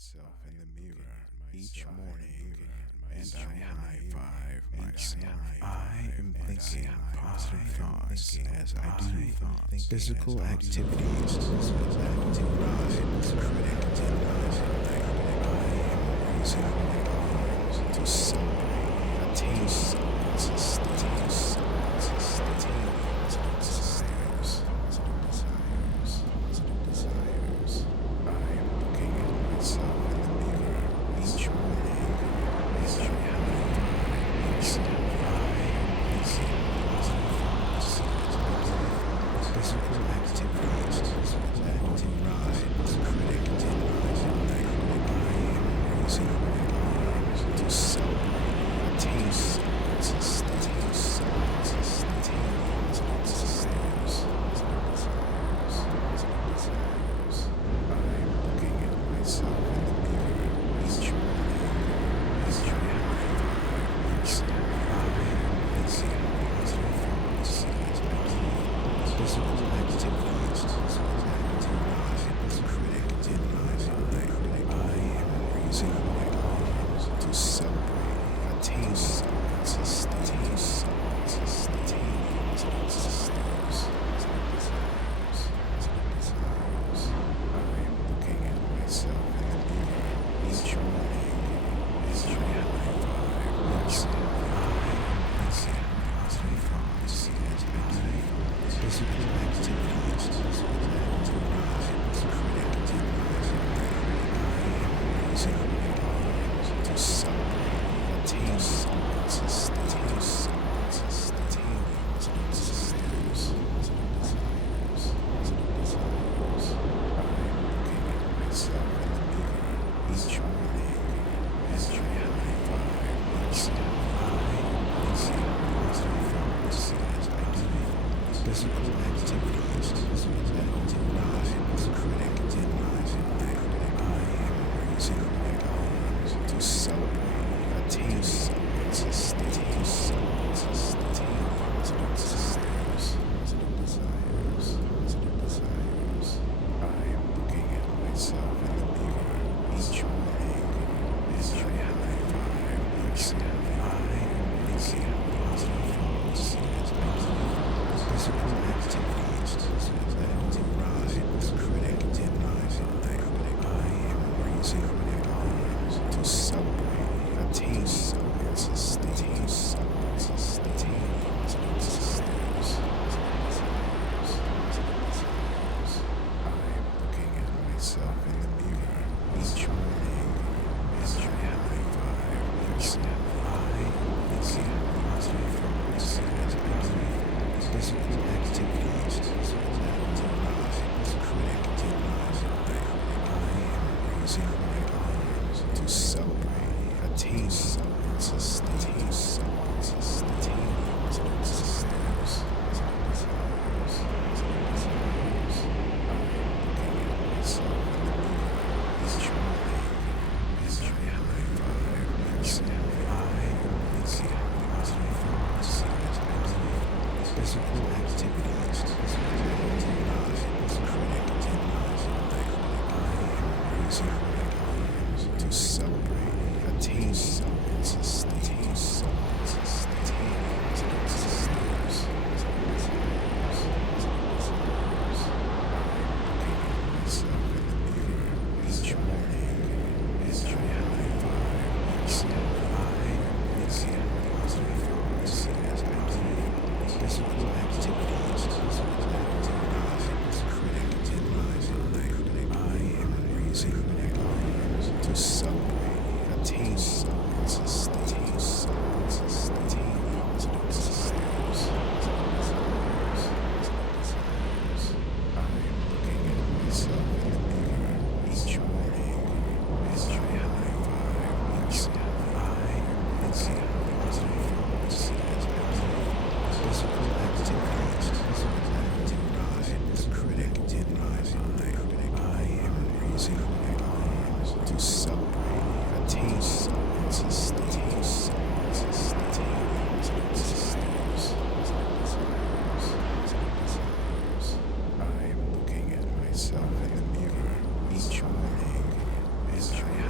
myself in the mirror each morning, and I high five myself. I am thinking positive thoughts as I do physical activities. I am raising to celebrate attainment. myself in the mirror each morning as I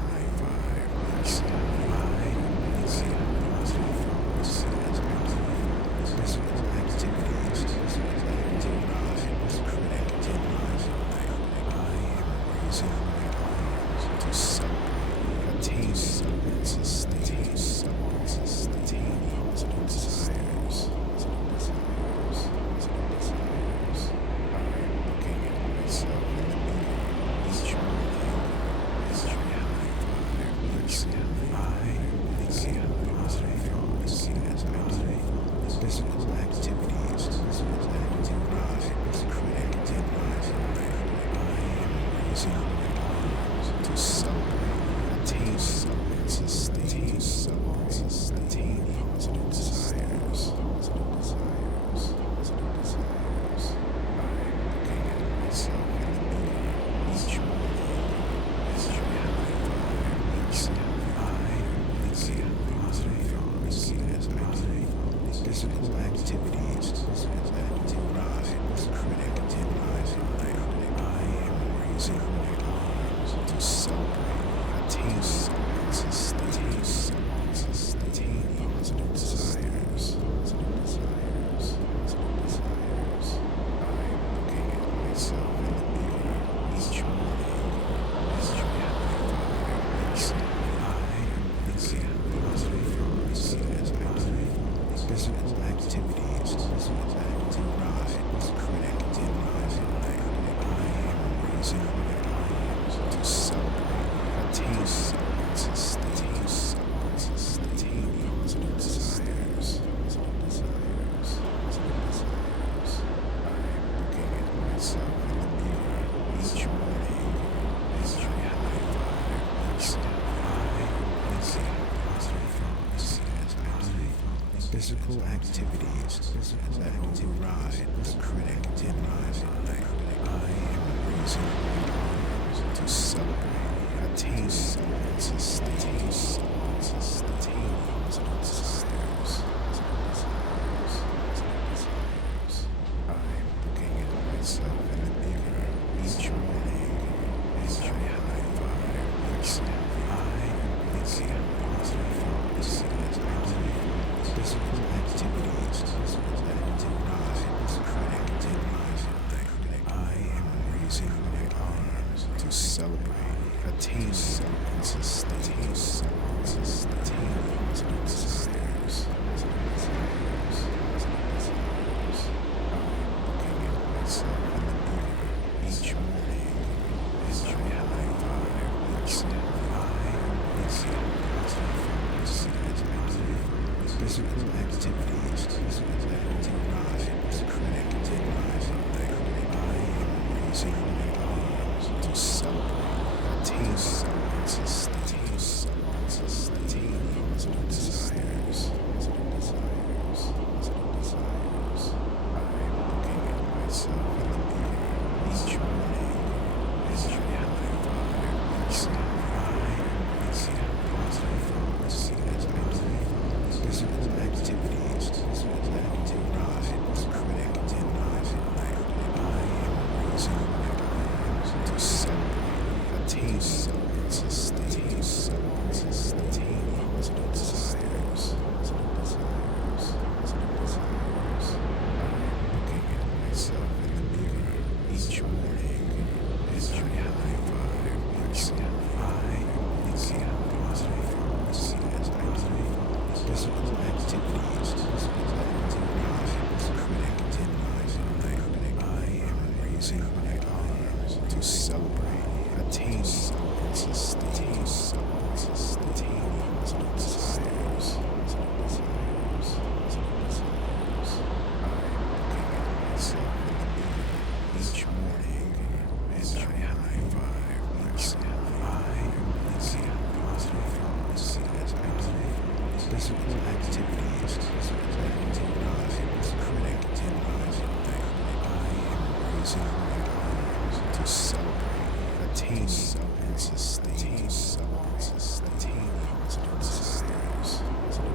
raising my arms to celebrate, attain, sustain positive desires. I'm looking at myself in the mirror each morning as I high-five myself. I am positive thoughts as I do physical activities to rise, critic, I am raising my arms to celebrate, attain, sustain positive desires. I'm looking at myself in the mirror each morning as I high-five myself. I am positive thoughts as I do physical activities to rise, critic, I am raising my arms to celebrate, attain, sustain positive desires. I'm looking at myself in the mirror each morning as I high-five myself. I am positive thoughts as I do physical activities to rise, critic, I am raising my arms to celebrate, attain, sustain positive desires. I'm looking at myself in the mirror each morning as I high-five myself. I am positive thoughts as I do physical activities to rise, critic, I am raising my arms to celebrate, attain, sustain positive desires. I'm looking at myself in the mirror each morning as I high-five myself. I am positive thoughts as I do physical activities to rise, critic, I am raising my arms to celebrate, attain, sustain positive desires. I'm looking at myself in the mirror each morning as I high-five myself. I am positive thoughts as I do physical activities to rise, critic, I am raising my arms to celebrate, attain, sustain positive desires. I'm looking at myself in the mirror each morning as I high-five myself. I am positive thoughts as I do physical activities to rise, critic, I am raising my arms to celebrate, attain, sustain positive desires. I'm looking at myself in the mirror each morning as I high-five myself. I am positive thoughts as I do physical activities to rise, critic, I am raising my arms to celebrate, attain, sustain positive desires. I'm looking at myself in the mirror each morning as I high-five myself. I am positive thoughts as I do physical activities to rise, critic, I am raising my arms to celebrate, attain, sustain positive desires.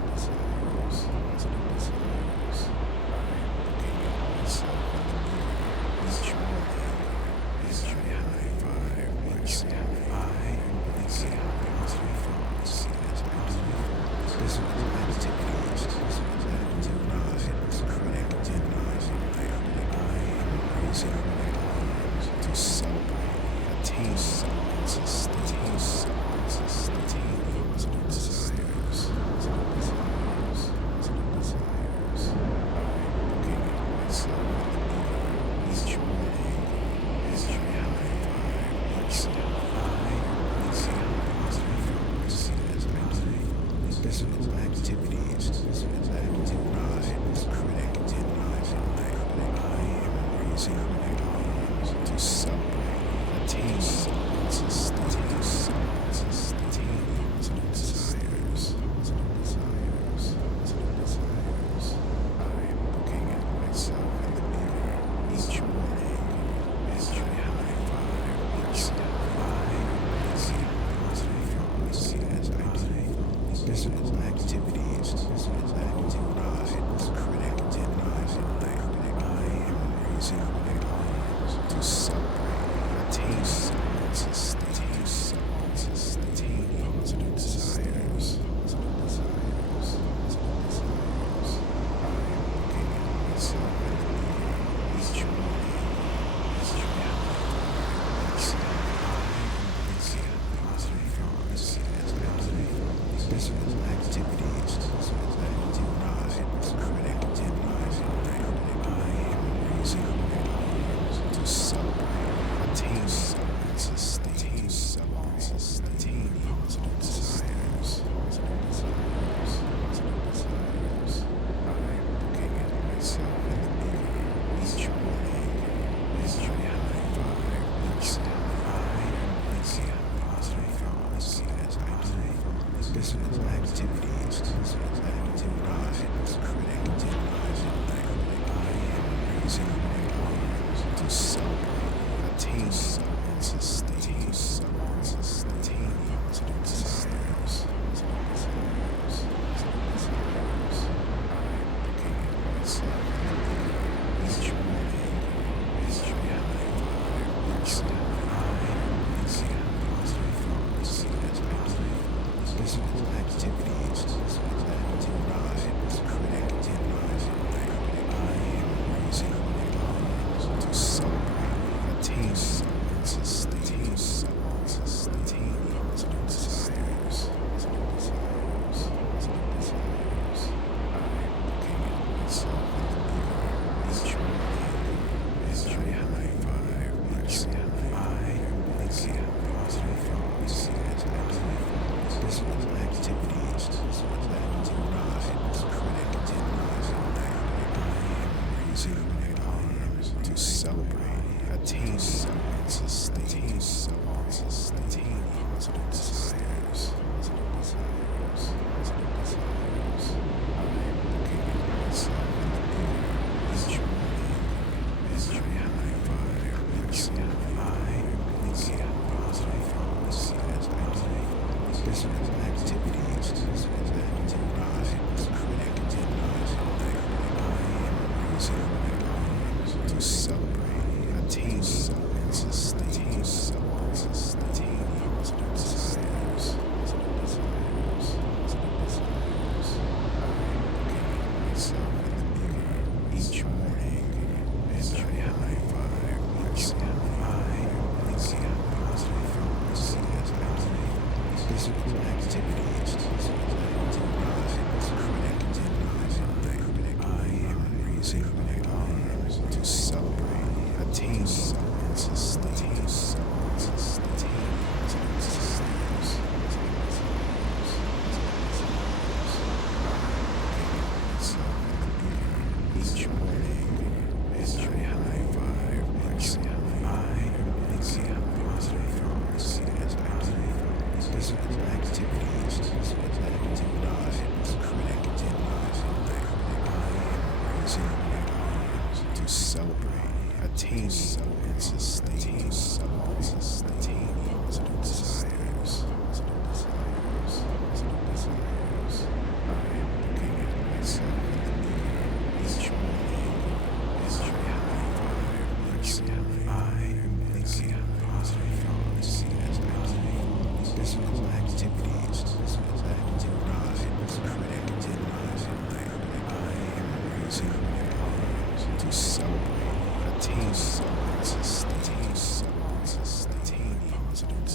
Physical activities that deride the critic in my life. I am raising my arms to celebrate attaining positive desires. I am looking at myself in the mirror each morning as I high five myself. I am raising positive thoughts as I do. Physical activities that deride the critic in my life. I am raising my arms to celebrate attaining positive desires. I am looking at myself in the mirror each morning as I high myself. I am raising positive thoughts as I do. Physical activities that deride the critic in my life. I am raising my arms to celebrate attaining positive desires. I am looking at myself in the mirror each morning as I high five myself. I am raising positive thoughts as I do. Physical activities that deride the critic in my life. I am raising my arms to celebrate attaining positive desires. I am looking at myself in the mirror each morning as I high five myself. I am raising positive thoughts as I do. Physical activities that deride the critic in my life. I am raising my arms to celebrate attaining positive desires. I am looking at myself in the mirror each morning as I high five myself. I am raising positive thoughts as I do. Physical activities that deride the critic in my life. I am raising my arms to celebrate attaining positive desires. I am looking at myself in the mirror each morning as I high five myself. I am raising positive thoughts as I do. Physical activities that deride the critic in my life. I am raising my arms to celebrate attaining positive desires. I am looking at myself in the mirror each morning as I high five myself. I am raising positive thoughts as I do. Physical activities that deride the critic in my life. I am raising my arms to celebrate attaining positive desires. Myself in the mirror each morning as I high five myself. I am raising positive thoughts as I do. Physical activities that deride the critic in my life. I am raising my arms to celebrate attaining positive desires. I am looking at myself in the mirror each morning as I high five myself. I am raising positive thoughts as I do. Physical activities that deride the critic in my life. I am raising my arms to celebrate attaining positive desires.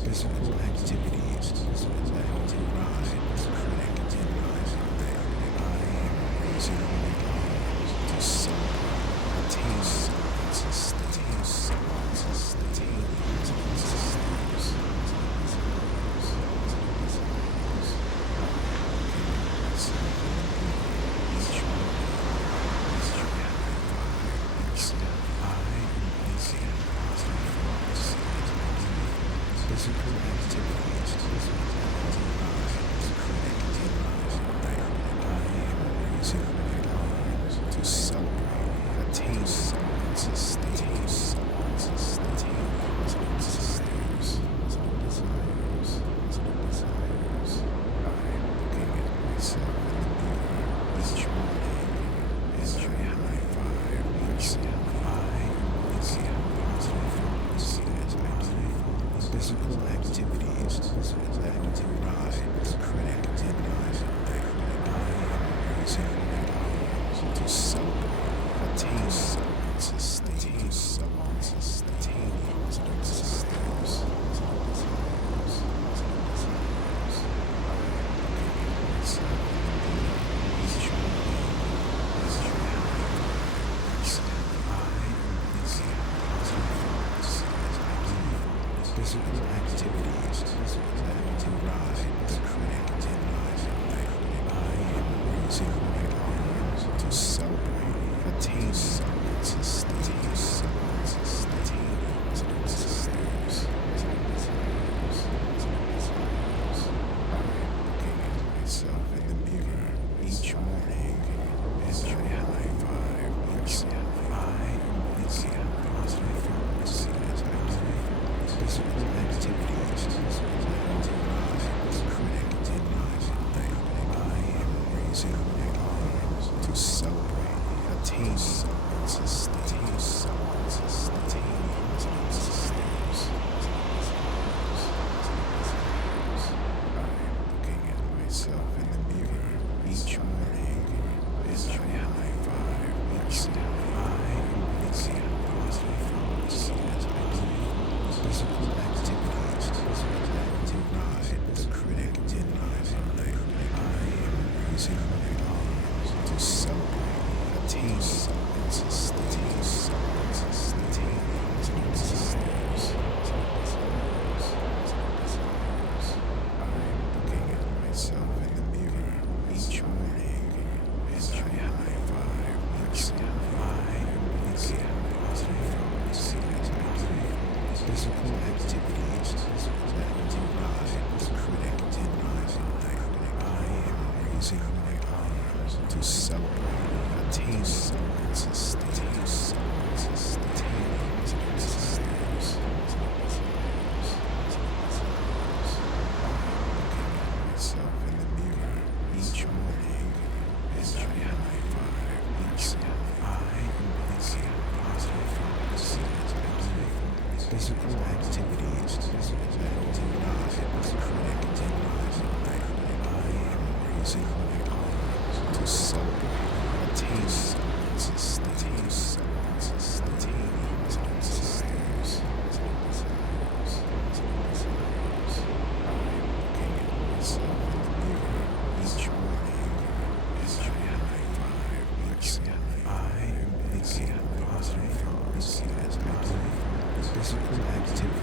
physical activities that override the critic in my mind. I am raising my arms to celebrate attainment and sustain physical activities the critic in my mind. I am raising my arms to celebrate attainment and sustain physical activities that override the critic in my mind. I am raising my arms to celebrate attainment and sustain physical activities that override the critic in my mind. I am raising my arms to celebrate attainment and sustain looking at myself in the mirror each morning as I high five myself. I am making positive thoughts as I do physical activities that override the critic in my mind. I am raising my arms to celebrate attainment and sustain looking at myself in the mirror each morning as I high five myself. I am making positive thoughts as I do physical activities that override the critic in my mind. I am raising my arms to celebrate attainment and sustain looking at myself in the mirror each morning as I high five myself. I am making positive thoughts as I do physical activities that override the critic in my mind. I am raising my arms to celebrate attainment and sustain myself in the mirror each morning as I high five myself. I am making positive thoughts as I do physical activities that override the critic in my mind. I am raising my arms to celebrate attainment and sustain physical activities that override the critic in my mind. I am raising my arms to celebrate attainment and sustain physical activities that override the critic in my mind. I am raising my arms to celebrate attainment and sustain physical activities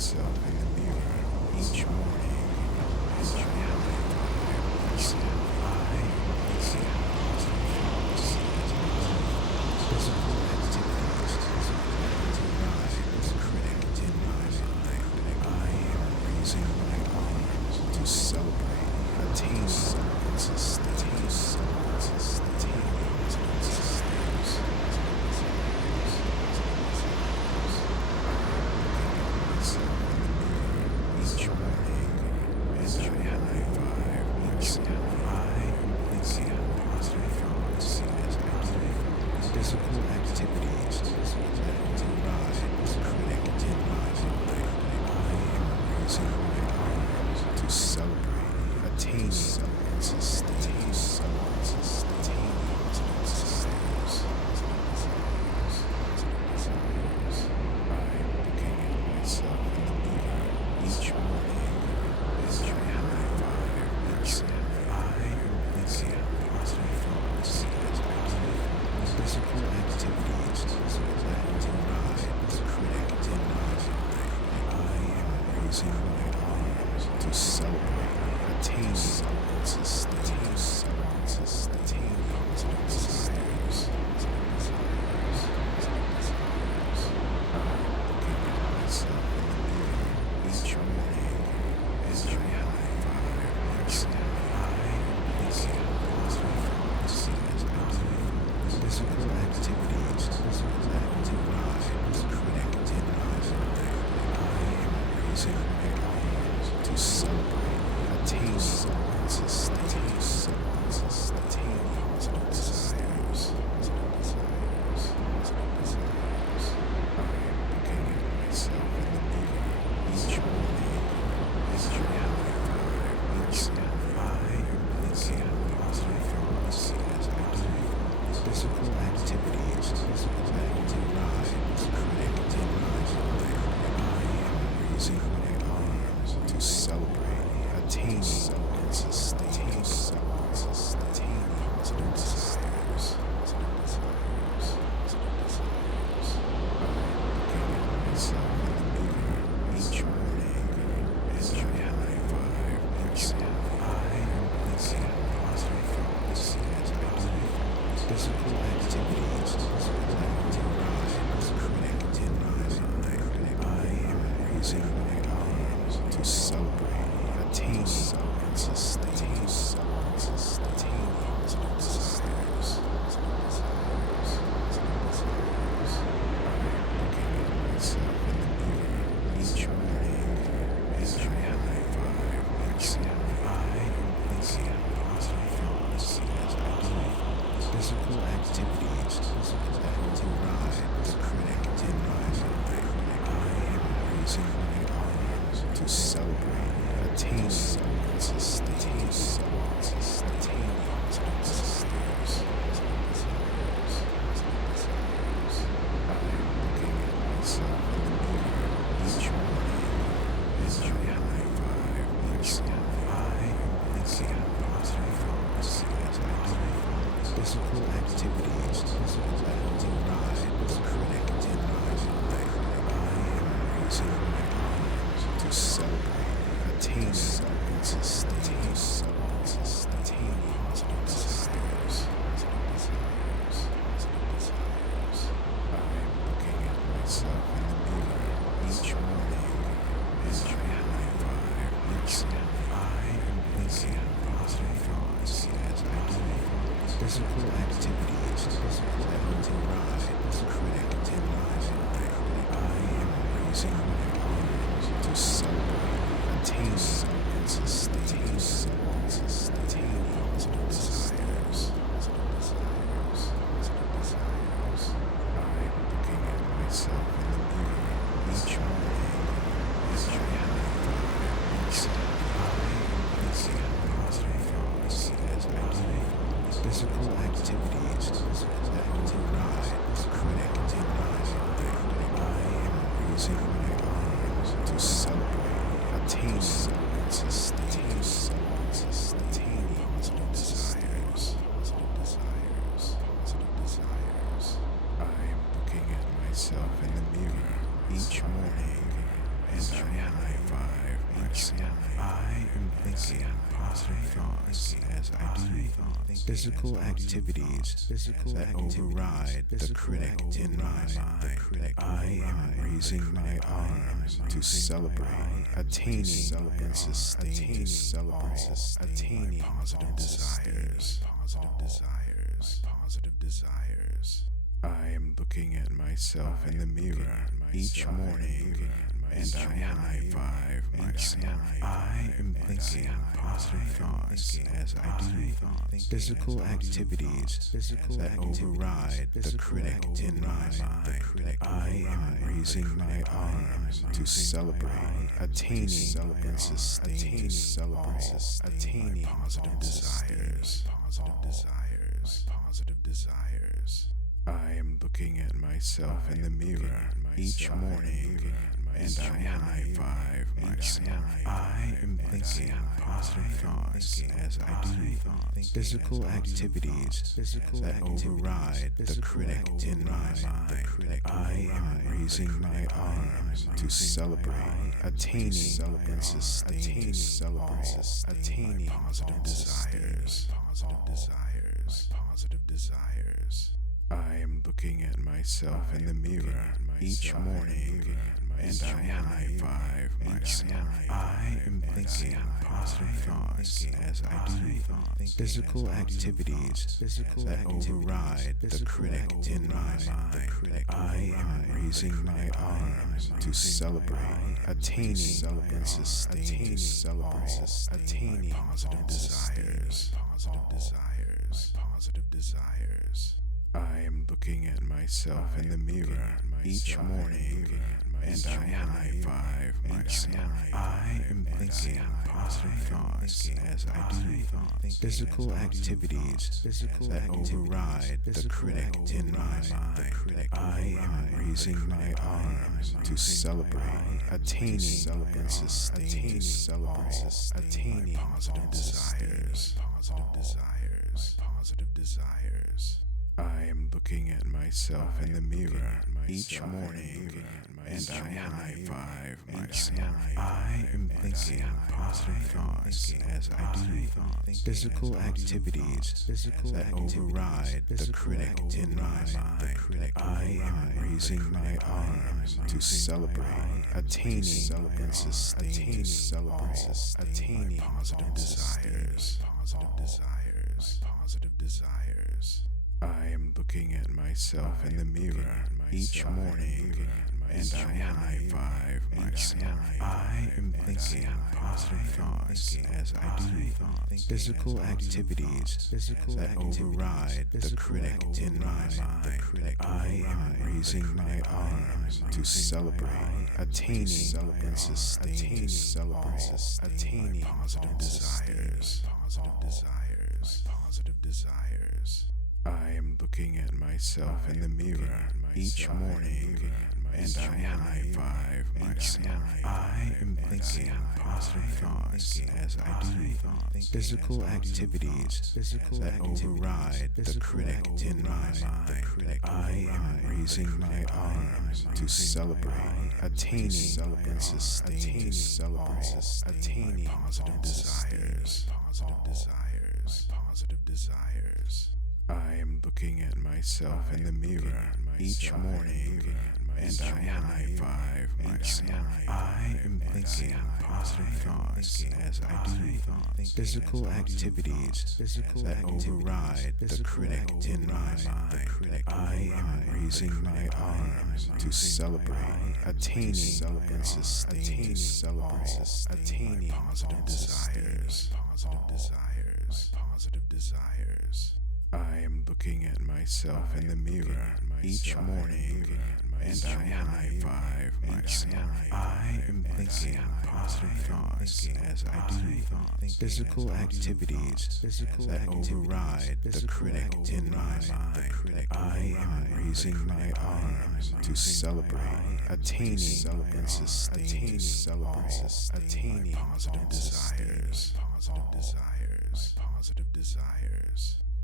myself in the mirror each morning as I high-five myself. I am thinking positive thoughts physical activities to rise the critic in my mind. I am raising my arms to celebrate attaining and sustaining each morning as I high-five myself. I am thinking positive thoughts as I do physical activities to rise the critic in my mind. I am raising my arms to celebrate attaining and sustaining each morning as I high-five myself. I am thinking positive thoughts as I do physical activities to rise the critic in my mind. I am raising my arms to celebrate attaining and sustaining each morning as I high-five myself. I am thinking positive thoughts as I do physical activities to rise the critic in my mind. I am raising my arms to celebrate attaining and sustaining each morning as I high-five myself. I am thinking positive thoughts as I do physical activities to rise the critic in my mind. I am raising my arms to celebrate attaining and sustaining each morning as I high-five myself. I am thinking positive thoughts as I do physical activities to rise the critic in my mind. I am raising my arms to celebrate attaining and sustaining each morning as I high-five myself. I am thinking positive thoughts as I do physical activities to rise the critic in my mind. I am raising my arms to celebrate attaining and sustaining each morning as I high-five myself. I am thinking positive thoughts as I do physical activities to rise the critic in my mind. I am raising my arms to celebrate attaining and sustaining each morning as I high-five myself. I am thinking positive thoughts as I do physical activities to rise the critic in my mind. I am raising my arms to celebrate attaining and sustaining each morning as I high-five myself. I am thinking positive thoughts as I do physical activities to rise the critic in my mind. I am raising my arms to celebrate attaining and sustaining I am looking at myself in the mirror each morning and I high five myself. I am thinking positive thoughts as I do physical activities that override the critic in my mind. I am raising my arms to celebrate attaining and sustaining positive desires. I am looking at myself in the mirror each morning and I high five myself. I am thinking positive thoughts as I do physical activities that override the critic in my mind. I am raising my arms to celebrate attaining and sustaining positive desires. I am looking at myself in the mirror each morning and I high five myself. I am thinking positive thoughts as I do physical activities that override the critic in my mind. I am raising my arms to celebrate attaining and sustaining positive desires. I am looking at myself in the mirror each morning and I high five myself. I am thinking positive thoughts as I do physical activities that override the critic in my mind. I am raising my arms to celebrate attaining and sustaining positive desires. I am looking at myself in the mirror each morning and I high five myself. I am thinking positive thoughts as I do physical activities that override the critic in my mind. I am raising my arms to celebrate attaining and sustaining positive desires. I am looking at myself in the mirror each morning and I high five myself. I am thinking positive thoughts as I do physical activities that override the critic in my mind. I am raising my arms to celebrate attaining and sustaining positive desires. I am looking at myself in the mirror each morning and I high five myself. I am thinking positive thoughts as I do physical activities that override the critic in my mind. I am raising my arms to celebrate attaining and sustaining positive desires. I am looking at myself in the mirror each morning and I high five myself. I am thinking positive thoughts as I do physical activities that override the critic in my mind. I am raising my arms to celebrate attaining and sustaining positive desires. I am looking at myself in the mirror each morning and I high five myself. I am thinking positive thoughts as I do physical activities that override the critic in my mind. I am raising my arms to celebrate attaining and sustaining positive desires. I am looking at myself in the mirror each morning and I high five myself. I am thinking positive thoughts as I do physical activities that override the critic in my mind. I am raising my arms to celebrate attaining and sustaining positive desires.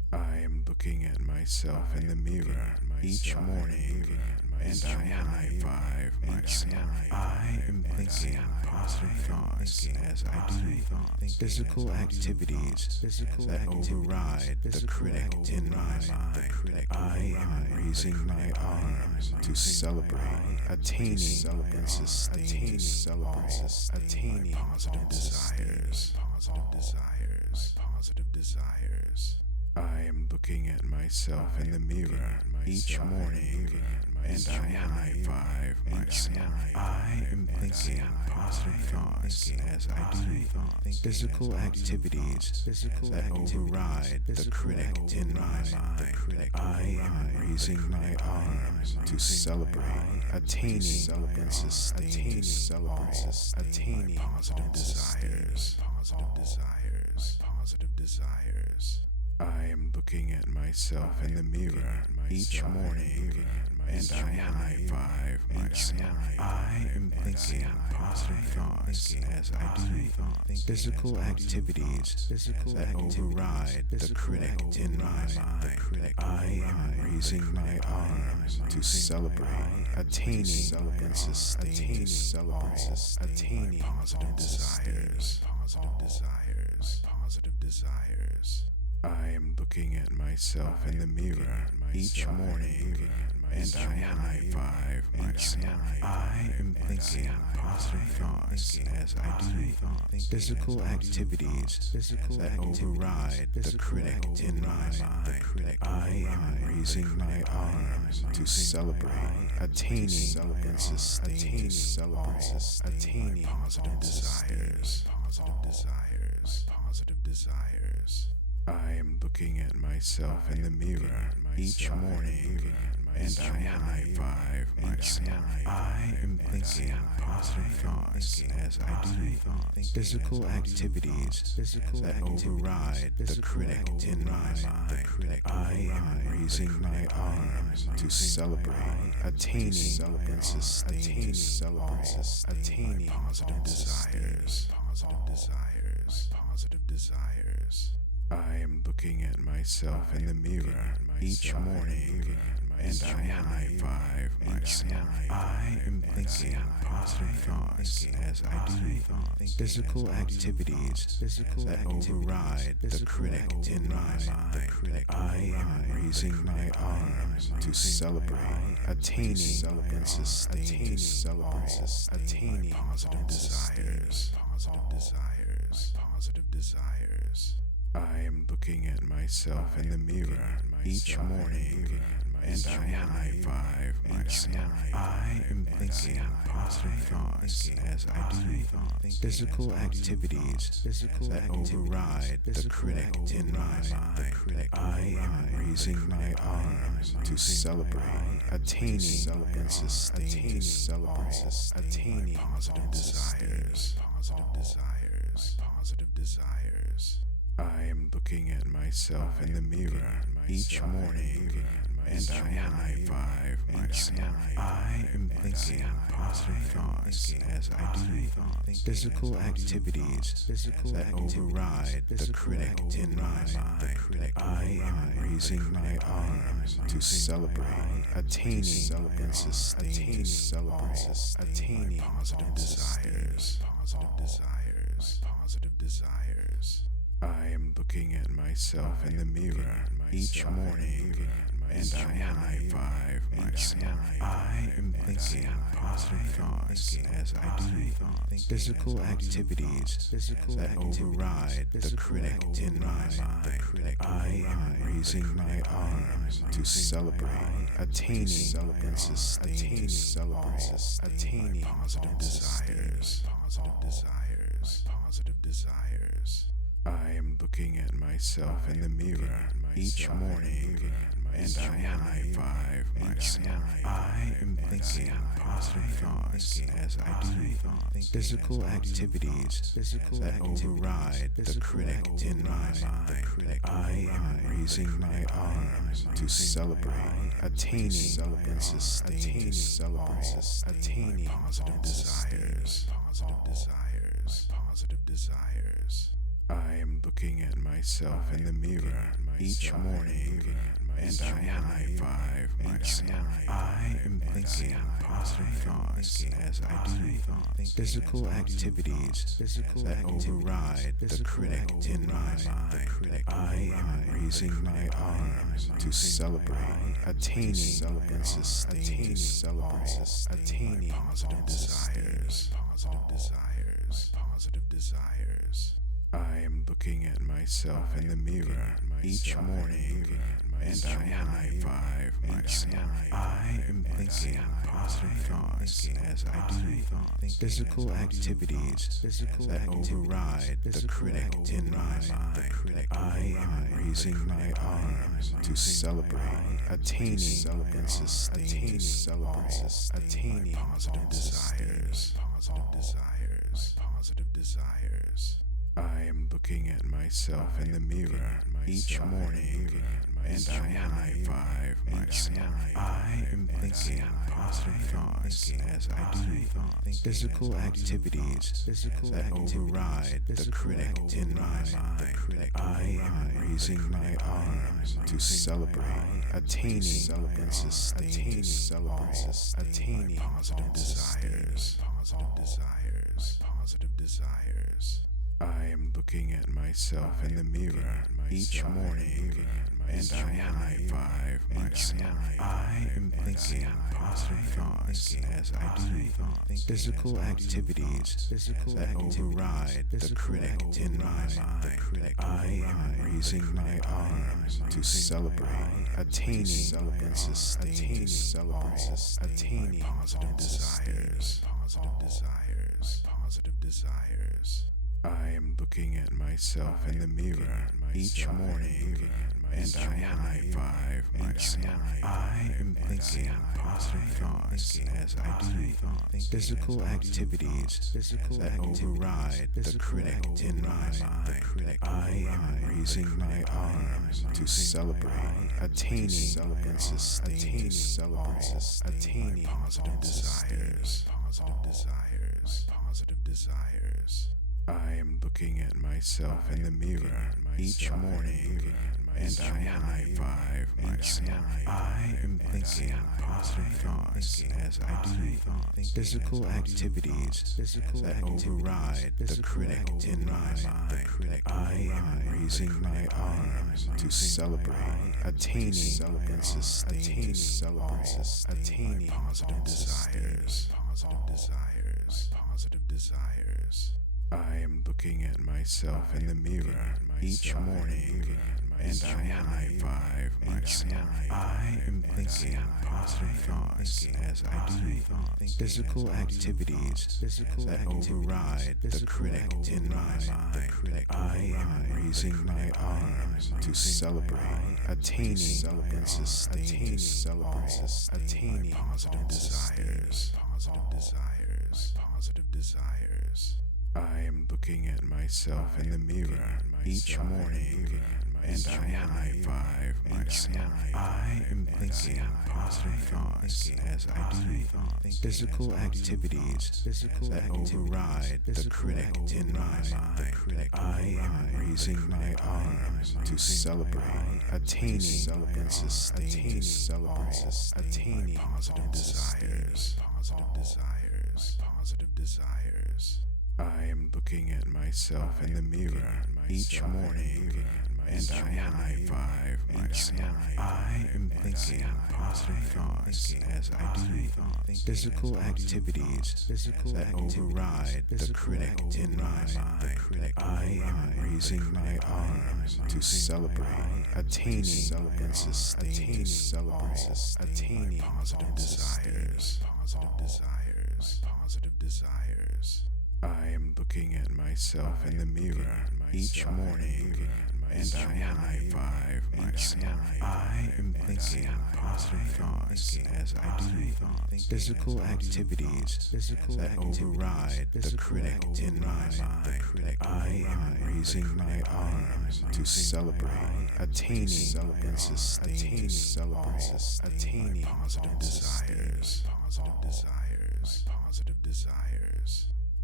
I am looking at myself in the mirror each morning and I high five myself. I am thinking positive thoughts as I do physical activities that override the critic in my mind. I am raising my arms to celebrate attaining and sustaining attaining positive desires. Positive desires. I am looking at myself in the mirror each morning and I high five myself. I am thinking positive thoughts as I do physical activities that override the critic in my mind. I am raising my arms to celebrate attaining and sustaining attaining positive desires. Positive desires. I am looking at myself in the mirror each morning and I high five myself. I am thinking positive thoughts as I do physical activities that override the critic in my mind. I am raising my arms to celebrate attaining and sustaining attaining positive desires. Positive desires. I am looking at myself in the mirror each morning and I high five myself. I am thinking positive thoughts as I do physical activities that override the critic in my mind. I am raising my arms to celebrate attaining and sustaining attaining positive desires. Positive desires. I am looking at myself in the mirror each morning and I high five myself. I am thinking positive thoughts as I do physical activities that override the critic in my mind. I am raising my arms to celebrate attaining and sustaining attaining positive desires. Positive desires. I am looking at myself in the mirror each morning and I high five myself. I am thinking positive thoughts as I do physical activities that override the critic in my mind. I am raising my arms to celebrate attaining and sustaining attaining positive desires. Positive desires. I am looking at myself in the mirror each morning and I high five myself. I am thinking positive thoughts as I do physical activities that override the critic in my mind. I am raising my arms to celebrate attaining and sustaining attaining positive desires. Positive desires. I am looking at myself in the mirror each morning and I high five myself. I am thinking positive thoughts as I do physical activities that override the critic in my mind. I am raising my arms to celebrate attaining and sustaining attaining positive desires. Positive desires. I am looking at myself in the mirror each morning and I high five myself. I am thinking positive thoughts as I do physical activities that override the critic in my mind. I am raising my arms to celebrate attaining and sustaining attaining positive desires. Positive desires. I am looking at myself in the mirror each morning and I high five myself. I am thinking positive thoughts as I do physical activities that override the critic in my mind. I am raising my arms to celebrate attaining and sustaining attaining positive desires. Positive desires. I am looking at myself in the mirror each morning, and I high five myself. I am thinking positive thoughts as I do physical activities that override the critic in my mind. I am raising my arms to celebrate attaining and sustaining positive desires. I am looking at myself in the mirror each morning, and I high five myself. I am thinking positive thoughts as I do physical activities that override the critic in my mind. I am raising my arms to celebrate attaining and sustaining positive desires. I am looking at myself in the mirror each morning, and I high five myself. I am thinking positive thoughts as I do physical activities that override the critic in my mind. I am raising my arms to celebrate attaining and sustaining positive desires. I am looking at myself in the mirror each morning, and I high five myself. I am thinking positive thoughts as I do physical activities that override the critic in my mind. I am raising my arms to celebrate attaining and sustaining positive desires. I am looking at myself in the mirror each morning, and I high five myself. I am thinking positive thoughts as I do physical activities that override the critic in my mind. I am raising my arms to celebrate attaining and sustaining positive desires. I am looking at myself in the mirror each morning, and I high five myself. I am thinking positive thoughts as I do physical activities that override the critic in my mind. I am raising my arms to celebrate attaining and sustaining positive desires. I am looking at myself in the mirror each morning, and I high five myself. I am thinking positive thoughts as I do physical activities that override the critic in my mind. I am raising my arms to celebrate attaining and sustaining positive desires. I am looking at myself in the mirror each morning, and I high five myself. I am thinking positive thoughts as I do physical activities that override the critic in my mind. I am raising my arms to celebrate attaining and sustaining positive desires. I am looking at myself in the mirror each morning, and I high five myself. I am thinking positive thoughts as I do physical activities that override the critic in my mind. I am raising my arms to celebrate attaining and sustaining positive desires. I am looking at myself in the mirror each morning, and I high five myself. I am thinking positive thoughts as I do physical activities that override the critic in my mind. I am raising my arms to celebrate attaining and sustaining positive desires.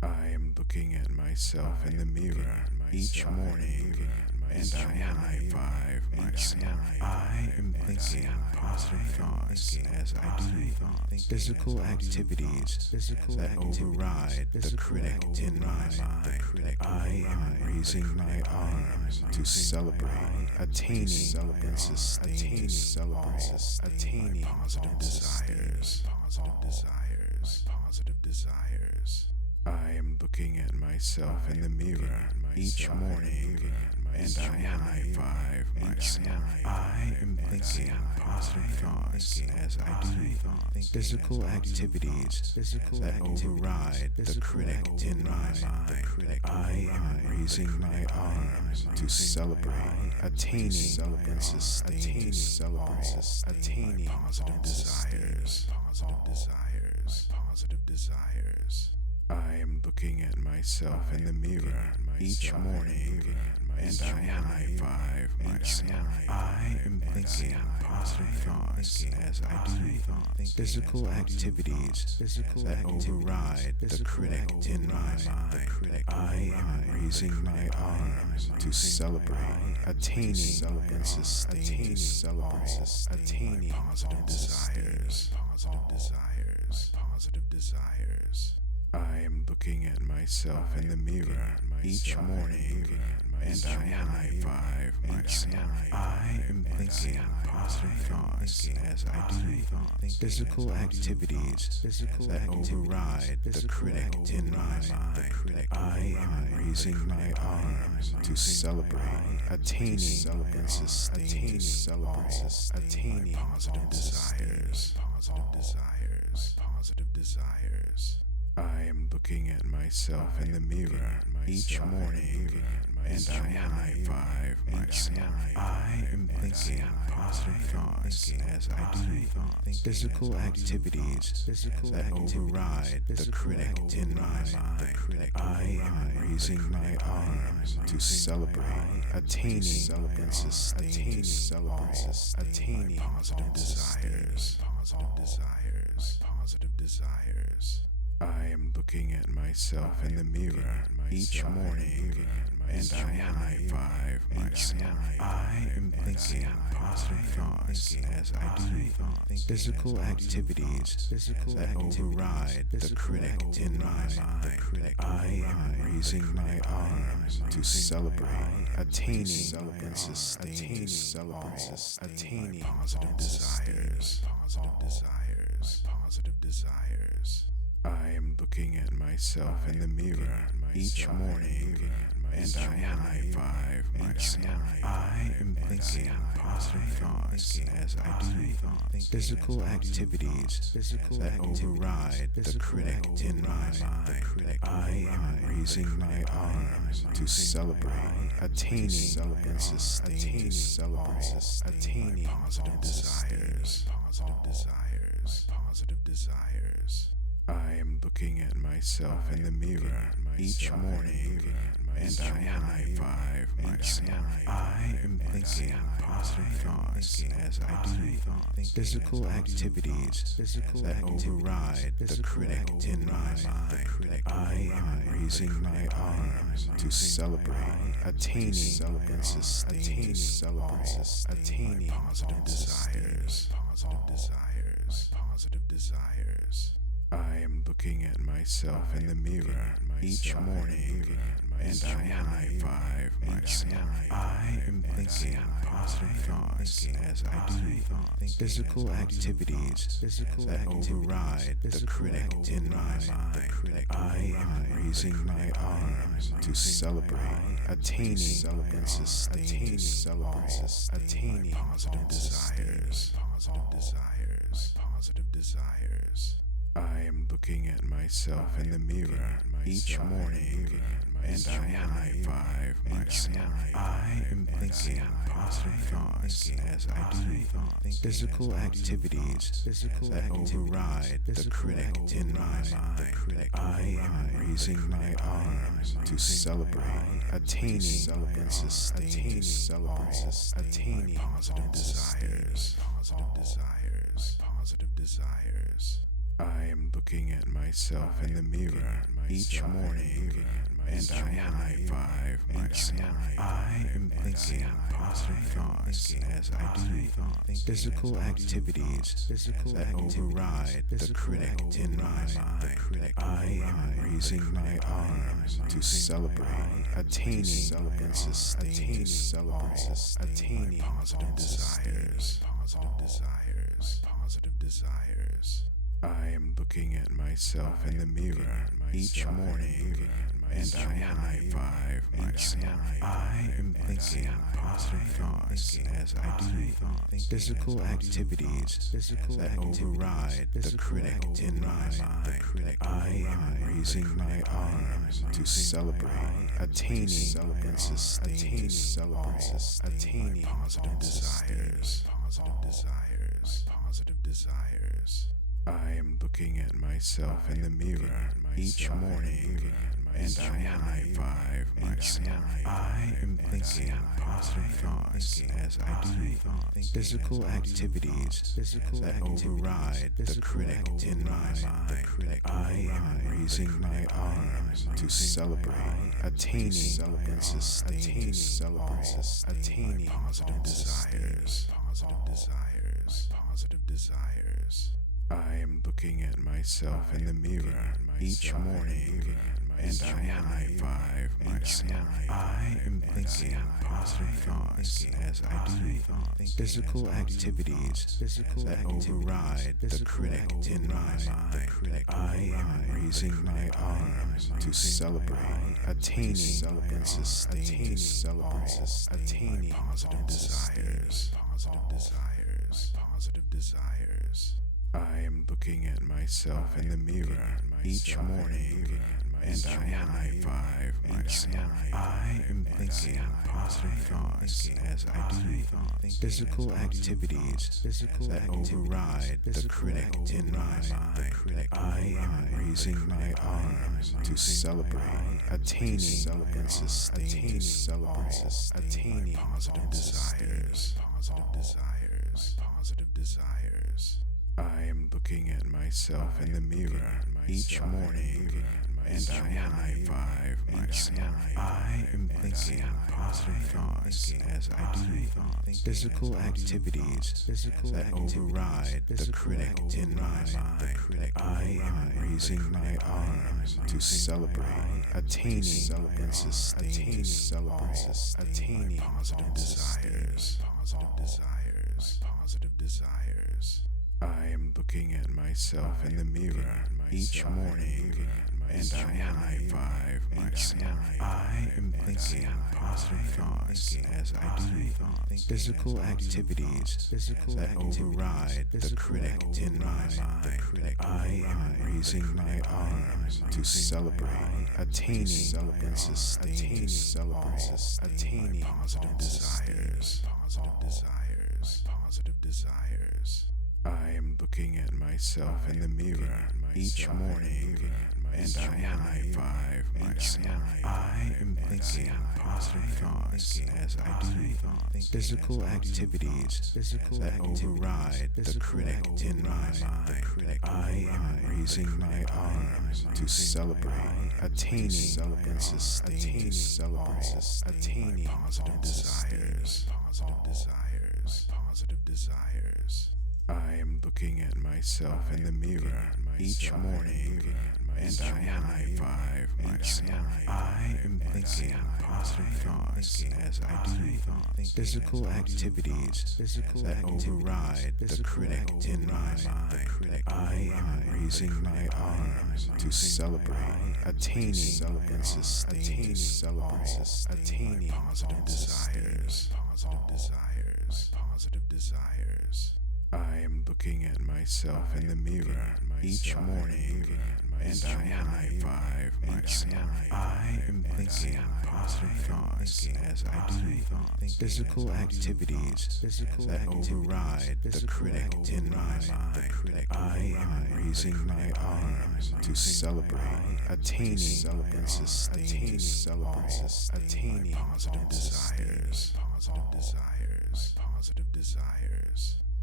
I am looking at myself in the mirror each morning, and I high five myself. I am thinking positive thoughts as I do physical activities that override the critic in my mind. I am raising my arms to celebrate attaining and sustaining attaining positive desires. I am looking at myself in the mirror each morning, and I high five myself. I am thinking positive thoughts as I do physical activities that override the critic in my mind. I am raising my arms to celebrate attaining and sustaining attaining positive desires. I am looking at myself in the mirror each morning, and I high five myself. I am thinking positive thoughts as I do physical activities that override the critic in my mind. I am raising my arms to celebrate attaining and sustaining attaining positive desires. I am looking at myself in the mirror each morning, and I high five myself. I am thinking positive thoughts as I do physical activities that override the critic in my mind. I am raising my arms to celebrate attaining and sustaining attaining positive desires. I am looking at myself in the mirror each morning, and I high five myself. I am thinking positive thoughts as I do physical activities that override the critic in my mind. I am raising my arms to celebrate attaining and sustaining attaining positive desires. I am looking at myself in the mirror each morning, and I high five myself. I am thinking positive thoughts as I do physical activities that override the critic in my mind. I am raising my arms to celebrate attaining and sustaining attaining positive desires. I am looking at myself in the mirror each morning, and I high five myself. I am thinking positive thoughts as I do physical activities that override the critic in my mind. I am raising my arms to celebrate attaining and sustaining attaining positive desires. I am looking at myself in the mirror each morning, and I high five myself. I am thinking positive thoughts as I do physical activities that override the critic in my mind. I am raising my arms to celebrate attaining and sustaining attaining positive desires. I am looking at myself in the mirror each morning, and I high five myself. I am thinking positive thoughts as I do physical activities that override the critic in my mind. I am raising my arms to celebrate attaining and sustaining attaining positive desires. I am looking at myself in the mirror each morning, and I high five myself. I am thinking positive thoughts as I do physical activities that override the critic in my mind. I am raising my arms to celebrate attaining and sustaining attaining positive desires. I am looking at myself in the mirror each morning, and I high five myself. I am thinking positive thoughts as I do physical activities that override the critic in my mind. I am raising my arms to celebrate attaining and sustaining attaining positive desires. Positive desires. I am looking at myself in the mirror each morning, and I high five myself. I am thinking positive thoughts as I do physical activities that override the critic in my mind. I am raising my arms to celebrate attaining and sustaining attaining positive desires. Positive desires. I am looking at myself in the mirror each morning, and I high five myself. I am thinking positive thoughts as I do physical activities that override the critic in my mind. I am raising my arms to celebrate attaining and sustaining attaining positive desires. Positive desires. I am looking at myself in the mirror each morning, and I high five myself. I am thinking positive thoughts as I do physical activities that override the critic in my mind. I am raising my arms to celebrate attaining and sustaining attaining positive desires. Positive desires. I am looking at myself in the mirror each morning, and I high five myself. I am thinking positive thoughts as I do physical activities that override the critic in my mind. I am raising my arms to celebrate attaining and sustaining attaining positive desires. Positive desires. I am looking at myself in the mirror each morning, and I high five myself. I am thinking positive thoughts as I do physical activities that override the critic in my mind. I am raising my arms to celebrate attaining and sustaining attaining positive desires. Positive desires. I am looking at myself in the mirror each morning, and I high five myself. I am thinking positive thoughts as I do physical activities that override the critic in my mind. I am raising my arms to celebrate attaining and sustaining attaining positive desires. Positive desires. I am looking at myself in the mirror each morning, and I high five myself. I am thinking positive thoughts as I do physical activities that override the critic in my mind. I am raising my arms to celebrate attaining and sustaining attaining positive desires. Positive desires. I am looking at myself in the mirror each morning, and I high five myself. I am thinking positive thoughts as I do physical activities that override the critic in my mind. I am raising my arms to celebrate attaining and sustaining attaining positive desires. Positive desires. I am looking at myself in the mirror each morning, and I high five myself. I am thinking positive thoughts as I do physical activities that override the critic in my mind. I am raising my arms to celebrate attaining and sustaining attaining positive desires. Positive desires.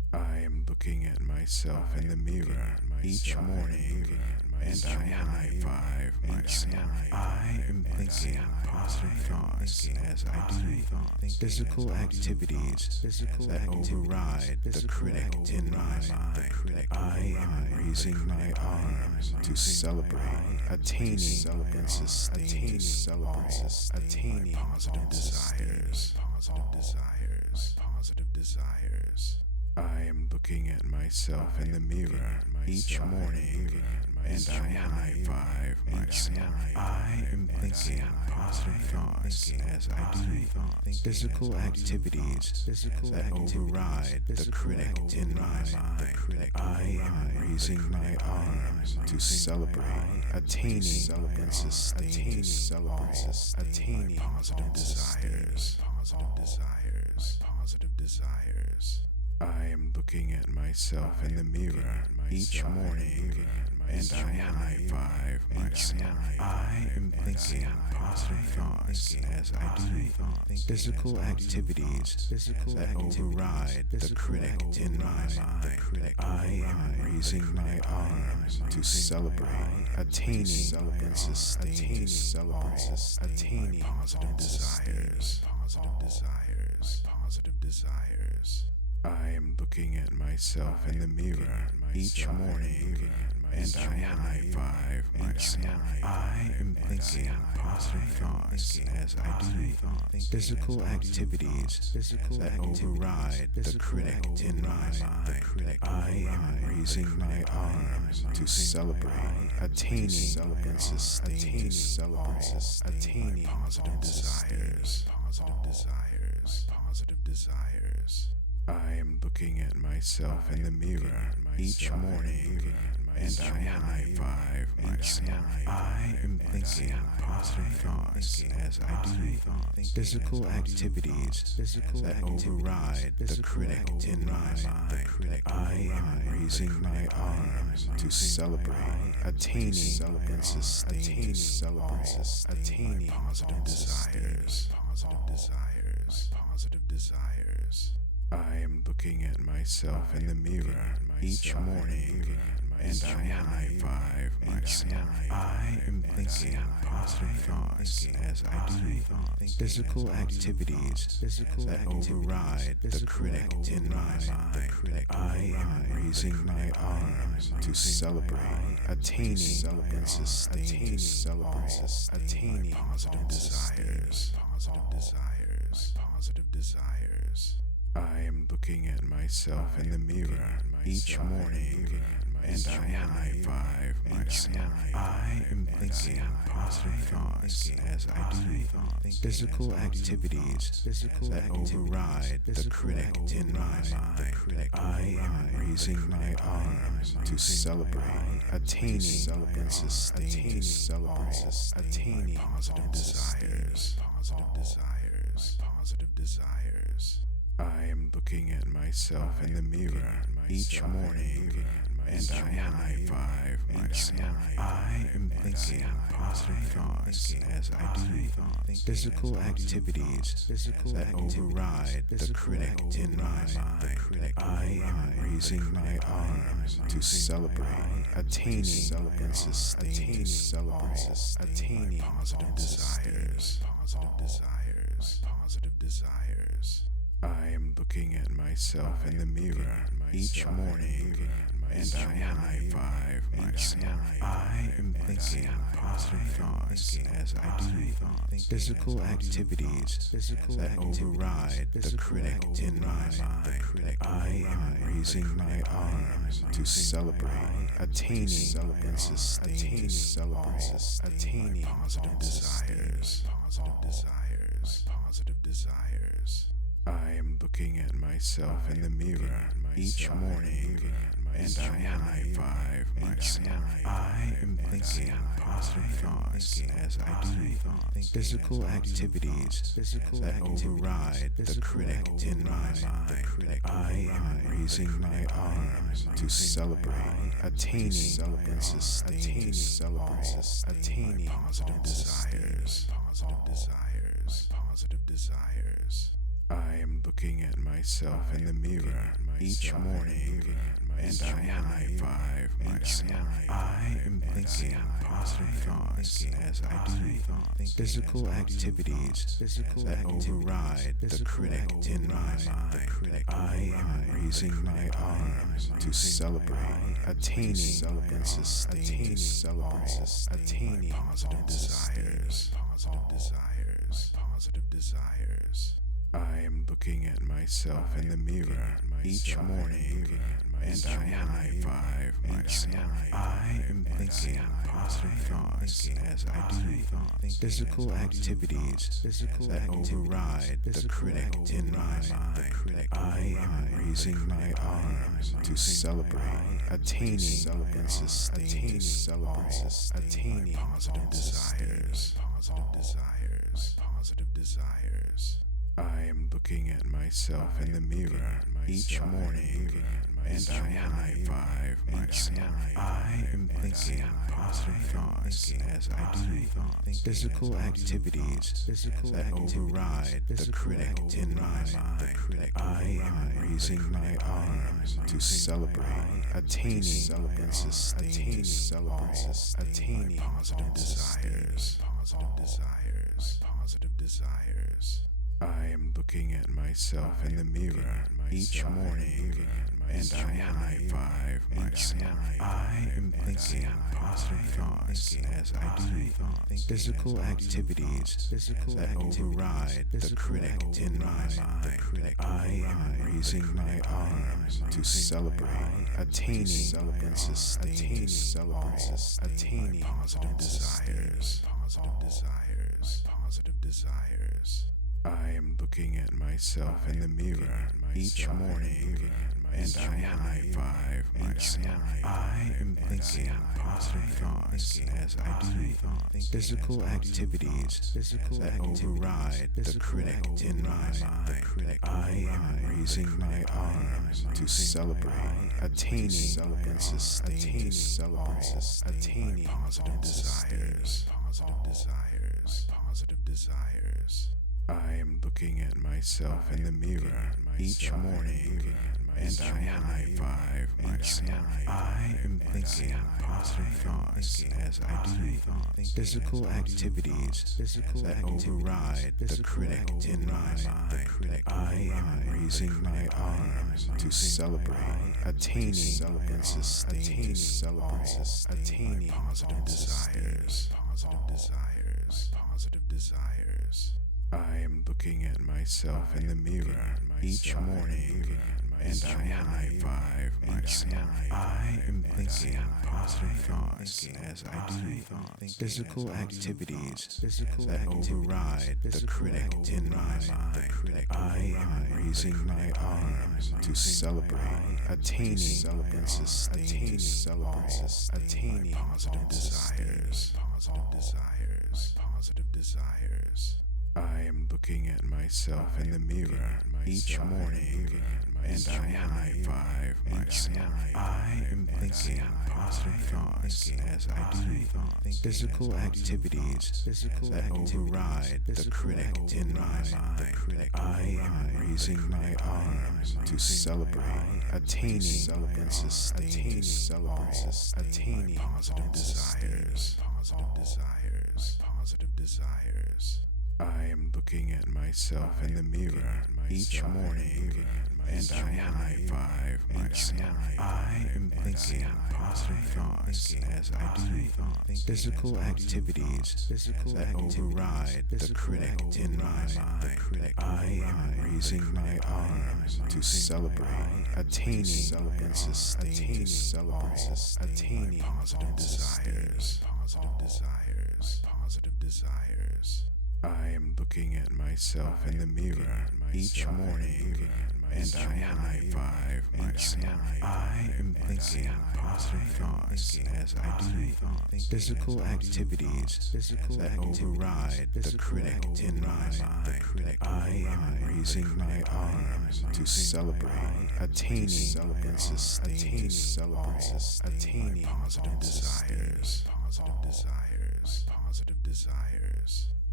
I am looking at myself in the mirror each morning, and I high five myself. I am thinking positive thoughts as I do physical activities that override the critic in my mind. I am raising my arms to celebrate attaining and sustaining positive desires. I am looking at myself in the mirror each morning, and I high five myself. I am thinking positive thoughts as I do physical activities that override the critic in my mind. I am raising my arms to celebrate attaining and sustaining positive desires. I am looking at myself in the mirror each morning, and I high five myself. I am thinking positive thoughts as I do physical activities that override the critic in my mind. I am raising my arms to celebrate attaining and sustaining positive desires. I am looking at myself in the mirror each morning, and I high five myself. I am thinking positive thoughts as I do physical activities that override the critic in my mind. I am raising my arms to celebrate attaining and sustaining positive desires. I am looking at myself in the mirror each morning, and I high five myself. I am thinking positive thoughts as I do physical activities that override the critic in my mind. I am raising my arms to celebrate attaining and sustaining positive desires. I am looking at myself in the mirror each morning, and I high five myself. I am thinking positive thoughts as I do physical activities that override the critic in my mind. I am raising my arms to celebrate attaining and sustaining positive desires. I am looking at myself in the mirror each morning, and I high five myself. I am thinking positive thoughts as I do physical activities that override the critic in my mind. I am raising my arms to celebrate attaining and sustaining positive desires. I am looking at myself in the mirror each morning, and I high five myself. I am thinking positive thoughts as I do physical activities that override the critic in my mind. I am raising my arms to celebrate attaining and sustaining positive desires. I am looking at myself in the mirror each morning, and I high five myself. I am thinking positive thoughts as I do physical activities that override the critic in my mind. I am raising my arms to celebrate attaining and sustaining positive desires. I am looking at myself in the mirror each morning, and I high five myself. I am thinking positive thoughts as I do physical activities that override the critic in my mind. I am raising my arms to celebrate attaining and sustaining positive desires. I am looking at myself myself in the mirror each morning and I high five myself. I am thinking positive thoughts as I do physical activities that override the critic in my mind. I am raising my arms to celebrate attaining and sustaining positive desires. I am looking at myself in the mirror each morning and I high five myself. I am thinking positive thoughts as I do physical activities that override the critic in my mind. I am raising my arms to celebrate attaining and sustaining positive desires. I am looking at myself in the mirror each morning and I high five myself. I am thinking positive thoughts as I do physical activities that override the critic in my mind. I am raising my arms to celebrate attaining and sustaining positive desires. I am looking at myself in the mirror each morning and I high five myself. I am thinking positive thoughts as I do physical activities that override the critic in my mind. I am raising my arms to celebrate attaining and sustaining positive desires. I am looking at myself in the mirror each morning and I high five myself. I am thinking positive thoughts as I do physical activities that override the critic in my mind. I am raising my arms to celebrate attaining and sustaining positive desires. I am looking at myself in the mirror each morning and I high five myself. I am thinking positive thoughts as I do physical activities that override the critic in my mind. I am raising my arms to celebrate attaining and sustaining positive desires. I am looking at myself in the mirror each morning and I high five myself. I am thinking positive thoughts as I do physical activities that override the critic in my mind. I am raising my arms to celebrate attaining and sustaining positive desires. I am looking at myself in the mirror each morning and I high five myself. I am thinking positive thoughts as I do physical activities that override the critic in my mind. I am raising my arms to celebrate attaining and sustaining positive desires. I am looking at myself in the mirror each morning and I high five myself. I am thinking positive thoughts as I do physical activities that override the critic in my mind. I am raising my arms to celebrate attaining and sustaining positive desires. I am looking at myself in the mirror each morning and I high five myself. I am thinking positive thoughts as I do physical activities that override the critic in my mind. I am raising my arms to celebrate attaining and sustaining positive desires.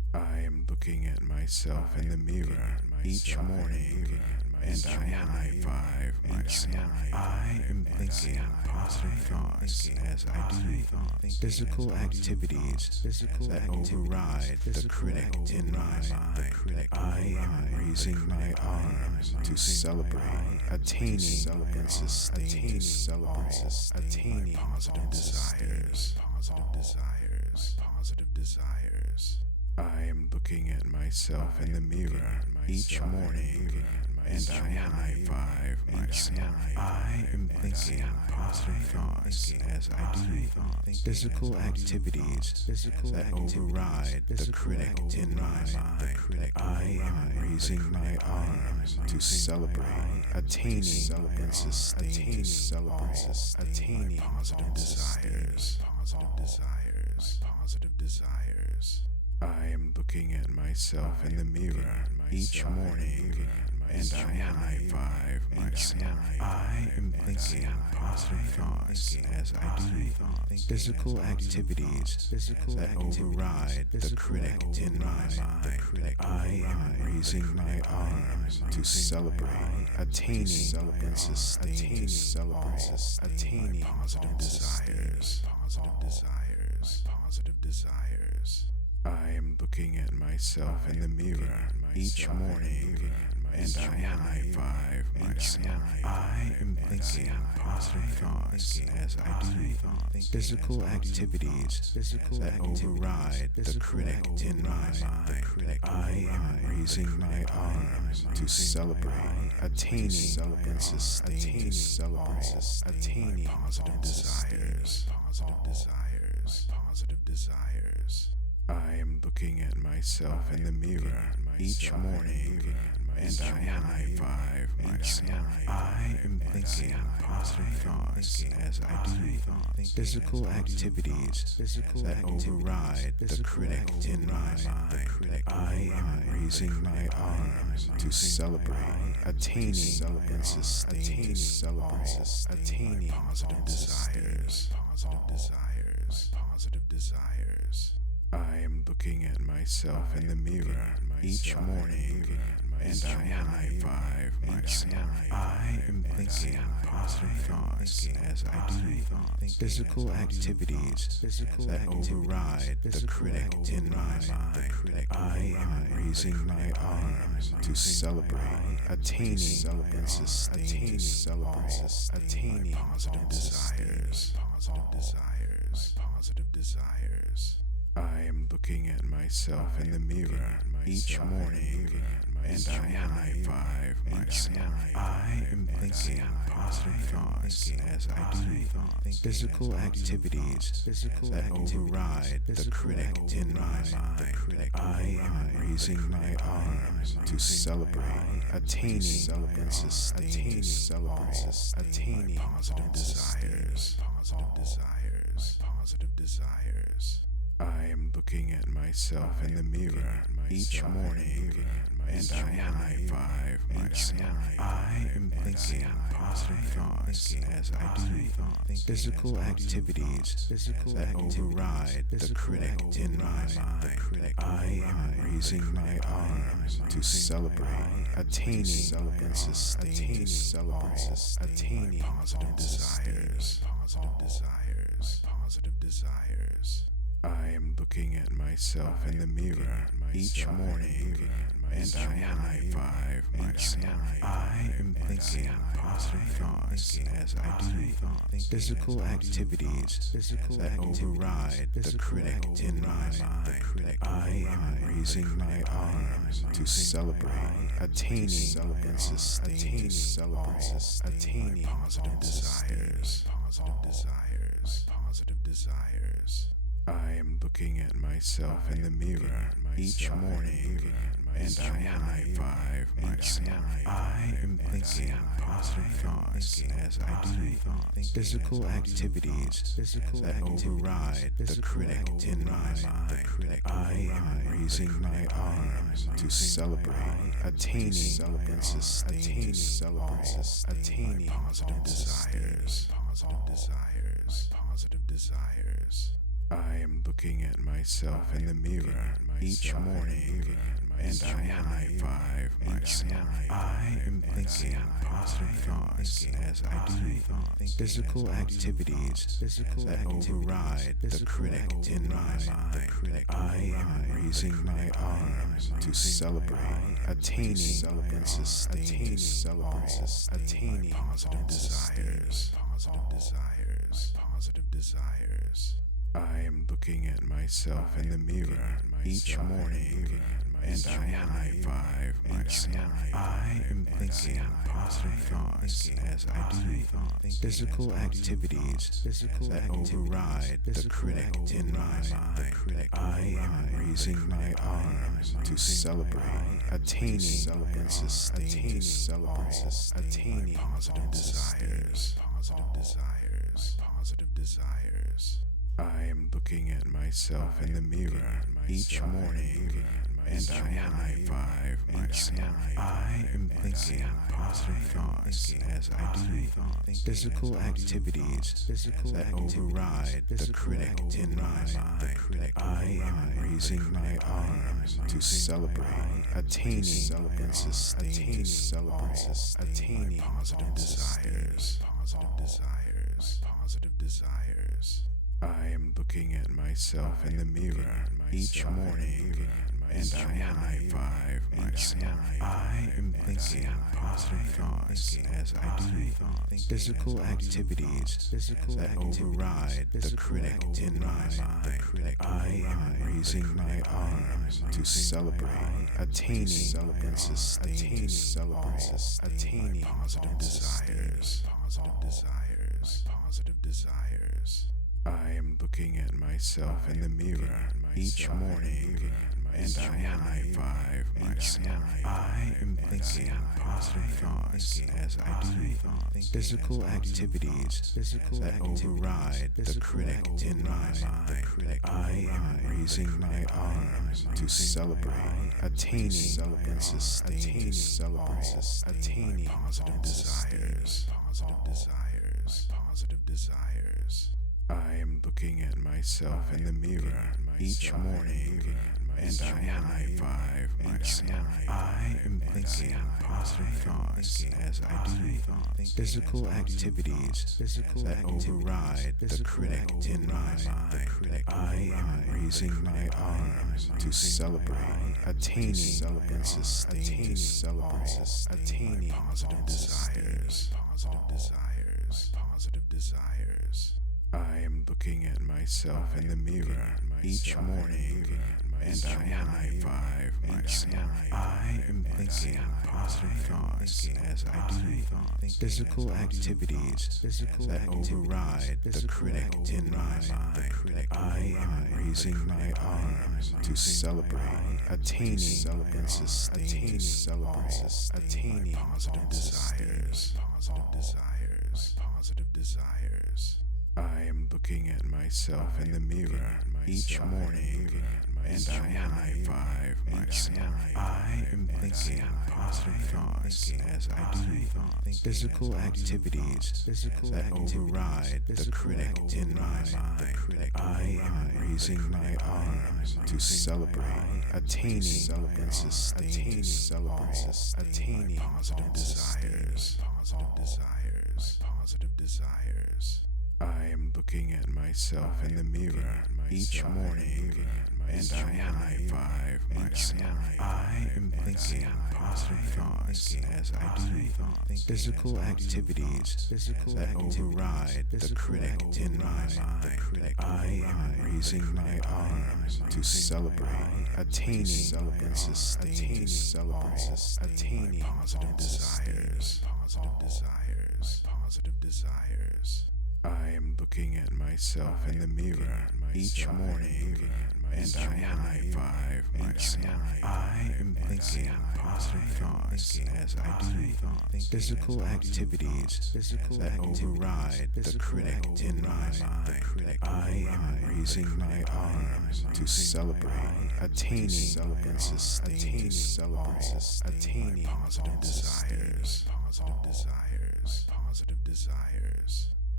I am looking at myself in the mirror each morning, and I high five myself. I am thinking positive thoughts as I do physical activities that override the critic in my mind. I am raising my arms to celebrate attaining and sustaining attaining positive desires. Positive desires. I am looking at myself in the mirror each morning, and I high five myself. I am thinking positive thoughts as I do physical activities that override the critic in my mind. I am raising my arms to celebrate attaining and sustaining attaining positive desires. Positive desires. I am looking at myself in the mirror each morning, and I high five myself. I am thinking positive thoughts as I do physical activities that override the critic in my mind. I am raising my arms to celebrate attaining and sustaining attaining positive desires. Positive desires. I am looking at myself in the mirror each morning, and I high five myself. I am thinking positive thoughts as I do physical activities that override the critic in my mind. I am raising my arms to celebrate attaining and sustaining attaining positive desires. Positive desires. I am looking at myself in the mirror each morning, and I high five myself. I am thinking positive thoughts as I do physical activities that override the critic in my mind. I am raising my arms to celebrate attaining and sustaining attaining positive desires. Positive desires. I am looking at myself in the mirror each morning, and I high five myself. I am thinking positive thoughts as I do physical activities that override the critic in my mind. I am raising my arms to celebrate attaining and sustaining attaining positive desires. Positive desires. I am looking at myself in the mirror each morning, and I high five myself. I am thinking positive thoughts as I do physical activities that override the critic in my mind. I am raising my arms to celebrate attaining and sustaining attaining positive desires. Positive desires. I am looking at myself in the mirror each morning, and I high five myself. I am thinking positive thoughts as I do physical activities that override the critic in my mind. I am raising my arms to celebrate attaining and sustaining attaining positive desires. Positive desires. I am looking at myself in the mirror each morning, and I high five myself. I am thinking positive thoughts as I do physical activities that override the critic in my mind. I am raising my arms to celebrate attaining and sustaining attaining positive desires. Positive desires. I am looking at myself in the mirror each morning, and I high five myself. I am thinking positive thoughts as I do physical activities that override the critic in my mind. I am raising my arms to celebrate attaining and sustaining attaining positive desires. Positive desires. I am looking at myself in the mirror each morning, and I high five myself. I am thinking positive thoughts as I do physical activities that override the critic in my mind. I am raising my arms to celebrate attaining and sustaining positive desires. Positive desires. I am looking at myself in the mirror each morning, and I high five myself. I am thinking positive thoughts as I do physical activities that override the critic in my mind. I am raising my arms to celebrate attaining and sustaining positive desires. Positive desires. I am looking at myself in the mirror each morning, and I high five myself. I am thinking positive thoughts as I do physical activities that override the critic in my mind. I am raising my arms to celebrate attaining and sustaining positive desires. Positive desires. I am looking at myself in the mirror each morning, and I high five myself. I am thinking positive thoughts as I do physical activities that override the critic in my mind. I am raising my arms to celebrate attaining and sustaining positive desires. Positive desires. I am looking at myself in the mirror each morning, and I high five myself. I am thinking positive thoughts as I do physical activities that override the critic in my mind. I am raising my arms to celebrate attaining and sustaining positive desires. Positive desires. I am looking at myself in the mirror each morning, and I high five myself. I am thinking positive thoughts as I do physical activities that override the critic in my mind. I am raising my arms to celebrate attaining and sustaining positive desires. Positive desires. I am looking at myself in the mirror each morning, and I high five myself. I am thinking positive thoughts as I do physical activities that override the critic in my mind. I am raising my arms to celebrate attaining and sustaining positive desires. Positive desires. I am looking at myself in the mirror each morning, and I high five myself. I am thinking positive thoughts as I do physical activities that override the critic in my mind. I am raising my arms to celebrate attaining and sustaining positive desires. Positive desires. I am looking at myself in the mirror each morning, and I high five myself. I am thinking positive thoughts as I do physical activities that override the critic in my mind. I am raising my arms to celebrate attaining and sustaining positive desires. Positive desires. I am looking at myself in the mirror each morning, and I high five myself. I am thinking positive thoughts as I do physical activities that override the critic in my mind. I am raising my arms to celebrate attaining and sustaining positive desires. Positive desires.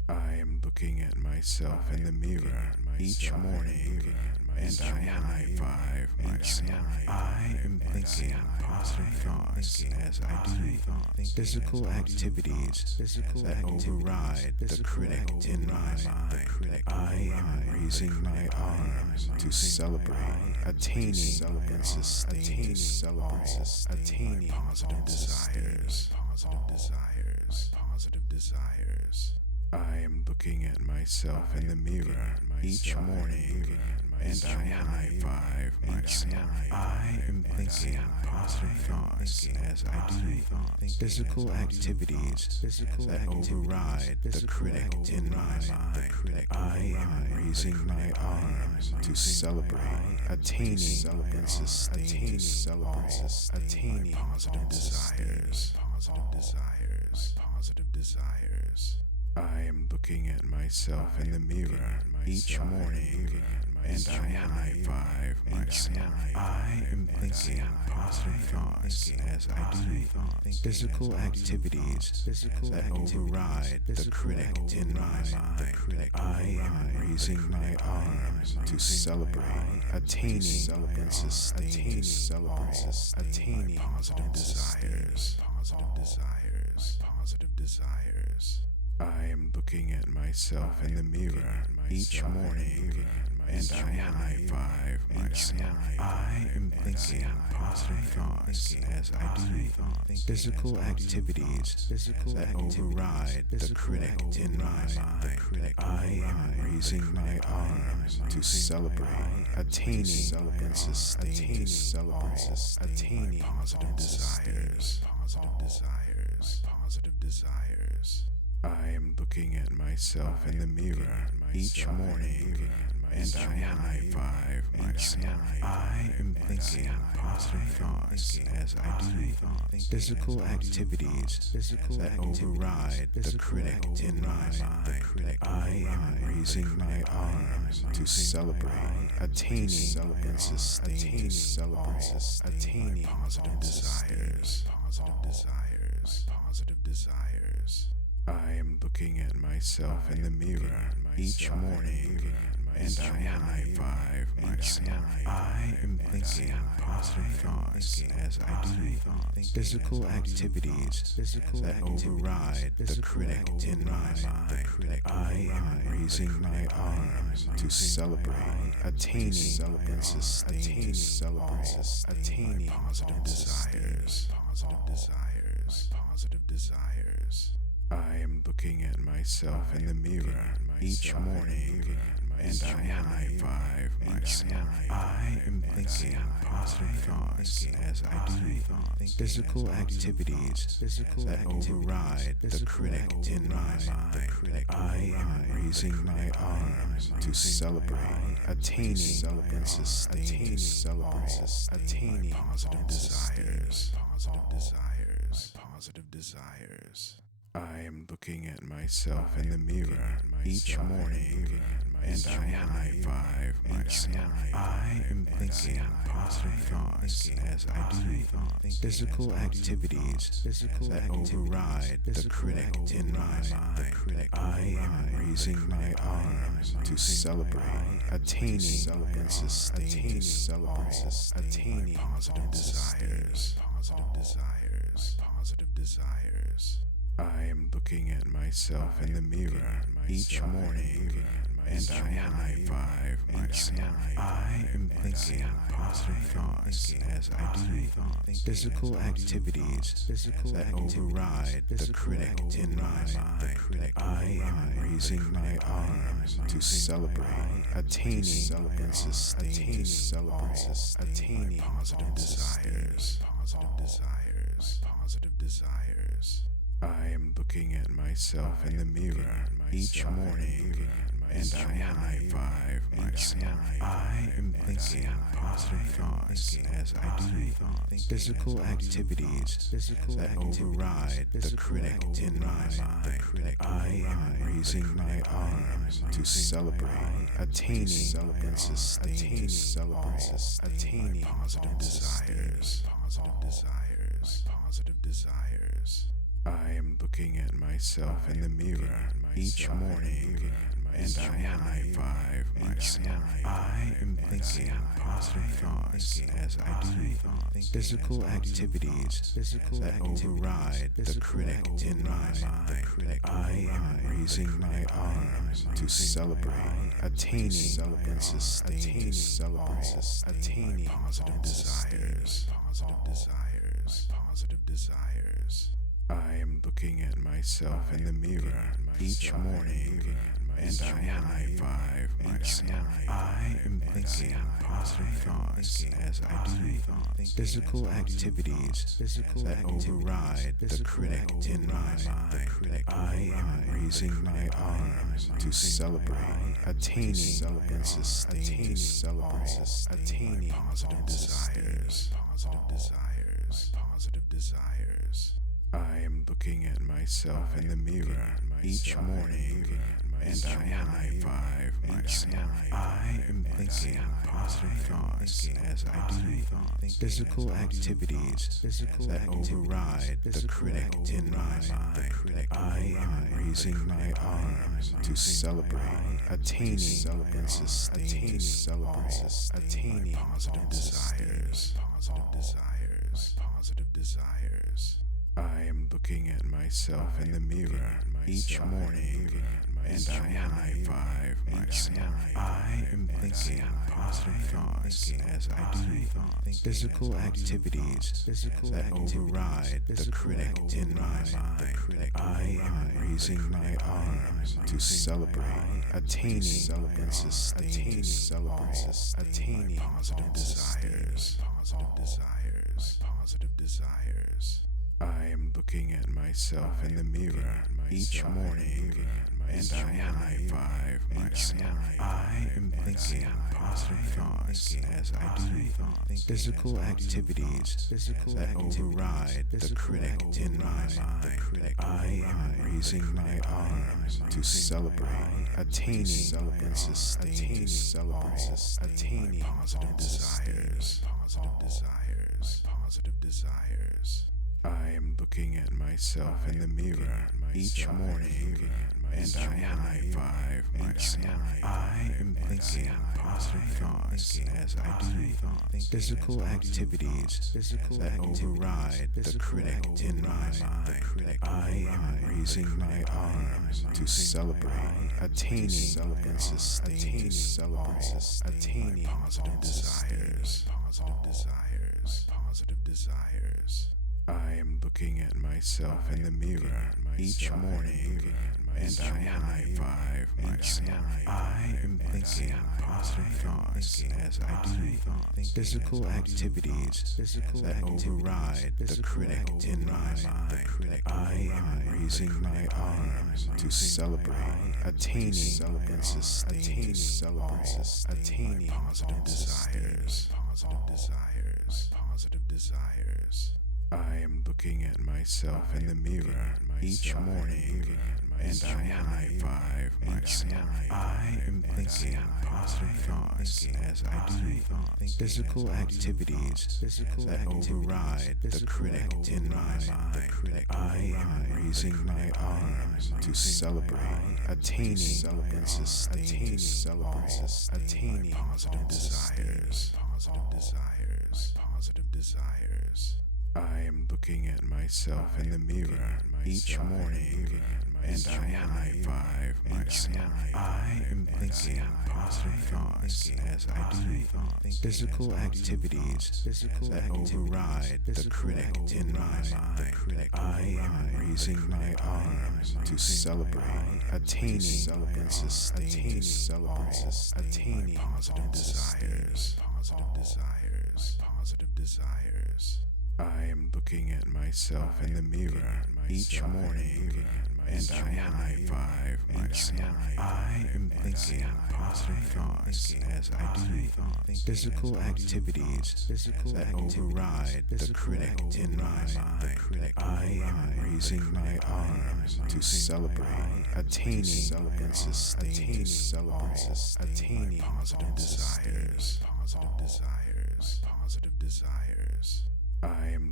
I am looking at myself in the mirror each morning, and I high five myself. I am thinking positive thoughts as I do physical activities that override the critic in my mind. I am raising my arms to celebrate attaining and sustaining attaining positive desires. Positive desires. I am looking at myself in the mirror each morning, and I high five myself. I am thinking positive thoughts as I do physical activities that override the critic in my mind. I am raising my arms to celebrate attaining and sustaining attaining positive desires. Positive desires. I am looking at myself in the mirror each morning, and I high five myself. I am thinking positive thoughts as I do physical activities that override the critic in my mind. I am raising my arms to celebrate attaining and sustaining attaining positive desires. Positive desires. I am looking at myself in the mirror each morning, and I high five myself. I am thinking positive thoughts as I do physical activities that override the critic in my mind. I am raising my arms to celebrate attaining and sustaining attaining positive desires. Positive desires. I am looking at myself in the mirror each morning, and I high five myself. I am thinking positive thoughts as I do physical activities that override the critic in my mind. I am raising my arms to celebrate attaining and sustaining attaining positive desires. Positive desires. I am looking at myself in the mirror each morning, and I high five myself. I am thinking positive thoughts as I do physical activities that override the critic in my mind. I am raising my arms to celebrate attaining and sustaining attaining positive desires. Positive desires. I am looking at myself in the mirror each morning, and I high five myself. I am thinking positive thoughts as I do physical activities that override the critic in my mind. I am raising my arms to celebrate attaining and sustaining attaining positive desires. Positive desires. I am looking at myself in the mirror each morning, and I high five myself. I am thinking positive thoughts as I do physical activities that override the critic in my mind. I am raising my arms to celebrate attaining and sustaining attaining positive desires. Positive desires. I am looking at myself in the mirror each morning, and I high five myself. I am thinking positive thoughts as I do physical activities that override the critic in my mind. I am raising my arms to celebrate attaining and sustaining attaining positive desires. Positive desires. I am looking at myself in the mirror each morning, and I high five myself. I am thinking positive thoughts as I do physical activities that override the critic in my mind. I am raising my arms to celebrate attaining and sustaining attaining positive desires. Positive desires. I am looking at myself in the mirror each morning, and I high five myself. I am thinking positive thoughts as I do physical activities that override the critic in my mind. I am raising my arms to celebrate attaining and sustaining positive desires. I am looking at myself in the mirror each morning, and I high five myself. I am thinking positive thoughts as I do physical activities that override the critic in my mind. I am raising my arms to celebrate attaining and sustaining positive desires. I am looking at myself in the mirror each morning, and I high five myself. I am thinking positive thoughts as I do physical activities that override the critic in my mind. I am raising my arms to celebrate attaining and sustaining positive desires. I am looking at myself in the mirror each morning, and I high five myself. I am thinking positive thoughts as I do physical activities that override the critic in my mind. I am raising my arms to celebrate attaining and sustaining positive desires. I am looking at myself in the mirror each morning, and I high five myself. I am thinking positive thoughts as I do physical activities that override the critic in my mind. I am raising my arms to celebrate attaining and sustaining positive desires. I am looking at myself in the mirror each morning, and I high five myself. I am thinking positive thoughts as I do physical activities that override the critic in my mind. I am raising my arms to celebrate attaining and sustaining positive desires. I am looking at myself in the mirror each morning, and I high five myself. I am thinking positive thoughts as I do physical activities that override the critic in my mind. I am raising my arms to celebrate attaining and sustaining positive desires. I am looking at myself in the mirror each morning, and I high five myself. I am thinking positive thoughts as I do physical activities that override the critic in my mind. I am raising my arms to celebrate attaining and sustaining positive desires. I am looking at myself in the mirror each morning, and I high five myself. I am thinking positive thoughts as I do physical activities that override the critic in my mind. I am raising my arms to celebrate attaining and sustaining positive desires. I am looking at myself in the mirror each morning, and I high five myself. I am thinking positive thoughts as I do physical activities that override the critic in my mind. I am raising my arms to celebrate attaining and sustaining positive desires. I am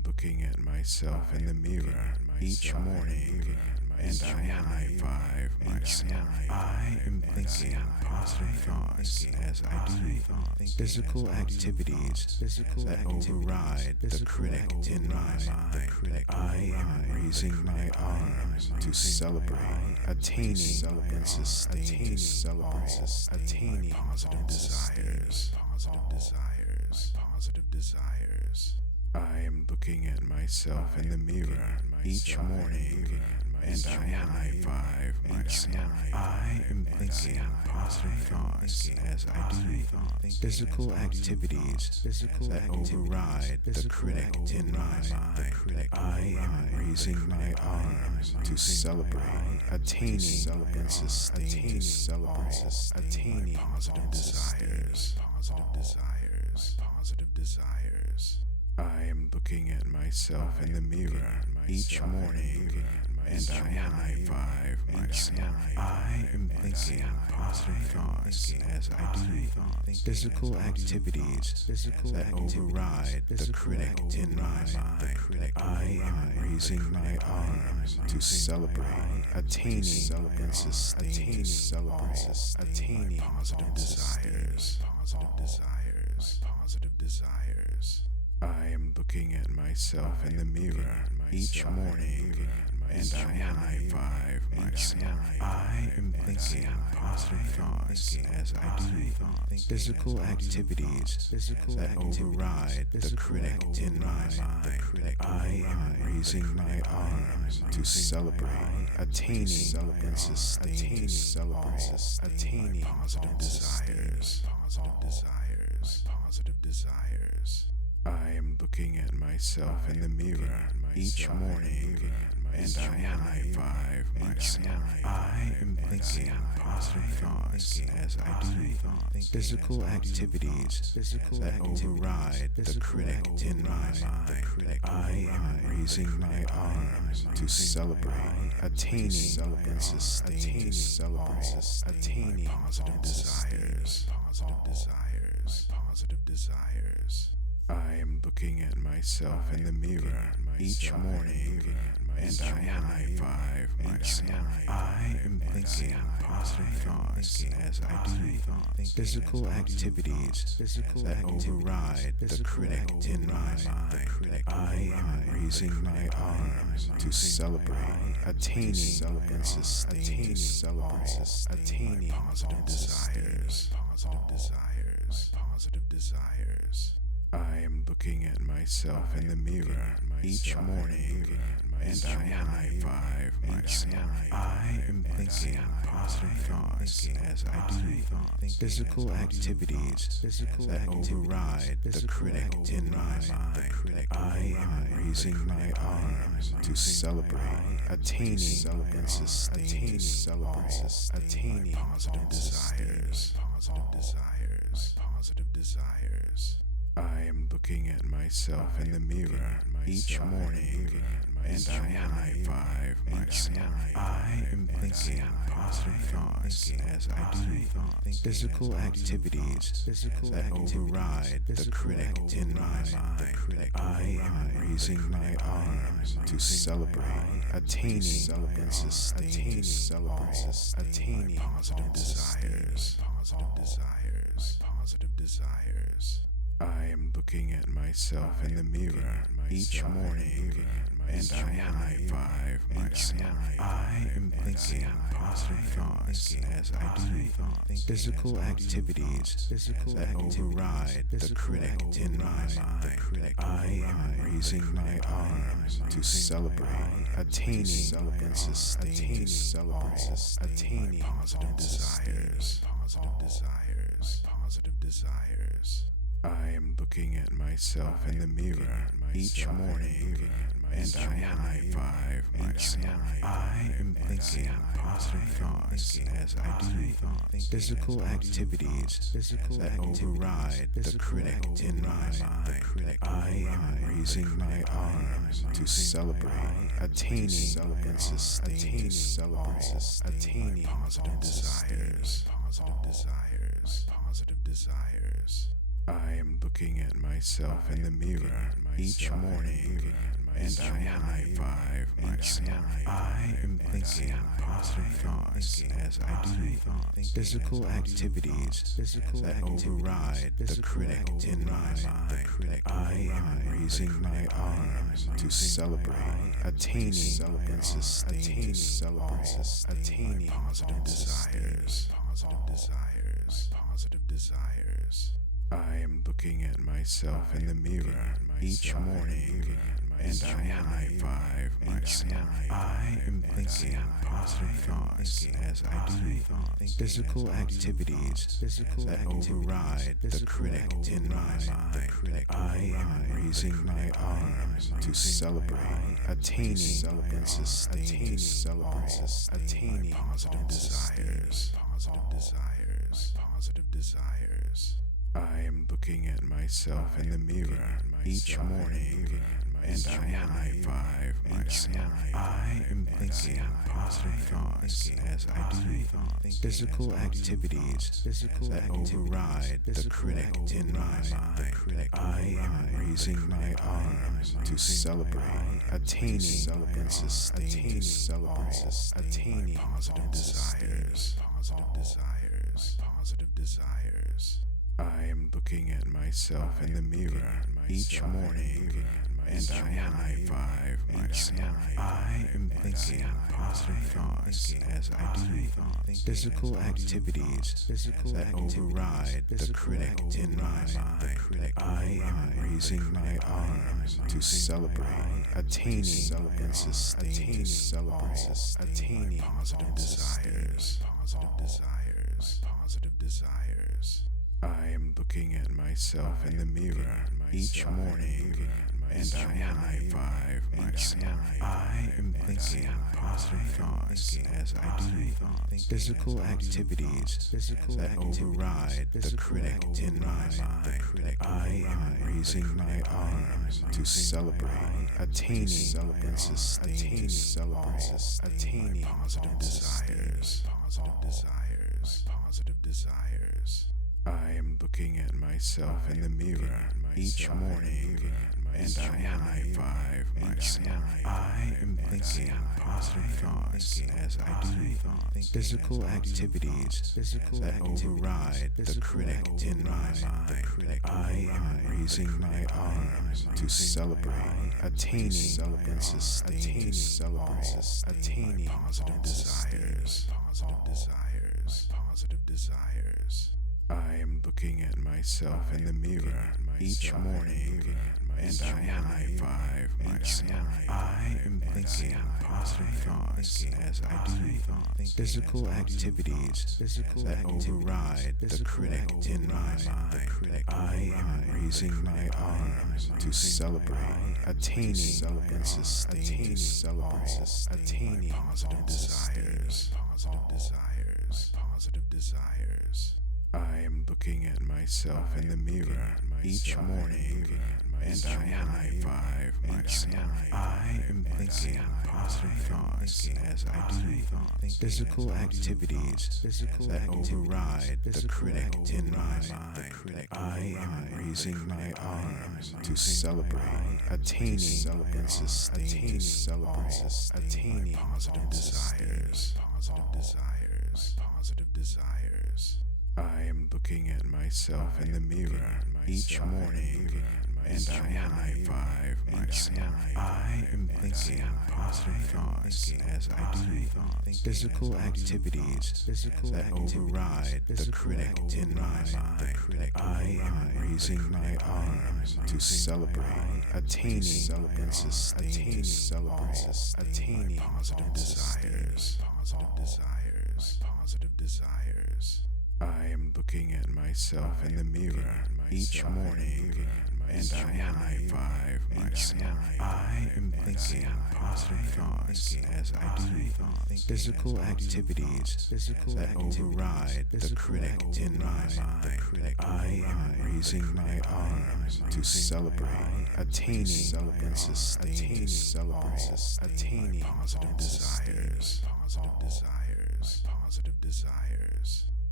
looking at myself in the mirror each morning, and I high five myself. I am thinking positive thoughts as I do physical activities that override the critic in my mind. I am raising my arms to celebrate attaining and sustaining attaining positive desires. I am looking at myself in the mirror each morning, and I high five myself. I am thinking positive thoughts as I do physical activities that override the critic in my mind. I am raising my arms to celebrate attaining and sustaining attaining positive desires. I am looking at myself in the mirror each morning, and I high five myself. I am thinking positive thoughts as I do physical activities that override the critic in my mind. I am raising my arms to celebrate attaining and sustaining attaining positive desires. I am looking at myself in the mirror each morning, and I high five myself. I am thinking positive thoughts as I do physical activities that override the critic in my mind. I am raising my arms to celebrate attaining and sustaining attaining positive desires. I am looking at myself in the mirror each morning, and I high five myself. I am thinking positive thoughts as I do physical activities that override the critic in my mind. I am raising my arms to celebrate attaining and sustaining attaining positive desires. I am looking at myself in the mirror each morning, and I high five myself. I am thinking positive thoughts as I do physical activities that override the critic in my mind. I am raising my arms to celebrate attaining and sustaining attaining positive desires. I am looking at myself in the mirror each morning, and I high five myself. I am thinking positive thoughts as I do physical activities that override the critic in my mind. I am raising my arms to celebrate attaining and sustaining attaining positive desires. I am looking at myself in the mirror each morning, and I high five myself. I am thinking positive thoughts as I do physical activities that override the critic in my mind. I am raising my arms to celebrate attaining and sustaining attaining positive desires. I am looking at myself in the mirror each morning, and I high five myself. I am thinking positive thoughts as I do physical activities that override the critic in my mind. I am raising my arms to celebrate attaining and sustaining attaining positive desires. I am looking at myself in the mirror each morning, and I high five myself. I am thinking positive thoughts as I do physical activities that override the critic in my mind. I am raising my arms to celebrate attaining and sustaining attaining positive desires. I am looking at myself in the mirror each morning, and I high five myself. I am thinking positive thoughts as I do physical activities that override the critic in my mind. I am raising my arms to celebrate attaining and sustaining positive desires. I am looking at myself in the mirror each morning, and I high five myself. I am thinking positive thoughts as I do physical activities that override the critic in my mind. I am raising my arms to celebrate attaining and sustaining positive desires. I am looking at myself in the mirror each morning, and I high five myself. I am thinking positive thoughts as I do physical activities that override the critic in my mind. I am raising my arms to celebrate attaining and sustaining positive desires. I am looking at myself in the mirror each morning, and I high five myself. I am thinking positive thoughts as I do physical activities that override the critic in my mind. I am raising my arms to celebrate attaining and sustaining positive desires. I am looking at myself in the mirror each morning, and I high five myself. I am thinking positive thoughts as I do physical activities that override the critic in my mind. I am raising my arms to celebrate attaining and sustaining positive desires. I am looking at myself in the mirror each morning, and I high five myself. I am thinking positive thoughts as I do physical activities that override the critic in my mind. I am raising my arms to celebrate attaining and sustaining positive desires. I am looking at myself in the mirror each morning, and I high five myself. I am thinking positive thoughts as I do physical activities that override the critic in my mind. I am raising my arms to celebrate attaining and sustaining positive desires. I am looking at myself in the mirror each morning, and I high five myself. I am thinking positive thoughts as I do physical activities that override the critic in my mind. I am raising my arms to celebrate attaining and sustaining positive desires. I am looking at myself in the mirror each morning, and I high five myself. I am thinking positive thoughts as I do physical activities that override the critic in my mind. I am raising my arms to celebrate attaining and sustaining positive desires. I am looking at myself in the mirror each morning, and I high five myself. I am thinking positive thoughts as I do physical activities that override the critic in my mind. I am raising my arms to celebrate attaining and sustaining positive desires.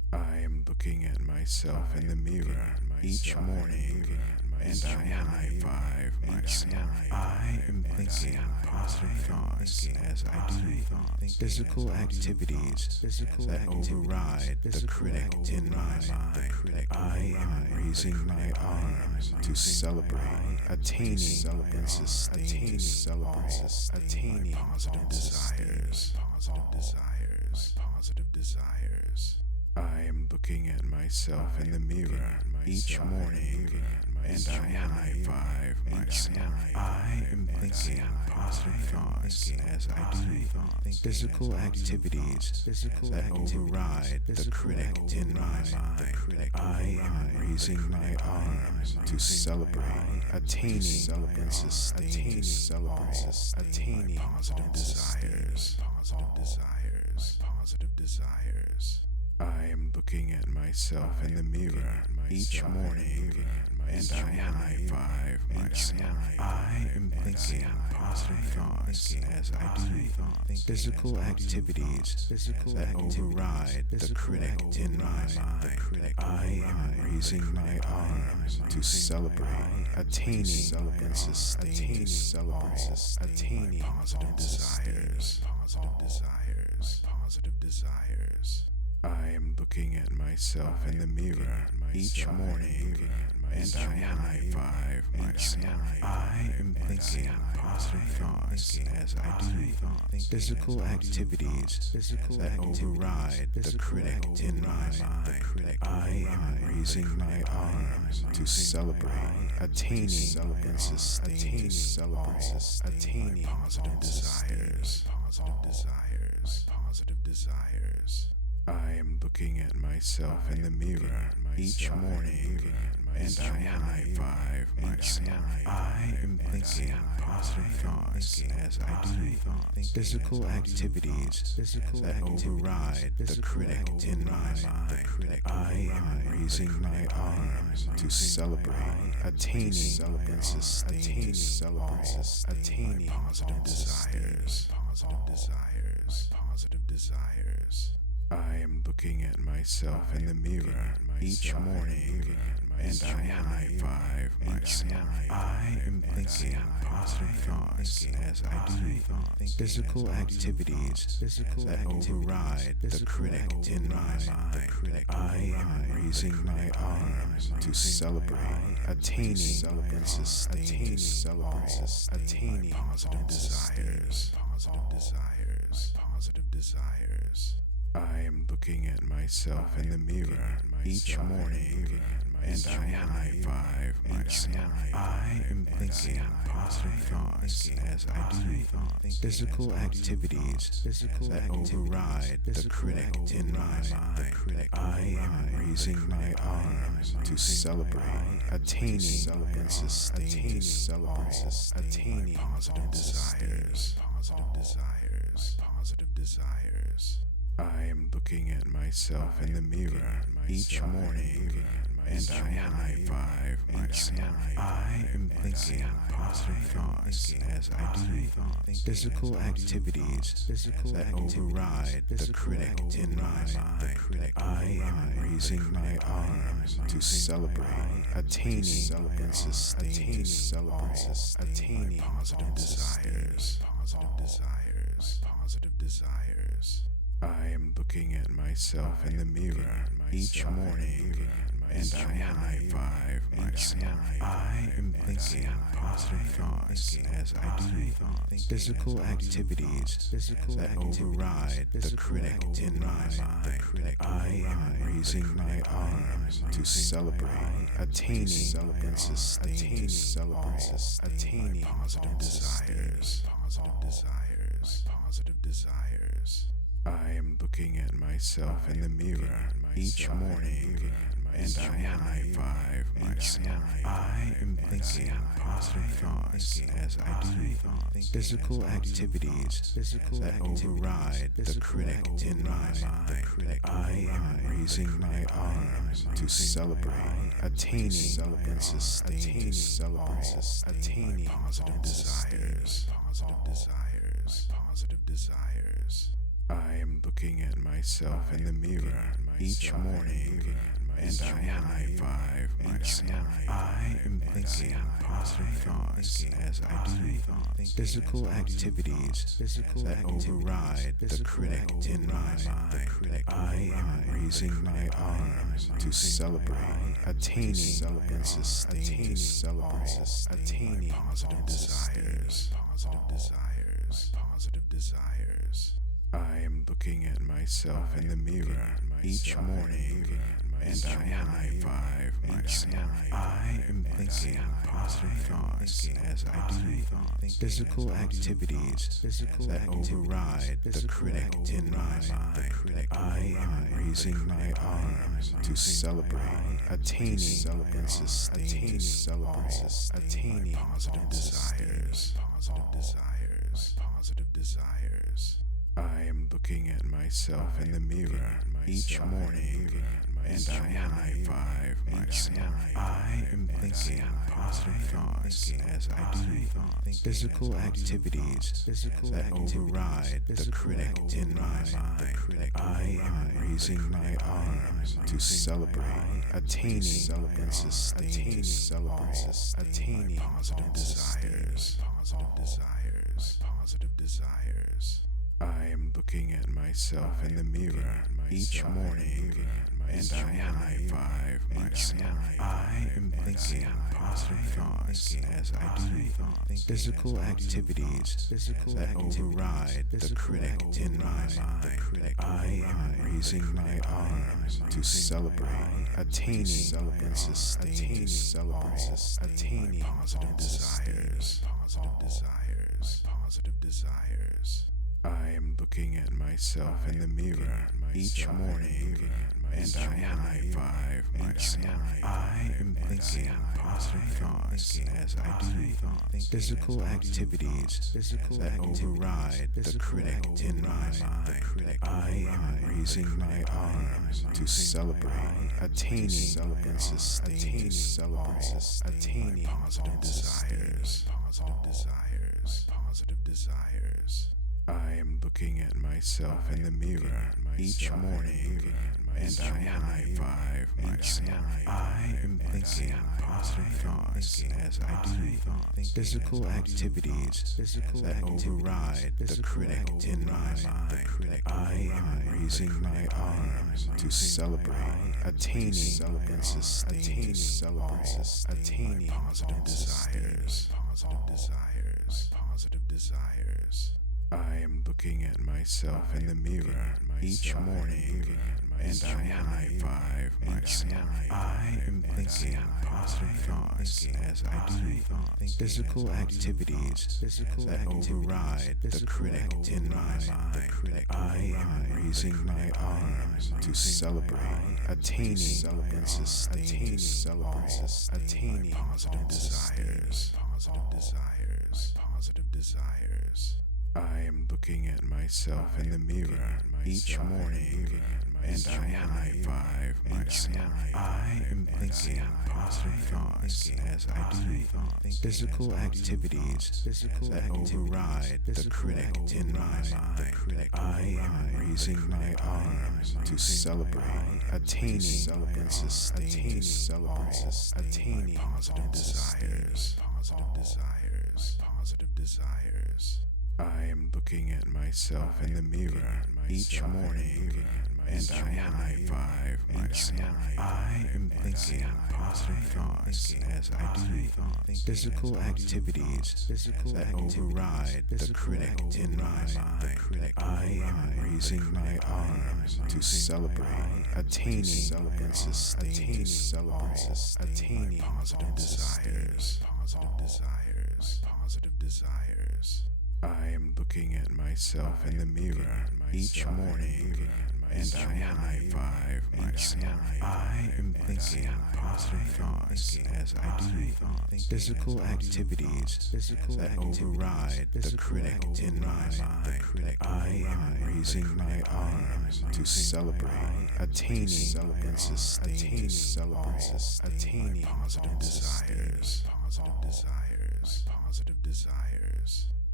I am looking at myself in the mirror each morning, and I high five myself. I am thinking positive thoughts as I do physical activities that override the critic in my mind. I am raising my arms to celebrate attaining and sustaining positive desires. I am looking at myself in the mirror each morning, and I high five myself. I am thinking positive thoughts as I do physical activities that override the critic in my mind. I am raising my arms to celebrate attaining and sustaining positive desires. I am looking at myself in the mirror each morning, and I high five myself. I am thinking positive thoughts as I do physical activities that override the critic in my mind. I am raising my arms to celebrate attaining and sustaining positive desires. I am looking at myself in the mirror each morning, and I high five myself. I am thinking positive thoughts as I do physical activities that override the critic in my mind. I am raising my arms to celebrate attaining and sustaining positive desires. I am looking at myself in the mirror each morning, and I high five myself. I am thinking positive thoughts as I do physical activities that override the critic in my mind. I am raising my arms to celebrate attaining and sustaining positive desires. I am looking at myself in the mirror each morning, and I high five myself. I am thinking positive thoughts as I do physical activities that override the critic in my mind. I am raising my arms to celebrate attaining and sustaining positive desires. I am looking at myself in the mirror each morning, and I high five myself. I am thinking positive thoughts as I do physical activities that override the critic in my mind. I am raising my arms to celebrate attaining and sustaining positive desires. I am looking at myself in the mirror each morning, and I high five myself. I am thinking positive thoughts as I do physical activities that override the critic in my mind. I am raising my arms to celebrate attaining and sustaining positive desires. I am looking at myself in the mirror each morning, and I high five myself. I am thinking positive thoughts as I do physical activities that override the critic in my mind. I am raising my arms to celebrate attaining and sustaining positive desires. I am looking at myself in the mirror each morning, and I high five myself. I am thinking positive thoughts as I do physical activities that override the critic in my mind. I am raising my arms to celebrate attaining and sustaining positive desires. I am looking at myself in the mirror each morning, and I high five myself. I am thinking positive thoughts as I do physical activities that override the critic in my mind. I am raising my arms to celebrate attaining and sustaining attaining positive desires. Positive desires. I am looking at myself in the mirror each morning, and I high five myself. I am thinking positive thoughts as I do physical activities that override the critic in my mind. I am raising my arms to celebrate attaining and sustaining attaining positive desires. Positive desires. I am looking at myself in the mirror each morning, and I high five myself. I am thinking positive thoughts as I do physical activities that override the critic in my mind. I am raising my arms to celebrate attaining and sustaining attaining positive desires. Positive desires. I am looking at myself in the mirror each morning, and I high five myself. I am thinking positive thoughts as I do physical activities that override the critic in my mind. I am raising my arms to celebrate attaining and sustaining attaining positive desires. Positive desires. I am looking at myself in the mirror each morning, and I high five myself. I am thinking positive thoughts as I do physical activities that override the critic in my mind. I am raising my arms to celebrate attaining and sustaining attaining positive desires. Positive desires. I am looking at myself in the mirror each morning, and I high five myself. I am thinking positive thoughts as I do physical activities that override the critic in my mind. I am raising my arms to celebrate attaining and sustaining attaining positive desires. Positive desires. I am looking at myself in the mirror each morning, and I high five myself. I am thinking positive thoughts as I do physical activities that override the critic in my mind. I am raising my arms to celebrate attaining and sustaining attaining positive desires. Positive desires. I am looking at myself in the mirror each morning, and I high five myself. I am thinking positive thoughts as I do physical activities that override the critic in my mind. I am raising my arms to celebrate attaining and sustaining attaining positive desires. Positive desires. I am looking at myself in the mirror each morning, and I high five myself. I am thinking positive thoughts as I do physical activities that override the critic in my mind. I am raising my arms to celebrate attaining and sustaining attaining positive desires. Positive desires. I am looking at myself in the mirror each morning, and I high five myself. I am thinking positive thoughts as I do physical activities that override the critic in my mind. I am raising my arms to celebrate attaining and sustaining attaining positive desires. Positive desires.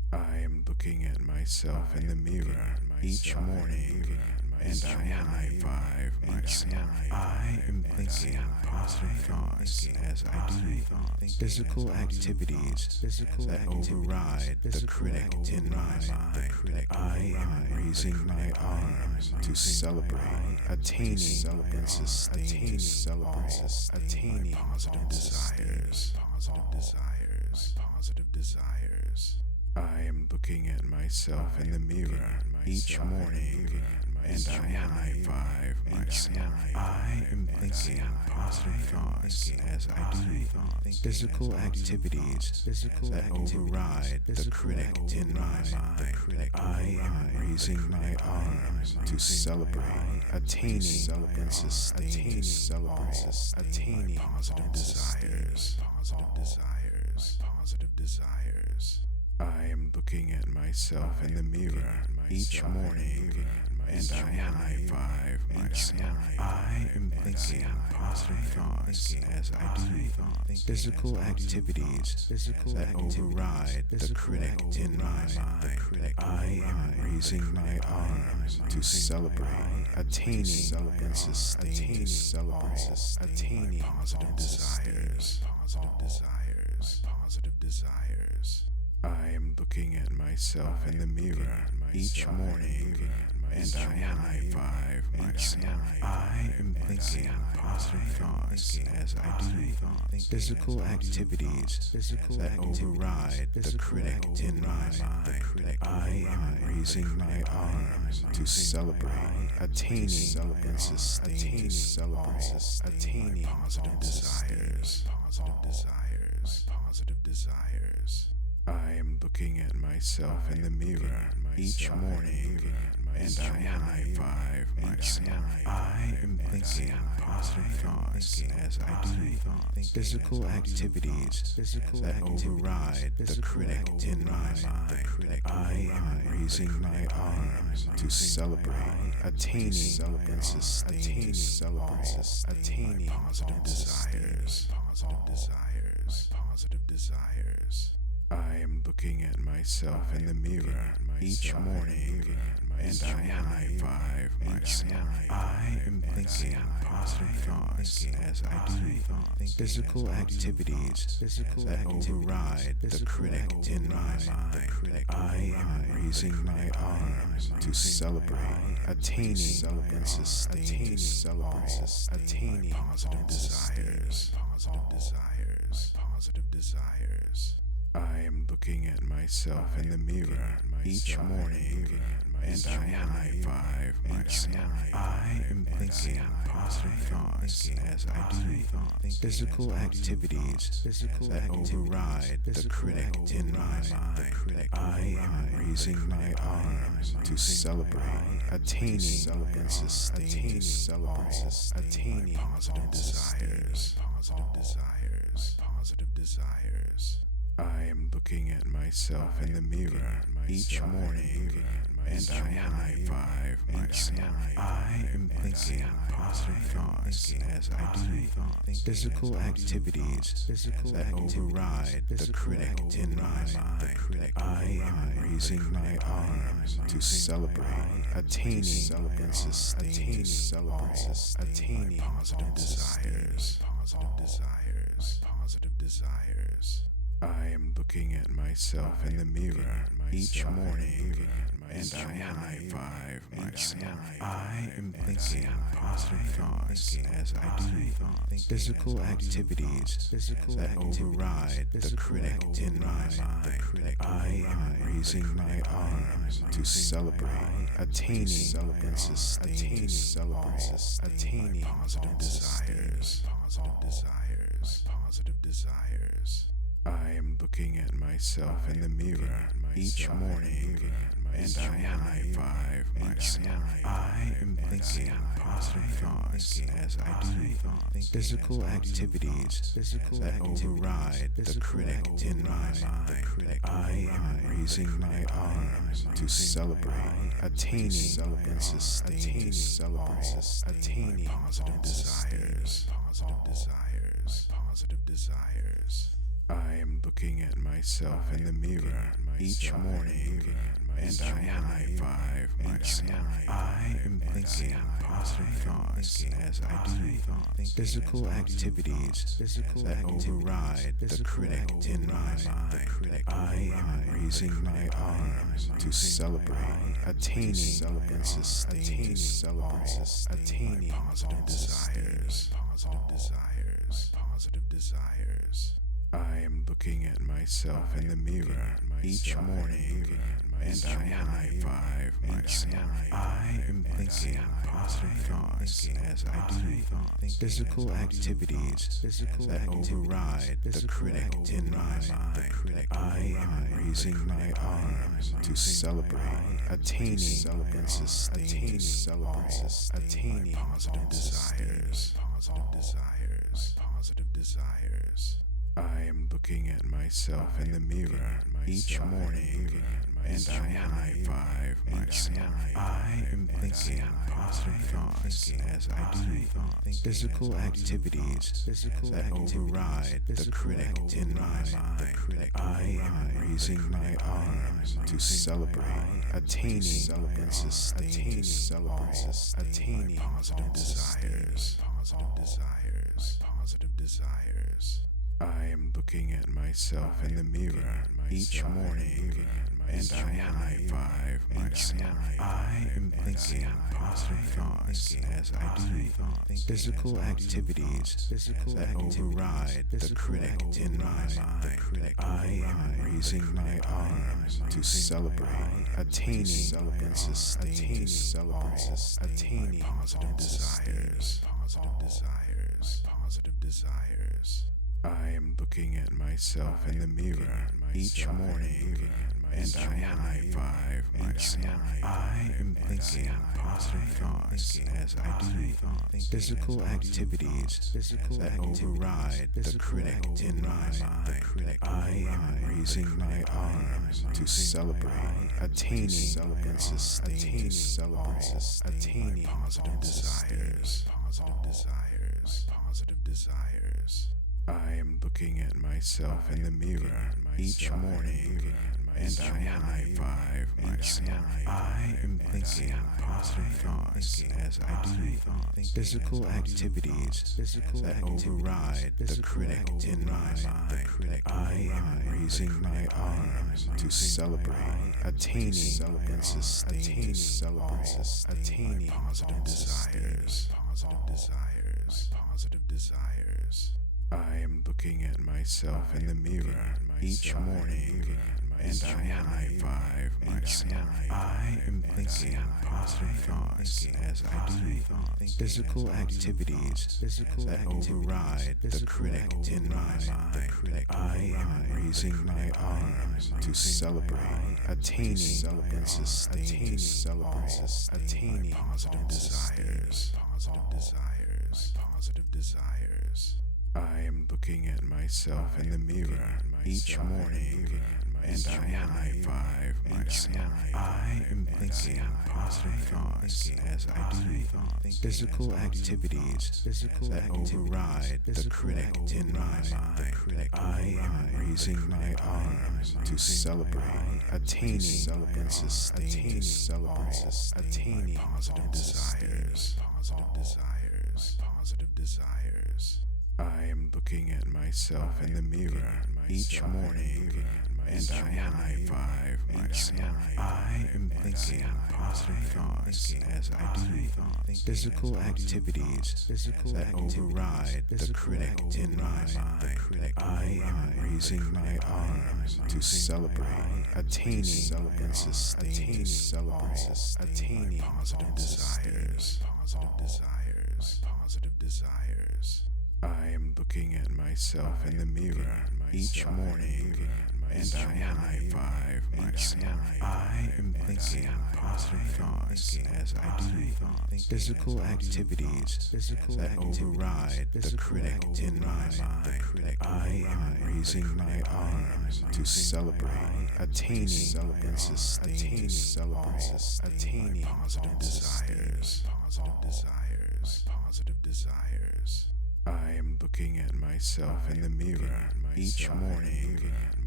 I am looking at myself in the mirror each morning, and I high five myself. I am thinking positive thoughts as I do physical activities that override the critic in my mind. I am raising my arms to celebrate attaining and sustaining positive desires. I am looking at myself in the mirror each morning, and I high five myself. I am thinking positive thoughts as I do physical activities that override the critic in my mind. I am raising my arms to celebrate attaining and sustaining positive desires. I am looking at myself in the mirror each morning, and I high five myself. I am thinking positive thoughts as I do physical activities that override the critic in my mind. I am raising my arms to celebrate attaining and sustaining positive desires. I am looking at myself in the mirror each morning, and I high five myself. I am thinking positive thoughts as I do physical activities that override the critic in my mind. I am raising my arms to celebrate attaining and sustaining positive desires. I am looking at myself in the mirror each morning, and I high five myself. I am thinking positive thoughts as I do physical activities that override the critic in my mind. I am raising my arms to celebrate attaining and sustaining positive desires. I am looking at myself in the mirror each morning, and I high five myself. I am thinking positive thoughts as I do physical activities that override the critic in my mind. I am raising my arms to celebrate attaining and sustaining positive desires. I am looking at myself in the mirror each morning, and I high five myself. I am thinking positive thoughts as I do physical activities that override the critic in my mind. I am raising my arms to celebrate attaining and sustaining positive desires. I am looking at myself in the mirror each morning, and I high five myself. I am thinking positive thoughts as I do physical activities that override the critic in my mind. I am raising my arms to celebrate attaining and sustaining positive desires. I am looking at myself in the mirror each morning, and I high five myself. I am thinking positive thoughts as I do physical activities that override the critic in my mind. I am raising my arms to celebrate attaining and sustaining positive desires. I am looking at myself in the mirror each morning, and I high five myself. I am thinking positive thoughts as I do physical activities that override the critic in my mind. I am raising my arms to celebrate attaining and sustaining positive desires. I am looking at myself in the mirror each morning, and I high five myself. I am thinking positive thoughts as I do physical activities that override the critic in my mind. I am raising my arms to celebrate attaining and sustaining attaining positive desires. I am looking at myself in the mirror each morning, and I high five myself. I am thinking positive thoughts as I do physical activities that override the critic in my mind. I am raising my arms to celebrate attaining and sustaining attaining positive desires. I am looking at myself in the mirror each morning, and I high five myself. I am thinking positive thoughts as I do physical activities that override the critic in my mind. I am raising my arms to celebrate attaining and sustaining attaining positive desires. I am looking at myself in the mirror each morning, and I high five myself. I am thinking positive thoughts as I do physical activities that override the critic in my mind. I am raising my arms to celebrate attaining and sustaining attaining positive desires. I am looking at myself in the mirror each morning, and I high five myself. I am thinking positive thoughts as I do physical activities that override the critic in my mind. I am raising my arms to celebrate attaining and sustaining attaining positive desires. I am looking at myself in the mirror each morning, and I high five myself. I am thinking positive thoughts as I do physical activities that override the critic in my mind. I am raising my arms to celebrate attaining and sustaining attaining positive desires. I am looking at myself in the mirror each morning, and I high five myself. I am thinking positive thoughts as I do physical activities that override the critic in my mind. I am raising my arms to celebrate attaining and sustaining attaining positive desires. I am looking at myself in the mirror each morning, and I high five myself. I am thinking positive thoughts as I do physical activities that override the critic in my mind. I am raising my arms to celebrate attaining and sustaining attaining positive desires. I am looking at myself in the mirror each morning, and I high five myself. I am thinking positive thoughts as I do physical activities that override the critic in my mind. I am raising my arms to celebrate attaining and sustaining attaining positive desires. I am looking at myself in the mirror each morning, and I high five myself. I am thinking positive thoughts as I do physical activities that override the critic in my mind. I am raising my arms to celebrate attaining and sustaining attaining positive desires. I am looking at myself in the mirror each morning,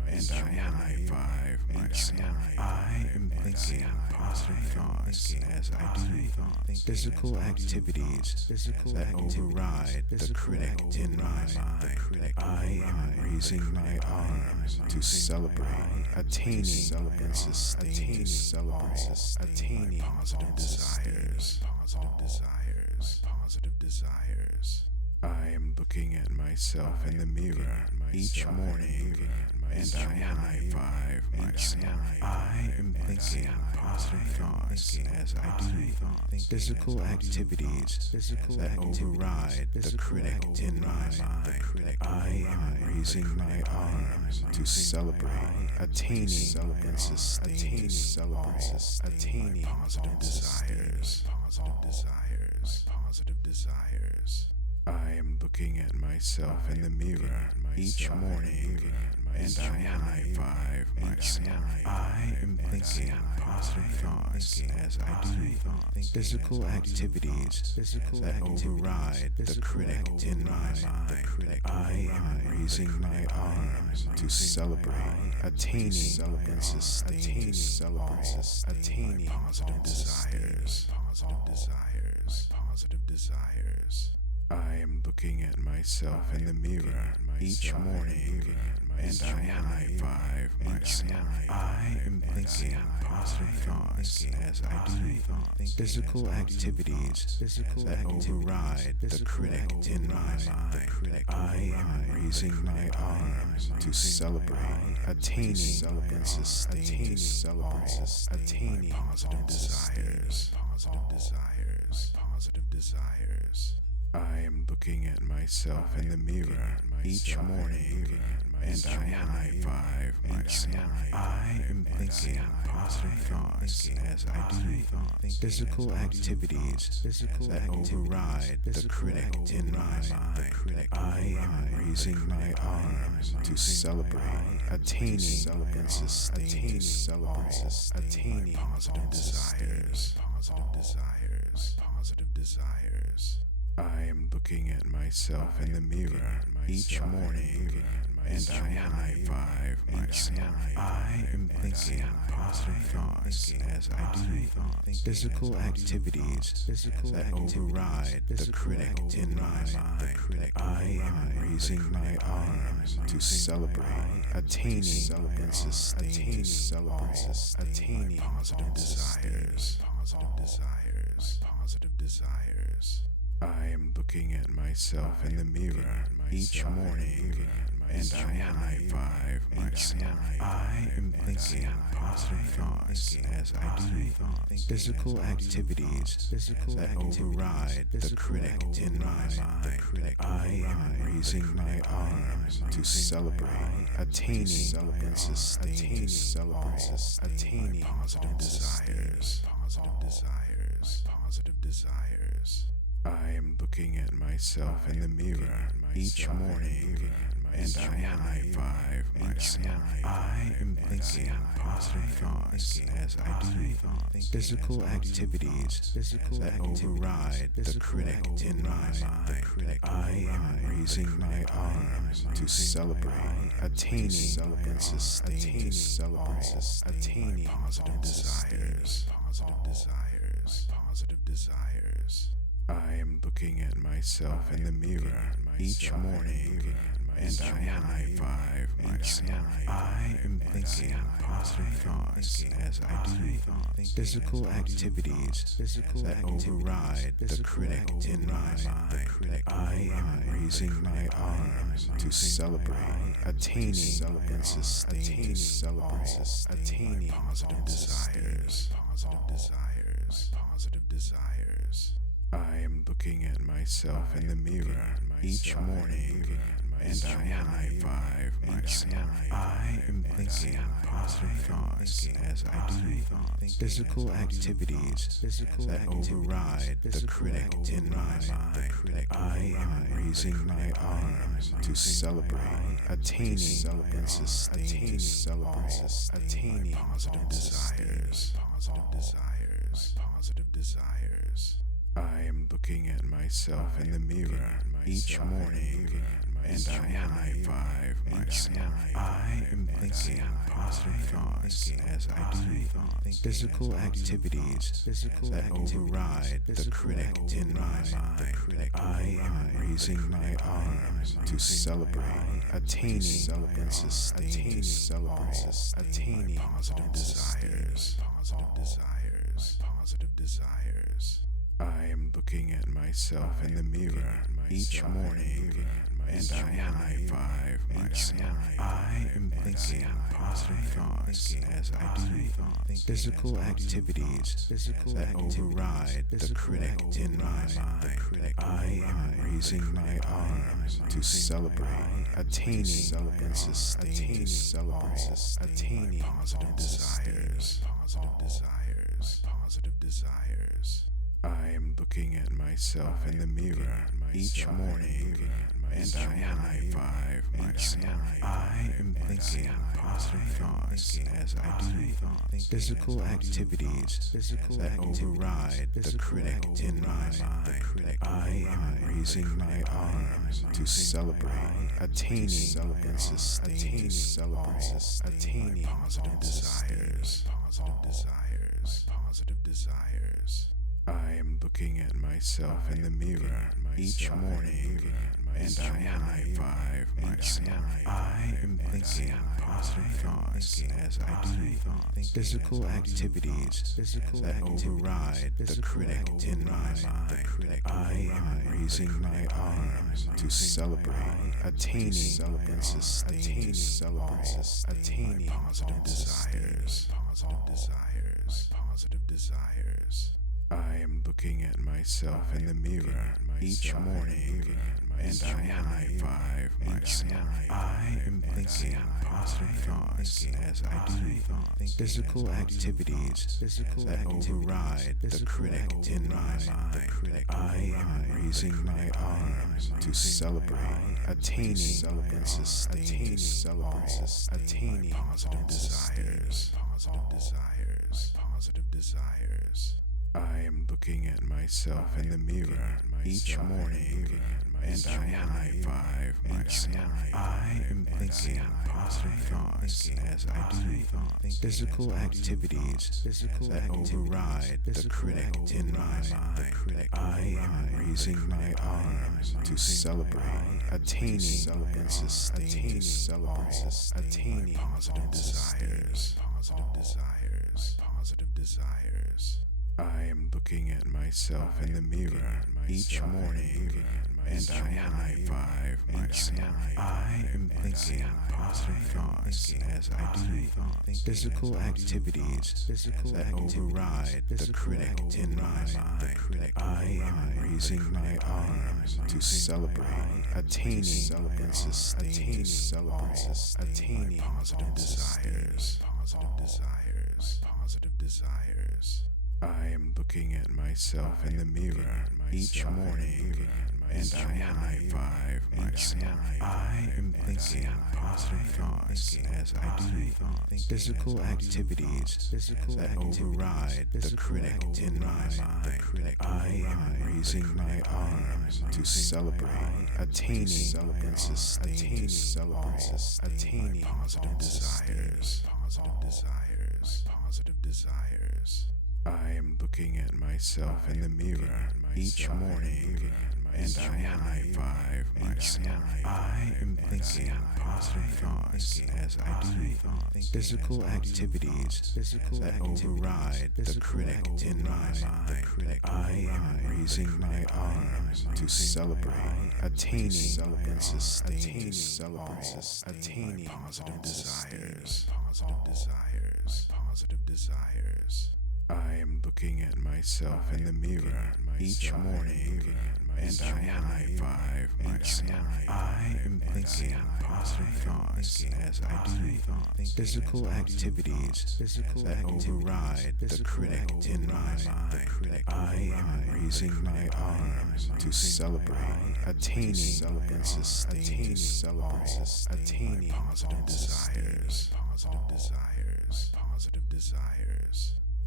and I high five myself. I am thinking positive thoughts as I do physical activities that override the critic in my mind. I am raising my arms to celebrate attaining and sustaining attaining positive desires. I am looking at myself in the mirror each morning, and I high five myself. I am thinking positive thoughts as I do physical activities that override the critic in my mind. I am raising my arms to celebrate attaining and sustaining attaining positive desires. I am looking at myself in the mirror each morning, and I high five myself. I am thinking positive thoughts as I do physical activities that override the critic in my mind. I am raising my arms to celebrate attaining and sustaining attaining positive desires. I am looking at myself in the mirror each morning, and I high five myself. I am thinking positive thoughts as I do physical activities that override the critic in my mind. I am raising my arms to celebrate attaining and sustaining attaining positive desires. I am looking at myself in the mirror each morning, and I high five myself. I am thinking positive thoughts as I do physical activities that override the critic in my mind. I am raising my arms to celebrate attaining and sustaining attaining positive desires. I am looking at myself in the mirror each morning, and I high five myself. I am thinking positive thoughts as I do physical activities that override the critic in my mind. I am raising my arms to celebrate attaining and sustaining attaining positive desires. I am looking at myself in the mirror each morning, and I high five myself. I am thinking positive thoughts as I do physical activities that override the critic in my mind. I am raising my arms to celebrate attaining and sustaining attaining positive desires. I am looking at myself in the mirror each morning, and I high five myself. I am thinking positive thoughts as I do physical activities that override the critic in my mind. I am raising my arms to celebrate attaining and sustaining attaining positive desires. I am looking at myself in the mirror each morning, and I high five myself. I am thinking positive thoughts as I do physical activities that override the critic in my mind. I am raising my arms to celebrate attaining and sustaining attaining positive desires. I am looking at myself in the mirror each morning, and I high five myself. I am thinking positive thoughts as I do physical activities that override the critic in my mind. I am raising my arms to celebrate attaining and sustaining attaining positive desires. I am looking at myself in the mirror each morning, and I high five myself. I am thinking positive thoughts as I do physical activities that override the critic in my mind. I am raising my arms to celebrate attaining and sustaining attaining positive desires. I am looking at myself in the mirror each morning, and I high five myself. I am thinking positive thoughts as I do physical activities that override the critic in my mind. I am raising my arms to celebrate attaining and sustaining attaining positive desires. I am looking at myself in the mirror each morning, and I high five myself. I am thinking positive thoughts as I do physical activities that override the critic in my mind. I am raising my arms to celebrate attaining and sustaining attaining positive desires. I am looking at myself in the mirror each morning, and I high five myself. I am thinking positive thoughts as I do physical activities that override the critic in my mind. I am raising my arms to celebrate attaining and sustaining attaining positive desires. I am looking at myself in the mirror each morning, and I high five myself. I am thinking positive thoughts as I do physical activities that override the critic in my mind. I am raising my arms to celebrate attaining and sustaining attaining positive desires. I am looking at myself in the mirror each morning, and I high five myself. I am thinking positive thoughts as I do physical activities that override the critic in my mind. I am raising my arms to celebrate attaining and sustaining attaining positive desires. I am looking at myself in the mirror each morning, and I high five myself. I am thinking positive thoughts as I do physical activities that override the critic in my mind. I am raising my arms to celebrate attaining and sustaining attaining positive desires. I am looking at myself in the mirror each morning, and I high five myself. I am thinking positive thoughts as I do physical activities that override the critic in my mind. I am raising my arms to celebrate attaining and sustaining attaining positive desires. I am looking at myself in the mirror each morning, and I high five myself. I am thinking positive thoughts as I do physical activities that override the critic in my mind. I am raising my arms to celebrate attaining and sustaining attaining positive desires. I am looking at myself in the mirror each morning, and I high five myself. I am thinking positive thoughts as I do physical activities that override the critic in my mind. I am raising my arms to celebrate attaining and sustaining attaining positive desires.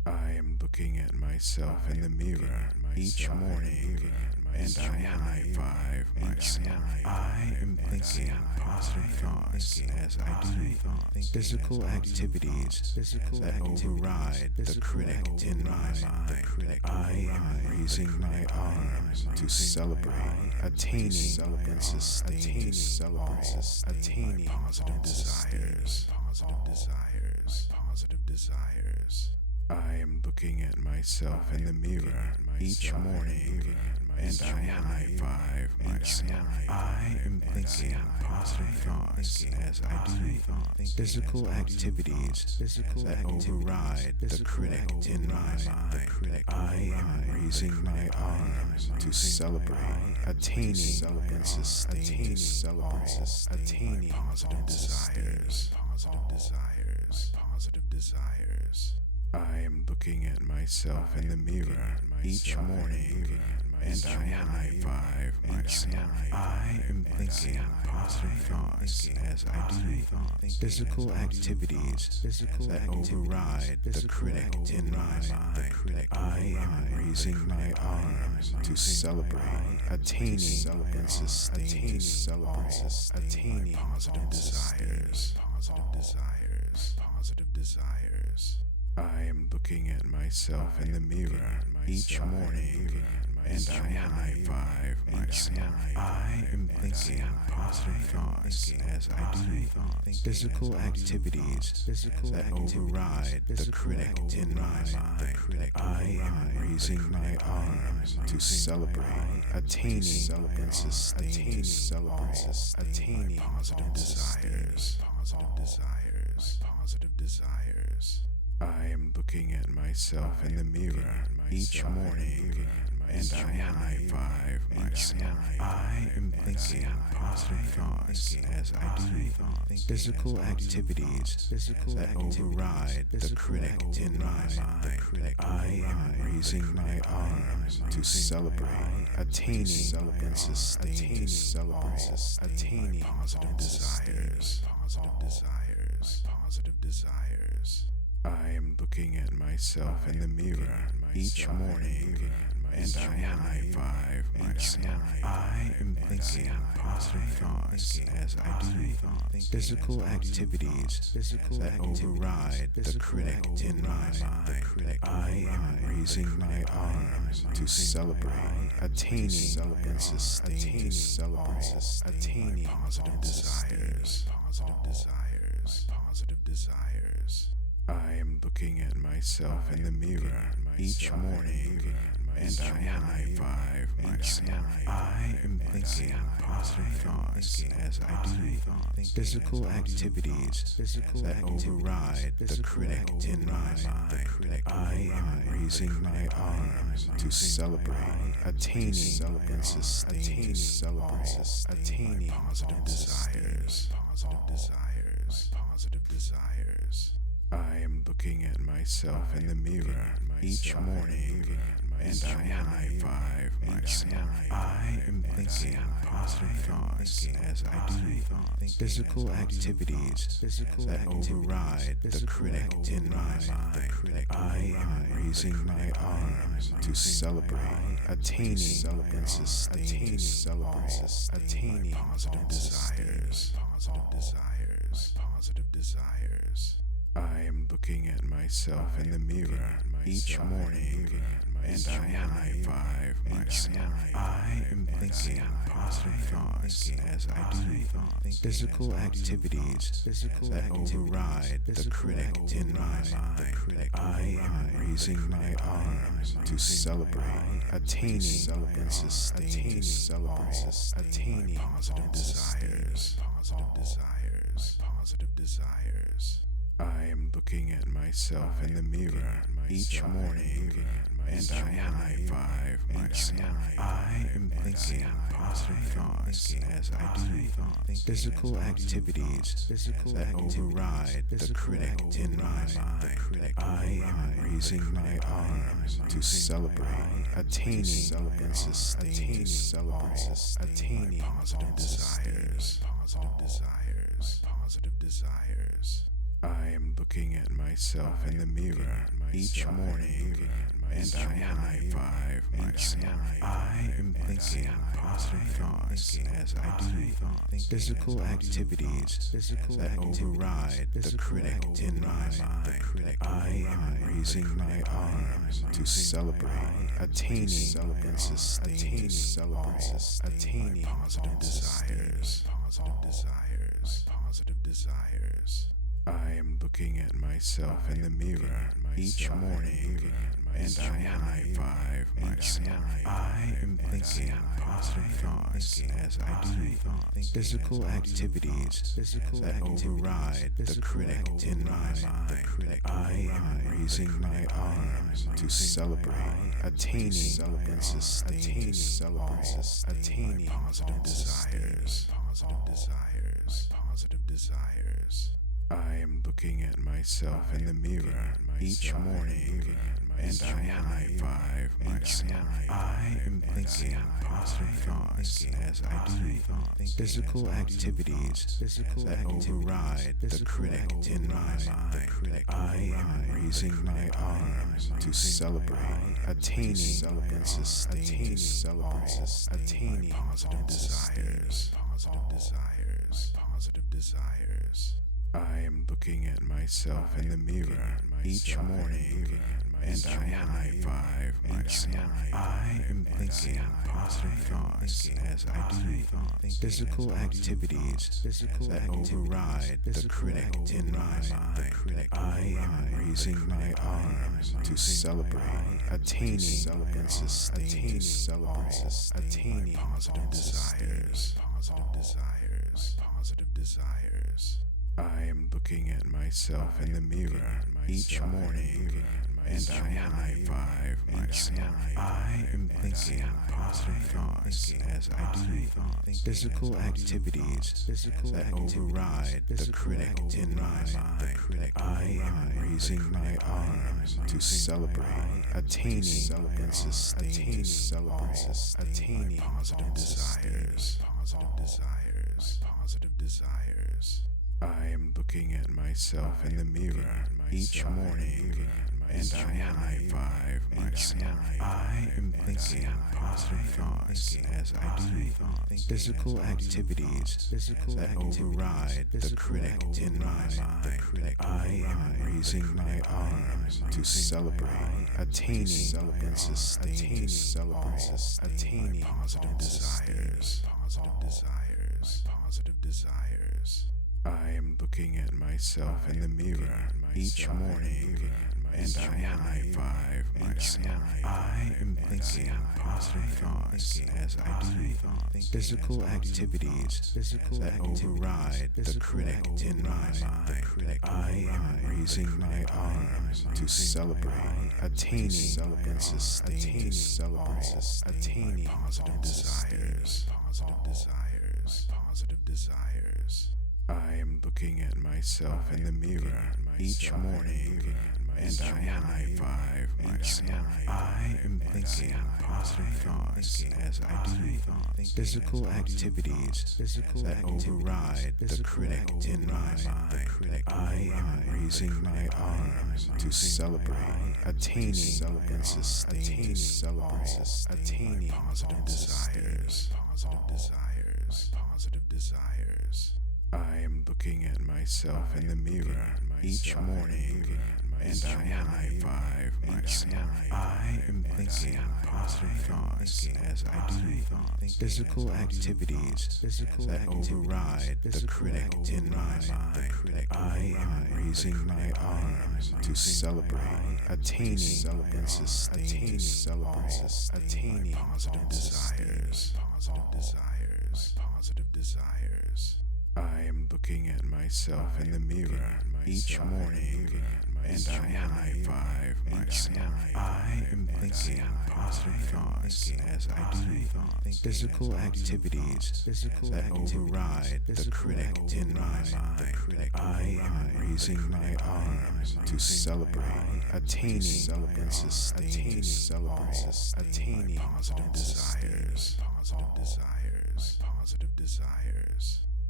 I am looking at myself in the mirror each morning, and I high five myself. I am thinking positive thoughts as I do physical activities that override the critic in my mind. I am raising my arms to celebrate attaining and sustaining attaining positive desires. Positive desires. I am looking at myself in the mirror each morning, and I high five myself. I am thinking positive thoughts as I do physical activities that override the critic in my mind. I am raising my arms to celebrate attaining and sustaining attaining positive desires. Positive desires. I am looking at myself in the mirror each morning, and I high five myself. I am thinking positive thoughts as I do physical activities that override the critic in my mind. I am raising my arms to celebrate attaining and sustaining attaining positive desires. Positive desires. I am looking at myself in the mirror each morning, and I high five myself. I am thinking positive thoughts as I do physical activities that override the critic in my mind. I am raising my arms to celebrate attaining and sustaining attaining positive desires. Positive desires. I am looking at myself in the mirror each morning, and I high five myself. I am thinking positive thoughts as I do physical activities that override the critic in my mind. I am raising my arms to celebrate attaining and sustaining attaining positive desires. Positive desires. I am looking at myself in the mirror each morning, and I high five myself. I am thinking positive thoughts as I do physical activities that override the critic in my mind. I am raising my arms to celebrate attaining and sustaining attaining positive desires. Positive desires. I am looking at myself in the mirror each morning, and I high five myself. I am thinking positive thoughts as I do physical activities that override the critic in my mind. I am raising my arms to celebrate attaining and sustaining attaining positive desires. Positive desires. I am looking at myself in the mirror each morning, and I high five myself. I am thinking positive thoughts as I do physical activities that override the critic in my mind. I am raising my arms to celebrate attaining and sustaining attaining positive desires. Positive desires. I am looking at myself in the mirror each morning, and I high five myself. I am thinking positive thoughts as I do physical activities that override the critic in my mind. I am raising my arms to celebrate attaining and sustaining attaining positive desires. Positive desires. I am looking at myself in the mirror each morning, and I high five myself. I am thinking positive thoughts as I do physical activities that override the critic in my mind. I am raising my arms to celebrate attaining and sustaining attaining positive desires. Positive desires. I am looking at myself in the mirror each morning, and I high five myself. I am thinking positive thoughts as I do physical activities that override the critic in my mind. I am raising my arms to celebrate attaining and sustaining positive desires. I am looking at myself in the mirror each morning, and I high five myself. I am thinking positive thoughts as I do physical activities that override the critic in my mind. I am raising my arms to celebrate attaining and sustaining positive desires. I am looking at myself in the mirror each morning, and I high five myself. I am thinking positive thoughts as I do physical activities that override the critic in my mind. I am raising my arms to celebrate attaining and sustaining positive desires. I am looking at myself in the mirror each morning, and I high five myself. I am thinking positive thoughts as I do physical activities that override the critic in my mind. I am raising my arms to celebrate attaining and sustaining positive desires. I am looking at myself in the mirror each morning, and I high five myself. I am thinking positive thoughts as I do physical activities that override the critic in my mind. I am raising my arms to celebrate attaining and sustaining positive desires. I am looking at myself in the mirror each morning, and I high five myself. I am thinking positive thoughts as I do physical activities that override the critic in my mind. I am raising my arms to celebrate attaining and sustaining positive desires. I am looking at myself in the mirror each morning, and I high five myself. I am thinking positive thoughts as I do physical activities that override the critic in my mind. I am raising my arms to celebrate attaining and sustaining positive desires. I am looking at myself in the mirror each morning, and I high five myself. I am thinking positive thoughts as I do physical activities that override the critic in my mind. I am raising my arms to celebrate attaining and sustaining positive desires. I am looking at myself in the mirror each morning, and I high five myself. I am thinking positive thoughts as I do physical activities that override the critic in my mind. I am raising my arms to celebrate attaining and sustaining positive desires. I am looking at myself in the mirror each morning, and I high five myself. I am thinking positive thoughts as I do physical activities that override the critic in my mind. I am raising my arms to celebrate attaining and sustaining positive desires.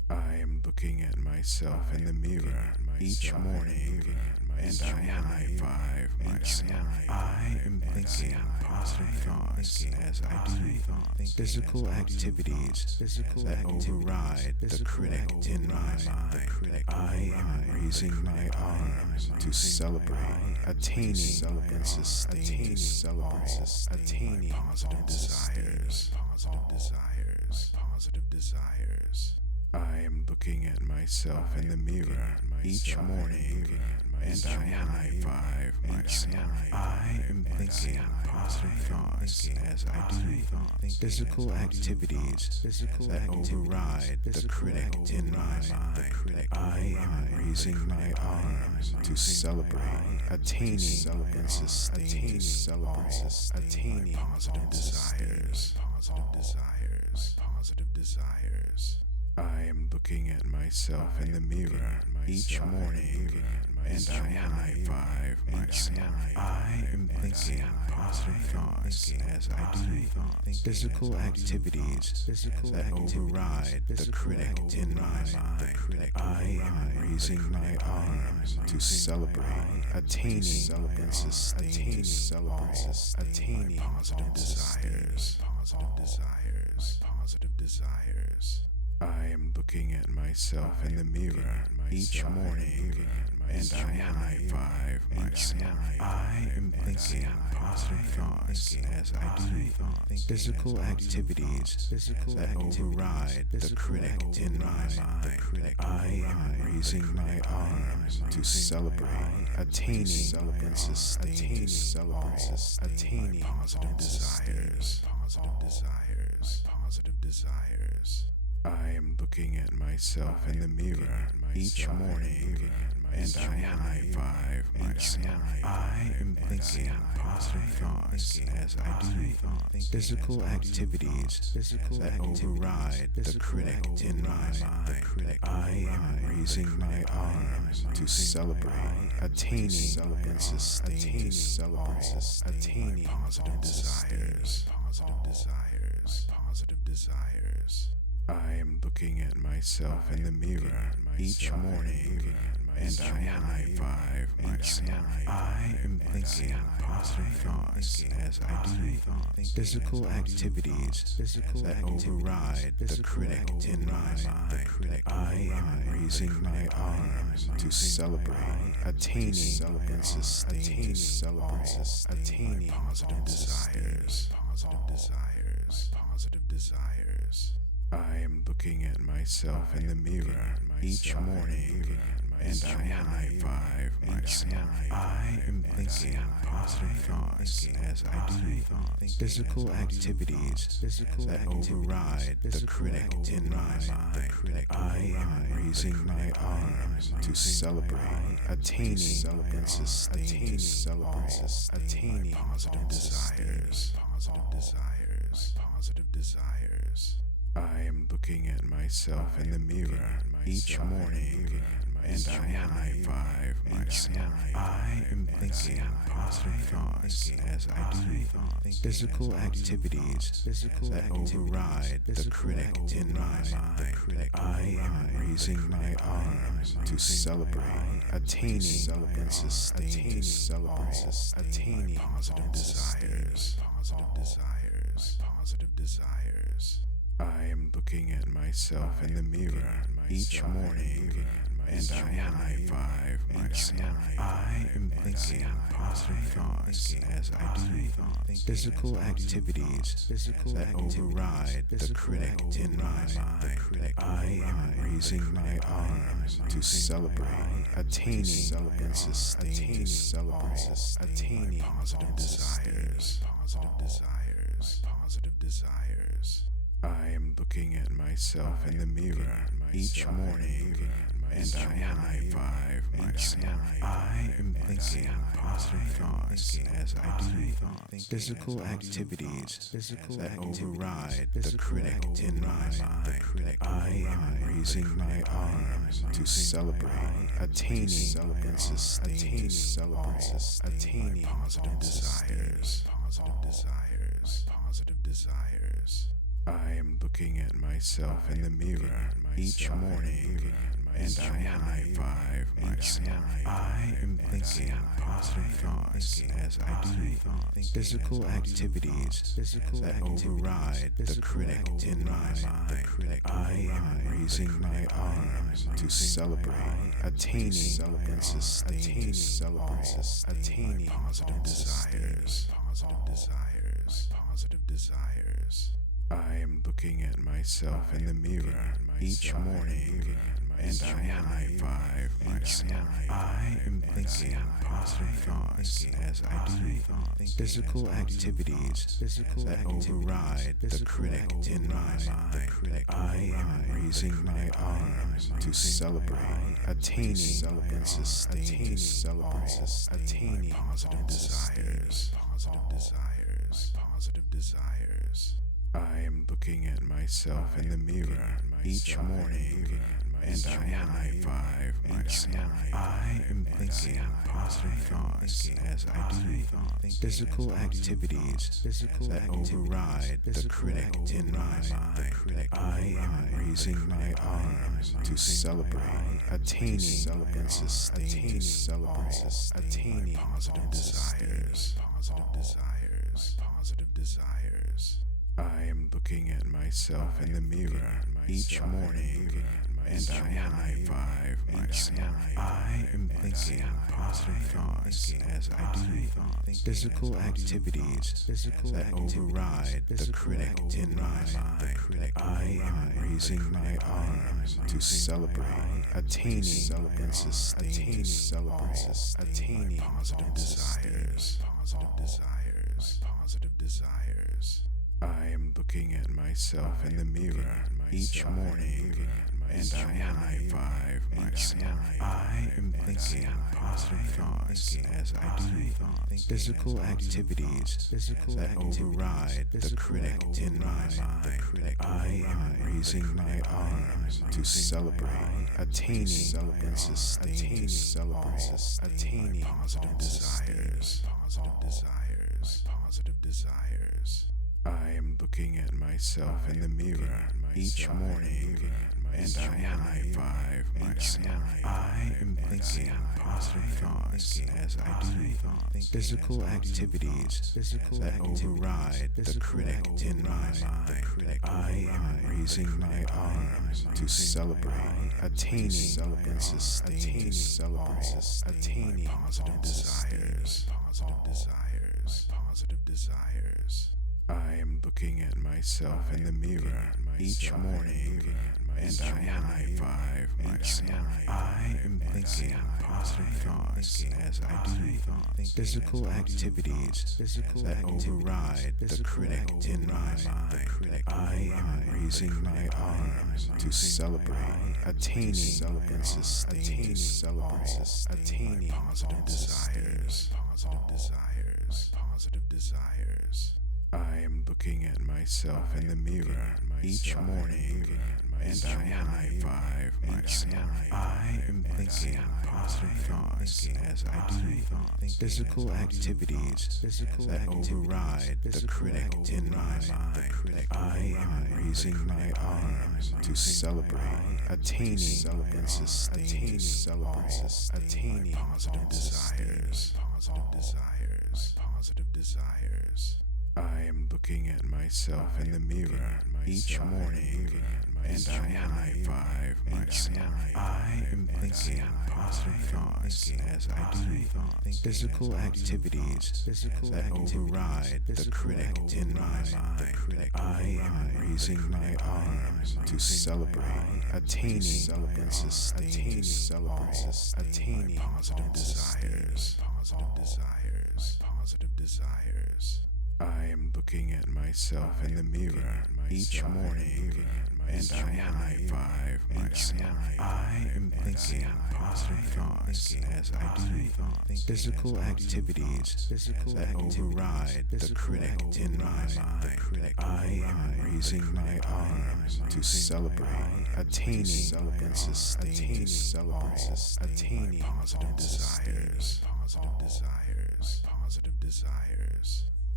I am looking at myself in the mirror each morning, and I high five myself. I am thinking positive thoughts as I do physical activities that override the critic in my mind. I am raising my arms to celebrate attaining and sustaining attaining positive desires. Positive desires. I am looking at myself in the mirror each morning, and I high five myself. I am thinking positive thoughts as I do physical activities that override the critic in my mind. I am raising my arms to celebrate attaining and sustaining attaining positive desires. Positive desires. I am looking at myself in the mirror each morning, and I high five myself. I am thinking positive thoughts as I do physical activities that override the critic in my mind. I am raising my arms to celebrate attaining and sustaining attaining positive desires. Positive desires. I am looking at myself in the mirror each morning, and I high five myself. I am thinking positive thoughts as I do physical activities that override the critic in my mind. I am raising my arms to celebrate attaining and sustaining attaining positive desires. Positive desires. I am looking at myself in the mirror each morning, and I high five myself. I am thinking positive thoughts as I do physical activities that override the critic in my mind. I am raising my arms to celebrate attaining and sustaining attaining positive desires. Positive desires. I am looking at myself in the mirror each morning, and I high five myself. I am thinking positive thoughts as I do physical activities that override the critic in my mind. I am raising my arms to celebrate attaining and sustaining attaining positive desires. Positive desires. I am looking at myself in the mirror each morning, and I high five myself. I am thinking positive thoughts as I do physical activities that override the critic in my mind. I am raising my arms to celebrate attaining and sustaining attaining positive desires. Positive desires. I am looking at myself in the mirror each morning, and I high five myself. I am thinking positive thoughts as I do physical activities that override the critic in my mind. I am raising my arms to celebrate attaining and sustaining attaining positive desires. Positive desires. I am looking at myself in the mirror each morning, and I high five myself. I am thinking positive thoughts as I do physical activities that override the critic in my mind. I am raising my arms to celebrate attaining and sustaining attaining positive desires. Positive desires. I am looking at myself in the mirror each morning, and I high five myself. I am thinking positive thoughts as I do physical activities that override the critic in my mind. I am raising my arms to celebrate attaining and sustaining attaining positive desires. Positive desires. I am looking at myself in the mirror each morning, and I high five myself. I am thinking positive thoughts as I do physical activities that override the critic in my mind. I am raising my arms to celebrate attaining and sustaining positive desires. I am looking at myself in the mirror each morning, and I high five myself. I am thinking positive thoughts as I do physical activities that override the critic in my mind. I am raising my arms to celebrate attaining and sustaining positive desires. I am looking at myself in the mirror each morning, and I high five myself. I am thinking positive thoughts as I do physical activities that override the critic in my mind. I am raising my arms to celebrate attaining and sustaining positive desires. I am looking at myself in the mirror each morning, and I high five myself. I am thinking positive thoughts as I do physical activities that override the critic in my mind. I am raising my arms to celebrate attaining and sustaining positive desires. I am looking at myself in the mirror each morning, and I high five myself. I am thinking positive thoughts as I do physical activities that override the critic in my mind. I am raising my arms to celebrate attaining and sustaining positive desires. I am looking at myself in the mirror each morning, and I high five myself. I am thinking positive thoughts as I do physical activities that override the critic in my mind. I am raising my arms to celebrate attaining and sustaining positive desires. I am looking at myself in the mirror each morning, and I high five myself. I am thinking positive thoughts as I do physical activities that override the critic in my mind. I am raising my arms to celebrate attaining and sustaining positive desires. I am looking at myself in the mirror each morning, and I high five myself. I am thinking positive thoughts as I do physical activities that override the critic in my mind. I am raising my arms to celebrate attaining and sustaining positive desires. I am looking at myself in the mirror each morning, and I high five myself. I am thinking positive thoughts as I do physical activities that override the critic in my mind. I am raising my arms to celebrate attaining and sustaining positive desires. I am looking at myself in the mirror each morning, and I high five myself. I am thinking positive thoughts as I do physical activities that override the critic in my mind. I am raising my arms to celebrate attaining and sustaining positive desires.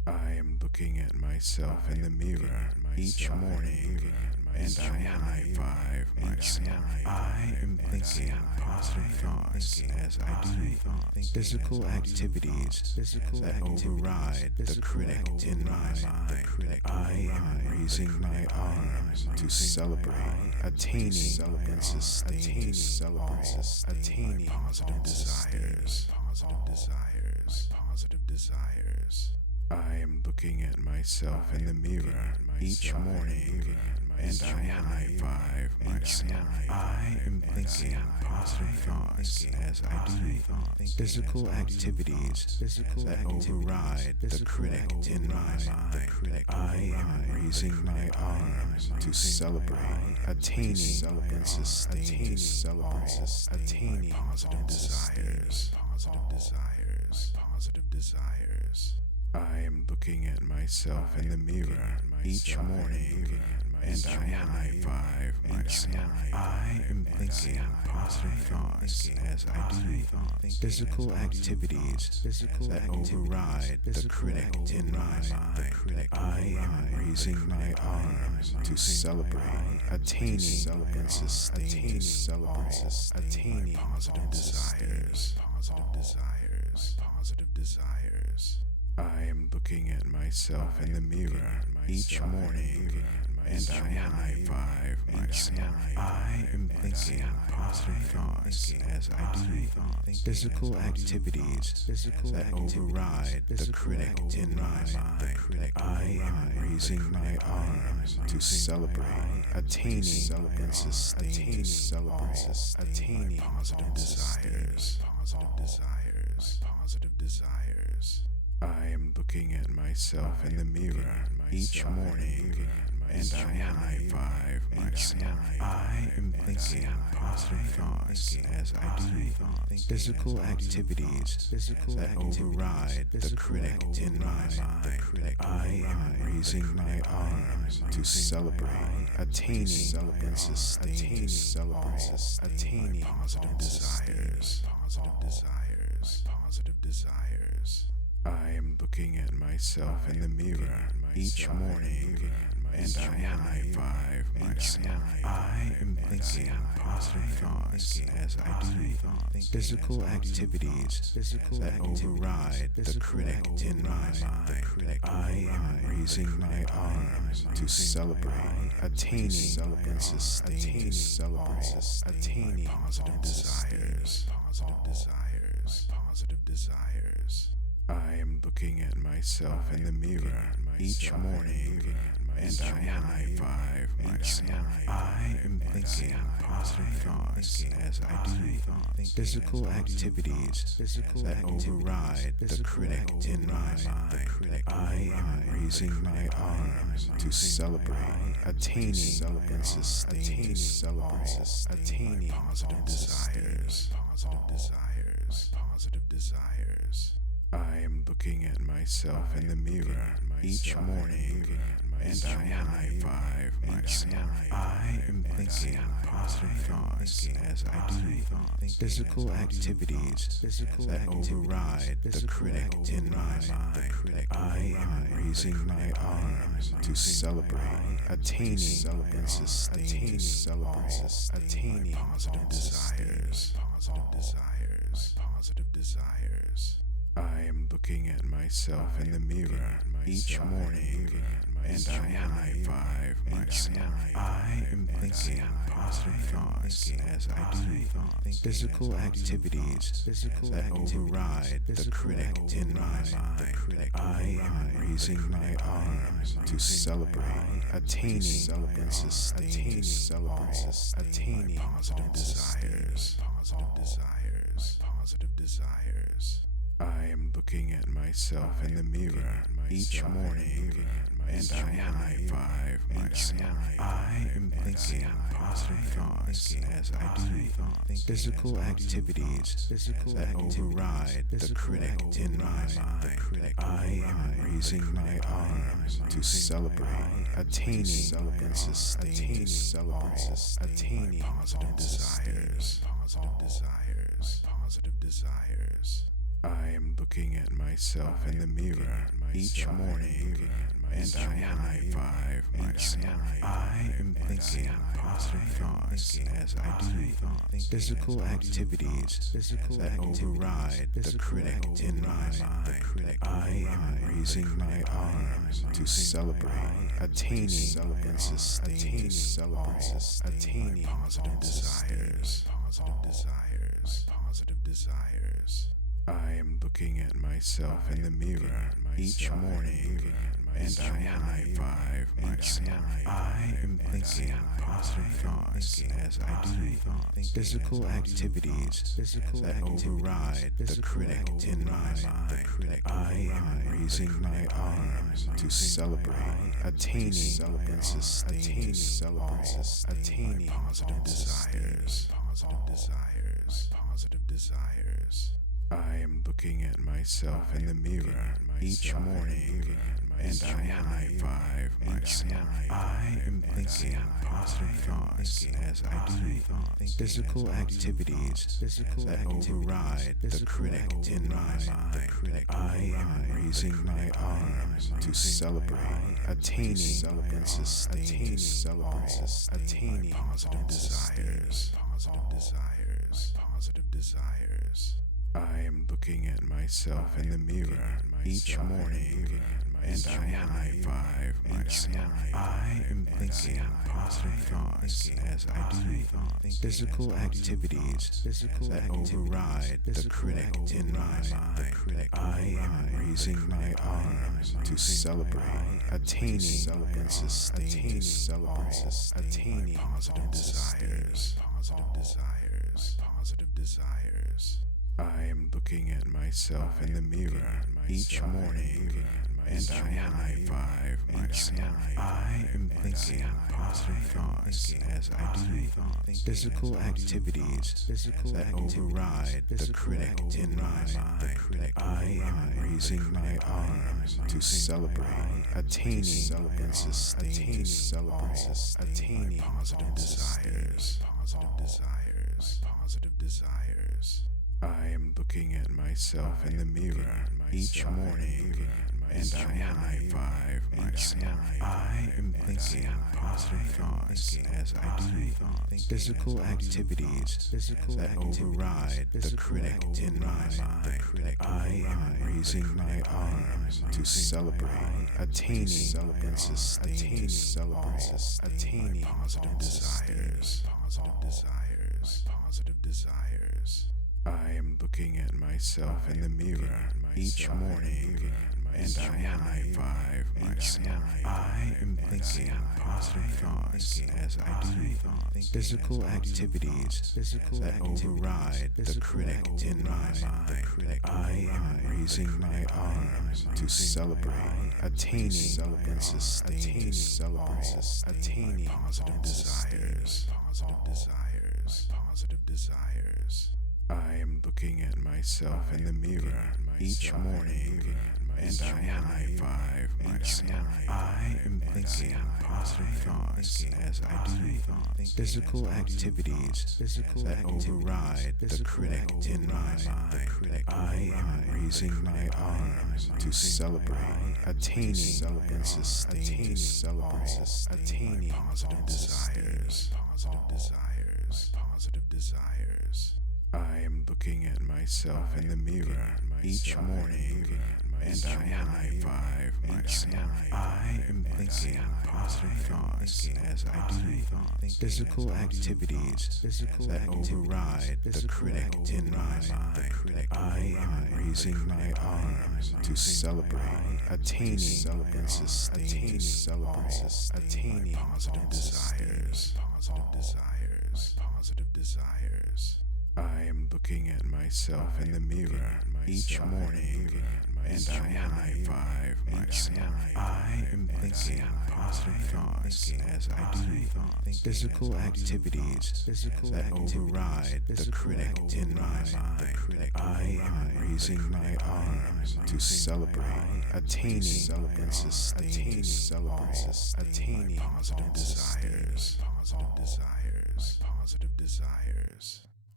I am looking at myself in the mirror each morning, and I high five myself. I am thinking positive thoughts as I do physical activities that override the critic in my mind. I am raising my arms to celebrate attaining and sustaining positive desires. Positive desires. I am looking at myself in the mirror each morning, and I high five myself. I am thinking positive thoughts as I do physical activities that override the critic in my mind. I am raising my arms to celebrate attaining and sustaining positive desires. Positive desires. I am looking at myself in the mirror each morning, and I high five myself. I am thinking positive thoughts as I do physical activities that override the critic in my mind. I am raising my arms to celebrate attaining and sustaining positive desires. Positive desires. I am looking at myself in the mirror each morning, and I high five myself. I am thinking positive thoughts as I do physical activities that override the critic in my mind. I am raising my arms to celebrate attaining and sustaining positive desires. Positive desires. I am looking at myself in the mirror each morning, and I high five myself. I am thinking positive thoughts as I do physical activities that override the critic in my mind. I am raising my arms to celebrate attaining and sustaining positive desires. Positive desires. I am looking at myself in the mirror each morning, and I high five myself. I am thinking positive thoughts as I do physical activities that override the critic in my mind. I am raising my arms to celebrate attaining and sustaining positive desires. Positive desires. I am looking at myself in the mirror each morning, and I high five myself. I am thinking positive thoughts as I do physical activities that override the critic in my mind. I am raising my arms to celebrate attaining and sustaining positive desires. Positive desires. I am looking at myself in the mirror each morning, and I high five myself. I am thinking positive thoughts as I do physical activities that override the critic in my mind. I am raising my arms to celebrate attaining and sustaining positive desires. Positive desires. I am looking at myself in the mirror each morning, and I high five myself. I am thinking positive thoughts as I do physical activities that override the critic in my mind. I am raising my arms to celebrate attaining and sustaining positive desires. Positive desires. I am looking at myself in the mirror each morning, and I high five myself. I am thinking positive thoughts as I do physical activities that override the critic in my mind. I am raising my arms to celebrate attaining and sustaining positive desires. Positive desires. I am looking at myself in the mirror each morning, and I high five myself. I am thinking positive thoughts as I do physical activities that override the critic in my mind. I am raising my arms to celebrate attaining and sustaining attaining positive desires. Positive desires. I am looking at myself in the mirror each morning, and I high five myself. I am thinking positive thoughts as I do physical activities that override the critic in my mind. I am raising my arms to celebrate attaining and sustaining attaining positive desires. Positive desires. I am looking at myself in the mirror each morning, and I high five myself. I am thinking positive thoughts as I do physical activities that override the critic in my mind. I am raising my arms to celebrate attaining and sustaining attaining positive desires. Positive desires. I am looking at myself in the mirror each morning, and I high five myself. I am thinking positive thoughts as I do physical activities that override the critic in my mind. I am raising my arms to celebrate attaining and sustaining attaining positive desires. Positive desires. I am looking at myself in the mirror each morning, and I high five myself. I am thinking positive thoughts as I do physical activities that override the critic in my mind. I am raising my arms to celebrate attaining and sustaining attaining positive desires. Positive desires. I am looking at myself in the mirror each morning, and I high five myself. I am thinking positive thoughts as I do physical activities that override the critic in my mind. I am raising my arms to celebrate attaining and sustaining attaining positive desires. Positive desires. I am looking at myself in the mirror each morning, and I high five myself. I am thinking positive thoughts as I do physical activities that override the critic in my mind. I am raising my arms to celebrate attaining and sustaining attaining positive desires. Positive desires. I am looking at myself in the mirror each morning, and I high five myself. I am thinking positive thoughts as I do physical activities that override the critic in my mind. I am raising my arms to celebrate attaining and sustaining attaining positive desires. Positive desires. I am looking at myself in the mirror each morning, and I high five myself. I am thinking positive thoughts as I do physical activities that override the critic in my mind. I am raising my arms to celebrate attaining and sustaining attaining positive desires. Positive desires. I am looking at myself in the mirror each morning, and I high five myself. I am thinking positive thoughts as I do physical activities that override the critic in my mind. I am raising my arms to celebrate attaining and sustaining attaining positive desires. Positive desires.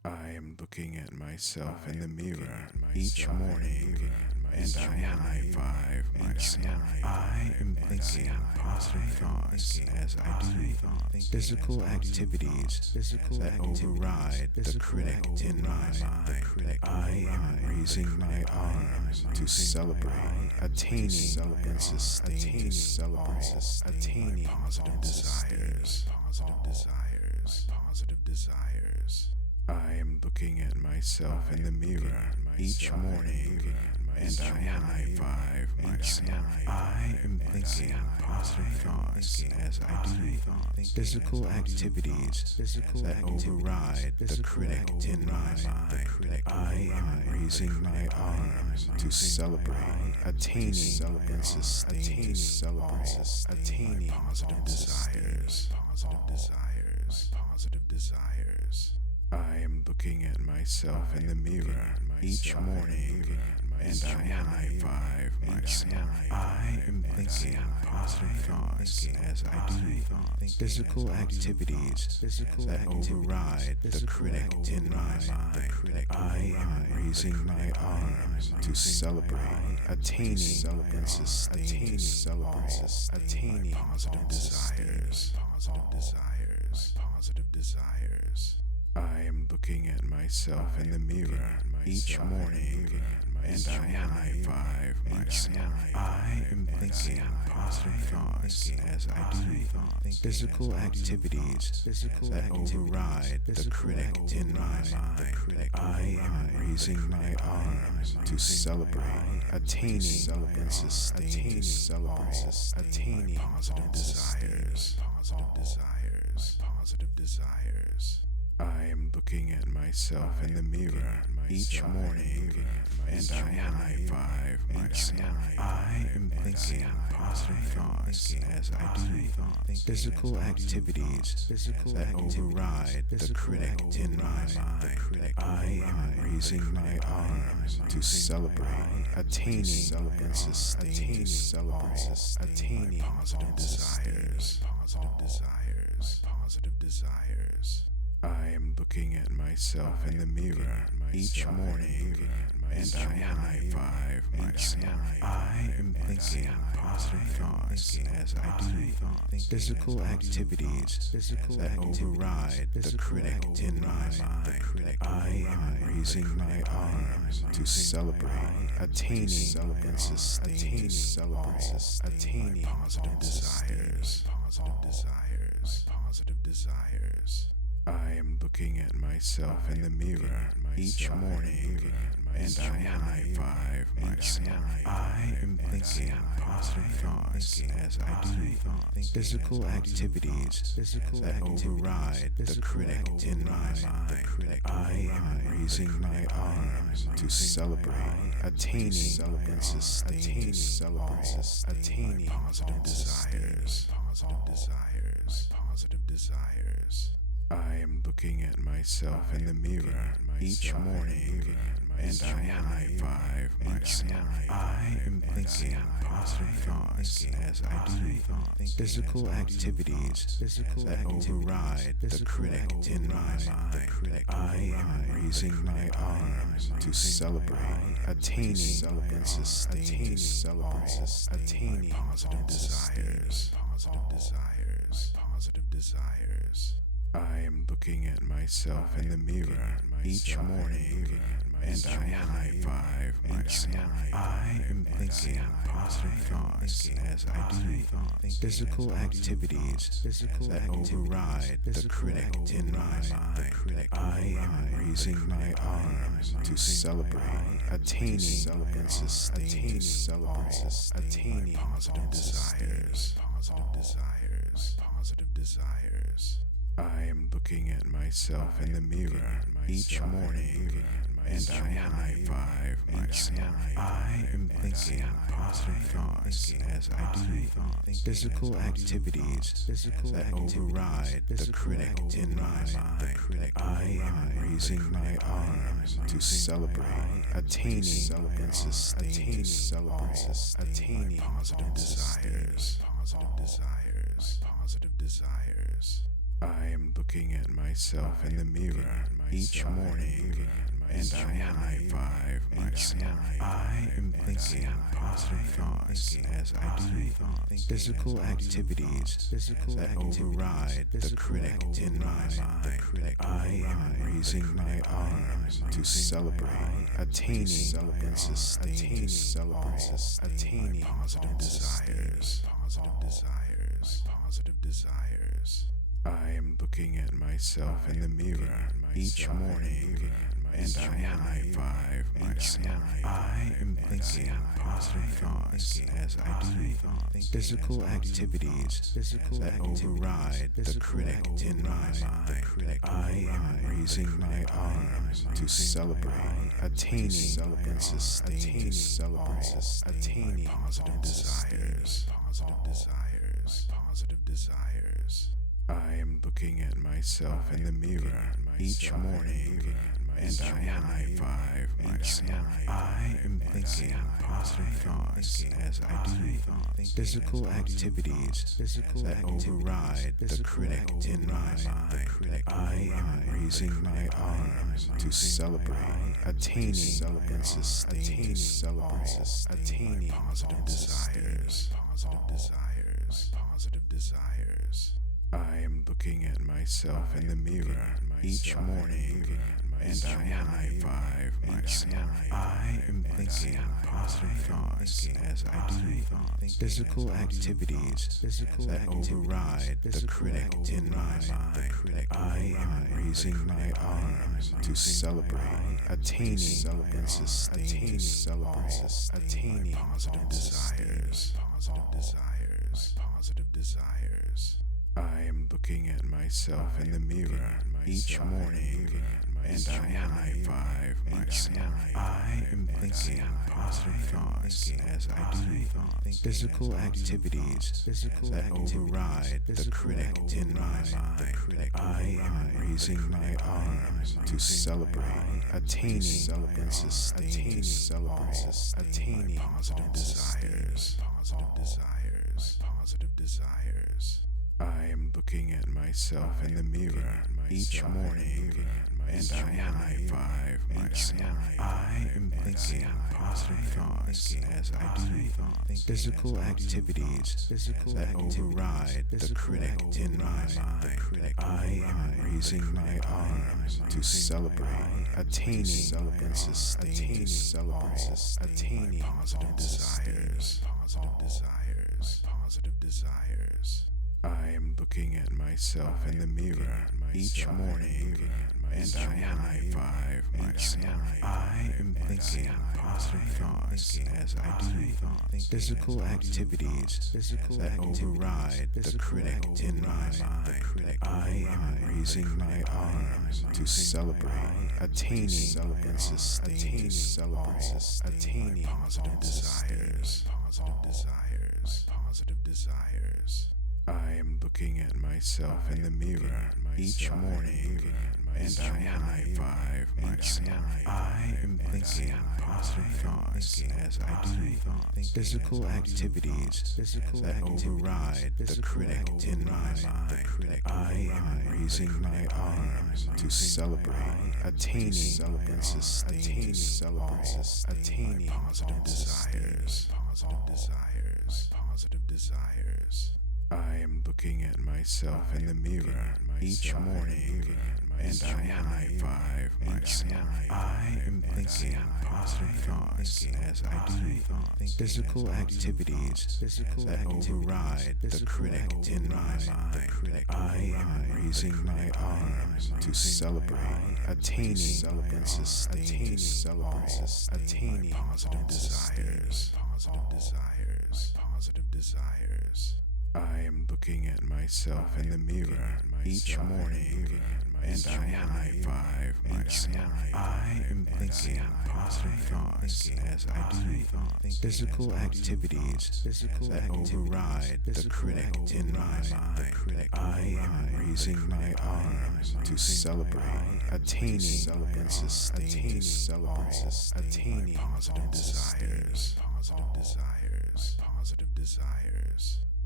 I am looking at myself in the mirror each morning, and I high five myself. I am thinking positive thoughts as I do physical activities that override the critic in my mind. I am raising my arms to celebrate attaining and sustaining positive desires. I am looking at myself in the mirror each morning, and I high five myself. I am thinking positive thoughts as I do physical activities that override the critic in my mind. I am raising my arms to celebrate attaining and sustaining positive desires. I am looking at myself in the mirror each morning, and I high five myself. I am thinking positive thoughts as I do physical activities that override the critic in my mind. I am raising my arms to celebrate attaining and sustaining positive desires. I am looking at myself in the mirror each morning, and I high five myself. I am thinking positive thoughts as I do physical activities that override the critic in my mind. I am raising my arms to celebrate attaining and sustaining positive desires. I am looking at myself in the mirror each morning, and I high five myself. I am thinking positive thoughts as I do physical activities that override the critic in my mind. I am raising my arms to celebrate attaining and sustaining positive desires. I am looking at myself in the mirror each morning, and I high five myself. I am thinking positive thoughts as I do physical activities that override the critic in my mind. I am raising my arms to celebrate attaining and sustaining positive desires. I am looking at myself in the mirror each morning, and I high five myself. I am thinking positive thoughts as I do physical activities that override the critic in my mind. I am raising my arms to celebrate attaining and sustaining positive desires. I am looking at myself in the mirror each morning, and I high five myself. I am thinking positive thoughts as I do physical activities that override the critic in my mind. I am raising my arms to celebrate attaining and sustaining positive desires. I am looking at myself in the mirror each morning, and I high five myself. I am thinking positive thoughts as I do physical activities that override the critic in my mind. I am raising my arms to celebrate attaining and sustaining positive desires. I am looking at myself in the mirror each morning, and I high five myself. I am thinking positive thoughts as I do physical activities that override the critic in my mind. I am raising my arms to celebrate attaining and sustaining positive desires. I am looking at myself in the mirror each morning, and I high five myself. I am thinking positive thoughts as I do physical activities that override the critic in my mind. I am raising my arms to celebrate attaining and sustaining positive desires. I am looking at myself in the mirror each morning, and I high five myself. I am thinking positive thoughts as I do physical activities that override the critic in my mind. I am raising my arms to celebrate attaining and sustaining positive desires. I am looking at myself in the mirror each morning, and I high five myself. I am thinking positive thoughts as I do physical activities that override the critic in my mind. I am raising my arms to celebrate attaining and sustaining positive desires. I am looking at myself in the mirror each morning, and I high five myself. I am thinking positive thoughts as I do physical activities that override the critic in my mind. I am raising my arms to celebrate attaining and sustaining positive desires. I am looking at myself in the mirror each morning, and I high five myself. I am thinking positive thoughts as I do physical activities that override the critic in my mind. I am raising my arms to celebrate attaining and sustaining positive desires. I am looking at myself in the mirror each morning, and I high five myself. I am thinking positive thoughts as I do physical activities that override the critic in my mind. I am raising my arms to celebrate attaining and sustaining positive desires. I am looking at myself in the mirror each morning, and I high five myself. I am thinking positive thoughts as I do physical activities that override the critic in my mind. I am raising my arms to celebrate attaining and sustaining positive desires. I am looking at myself in the mirror each morning, and I high five myself. I am thinking positive thoughts as I do physical activities that override the critic in my mind. I am raising my arms to celebrate attaining and sustaining positive desires. I am looking at myself in the mirror each morning, and I high five myself. I am thinking positive thoughts as I do physical activities that override the critic in my mind. I am raising my arms to celebrate attaining and sustaining positive desires. I am looking at myself in the mirror each morning, and I high five myself. I am thinking positive thoughts as I do physical activities that override the critic in my mind. I am raising my arms to celebrate attaining and sustaining positive desires.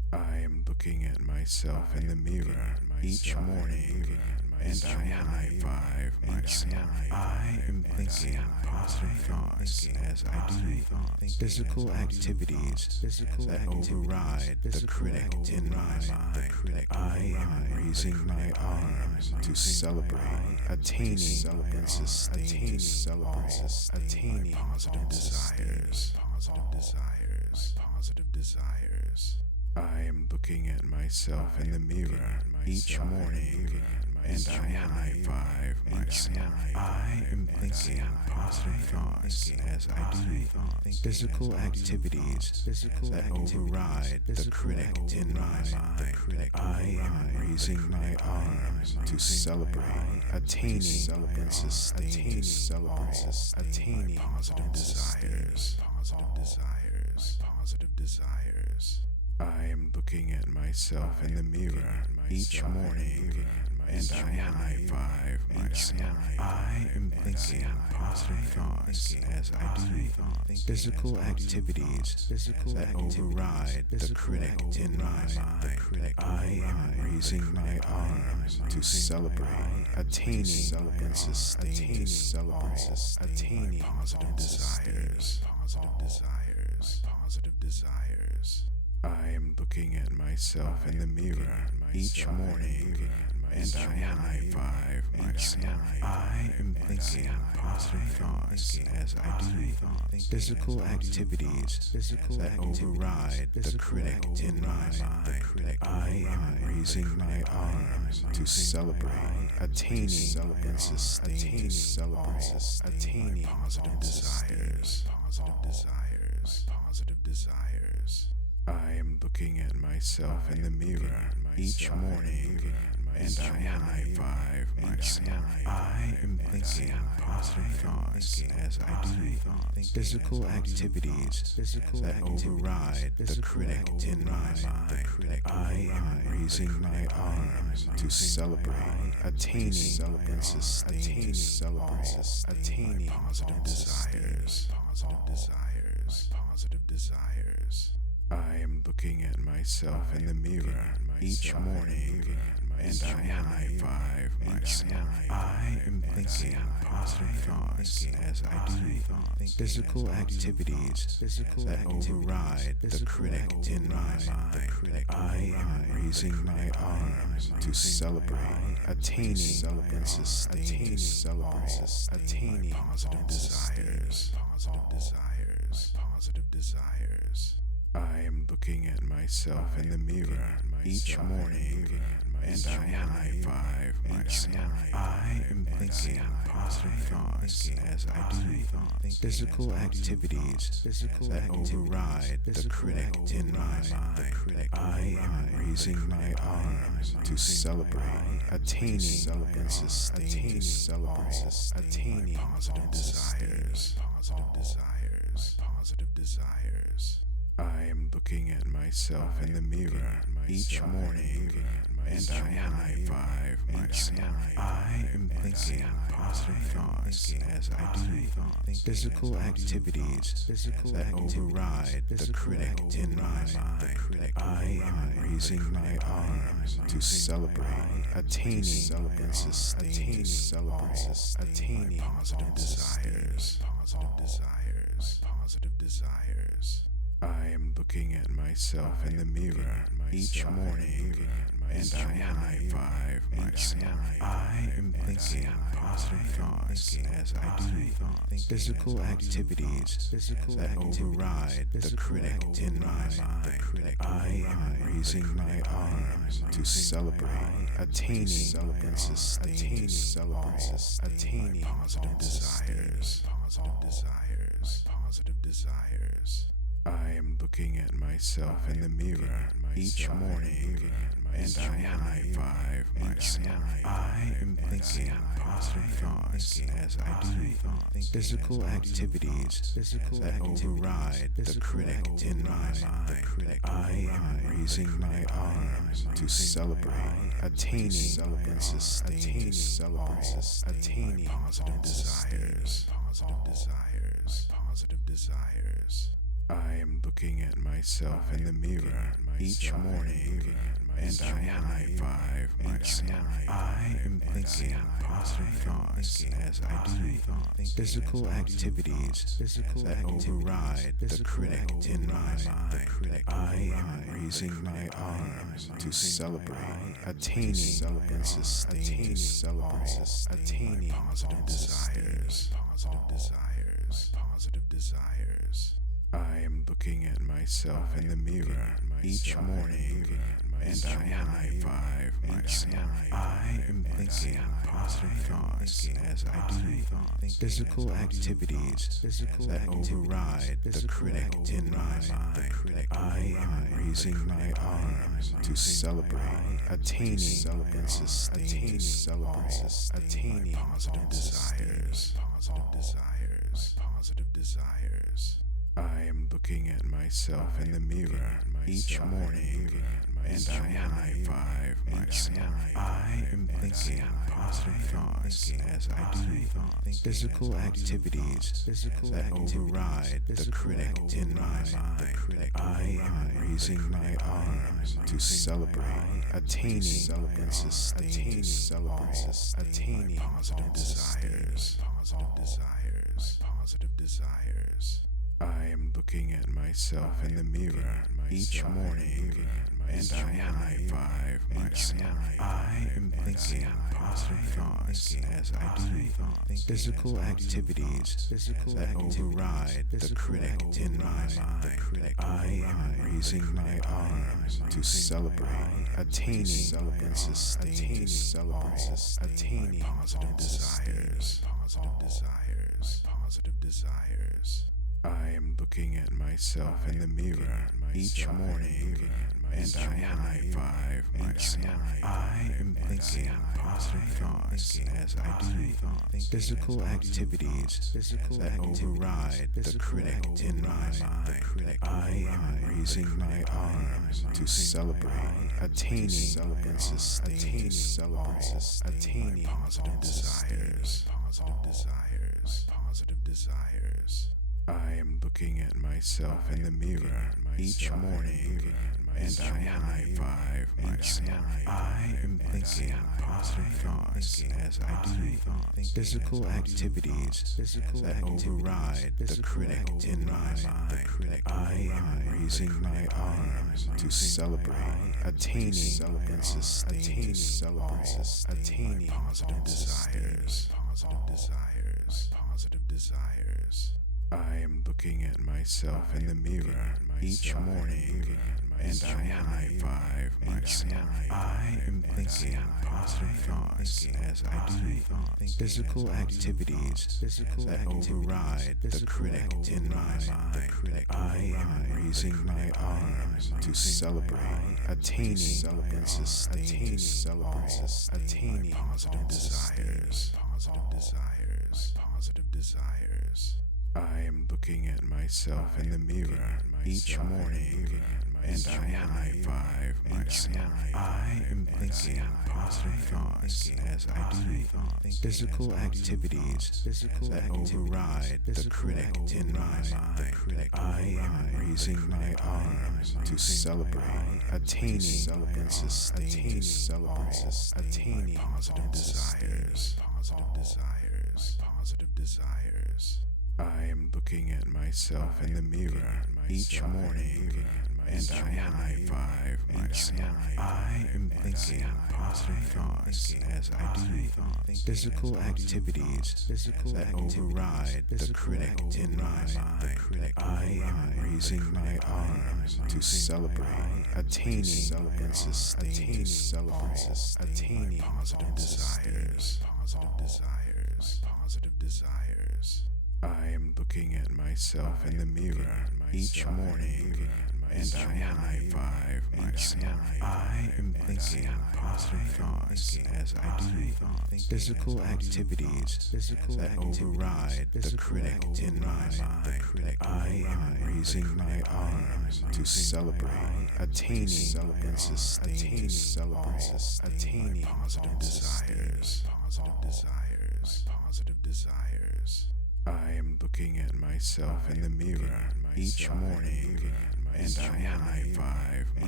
I am looking at myself in the mirror each morning, and I high five myself. I am thinking positive thoughts as I do physical activities that override the critic in my mind. I am raising my arms to celebrate attaining and sustaining attaining positive desires. Positive desires. I am looking at myself in the mirror each morning, and I high five myself. I am thinking positive thoughts as I do physical activities that override the critic in my mind. I am raising my arms to celebrate attaining and sustaining attaining positive desires. Positive desires. I am looking at myself in the mirror each morning, and I high five myself. I am thinking positive thoughts as I do physical activities that override the critic in my mind. I am raising my arms to celebrate attaining and sustaining attaining positive desires. Positive desires. I am looking at myself in the mirror each morning, and I high five myself. I am thinking positive thoughts as I do physical activities that override the critic in my mind. I am raising my arms to celebrate attaining and sustaining attaining positive desires. Positive desires. I am looking at myself in the mirror each morning, and I high five myself. I am thinking positive thoughts as I do physical activities that override the critic in my mind. I am raising my arms to celebrate attaining and sustaining attaining positive desires. Positive desires. I am looking at myself in the mirror each morning, and I high five myself. I am thinking positive thoughts as I do physical activities that override the critic in my mind. I am raising my arms to celebrate attaining and sustaining attaining positive desires. Positive desires. I am looking at myself in the mirror each morning, and I high five myself. I am thinking positive thoughts as I do physical activities that override the critic in my mind. I am raising my arms to celebrate attaining and sustaining attaining positive desires. Positive desires. I am looking at myself in the mirror each morning, and I high five myself. I am thinking positive thoughts as I do physical activities that override the critic in my mind. I am raising my arms to celebrate attaining and sustaining attaining positive desires. Positive desires. I am looking at myself in the mirror each morning, and I high five myself. I am thinking positive thoughts as I do physical activities that override the critic in my mind. I am raising my arms to celebrate attaining and sustaining attaining positive desires. Positive desires. I am looking at myself in the mirror each morning, and I high five myself. I am thinking positive thoughts as I do physical activities that override the critic in my mind. I am raising my arms to celebrate attaining and sustaining attaining positive desires. Positive desires. I am looking at myself in the mirror each morning, and I high five myself. I am thinking positive thoughts as I do physical activities that override the critic in my mind. I am raising my arms to celebrate attaining and sustaining attaining positive desires. I am looking at myself in the mirror each morning, and I high five myself. I am thinking positive thoughts as I do physical activities that override the critic in my mind. I am raising my arms to celebrate attaining and sustaining attaining positive desires. I am looking at myself in the mirror each morning, and I high five myself. I am thinking positive thoughts as I do physical activities that override the critic in my mind. I am raising my arms to celebrate attaining and sustaining attaining positive desires. I am looking at myself in the mirror each morning, and I high five myself. I am thinking positive thoughts as I do physical activities that override the critic in my mind. I am raising my arms to celebrate attaining and sustaining attaining positive desires. I am looking at myself in the mirror each morning, and I high five myself. I am thinking positive thoughts as I do physical activities that override the critic in my mind. I am raising my arms to celebrate attaining and sustaining attaining positive desires. I am looking at myself in the mirror each morning, and I high five myself. I am thinking positive thoughts as I do physical activities that override the critic in my mind. I am raising my arms to celebrate attaining and sustaining attaining positive desires. I am looking at myself in the mirror each morning, and I high five myself. I am thinking positive thoughts as I do physical activities that override the critic in my mind. I am raising my arms to celebrate attaining and sustaining attaining positive desires. I am looking at myself in the mirror each morning, and I high five myself. I am thinking positive thoughts as I do physical activities that override the critic in my mind. I am raising my arms to celebrate attaining and sustaining attaining positive desires. I am looking at myself in the mirror each morning, and I high five myself. I am thinking positive thoughts as I do physical activities that override the critic in my mind. I am raising my arms to celebrate attaining and sustaining attaining positive desires. I am looking at myself in the mirror each morning, and I high five myself. I am thinking positive thoughts as I do physical activities that override the critic in my mind. I am raising my arms to celebrate attaining and sustaining attaining positive desires. I am looking at myself in the mirror each morning, and I high five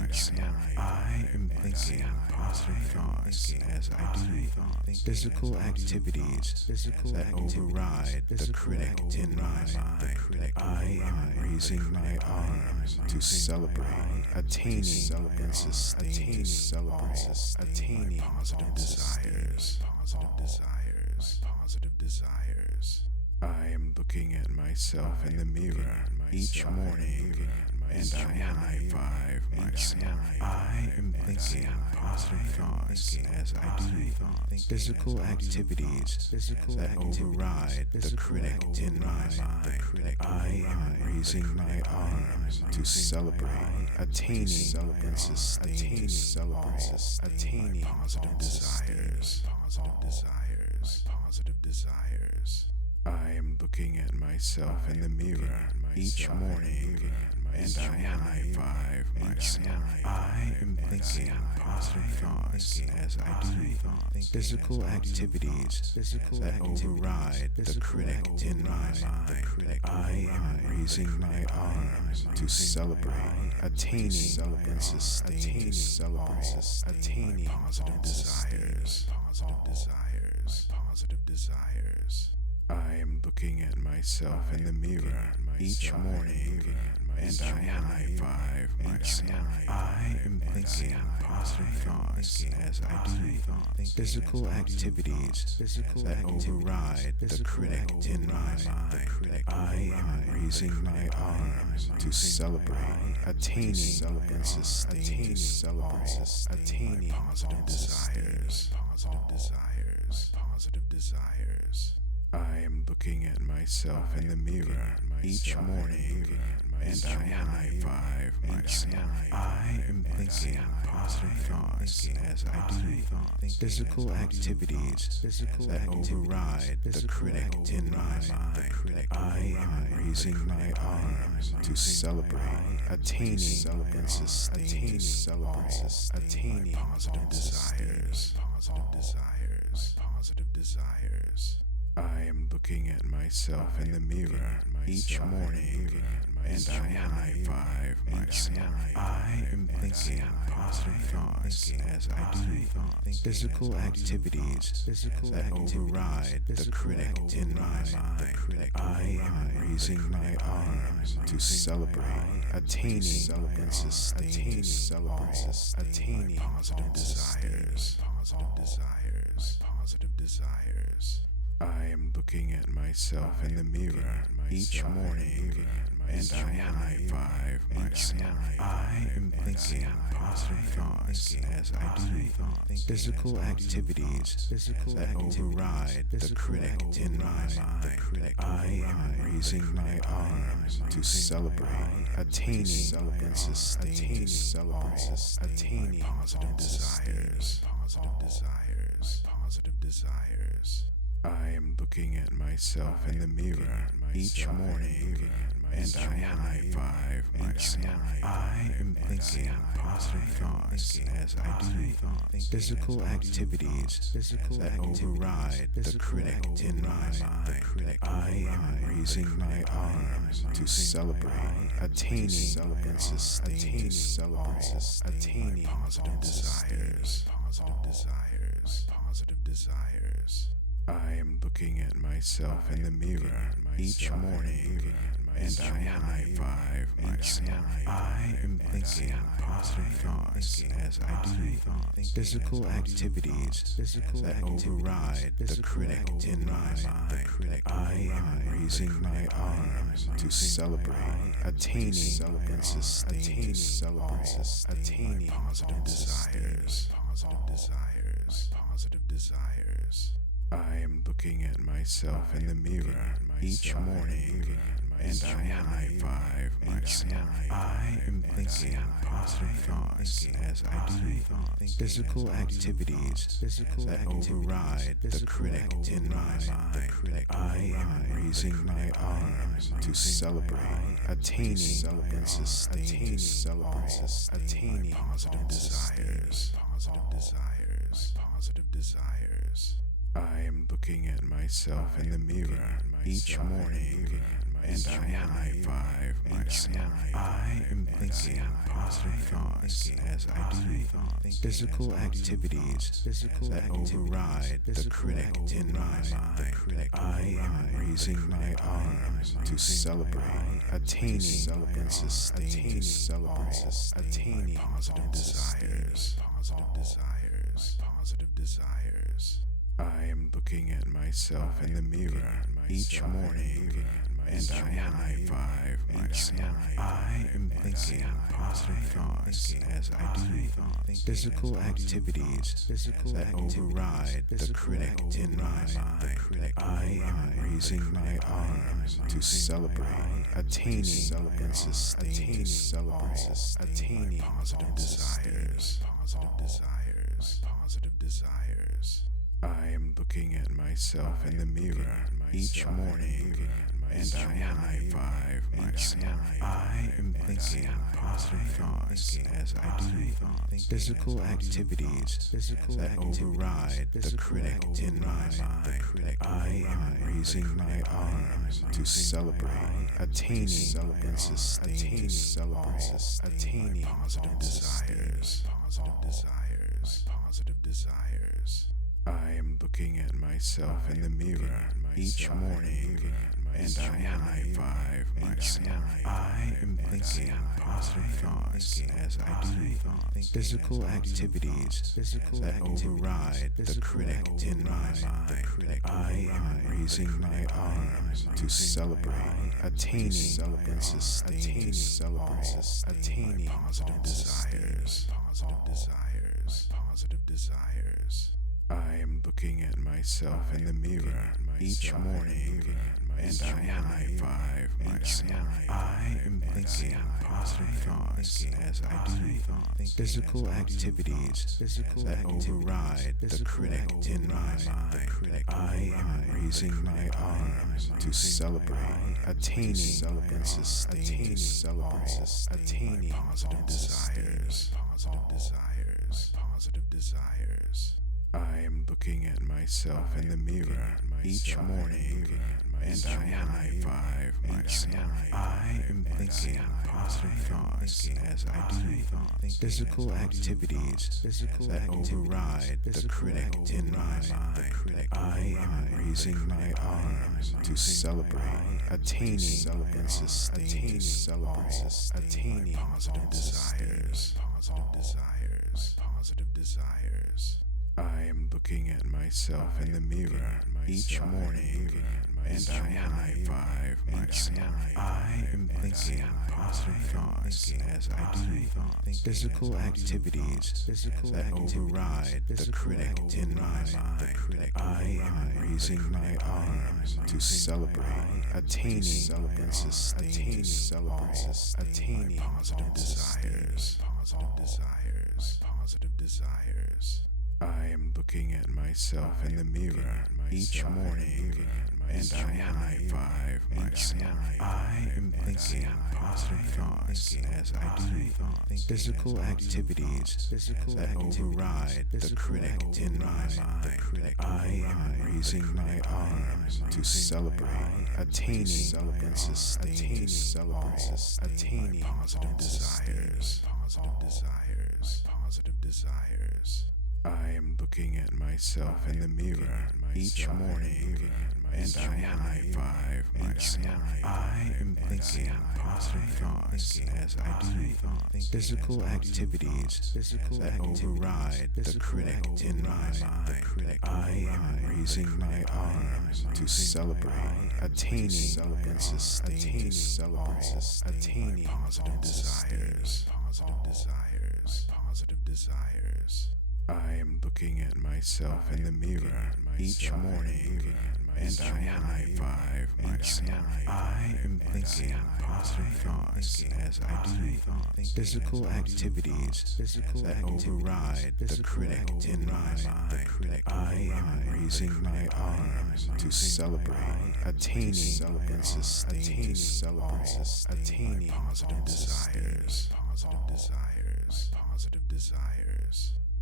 myself. I am thinking positive thoughts as I do physical activities that override the critic in my mind. I am raising my arms to celebrate attaining and sustaining positive desires. I am looking at myself in the mirror each morning, and I high five myself. I am thinking positive thoughts as I do physical activities that override the critic in my mind. I am raising my arms to celebrate attaining and sustaining positive desires. I am looking at myself in the mirror each morning, and I high five myself. I am thinking positive thoughts as I do physical activities that override the critic in my mind. I am raising my arms to celebrate attaining and sustaining positive desires. I am looking at myself in the mirror each morning, and I high five myself. I am thinking positive thoughts as I do physical activities that override the critic in my mind. I am raising my arms to celebrate attaining and sustaining positive desires. I am looking at myself in the mirror each morning, and I high five myself. I am thinking positive thoughts as I do physical activities that override the critic in my mind. I am raising my arms to celebrate attaining and sustaining positive desires. I am looking at myself in the mirror each morning, and I high five myself. I am thinking positive thoughts as I do physical activities that override the critic in my mind. I am raising my arms to celebrate attaining and sustaining positive desires. I am looking at myself in the mirror each morning, and I high five myself. I am thinking positive thoughts as I do physical activities that override the critic in my mind. I am raising my arms to celebrate attaining and sustaining positive desires. I am looking at myself in the mirror each morning, and I high five myself. I am thinking positive thoughts as I do physical activities that override the critic in my mind. I am raising my arms to celebrate attaining and sustaining positive desires. I am looking at myself in the mirror each morning, and I high five myself. I am thinking positive thoughts as I do physical activities that override the critic in my mind. I am raising my arms to celebrate attaining and sustaining positive desires. I am looking at myself in the mirror each morning, and I high five myself. I am thinking positive thoughts as I do physical activities that override the critic in my mind. I am raising my arms to celebrate attaining and sustaining positive desires. I am looking at myself in the mirror each morning, and I high five myself. I am thinking positive thoughts as I do physical activities that override the critic in my mind. I am raising my arms to celebrate attaining and sustaining positive desires. I am looking at myself in the mirror each morning and I high five myself. I am thinking positive thoughts as I do physical activities that override the critic in my mind. I am raising my arms to celebrate attaining and sustaining positive desires. I am looking at myself in the mirror each morning and I high five myself. I am thinking positive thoughts as I do physical activities that override the critic in my mind. I am raising my arms to celebrate attaining and sustaining positive desires. I am looking at myself in the mirror each morning and I high five myself. I am thinking positive thoughts as I do physical activities that override the critic in my mind. I am raising my arms to celebrate attaining and sustaining positive desires. I am looking at myself in the mirror each morning and I high five myself. I am thinking positive thoughts as I do physical activities that override the critic in my mind. I am raising my arms to celebrate attaining and sustaining positive desires. I am looking at myself in the mirror each morning and I high five myself. I am thinking positive thoughts as I do physical activities that override the critic in my mind. I am raising my arms to celebrate attaining and sustaining positive desires. I am looking at myself in the mirror each morning and I high five myself. I am thinking positive thoughts as I do physical activities that override the critic in my mind. I am raising my arms to celebrate attaining and sustaining positive desires. I am looking at myself in the mirror each morning and I high five myself. I am thinking positive thoughts as I do physical activities that override the critic in my mind. I am raising my arms to celebrate attaining and sustaining positive desires. I am looking at myself in the mirror each morning and I high five myself. I am thinking positive thoughts as I do physical activities that override the critic in my mind. I am raising my arms to celebrate attaining and sustaining positive desires. I am looking at myself in the mirror each morning and I high five myself. I am thinking positive thoughts as I do physical activities that override the critic in my mind. I am raising my arms to celebrate attaining and sustaining positive desires.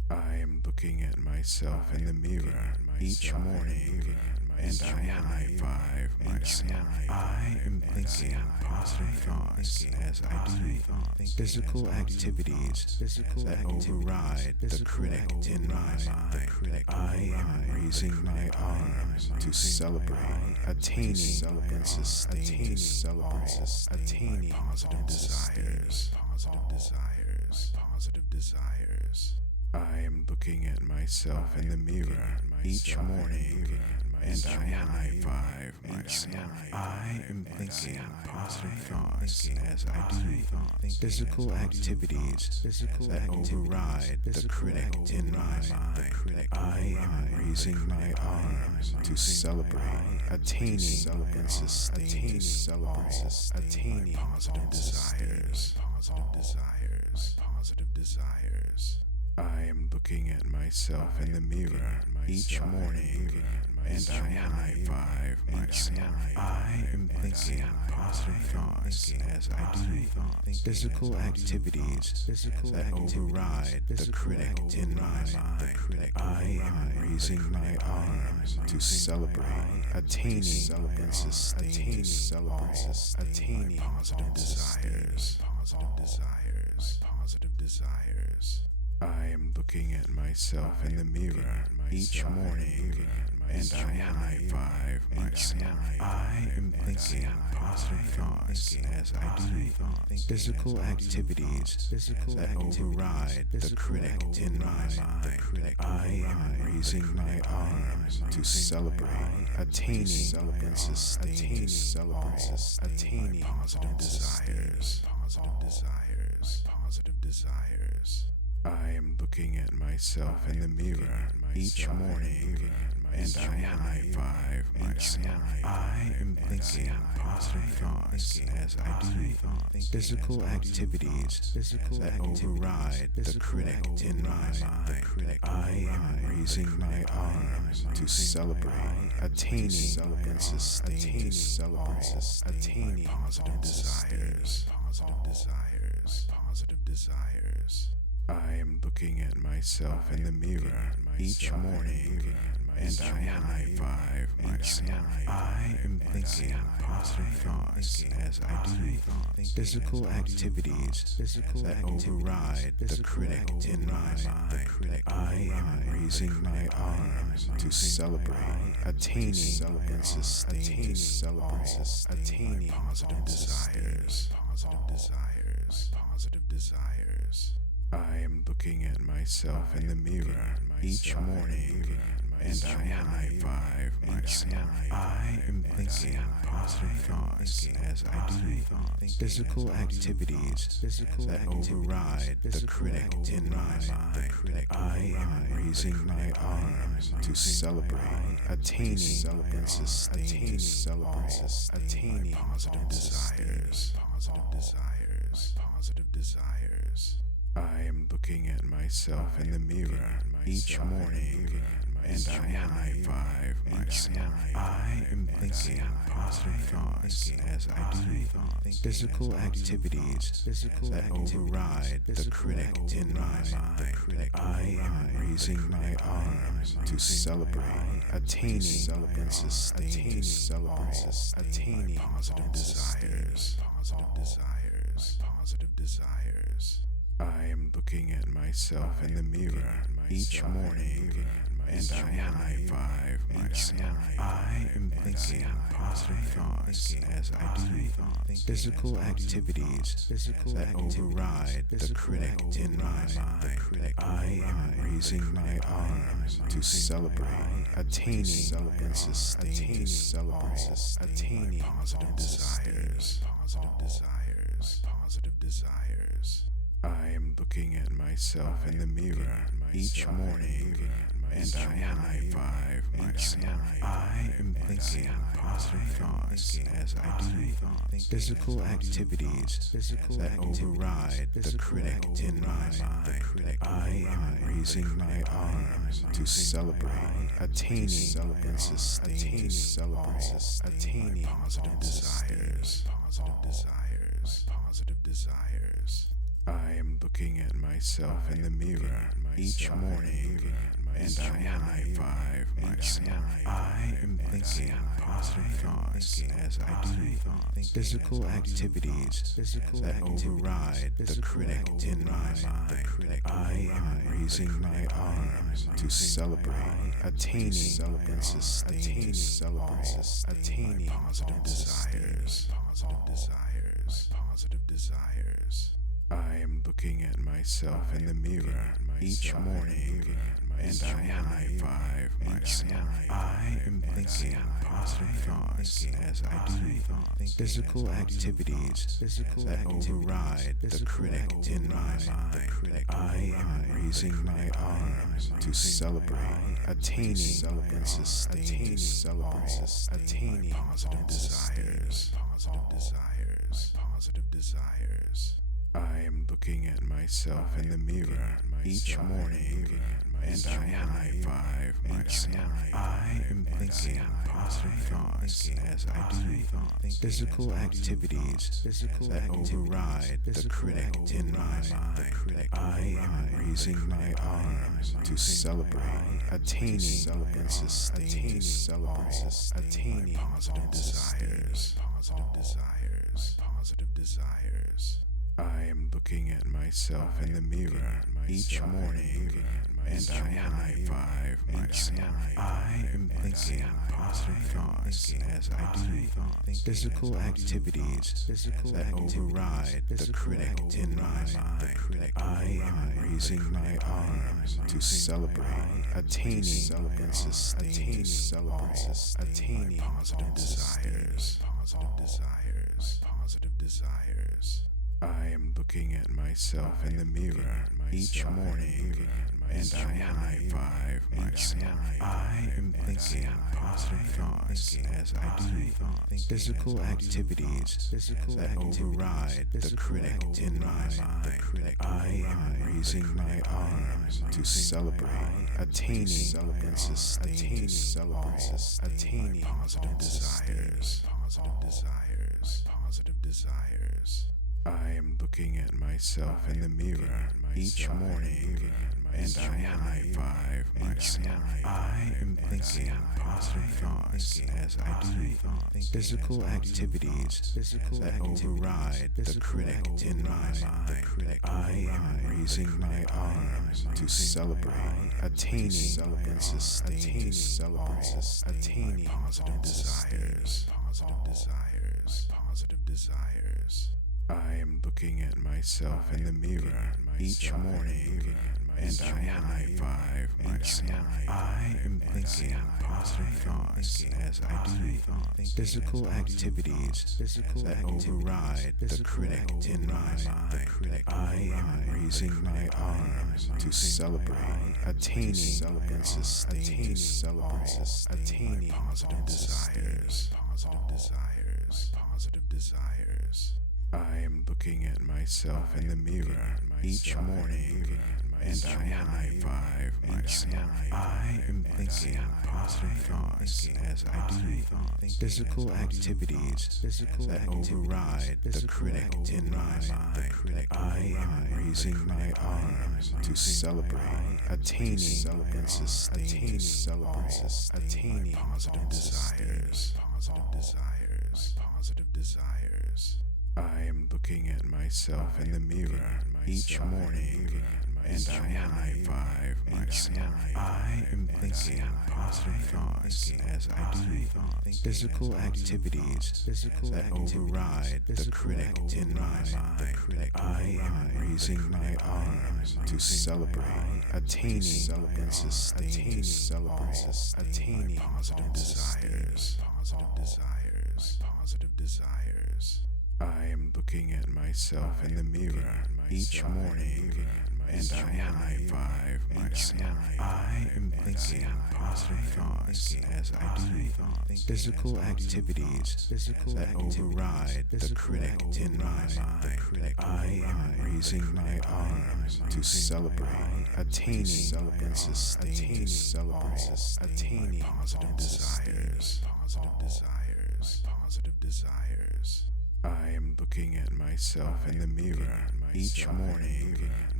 I am looking at myself in the mirror each morning, and I high five myself. I am thinking positive thoughts as I do physical activities that override the critic in my mind. I am raising my arms to celebrate attaining and sustaining positive desires. I am looking at myself in the mirror each morning, and I high five myself. I am thinking positive thoughts as I do physical activities that override the critic in my mind. I am raising my arms to celebrate attaining and sustaining positive desires. I am looking at myself in the mirror each morning, and I high five myself. I am thinking positive thoughts as I do physical activities that override the critic in my mind. I am raising my arms to celebrate attaining and sustaining positive desires. I am looking at myself in the mirror each morning, and I high five myself. I am thinking positive thoughts as I do physical activities that override the critic in my mind. I am raising my arms to celebrate attaining and sustaining positive desires. I am looking at myself in the mirror each morning, and I high five myself. I am thinking positive thoughts as I do physical activities that override the critic in my mind. I am raising my arms to celebrate attaining and sustaining positive desires. I am looking at myself in the mirror each morning, and I high five myself. I am thinking positive thoughts as I do physical activities that override the critic in my mind. I am raising my arms to celebrate attaining and sustaining positive desires. I am looking at myself in the mirror each morning, and I high five myself. I am thinking positive thoughts as I do physical activities that override the critic in my mind. I am raising my arms to celebrate attaining and sustaining positive desires. I am looking at myself in the mirror each morning, and I high five myself. I am thinking positive thoughts as I do physical activities that override the critic in my mind. I am raising my arms to celebrate attaining and sustaining positive desires. I am looking at myself in the mirror each morning, and I high five myself. I am thinking positive thoughts as I do physical activities that override the critic in my mind. I am raising my arms to celebrate attaining and sustaining positive desires. I am looking at myself in the mirror each morning, and I high five myself. I am thinking positive thoughts as I do physical activities that override the critic in my mind. I am raising my arms to celebrate attaining and sustaining positive desires. I am looking at myself in the mirror each morning, and I high five myself. I am thinking positive thoughts as I do physical activities that override the critic in my mind. I am raising my arms to celebrate attaining and sustaining positive desires. I am looking at myself in the mirror each morning, and I high five myself. I am thinking positive thoughts as I do physical activities that override the critic in my mind. I am raising my arms to celebrate attaining and sustaining positive desires. I am looking at myself in the mirror each morning, and I high five myself. I am thinking positive thoughts as I do physical activities that override the critic in my mind. I am raising my arms to celebrate attaining and sustaining positive desires. I am looking at myself in the mirror each morning, and I high five myself. I am thinking positive thoughts as I do physical activities that override the critic in my mind. I am raising my arms to celebrate attaining and sustaining positive desires. I am looking at myself in the mirror each morning, and I high five myself. I am thinking positive thoughts as I do physical activities that override the critic in my mind. I am raising my arms to celebrate attaining and sustaining positive desires. I am looking at myself in the mirror each morning, and I high five myself. I am thinking positive thoughts as I do physical activities that override the critic in my mind. I am raising my arms to celebrate attaining and sustaining positive desires. I am looking at myself in the mirror each morning, and I high five myself. I am thinking positive thoughts as I do physical activities that override the critic in my mind. I am raising my arms to celebrate attaining and sustaining positive desires. I am looking at myself in the mirror each morning, and I high five myself. I am thinking positive thoughts as I do physical activities that override the critic in my mind. I am raising my arms to celebrate attaining and sustaining positive desires. I am looking at myself in the mirror each morning, and I high five myself. I am thinking positive thoughts as I do physical activities that override the critic in my mind. I am raising my arms to celebrate attaining and sustaining positive desires. I am looking at myself in the mirror each morning, and I high five myself. I am thinking positive thoughts as I do physical activities that override the critic in my mind. I am raising my arms to celebrate attaining and sustaining positive desires. I am looking at myself in the mirror each morning,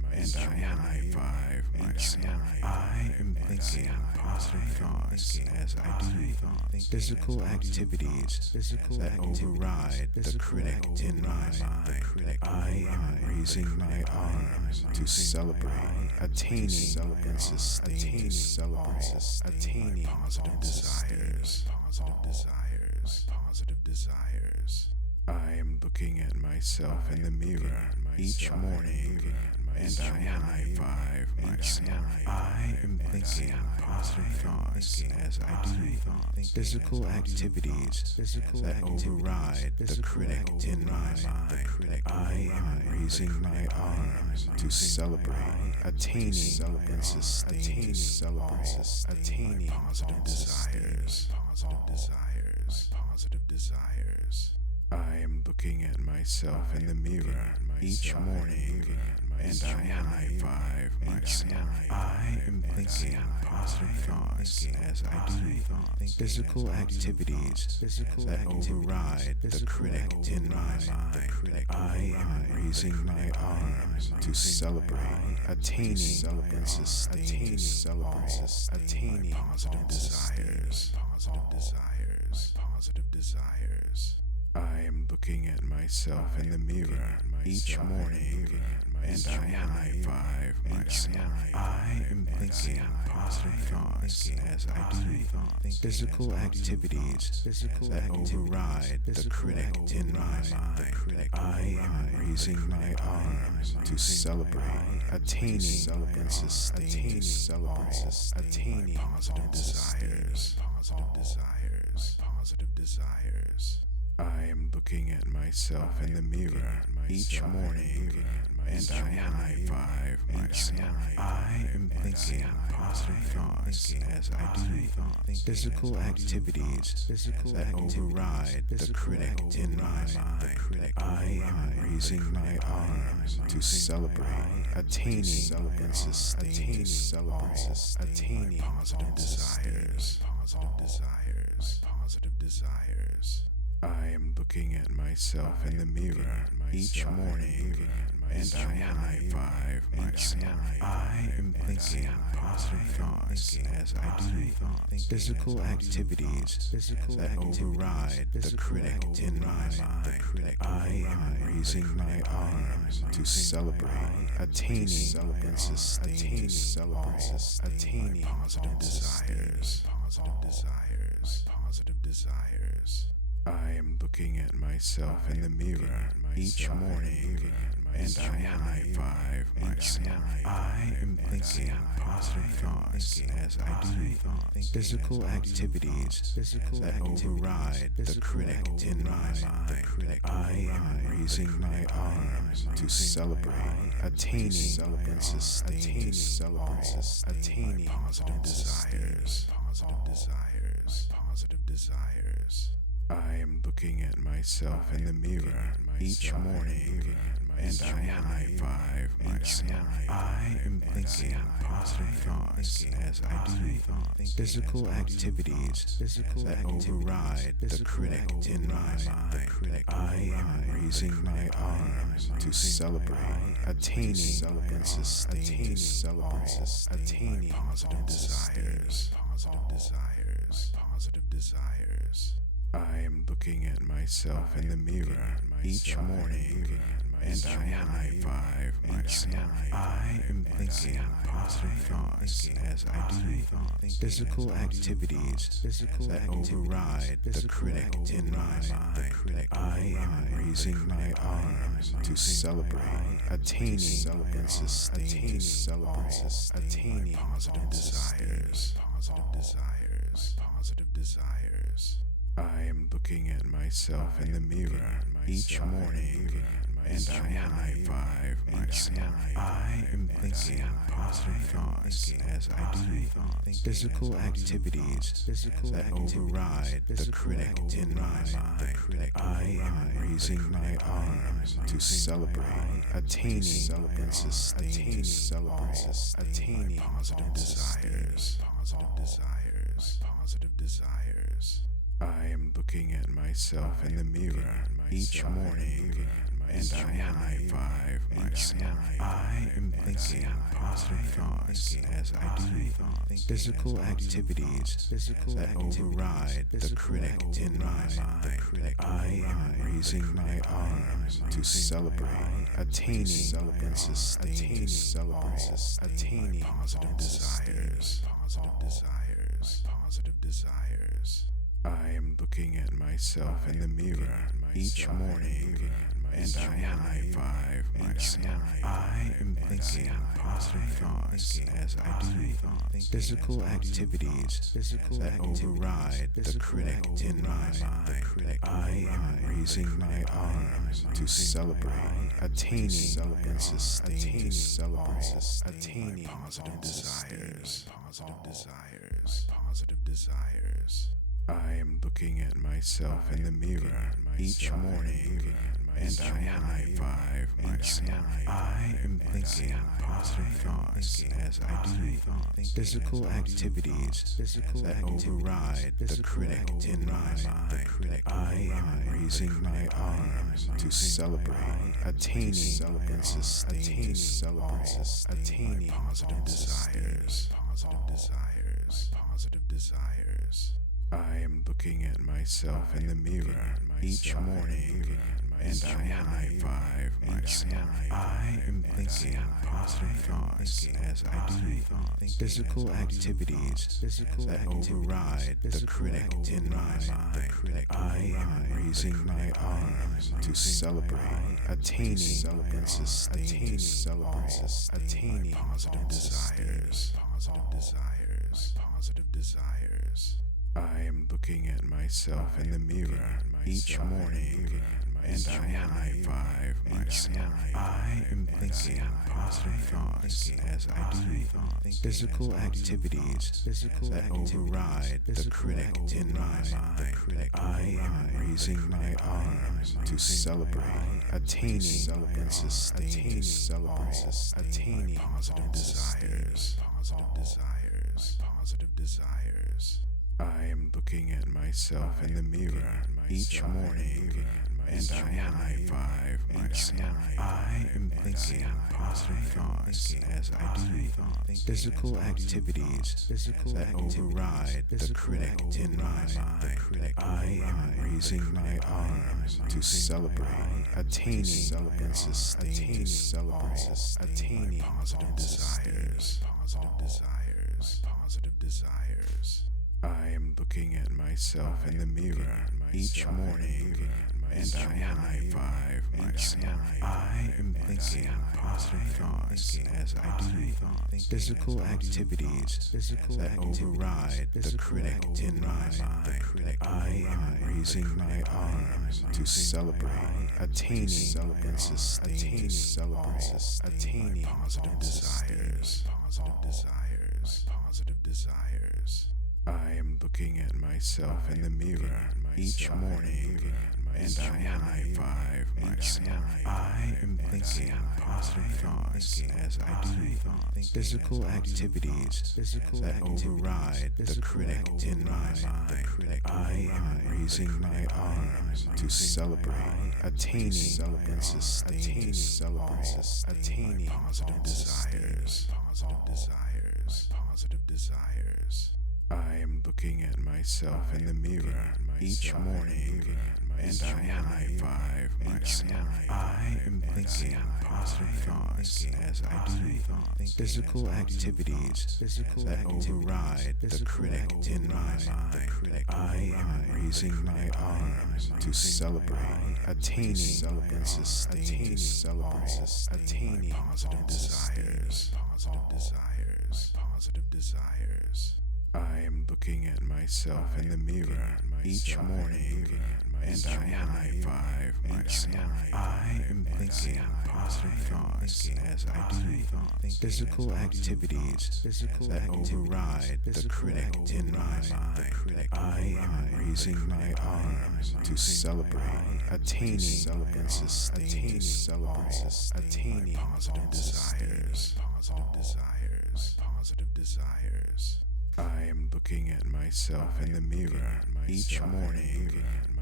and I high five myself. I am thinking positive thoughts as I do physical activities that override the critic in my mind. I am raising my arms to celebrate attaining and sustaining attaining positive desires. I am looking at myself in the mirror each morning, and I high five myself. I am thinking positive thoughts as I do physical activities that override the critic in my mind. I am raising my arms to celebrate attaining and sustaining attaining positive desires. I am looking at myself in the mirror each morning, and I high five myself. I am thinking positive thoughts as I do physical activities that override the critic in my mind. I am raising my arms to celebrate attaining and sustaining attaining positive desires. I am looking at myself in the mirror each morning, and I high five myself. I am thinking positive thoughts as I do physical activities that override the critic in my mind. I am raising my arms to celebrate attaining and sustaining attaining positive desires. I am looking at myself in the mirror each morning, and I high five myself. I am thinking positive thoughts as I do physical activities that override the critic in my mind. I am raising my arms to celebrate attaining and sustaining attaining positive desires. I am looking at myself in the mirror each morning, and I high five myself. I am thinking positive thoughts as I do physical activities that override the critic in my mind. I am raising my arms to celebrate attaining and sustaining attaining positive desires. I am looking at myself in the mirror each morning, and I high five myself. I am thinking positive thoughts as I do physical activities that override the critic in my mind. I am raising my arms to celebrate attaining and sustaining attaining positive desires. I am looking at myself in the mirror each morning, and I high five myself. I am thinking positive thoughts as I do physical activities that override the critic in my mind. I am raising my arms to celebrate attaining and sustaining attaining positive desires. I am looking at myself in the mirror each morning, and I high five myself. I am thinking positive thoughts as I do physical activities that override the critic in my mind. I am raising my arms to celebrate attaining and sustaining attaining positive desires. I am looking at myself in the mirror each morning, and I high five myself. I am thinking positive thoughts as I do physical activities that override the critic in my mind. I am raising my arms to celebrate attaining and sustaining attaining positive desires. I am looking at myself in the mirror each morning, and I high five myself. I am thinking positive thoughts as I do physical activities that override the critic in my mind. I am raising my arms to celebrate attaining and sustaining attaining positive desires. I am looking at myself in the mirror each morning, and I high five myself. I am thinking positive thoughts as I do physical activities that override the critic in my mind. I am raising my arms to celebrate attaining and sustaining attaining positive desires. I am looking at myself in the mirror each morning, and I high five myself. I am thinking positive thoughts as I do physical activities that override the critic in my mind. I am raising my arms to celebrate attaining and sustaining attaining positive desires. I am looking at myself in the mirror each morning, and I high five myself. I am thinking positive thoughts as I do physical activities that override the critic in my mind. I am raising my arms to celebrate attaining and sustaining attaining positive desires. I am looking at myself in the mirror each morning, and I high five myself. I am thinking positive thoughts as I do physical activities that override the critic in my mind. I am raising my arms to celebrate attaining and sustaining attaining positive desires. I am looking at myself in the mirror each morning, and I high five myself. I am thinking positive thoughts as I do physical activities that override the critic in my mind. I am raising my arms to celebrate attaining and sustaining attaining positive desires. I am looking at myself in the mirror each morning, and I high five myself. I am thinking positive thoughts as I do physical activities that override the critic in my mind. I am raising my arms to celebrate attaining and sustaining attaining positive desires. I am looking at myself in the mirror each morning, and I high five myself. I am thinking positive thoughts as I do physical activities that override the critic in my mind. I am raising my arms to celebrate attaining and sustaining attaining positive desires. I am looking at myself in the mirror each morning, and I high five myself. I am thinking positive thoughts as I do physical activities that override the critic in my mind. I am raising my arms to celebrate attaining and sustaining attaining positive desires. I am looking at myself in the mirror each morning, and I high five myself. I am thinking positive thoughts as I do physical activities that override the critic in my mind. I am raising my arms to celebrate attaining and sustaining attaining positive desires. I am looking at myself in the mirror each morning,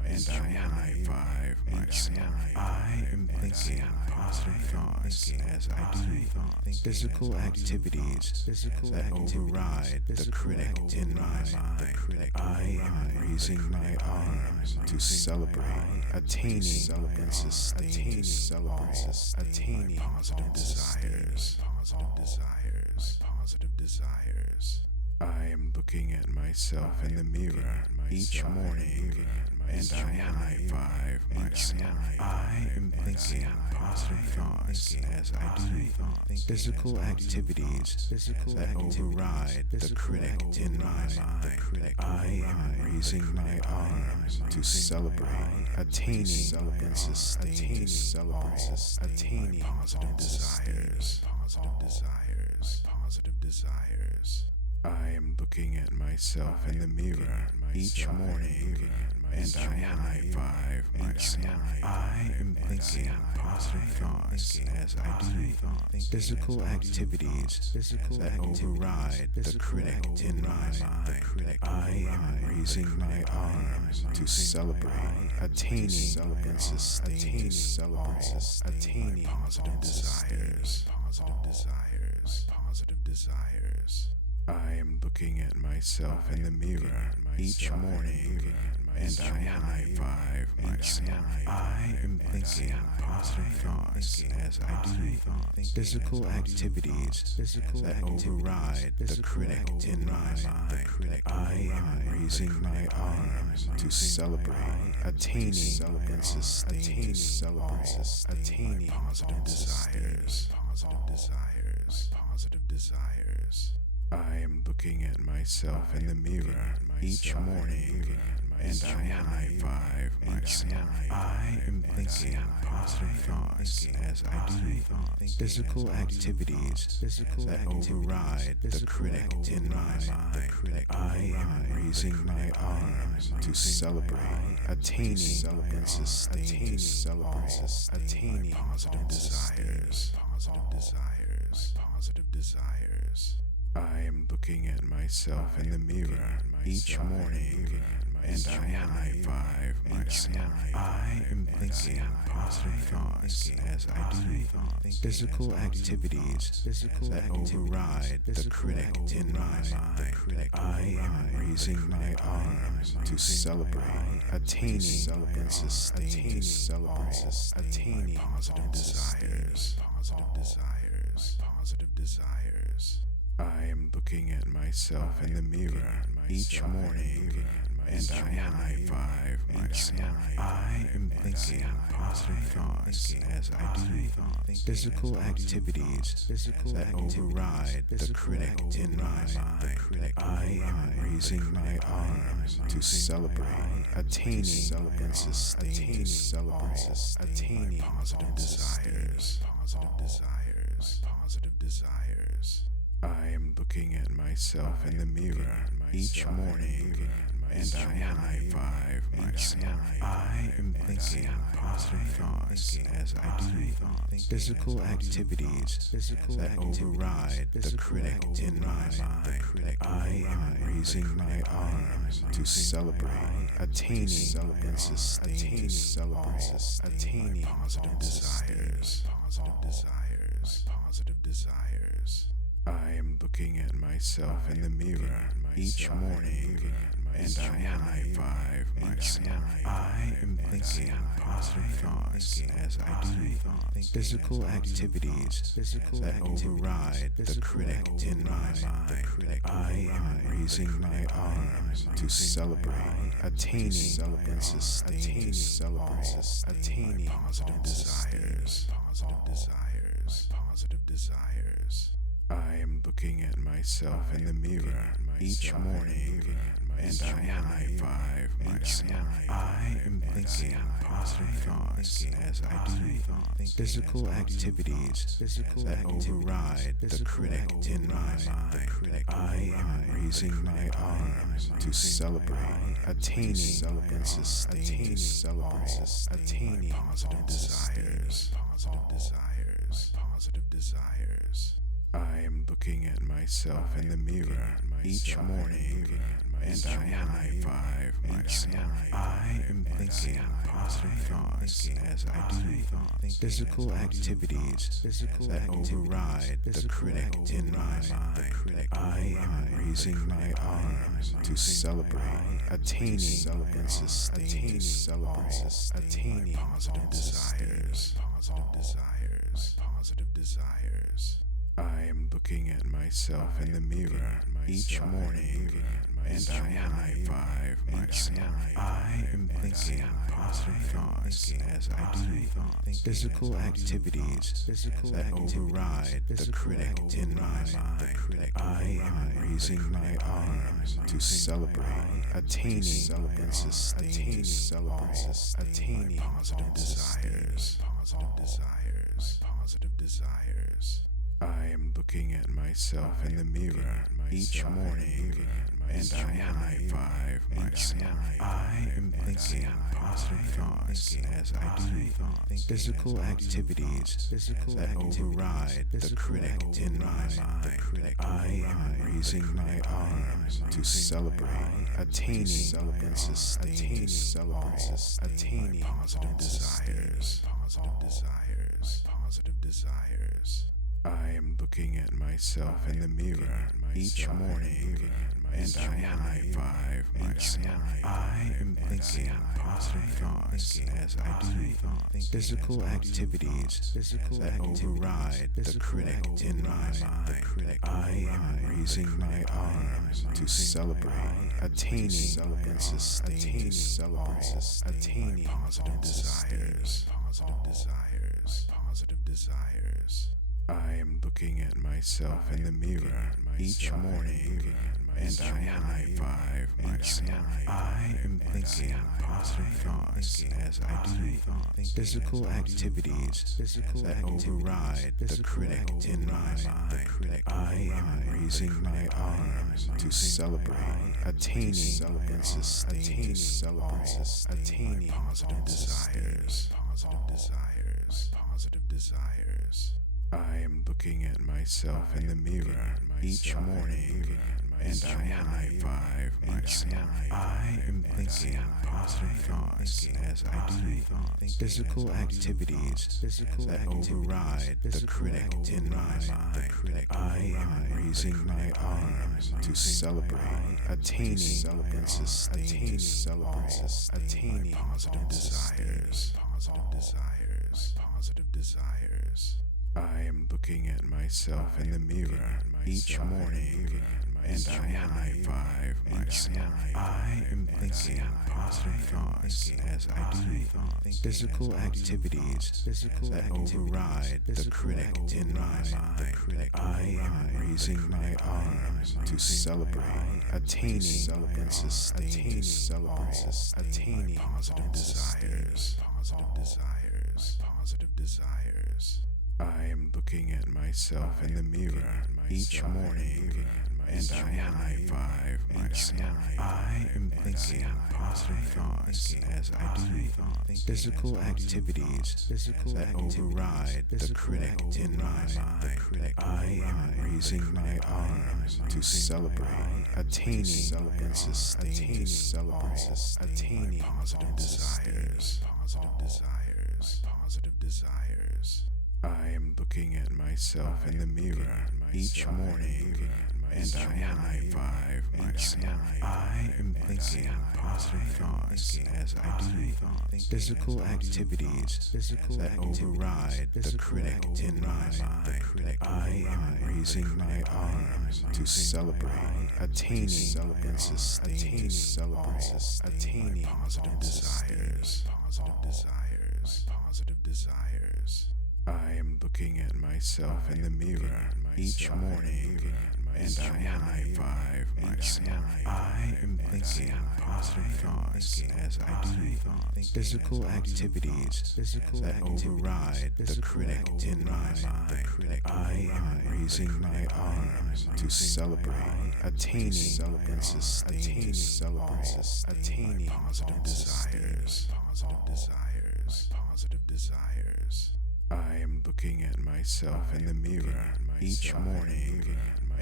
and I high five myself. I am thinking positive thoughts as I do physical activities that override the critic in my mind. I am raising my arms to celebrate attaining and sustaining attaining positive desires. I am looking at myself in the mirror each morning and I high five myself. I am thinking positive thoughts as I do physical activities that override the critic in my mind. I am raising my arms to celebrate attaining and sustaining attaining positive desires. I am looking at myself in the mirror each morning and I high five myself. I am thinking positive thoughts as I do physical activities that override the critic in my mind. I am raising my arms to celebrate attaining and sustaining attaining positive desires. I am looking at myself in the mirror each morning and I high five myself. I am thinking positive thoughts as I do physical activities that override the critic in my mind. I am raising my arms to celebrate attaining and sustaining attaining positive desires. I am looking at myself in the mirror each morning and I high five myself. I am thinking positive thoughts as I do physical activities that override the critic in my mind. I am raising my arms to celebrate attaining and sustaining attaining positive desires. I am looking at myself in the mirror each morning and I high five myself. I am thinking positive thoughts as I do physical activities that override the critic in my mind. I am raising my arms to celebrate attaining and sustaining attaining positive desires. I am looking at myself in the mirror each morning and I high five myself. I am thinking positive thoughts as I do physical activities that override the critic in my mind. I am raising my arms to celebrate attaining and sustaining attaining positive desires. I am looking at myself in the mirror each morning and I high five myself. I am thinking positive thoughts as I do physical activities that override the critic in my mind. I am raising my arms to celebrate attaining and sustaining attaining positive desires. I am looking at myself in the mirror each morning and I high five myself. I am thinking positive thoughts as I do physical activities that override the critic in my mind. I am raising my arms to celebrate attaining and sustaining attaining positive desires. I am looking at myself in the mirror each morning and I high five myself. I am thinking positive thoughts as I do physical activities that override the critic in my mind. I am raising my arms to celebrate attaining and sustaining attaining positive desires. I am looking at myself in the mirror each morning and I high five myself. I am thinking positive thoughts as I do physical activities that override the critic in my mind. I am raising my arms to celebrate attaining and sustaining positive desires. I am looking at myself in the mirror each morning, and I high five myself. I am thinking positive thoughts as I do physical activities that override the critic in my mind. I am raising my arms to celebrate attaining and sustaining positive desires. I am looking at myself in the mirror each morning, and I high five myself. I am thinking positive thoughts as I do physical activities that override the critic in my mind. I am raising my arms to celebrate attaining and sustaining positive desires. I am looking at myself in the mirror each morning, and I high five myself. I am thinking positive thoughts as I do physical activities that override the critic in my mind. I am raising my arms to celebrate attaining and sustaining positive desires. I am looking at myself in the mirror each morning, and I high five myself. I am thinking positive thoughts as I do physical activities that override the critic in my mind. I am raising my arms to celebrate attaining and sustaining positive desires. I am looking at myself in the mirror each morning, and I high five myself. I am thinking positive thoughts as I do physical activities that override the critic in my mind. I am raising my arms to celebrate attaining and sustaining positive desires. I am looking at myself in the mirror each morning, and I high five myself. I am thinking positive thoughts as I do physical activities that override the critic in my mind. I am raising my arms to celebrate attaining and sustaining positive desires. I am looking at myself in the mirror each morning, and I high five myself. I am thinking positive thoughts as I do physical activities that override the critic in my mind. I am raising my arms to celebrate attaining and sustaining positive desires. I am looking at myself in the mirror each morning, and I high five myself. I am thinking positive thoughts as I do physical activities that override the critic in my mind. I am raising my arms to celebrate attaining and sustaining positive desires. I am looking at myself in the mirror each morning, and I high five myself. I am thinking positive thoughts as I do physical activities that override the critic in my mind. I am raising my arms to celebrate attaining and sustaining positive desires. I am looking at myself in the mirror each morning,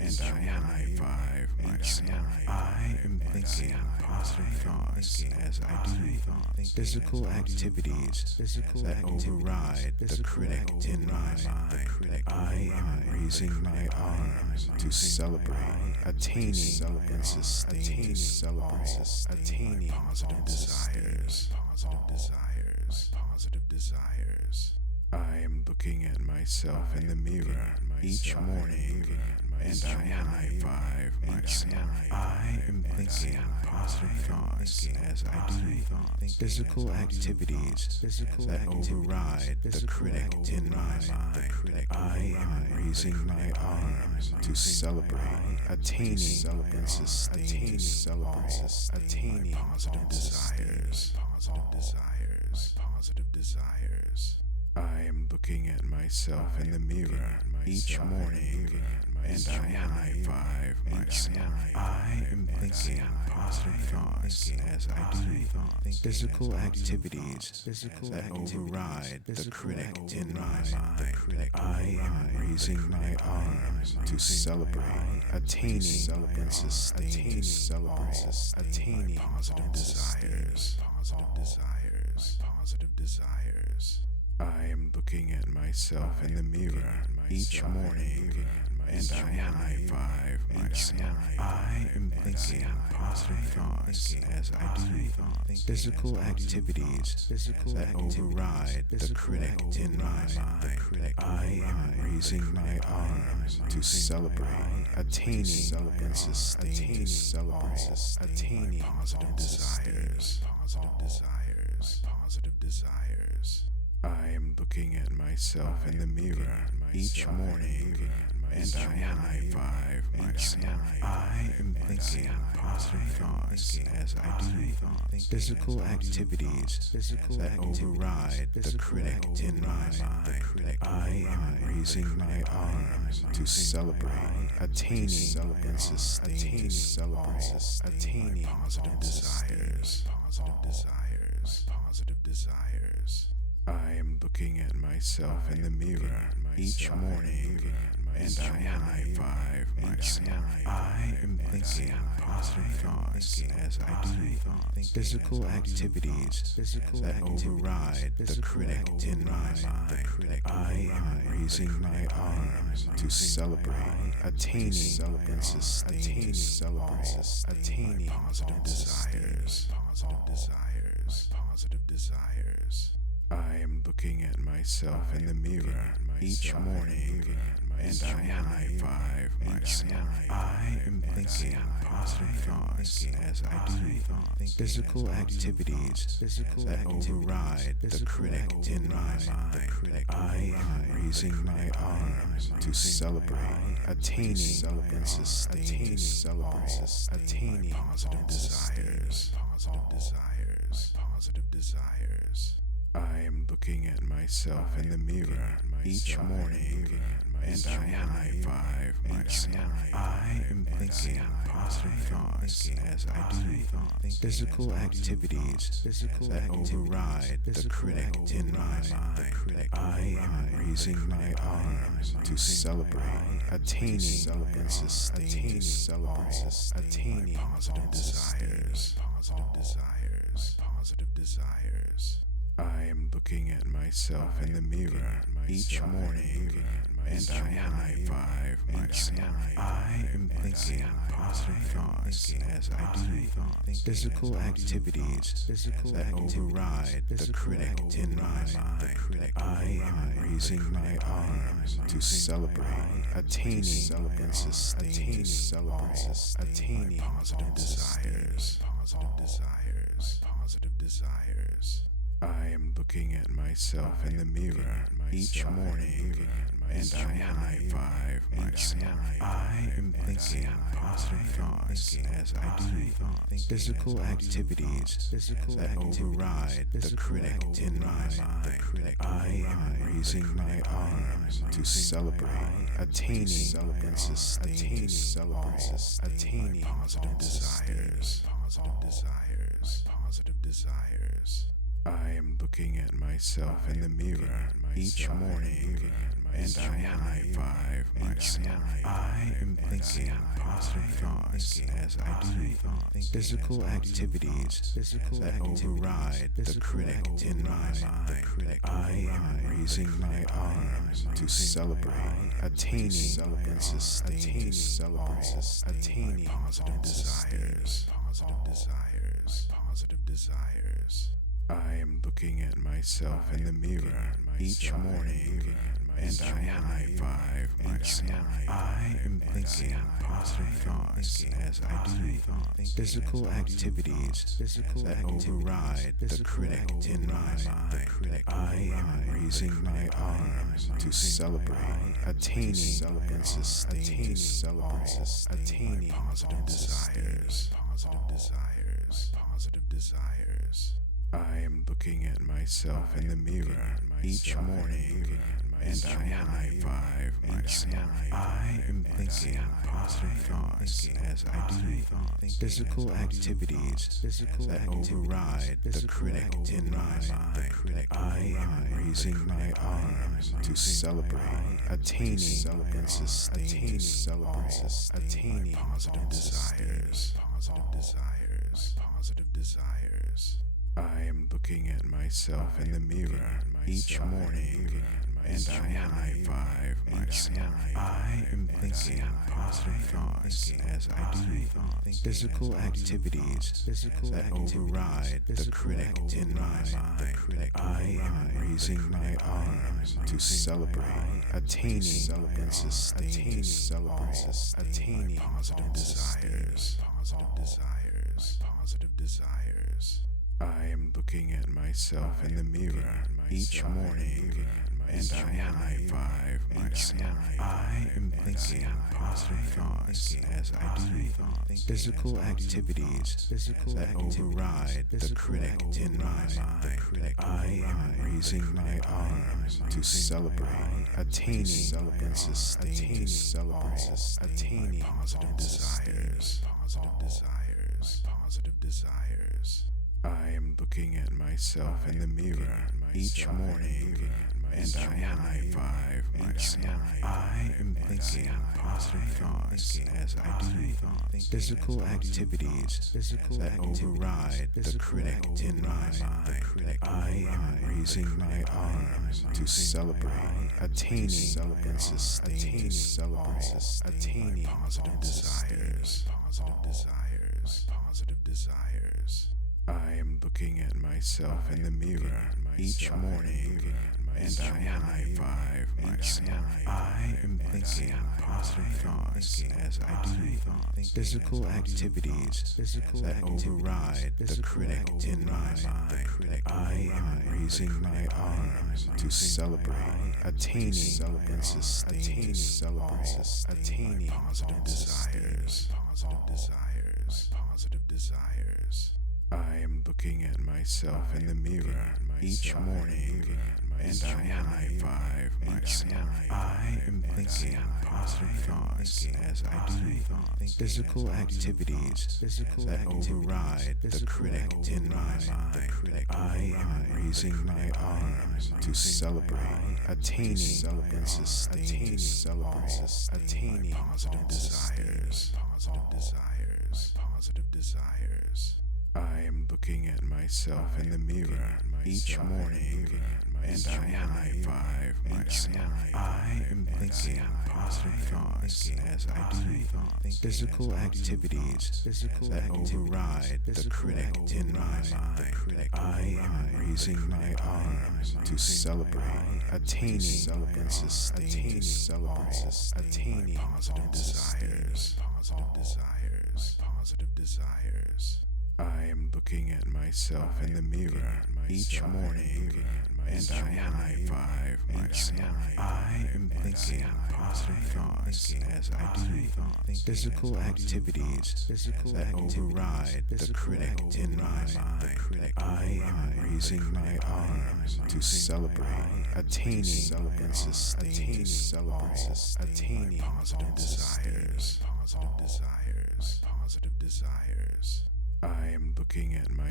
and I high five myself. I am thinking positive thoughts as I do physical activities that override the critic in my mind. I am raising my arms to celebrate attaining and sustaining positive desires. I am looking at myself in the mirror each morning and I high five myself. I am thinking positive thoughts as I do physical activities that override the critic in my mind. I am raising my arms to celebrate attaining and sustaining positive desires. I am looking at myself in the mirror each morning and I high five myself. I am thinking positive thoughts as I do physical activities that override the critic in my mind. I am raising my arms to celebrate attaining and sustaining positive desires. I am looking at myself in the mirror each morning and I high five myself. I am thinking positive thoughts as I do physical activities that override the critic in my mind. I am raising my arms to celebrate attaining and sustaining positive desires. I am looking at myself in the mirror each morning and I high five myself. I am thinking positive thoughts as I do physical activities that override the critic in my mind. I am raising my arms to celebrate attaining and sustaining positive desires. I am looking at myself in the mirror each morning and I high five myself. I am thinking positive thoughts as I do physical activities that override the critic in my mind. I am raising my arms to celebrate attaining and sustaining positive desires. I am looking at myself in the mirror each morning and I high five myself. I am thinking positive thoughts as I do physical activities that override the critic in my mind. I am raising my arms to celebrate attaining and sustaining positive desires. I am looking at myself in the mirror each morning and I high five myself. I am thinking positive thoughts as I do physical activities that override the critic in my mind. I am raising my arms to celebrate attaining and sustaining positive desires. I am looking at myself in the mirror each morning and I high five myself. I am thinking positive thoughts as I do physical activities that override the critic in my mind. I am raising my arms to celebrate attaining and sustaining positive desires. I am looking at myself in the mirror each morning and I high five myself. I am thinking positive thoughts as I do physical activities that override the critic in my mind. I am raising my arms to celebrate attaining and sustaining positive desires. I am looking at myself in the mirror each morning and I high five myself. I am thinking thinking positive thoughts as I do physical activities that override the critic in my mind. I am raising my arms to celebrate attaining and sustaining positive desires. I am looking at myself in the mirror each morning and I high five myself. I am thinking positive thoughts as I do physical activities that override the critic in my mind. I am raising my arms to celebrate attaining and sustaining positive desires. I am looking at myself in the mirror each morning and I high five myself. I am thinking positive thoughts as I do physical activities that override the critic in my mind. I am raising my arms to celebrate attaining and sustaining positive desires. I am looking at myself in the mirror each morning and I high five myself. I am thinking positive thoughts as I do physical activities that override the critic in my mind. I am raising my arms to celebrate attaining and sustaining positive desires. I am looking at myself in the mirror each morning and I high five myself. I am thinking positive thoughts as I do physical activities that override the critic in my mind. I am raising my arms to celebrate attaining and sustaining positive desires. I am looking at myself in the mirror each morning and I high five myself. I am thinking positive thoughts as I do physical activities that override the critic in my mind. I am raising my arms to celebrate attaining and sustaining positive desires. I am looking at myself in the mirror each morning and I high five myself. I am thinking positive thoughts as I do physical activities that override the critic in my mind. I am raising my arms to celebrate attaining and sustaining positive desires. I am looking at myself in the mirror each morning and I high five myself. I am thinking positive thoughts as I do physical activities that override the critic in my mind. I am raising my arms to celebrate attaining and sustaining positive desires. I am looking at myself in the mirror each morning and I high five myself. I am thinking positive thoughts as I do physical activities that override the critic in my mind. I am raising my arms to celebrate attaining and sustaining positive desires. I am looking at myself in the mirror each morning and I high five myself. I am thinking positive thoughts as I do physical activities that override the critic in my mind. I am raising my arms to celebrate attaining and sustaining positive desires. I am looking at myself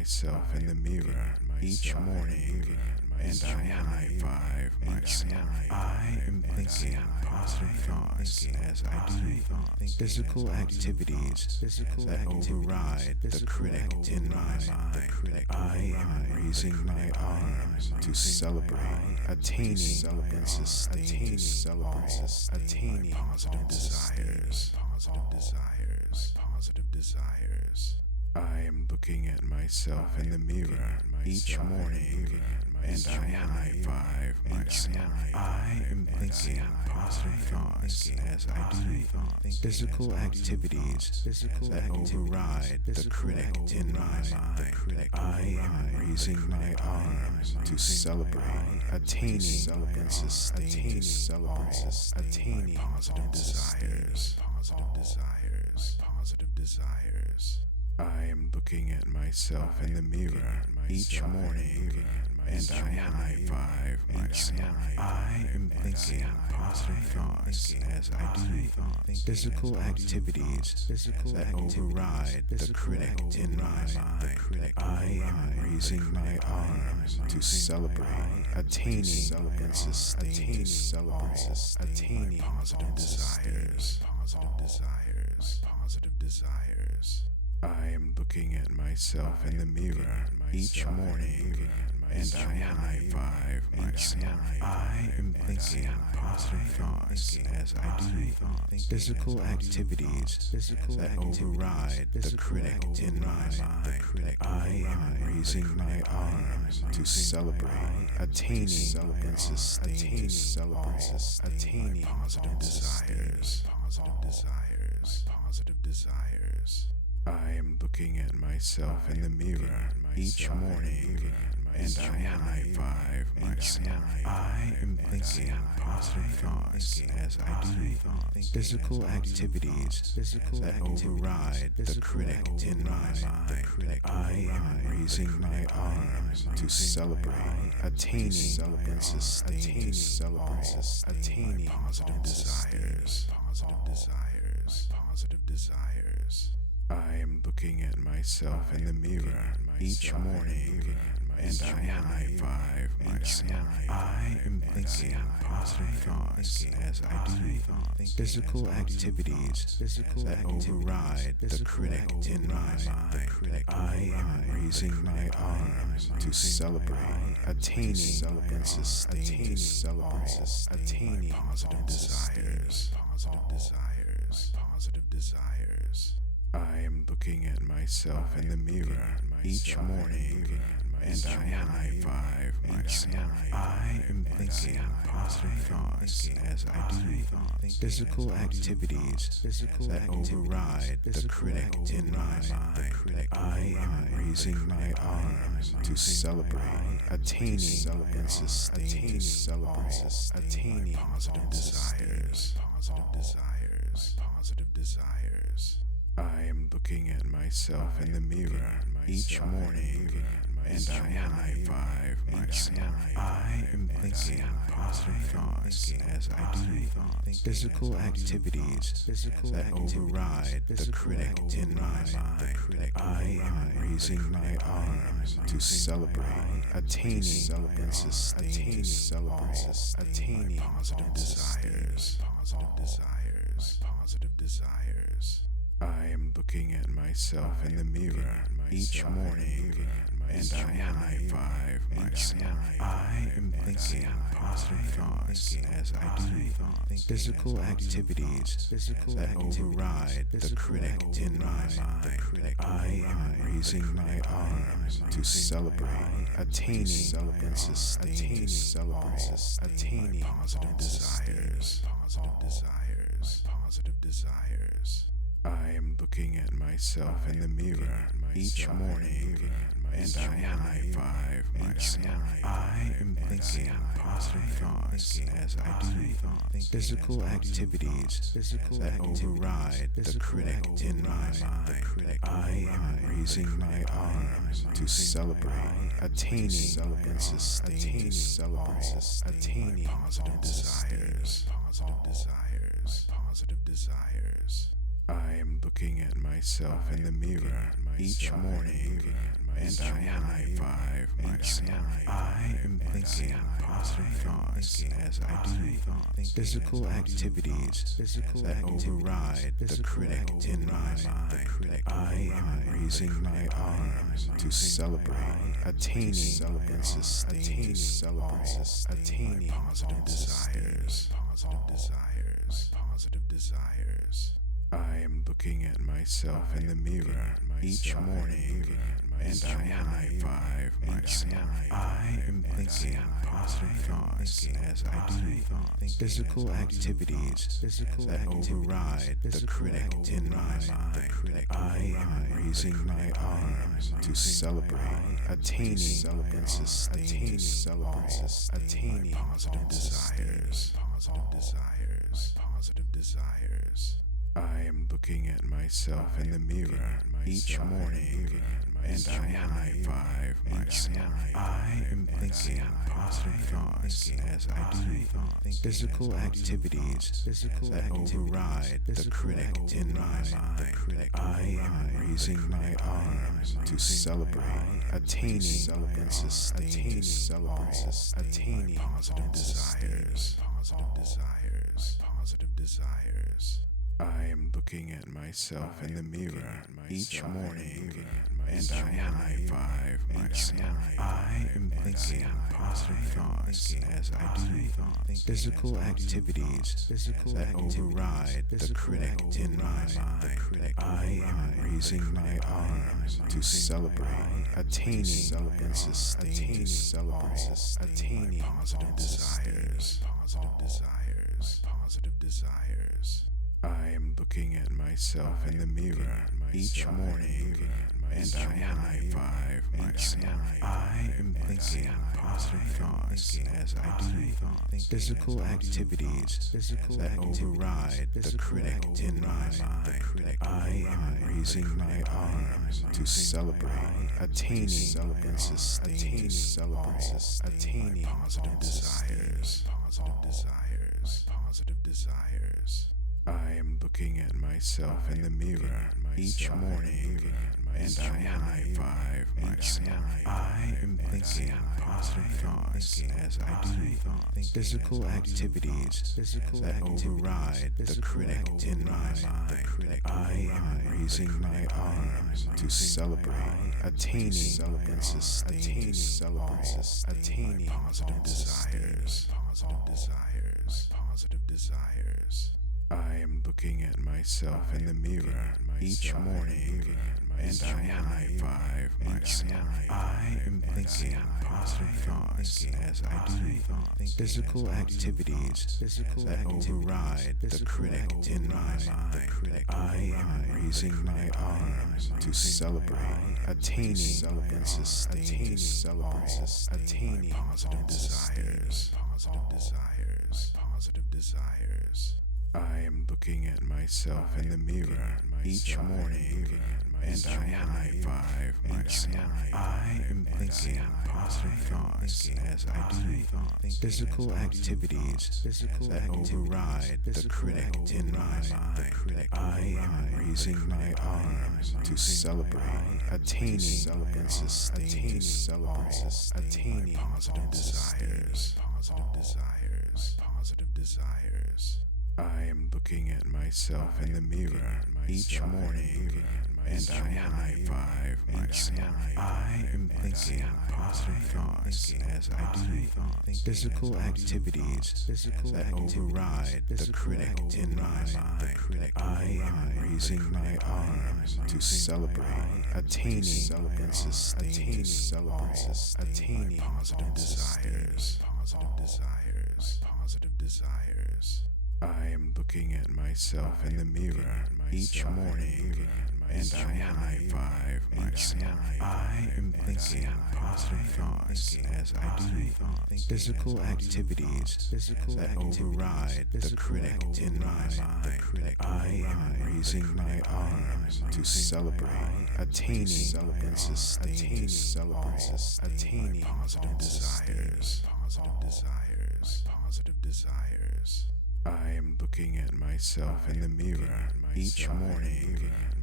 myself in the mirror each morning, and I high five myself. I am thinking positive thoughts as I do physical activities that override the critic in my mind. I am raising my arms to celebrate attaining and sustaining positive desires. I am looking at myself in the mirror each morning, and I high five myself. I am thinking positive thoughts as I do physical activities that override the critic in my mind. I am raising my arms to celebrate attaining and sustaining positive desires. I am looking at myself in the mirror each morning, and I high five myself. I am thinking positive thoughts as I do physical activities that override the critic in my mind. I am raising my arms to celebrate attaining and sustaining positive desires. I am looking at myself in the mirror each morning, and I high five myself. I am thinking positive thoughts as I do physical activities that override the critic in my mind. I am raising my arms to celebrate attaining and sustaining positive desires. I am looking at myself in the mirror each morning, and I high five myself. I am thinking positive thoughts as I do physical activities that override the critic in my mind. I am raising my arms to celebrate attaining and sustaining positive desires. I am looking at myself in the mirror each morning, and I high five myself. I am thinking positive thoughts as I do physical activities that override the critic in my mind. I am raising my arms to celebrate attaining and sustaining positive desires. I am looking at myself in the mirror each morning, and I high five myself. I am thinking positive thoughts as I do physical activities that override the critic in my mind. I am raising my arms to celebrate attaining and sustaining positive desires. I am looking at myself in the mirror each morning, and I high five myself. I am thinking positive thoughts as I do physical activities that override the critic in my mind. I am raising my arms to celebrate attaining and sustaining positive desires. I am looking at myself in the mirror each morning, and I high five myself. I am thinking positive thoughts as I do physical activities that override the critic in my mind. I am raising my arms to celebrate attaining and sustaining positive desires. I am looking at myself in the mirror each morning, and I high five myself. I am thinking positive thoughts as I do physical activities that override the critic in my mind. I am raising my arms to celebrate attaining and sustaining positive desires. I am looking at myself in the mirror each morning, and I high five myself. I am thinking positive thoughts as I do physical activities that override the critic in my mind. I am raising my arms to celebrate attaining and sustaining attaining positive desires. Positive desires. I am looking at myself in the mirror each morning, and I high five myself. I am thinking positive thoughts as I do physical activities that override the critic in my mind. I am raising my arms to celebrate attaining and sustaining attaining positive desires. Positive desires. I am looking at myself in the mirror each morning, and I high five myself. I am thinking positive thoughts as I do physical activities that override the critic in my mind. I am raising my arms to celebrate attaining and sustaining attaining positive desires. Positive desires. I am looking at myself in the mirror each morning, and I high five myself. I am thinking positive thoughts as I do physical activities that override the critic in my mind. I am raising my arms to celebrate attaining and sustaining attaining positive desires. Positive desires. I am looking at myself in the mirror each morning, and I high five myself. I am thinking positive thoughts as I do physical activities that override the critic in my mind. I am raising my arms to celebrate attaining and sustaining attaining positive desires. Positive desires. I am looking at myself in the mirror each morning, and I high five myself. I am thinking positive thoughts as I do physical activities that override the critic in my mind. I am raising my arms to celebrate attaining and sustaining attaining positive desires. Positive desires. I am looking at myself in the mirror each morning, and I high five myself. I am thinking positive thoughts as I do physical activities that override the critic in my mind. I am raising my arms to celebrate attaining and sustaining attaining positive desires. Positive desires. I am looking at myself in the mirror each morning, and I high five myself. I am thinking positive thoughts as I do physical activities that override the critic in my mind. I am raising my arms to celebrate attaining and sustaining attaining positive desires. Positive desires. I am looking at myself in the mirror each morning, and I high five myself. I am thinking positive thoughts as I do physical activities that override the critic in my mind. I am raising my arms to celebrate attaining and sustaining attaining positive desires. Positive desires. I am looking at myself in the mirror each morning, and I high five myself. I am thinking positive thoughts as I do physical activities that override the critic in my mind. I am raising my arms to celebrate attaining and sustaining attaining positive desires. Positive desires. I am looking at myself in the mirror each morning,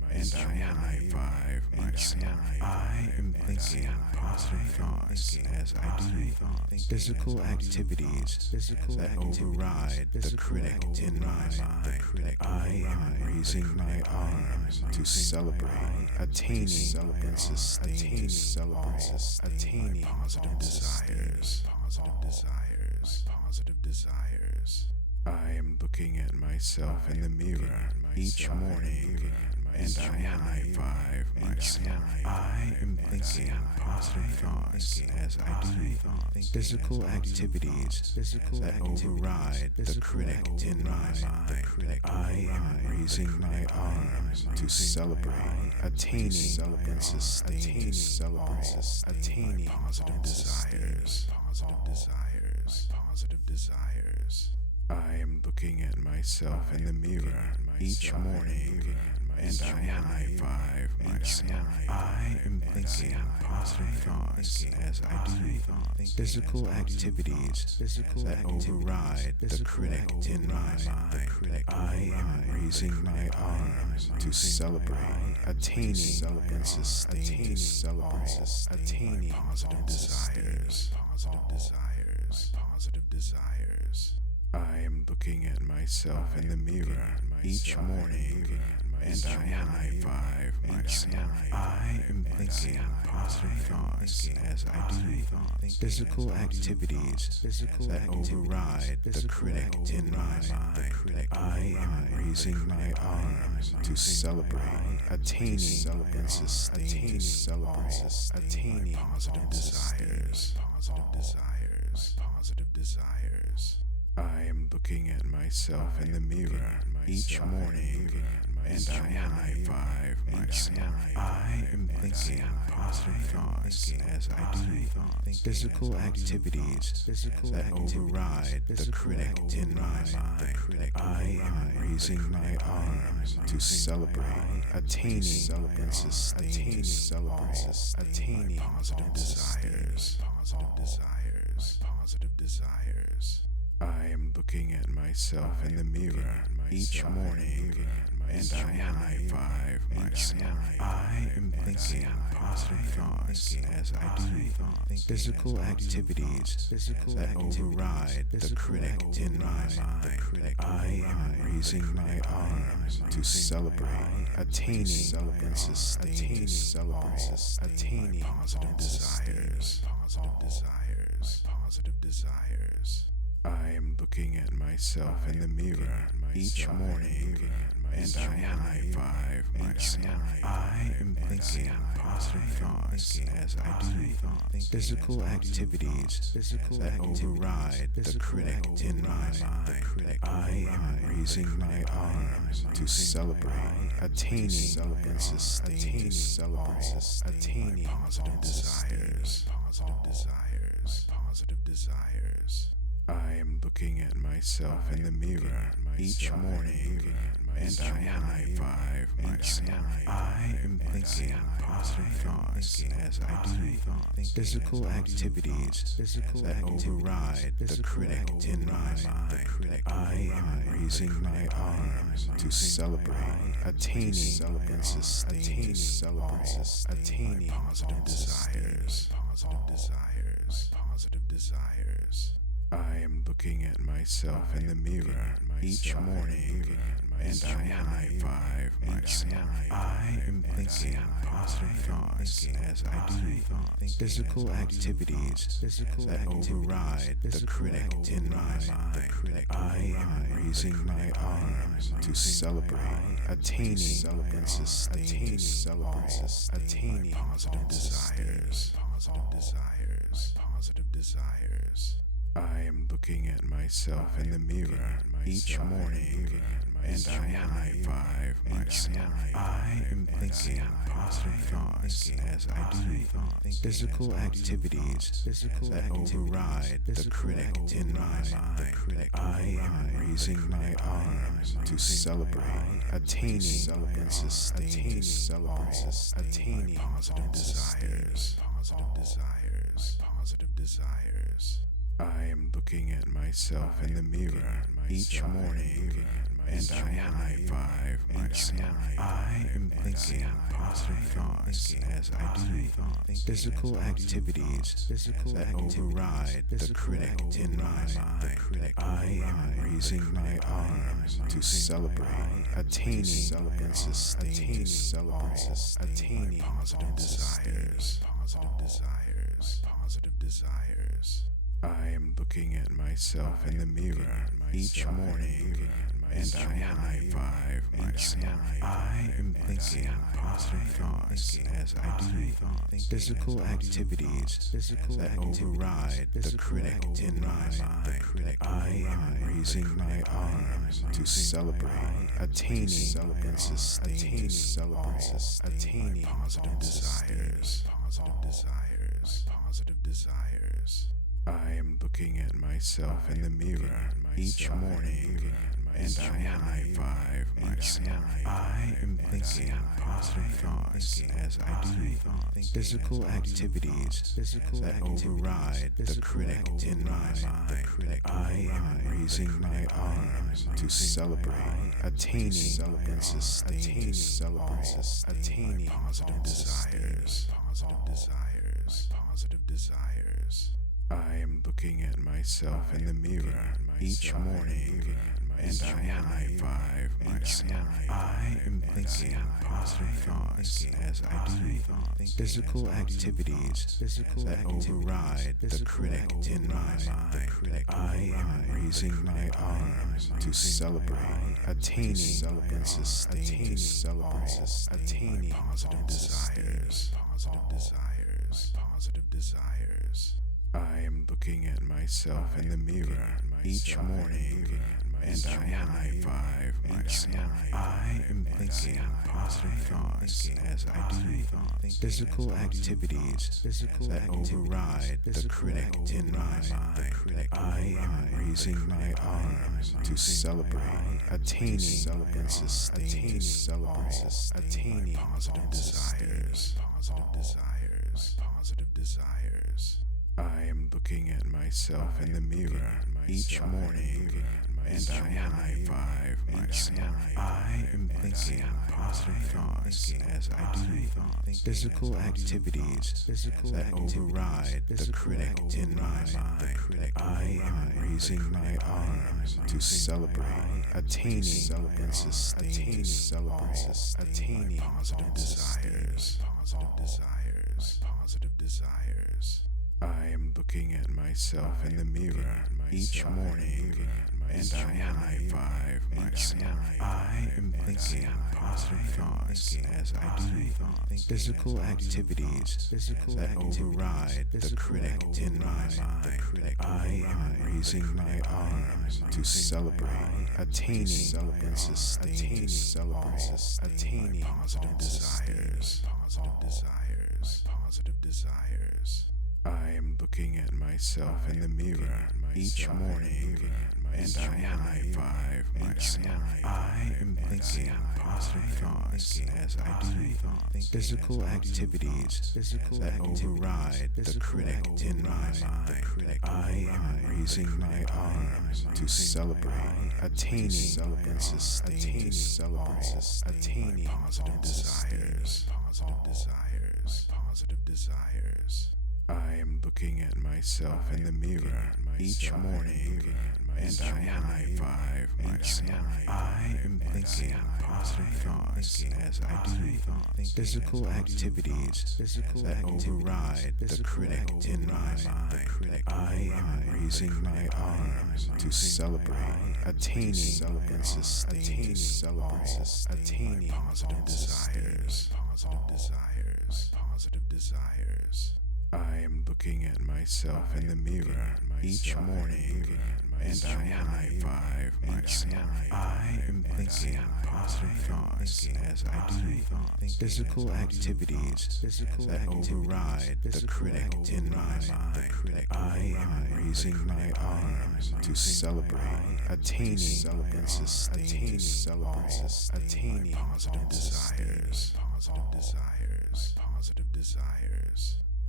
and I high five myself. I am thinking positive thoughts as I do physical activities that override the critic in my mind. I am raising my arms to celebrate attaining and sustaining positive desires. I am looking at myself in the mirror each morning and I high five myself. I am thinking positive thoughts as I do physical activities that override the critic in my mind. I am raising my arms to celebrate attaining and sustaining positive desires. I am looking at myself in the mirror each morning and I high five myself. I am thinking positive thoughts as I do physical activities that override the critic in my mind. I am raising my arms to celebrate attaining and sustaining positive desires. I am looking at myself in the mirror each morning and I high five myself. I am thinking positive thoughts as I do physical activities that override the critic in my mind. I am raising my arms to celebrate attaining and sustaining positive desires. I am looking at myself in the mirror each morning and I high five myself. I am thinking positive thoughts as I do physical activities that override the critic in my mind. I am raising my arms to celebrate attaining and sustaining positive desires. I am looking at myself in the mirror each morning and I high five myself. I am thinking positive thoughts as I do physical activities that override the critic in my mind. I am raising my arms to celebrate attaining and sustaining positive desires. I am looking at myself in the mirror each morning and I high five myself. I am thinking positive thoughts as I do physical activities that override the critic in my mind. I am raising my arms to celebrate attaining and sustaining positive desires. I am looking at myself in the mirror each morning and I high five myself. I am thinking positive thoughts as I do physical activities that override the critic in my mind. I am raising my arms to celebrate attaining and sustaining positive desires. I am looking at myself in the mirror each morning and I high five myself. I am thinking positive thoughts as I do physical activities that override the critic in my mind. I am raising my arms to celebrate attaining and sustaining positive desires. I am looking at myself in the mirror each morning and I high five myself. I am thinking positive thoughts as I do physical activities that override the critic in my mind. I am raising my arms to celebrate attaining and sustaining positive desires. I am looking at myself in the mirror each morning, and I high five myself. I am thinking positive thoughts as I do physical activities that override the critic in my mind. I am raising my arms to celebrate attaining and sustaining attaining positive desires. Positive desires. I am looking at myself in the mirror each morning, and I high five myself. I am thinking positive thoughts as I do physical activities that override the critic in my mind. I am raising my arms to celebrate attaining and sustaining attaining positive desires. Positive desires. I am looking at myself in the mirror each morning, and I high five myself. I am thinking positive thoughts as I do physical activities that override the critic in my mind. I am raising my arms to celebrate attaining and sustaining attaining positive desires. Positive desires. I am looking at myself in the mirror each morning, and I high five myself. I am thinking positive thoughts as I do physical activities that override the critic in my mind. I am raising my arms to celebrate attaining and sustaining attaining positive desires. Positive desires. I am looking at myself in the mirror each morning, and I high five myself. I am thinking positive thoughts as I do physical activities that override the critic in my mind. I am raising my arms to celebrate attaining and sustaining attaining positive desires. Positive desires. I am looking at myself in the mirror each morning, and I high five myself. I am thinking positive thoughts as I do physical activities that override the critic in my mind. I am raising my arms to celebrate attaining and sustaining attaining positive desires. Positive desires. I am looking at myself in the mirror each morning, and I high five myself. I am thinking positive thoughts as I do physical activities that override the critic in my mind. I am raising my arms to celebrate attaining and sustaining attaining positive desires. Positive desires. I am looking at myself in the mirror each morning, and I high five myself. I am thinking positive thoughts as I do physical activities that override the critic in my mind. I am raising my arms to celebrate attaining and sustaining attaining positive desires. Positive desires. I am looking at myself in the mirror each morning, and I high five myself. I am thinking positive thoughts as I do physical activities that override the critic in my mind. I am raising my arms to celebrate attaining and sustaining attaining positive desires. Positive desires. I am looking at myself in the mirror each morning, and I high five myself. I am thinking positive thoughts as I do physical activities that override the critic in my mind. I am raising my arms to celebrate attaining and sustaining attaining positive desires. Positive desires.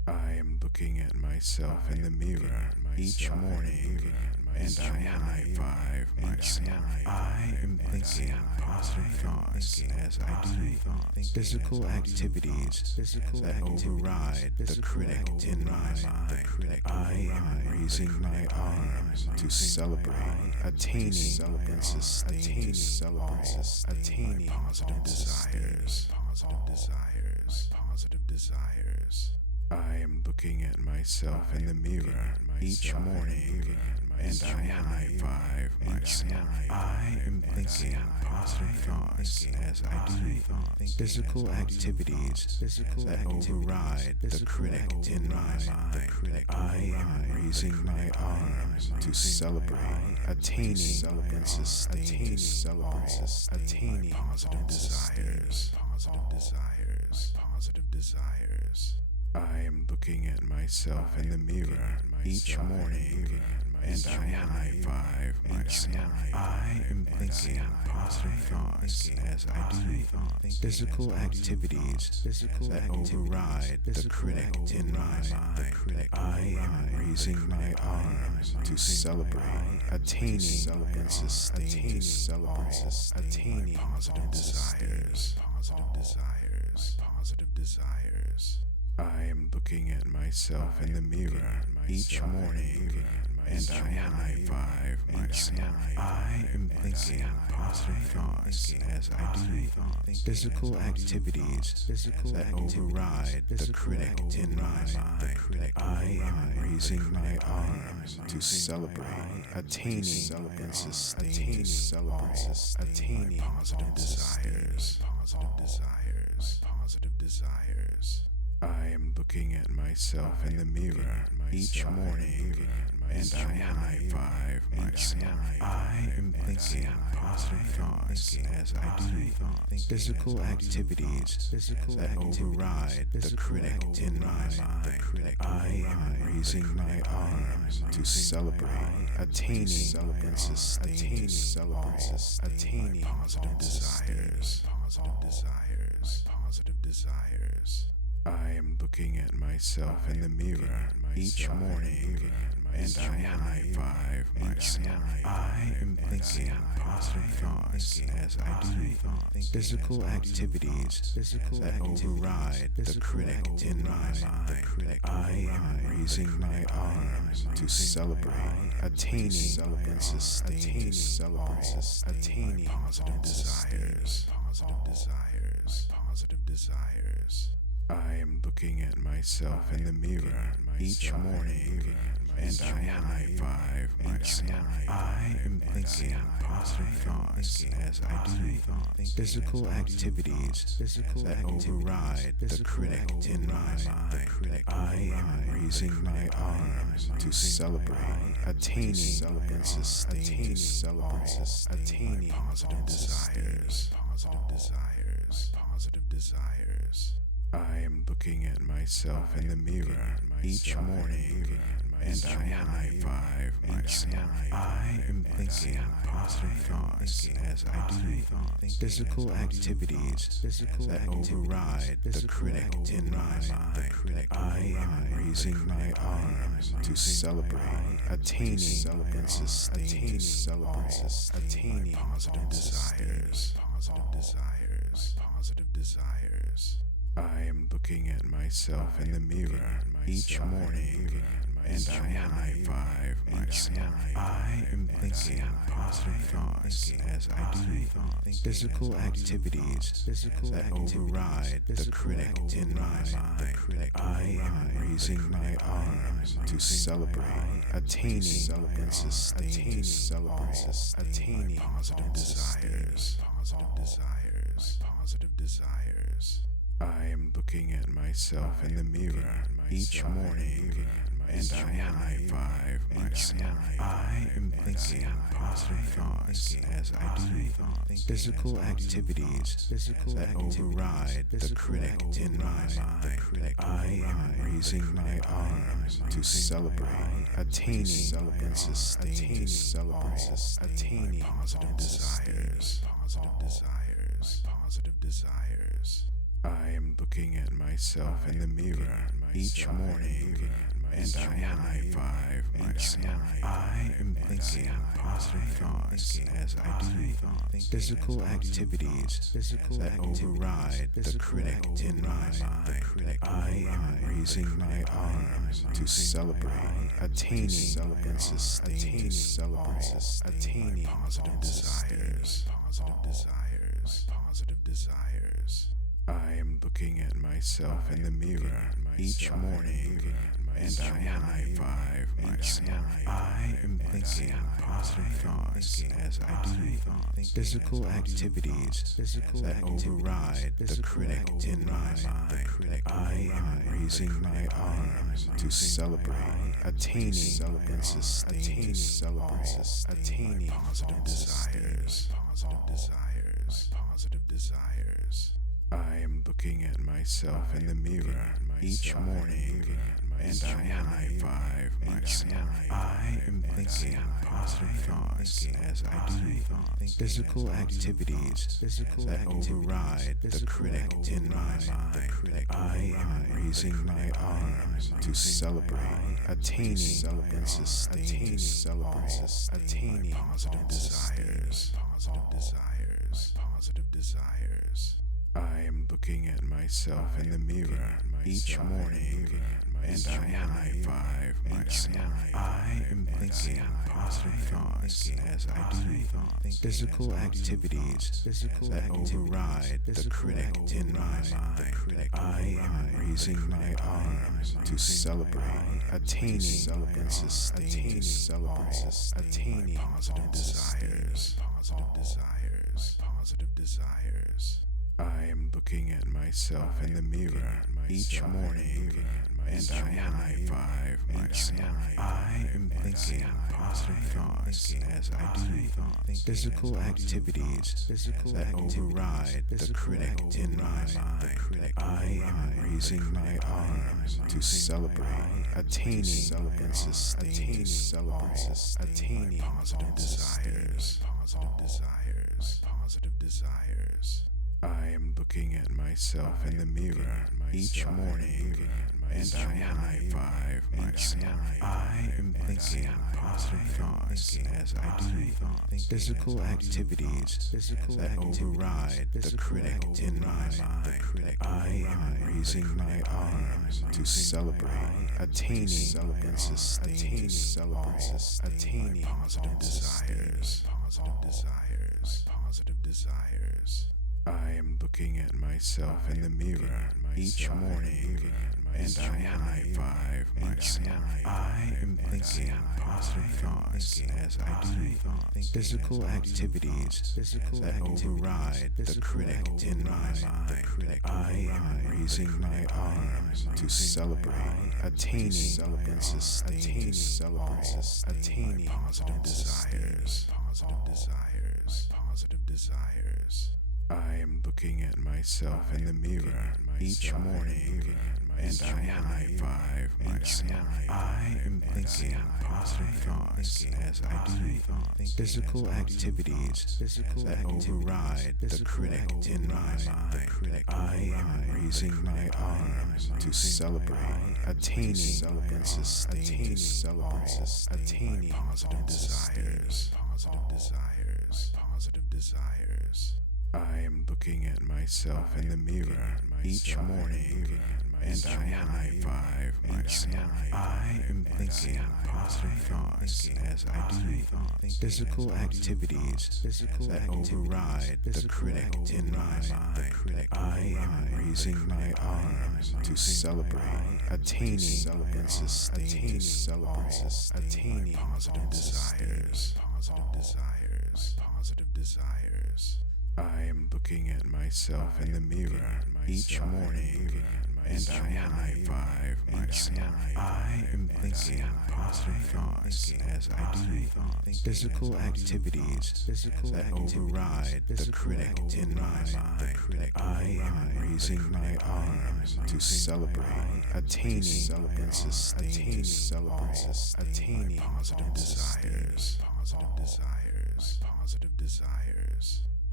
I am looking at myself in the mirror each morning, and I high five myself. I am thinking positive thoughts as I do physical activities that override the critic in my mind. I am raising my arms to celebrate attaining and sustaining attaining positive desires. Positive desires. I am looking at myself in the mirror each morning, and I high five myself. I am thinking positive thoughts as I do physical activities that override the critic in my mind. I am raising my arms to celebrate attaining and sustaining attaining positive desires. Positive desires. I am looking at myself in the mirror each morning, and I high five myself. I am thinking positive thoughts as I do physical activities that override the critic in my mind. I am raising my arms to celebrate attaining and sustaining attaining positive desires. Positive desires. I am looking at myself in the mirror each morning, and I high five myself. I am thinking positive thoughts as I do physical activities that override the critic in my mind. I am raising my arms to celebrate attaining and sustaining attaining positive desires. Positive desires. I am looking at myself in the mirror each morning, and I high five myself. I am thinking positive thoughts as I do physical activities that override the critic in my mind. I am raising my arms to celebrate attaining and sustaining attaining positive desires. Positive desires. I am looking at myself in the mirror each morning, and I high five myself. I am thinking positive thoughts as I do physical activities that override the critic in my mind. I am raising my arms to celebrate attaining and sustaining attaining positive desires. Positive desires. I am looking at myself in the mirror each morning, and I high five myself. I am thinking positive thoughts as I do physical activities that override the critic in my mind. I am raising my arms to celebrate attaining and sustaining attaining positive desires. Positive desires. I am looking at myself in the mirror each morning, and I high five myself. I am thinking positive thoughts as I do physical activities that override the critic in my mind. I am raising my arms to celebrate attaining and sustaining attaining positive desires. Positive desires. I am looking at myself in the mirror each morning, and I high five myself. I am thinking positive thoughts as I do physical activities that override the critic in my mind. I am raising my arms to celebrate attaining and sustaining attaining positive desires. Positive desires. I am looking at myself in the mirror each morning, and I high five myself. I am thinking positive thoughts as I do physical activities that override the critic in my mind. I am raising my arms to celebrate attaining and sustaining attaining positive desires. Positive desires. I am looking at myself in the mirror each morning, and I high five myself. I am thinking positive thoughts as I do physical activities that override the critic in my mind. I am raising my arms to celebrate attaining and sustaining attaining positive desires. I am looking at myself in the mirror each morning, and I high five myself. I am thinking positive thoughts as I do physical activities that override the critic in my mind. I am raising my arms to celebrate attaining and sustaining attaining positive desires. I am looking at myself in the mirror each morning, and I high five myself. I am thinking positive thoughts as I do physical activities that override the critic in my mind. I am raising my arms to celebrate attaining and sustaining attaining positive desires. I am looking at myself in the mirror each morning, and I high five myself. I am thinking positive thoughts as I do physical activities that override the critic in my mind. I am raising my arms to celebrate attaining and sustaining attaining positive desires. I am looking at myself in the mirror each morning, and I high five myself. I am thinking positive thoughts as I do physical activities that override the critic in my mind. I am raising my arms to celebrate attaining and sustaining attaining positive desires. I am looking at myself in the mirror each morning, and I high five myself. I am thinking positive thoughts as I do physical activities that override the critic in my mind. I am raising my arms to celebrate attaining and sustaining attaining positive desires. I am looking at myself in the mirror each morning, and I high five myself. I am thinking positive thoughts as I do physical activities that override the critic in my mind. I am raising my arms to celebrate attaining and sustaining attaining positive desires. I am looking at myself in the mirror each morning, and I high five myself. I am thinking positive thoughts as I do physical activities that override the critic in my mind. I am raising my arms to celebrate attaining and sustaining attaining positive desires. I am looking at myself in the mirror each morning, and I high five myself. I am thinking positive thoughts as I do physical activities that override the critic in my mind. I am raising my arms to celebrate attaining and sustaining attaining positive desires. I am looking at myself in the mirror each morning, and I high five myself. I am thinking positive thoughts as I do physical activities that override the critic in my mind. I am raising my arms to celebrate attaining and sustaining attaining positive desires.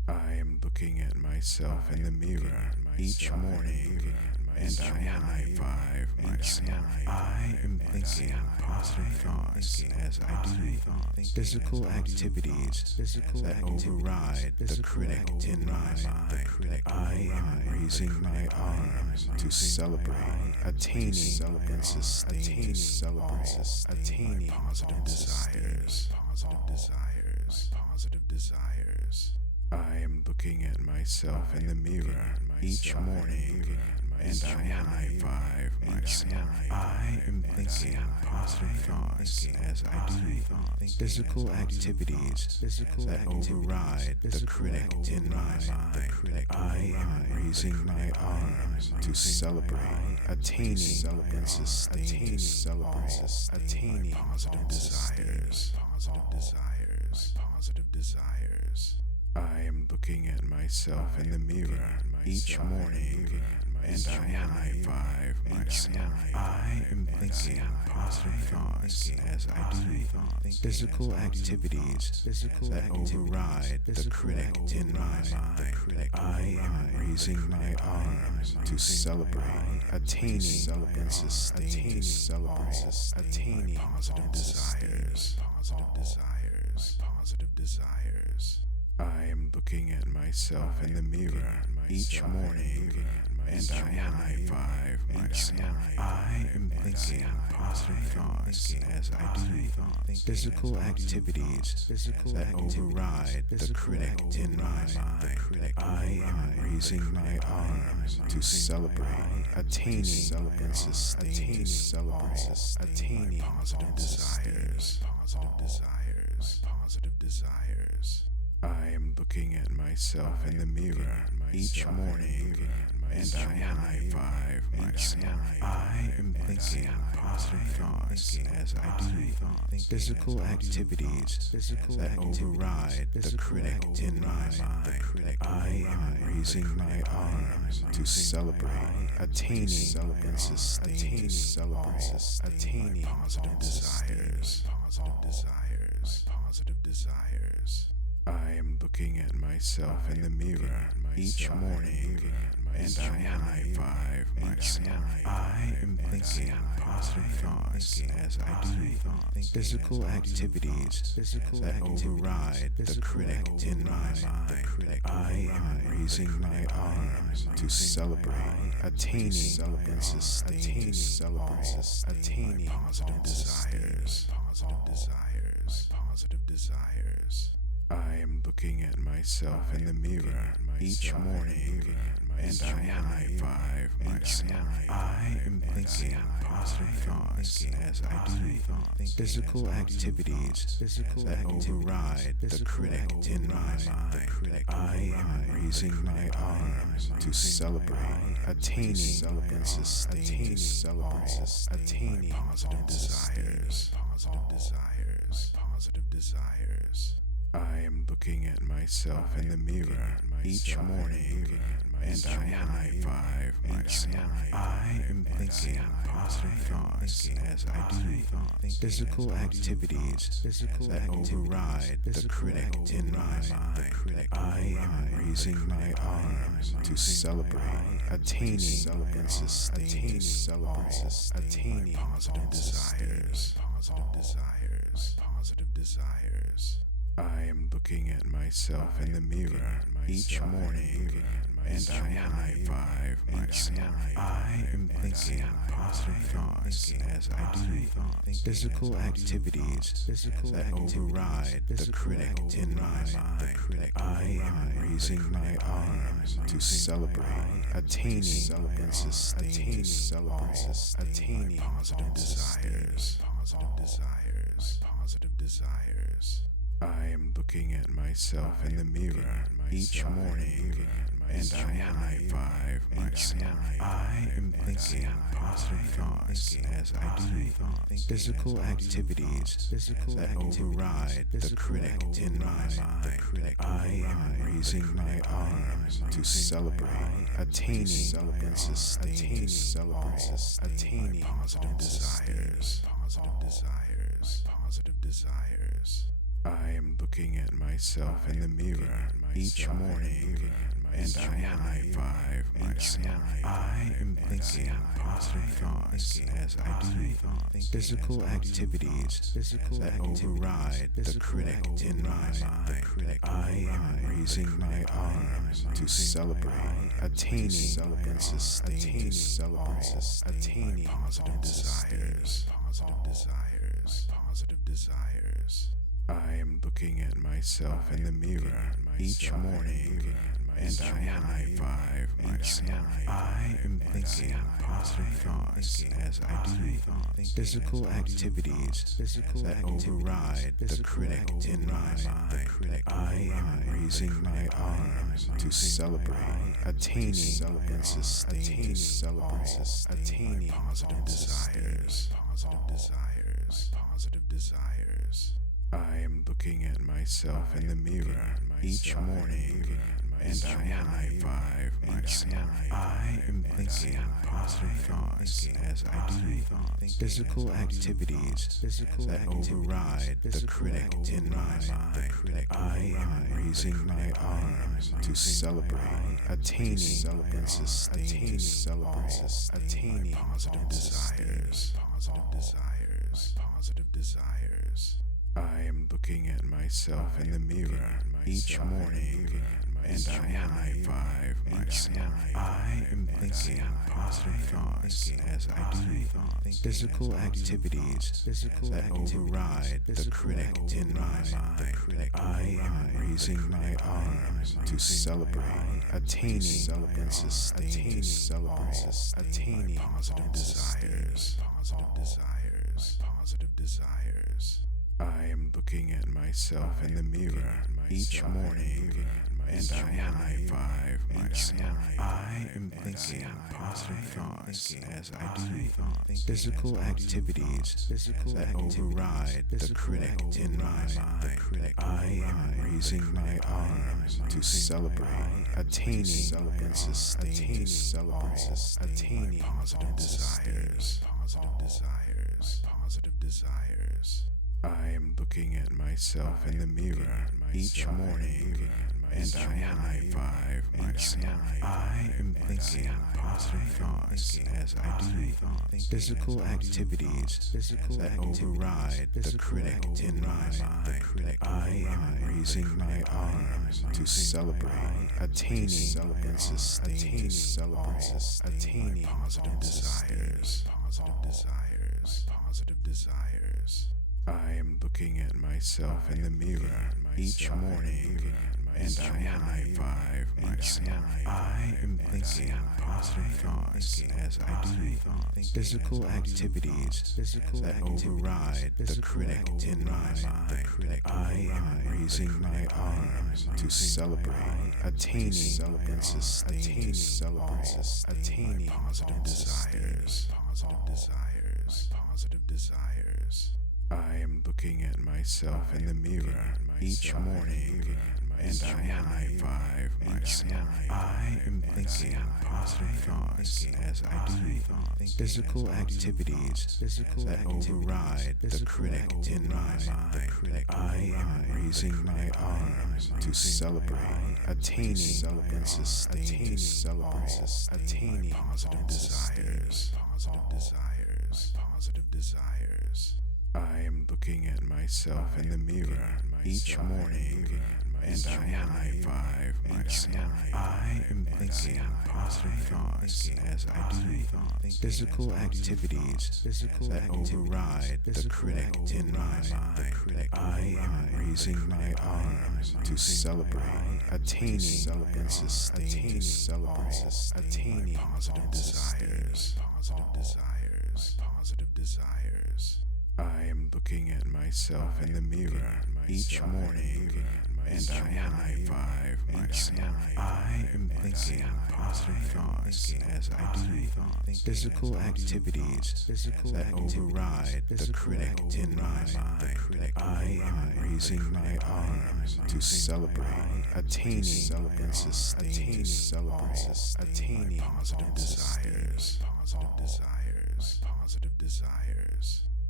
I am looking at myself in the mirror each morning, and I high five myself. I am thinking positive thoughts as I do physical activities that override the critic in my mind. I am raising my arms to celebrate attaining and sustaining positive desires. I am looking at myself in the mirror each morning, and I high five myself. I am thinking positive thoughts as I do physical activities that override the critic in my mind. I am raising my arms to celebrate attaining and sustaining positive desires. I am looking at myself in the mirror each morning, and I high five myself. I am thinking positive thoughts as I do physical activities that override the critic in my mind. I am raising my arms to celebrate attaining and sustaining positive desires. I am looking at myself in the mirror each morning, and I high five myself. I am thinking positive thoughts as I do physical activities that override the critic in my mind. I am raising my arms to celebrate attaining and sustaining positive desires. I am looking at myself in the mirror each morning, and I high five myself. I am thinking positive thoughts as I do physical activities that override the critic in my mind. I am raising my arms to celebrate attaining and sustaining positive desires. I am looking at myself in the mirror each morning, and I high five myself. I am thinking positive thoughts as I do physical activities that override the critic in my mind. I am raising my arms to celebrate attaining and sustaining positive desires. I am looking at myself in the mirror each morning, and I high five myself. I am thinking positive thoughts as I do physical activities that override the critic in my mind. I am raising my arms to celebrate attaining and sustaining positive desires. I am looking at myself in the mirror each morning, and I high five myself. I am thinking positive thoughts as I do physical activities that override the critic in my mind. I am raising my arms to celebrate attaining and sustaining positive desires. I am looking at myself in the mirror each morning, and I high five myself. I am thinking positive thoughts as I do physical activities that override the critic in my mind. I am raising my arms to celebrate attaining and sustaining positive desires. I am looking at myself in the mirror each morning, and I high five myself. I am thinking positive thoughts as I do physical activities that override the critic in my mind. I am raising my arms to celebrate attaining and sustaining positive desires. I am looking at myself in the mirror each morning, and I high five myself. I am thinking positive thoughts as I do physical activities that override the critic in my mind. I am raising my arms to celebrate attaining and sustaining attaining positive desires. Positive desires. I am looking at myself in the mirror each morning, and I high five myself. I am thinking positive thoughts as I do physical activities that override the critic in my mind. I am raising my arms to celebrate attaining and sustaining attaining positive desires. Positive desires. I am looking at myself in the mirror each morning, and I high five myself. I am thinking positive thoughts as I do physical activities that override the critic in my mind. I am raising my arms to celebrate attaining and sustaining attaining positive desires. Positive desires. I am looking at myself in the mirror each morning, and I high five myself. I am thinking positive thoughts as I do physical activities that override the critic in my mind. I am raising my arms to celebrate attaining and sustaining attaining positive desires. Positive desires. I am looking at myself in the mirror each morning, and I high five myself. I am thinking positive thoughts as I do physical activities that override the critic in my mind. I am raising my arms to celebrate attaining and sustaining attaining positive desires. Positive desires. I am looking at myself in the mirror each morning, and I high five myself. I am thinking positive thoughts as I do physical activities that override the critic in my mind. I am raising my arms to celebrate attaining and sustaining attaining positive desires. Positive desires. I am looking at myself in the mirror each morning, and I high five myself. I am thinking positive thoughts as I do physical activities that override the critic in my mind. I am raising my arms to celebrate attaining and sustaining attaining positive desires. Positive desires. I am looking at myself in the mirror each morning, and I high five myself. I am thinking positive thoughts as I do physical activities that override the critic in my mind. I am raising my arms to celebrate attaining and sustaining attaining positive desires. Positive desires. I am looking at myself in the mirror each morning, and I high five myself. I am thinking positive thoughts as I do physical activities that override the critic in my mind. I am raising my arms to celebrate attaining and sustaining attaining positive desires. Positive desires. I am looking at myself in the mirror each morning, and I high five myself. I am thinking positive thoughts as I do physical activities that override the critic in my mind. I am raising my arms to celebrate attaining and sustaining attaining positive desires. Positive desires.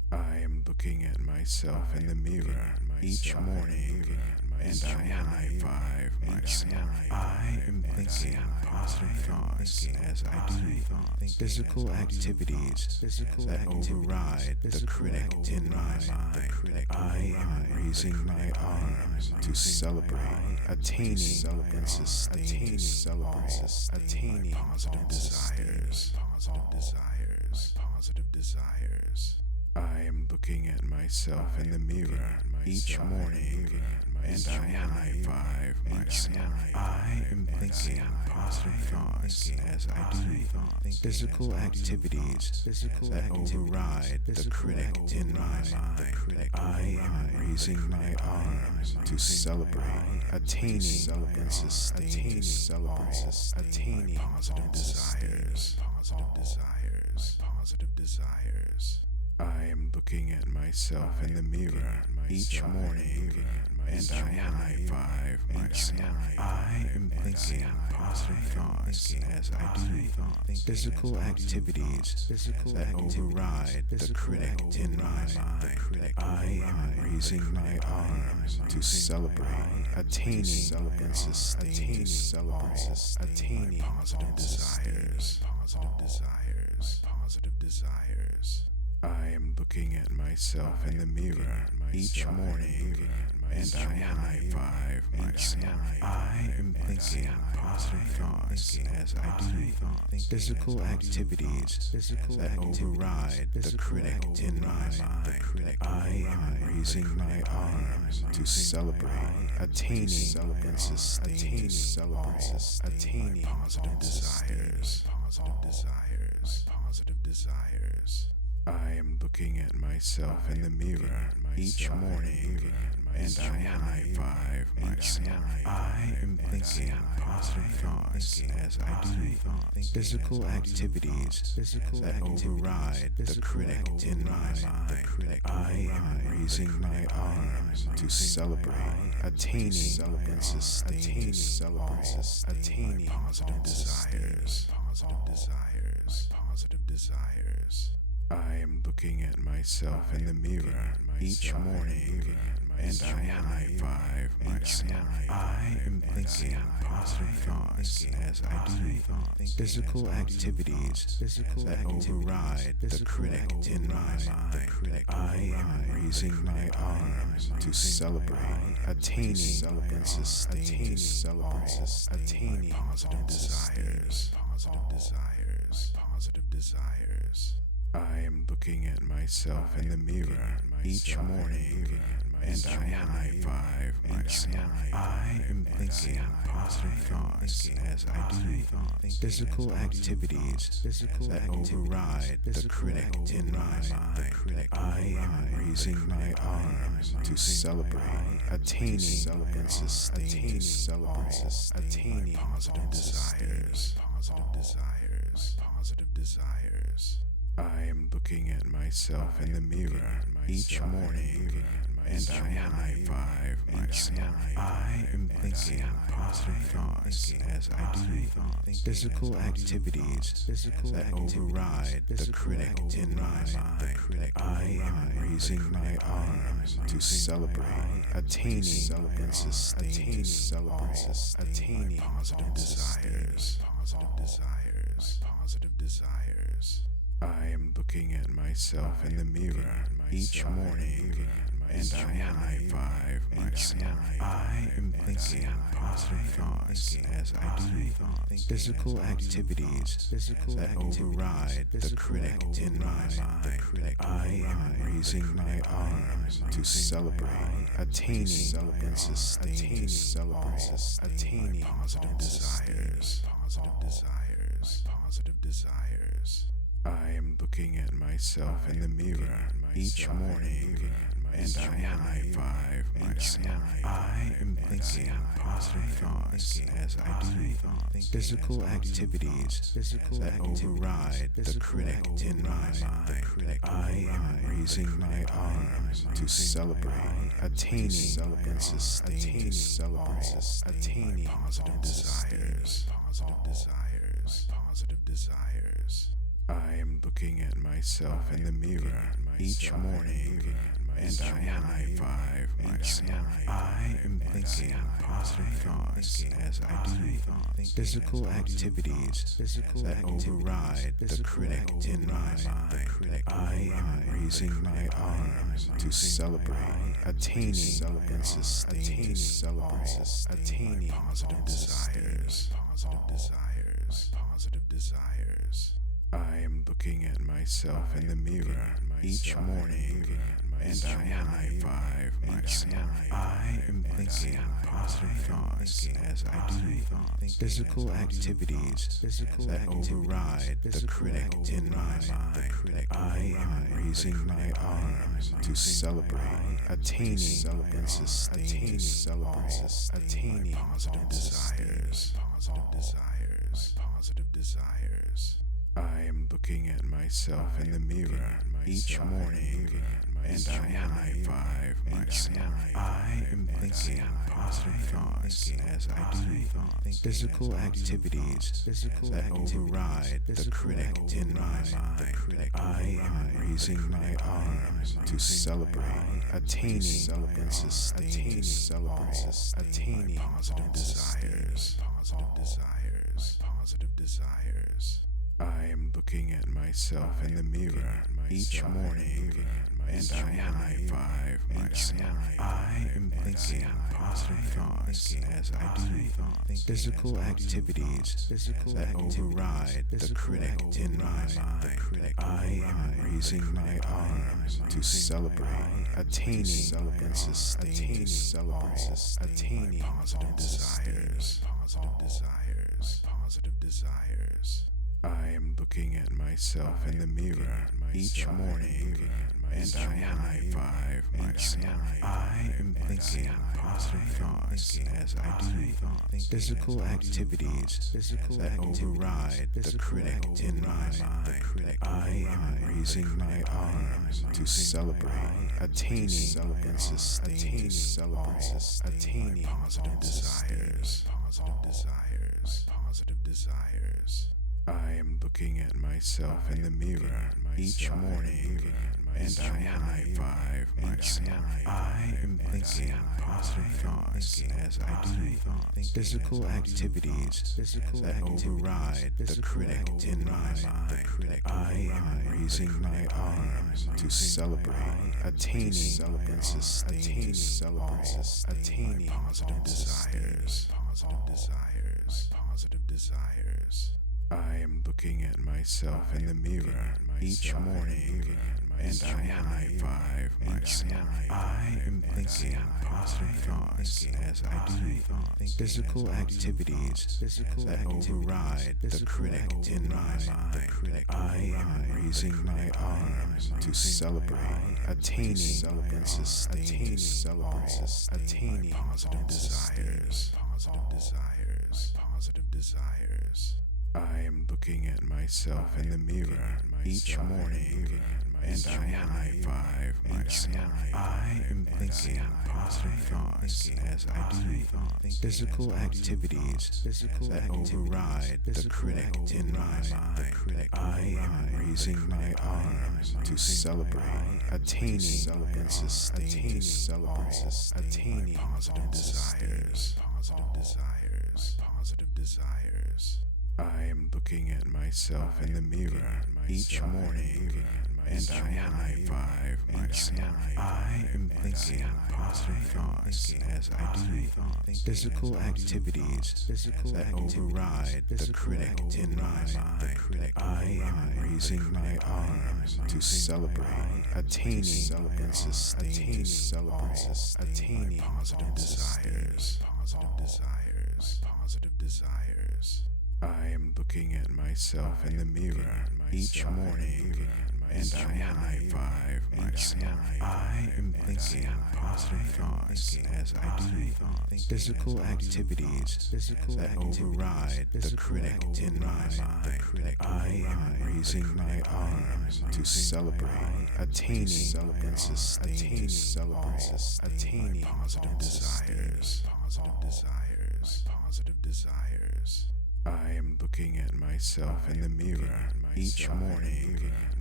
I am looking at myself in the mirror each morning, and I high five myself. I am thinking positive thoughts as I do physical activities that override the critic in my mind. I am raising my arms to celebrate attaining and sustaining positive desires. Positive desires. I am looking at myself in the mirror each morning, and I high five myself. I am thinking positive thoughts as I do physical activities that override the critic in my mind. I am raising my arms to celebrate attaining and sustaining positive desires. Positive desires. I am looking at myself in the mirror each morning, and I high five myself. I am thinking positive thoughts as I do physical activities that override the critic in my mind. I am raising my arms to celebrate attaining and sustaining positive desires. Positive desires. I am looking at myself in the mirror each morning, and I high five myself. I am thinking positive thoughts as I do physical activities that override the critic in my mind. I am raising my arms to celebrate attaining and sustaining positive desires. Positive desires. I am looking at myself in the mirror each morning, and I high five myself. I am thinking positive thoughts as I do physical activities that override the critic in my mind. I am raising my arms to celebrate attaining and sustaining positive desires. Positive desires. I am looking at myself in the mirror each morning, and I high five myself. I am thinking positive thoughts as I do physical activities that override the critic in my mind. I am raising my arms to celebrate attaining and sustaining positive desires. Positive desires. I am looking at myself in the mirror each morning, and I high five myself. I am thinking positive thoughts as I do physical activities that override the critic in my mind. I am raising my arms to celebrate attaining and sustaining positive desires. Positive desires. I am looking at myself in the mirror each morning, and I high five myself. I am thinking positive thoughts as I do physical activities that override the critic in my mind. I am raising my arms to celebrate attaining and sustaining positive desires. Positive desires. I am looking at myself in the mirror each morning, and I high five myself. I am thinking positive thoughts as I do physical activities that override the critic in my mind. I am raising my arms to celebrate attaining and sustaining positive desires. Positive desires. I am looking at myself in the mirror each morning, and I high five myself. I am thinking positive thoughts as I do physical activities that override the critic in my mind. I am raising my arms to celebrate attaining and sustaining positive desires. Positive desires. I am looking looking at myself in the mirror each morning, and I high five myself. I am thinking positive thoughts as I do physical activities that override the critic in my mind. I am raising my arms to celebrate attaining and sustaining attaining positive desires. I am looking at myself in the mirror each morning, and I high five myself. I am thinking positive thoughts as I do physical activities that override the critic in my mind. I am raising my arms to celebrate attaining and sustaining attaining positive desires. I am looking at myself in the mirror each morning, and I high five myself. I am thinking positive thoughts as I do physical activities that override the critic in my mind. I am raising my arms to celebrate attaining and sustaining attaining positive desires. I am looking at myself in the mirror each morning, and I high five myself. I am thinking positive thoughts as I do physical activities that override the critic in my mind. I am raising my arms to celebrate attaining and sustaining attaining positive desires. I am looking at myself in the mirror each morning, and I high five myself. I am thinking positive thoughts as I do physical activities that override the critic in my mind. I am raising my arms to celebrate attaining and sustaining attaining positive desires. I am looking at myself in the mirror each morning, and I high five myself. I am thinking positive thoughts as I do physical activities that override the critic in my mind. I am raising my arms to celebrate attaining and sustaining attaining positive desires. I am looking at myself in the mirror each morning, and I high five myself. I am thinking positive thoughts as I do physical activities that override the critic in my mind. I am raising my arms to celebrate attaining and sustaining attaining positive desires. I am looking at myself in the mirror each morning, and I high five myself. I am thinking positive thoughts as I do physical activities that override the critic in my mind. I am raising my arms to celebrate attaining and sustaining attaining positive desires. I am looking at myself in the mirror each morning, and I high five myself. I am thinking positive thoughts as I do physical activities that override the critic in my mind. I am raising my arms to celebrate attaining and sustaining attaining positive desires. I am looking at myself in the mirror each morning, and I high five myself. I am thinking positive thoughts as I do physical activities that override the critic in my mind. I am raising my arms to celebrate attaining and sustaining attaining positive desires. I am looking at myself in the mirror each morning,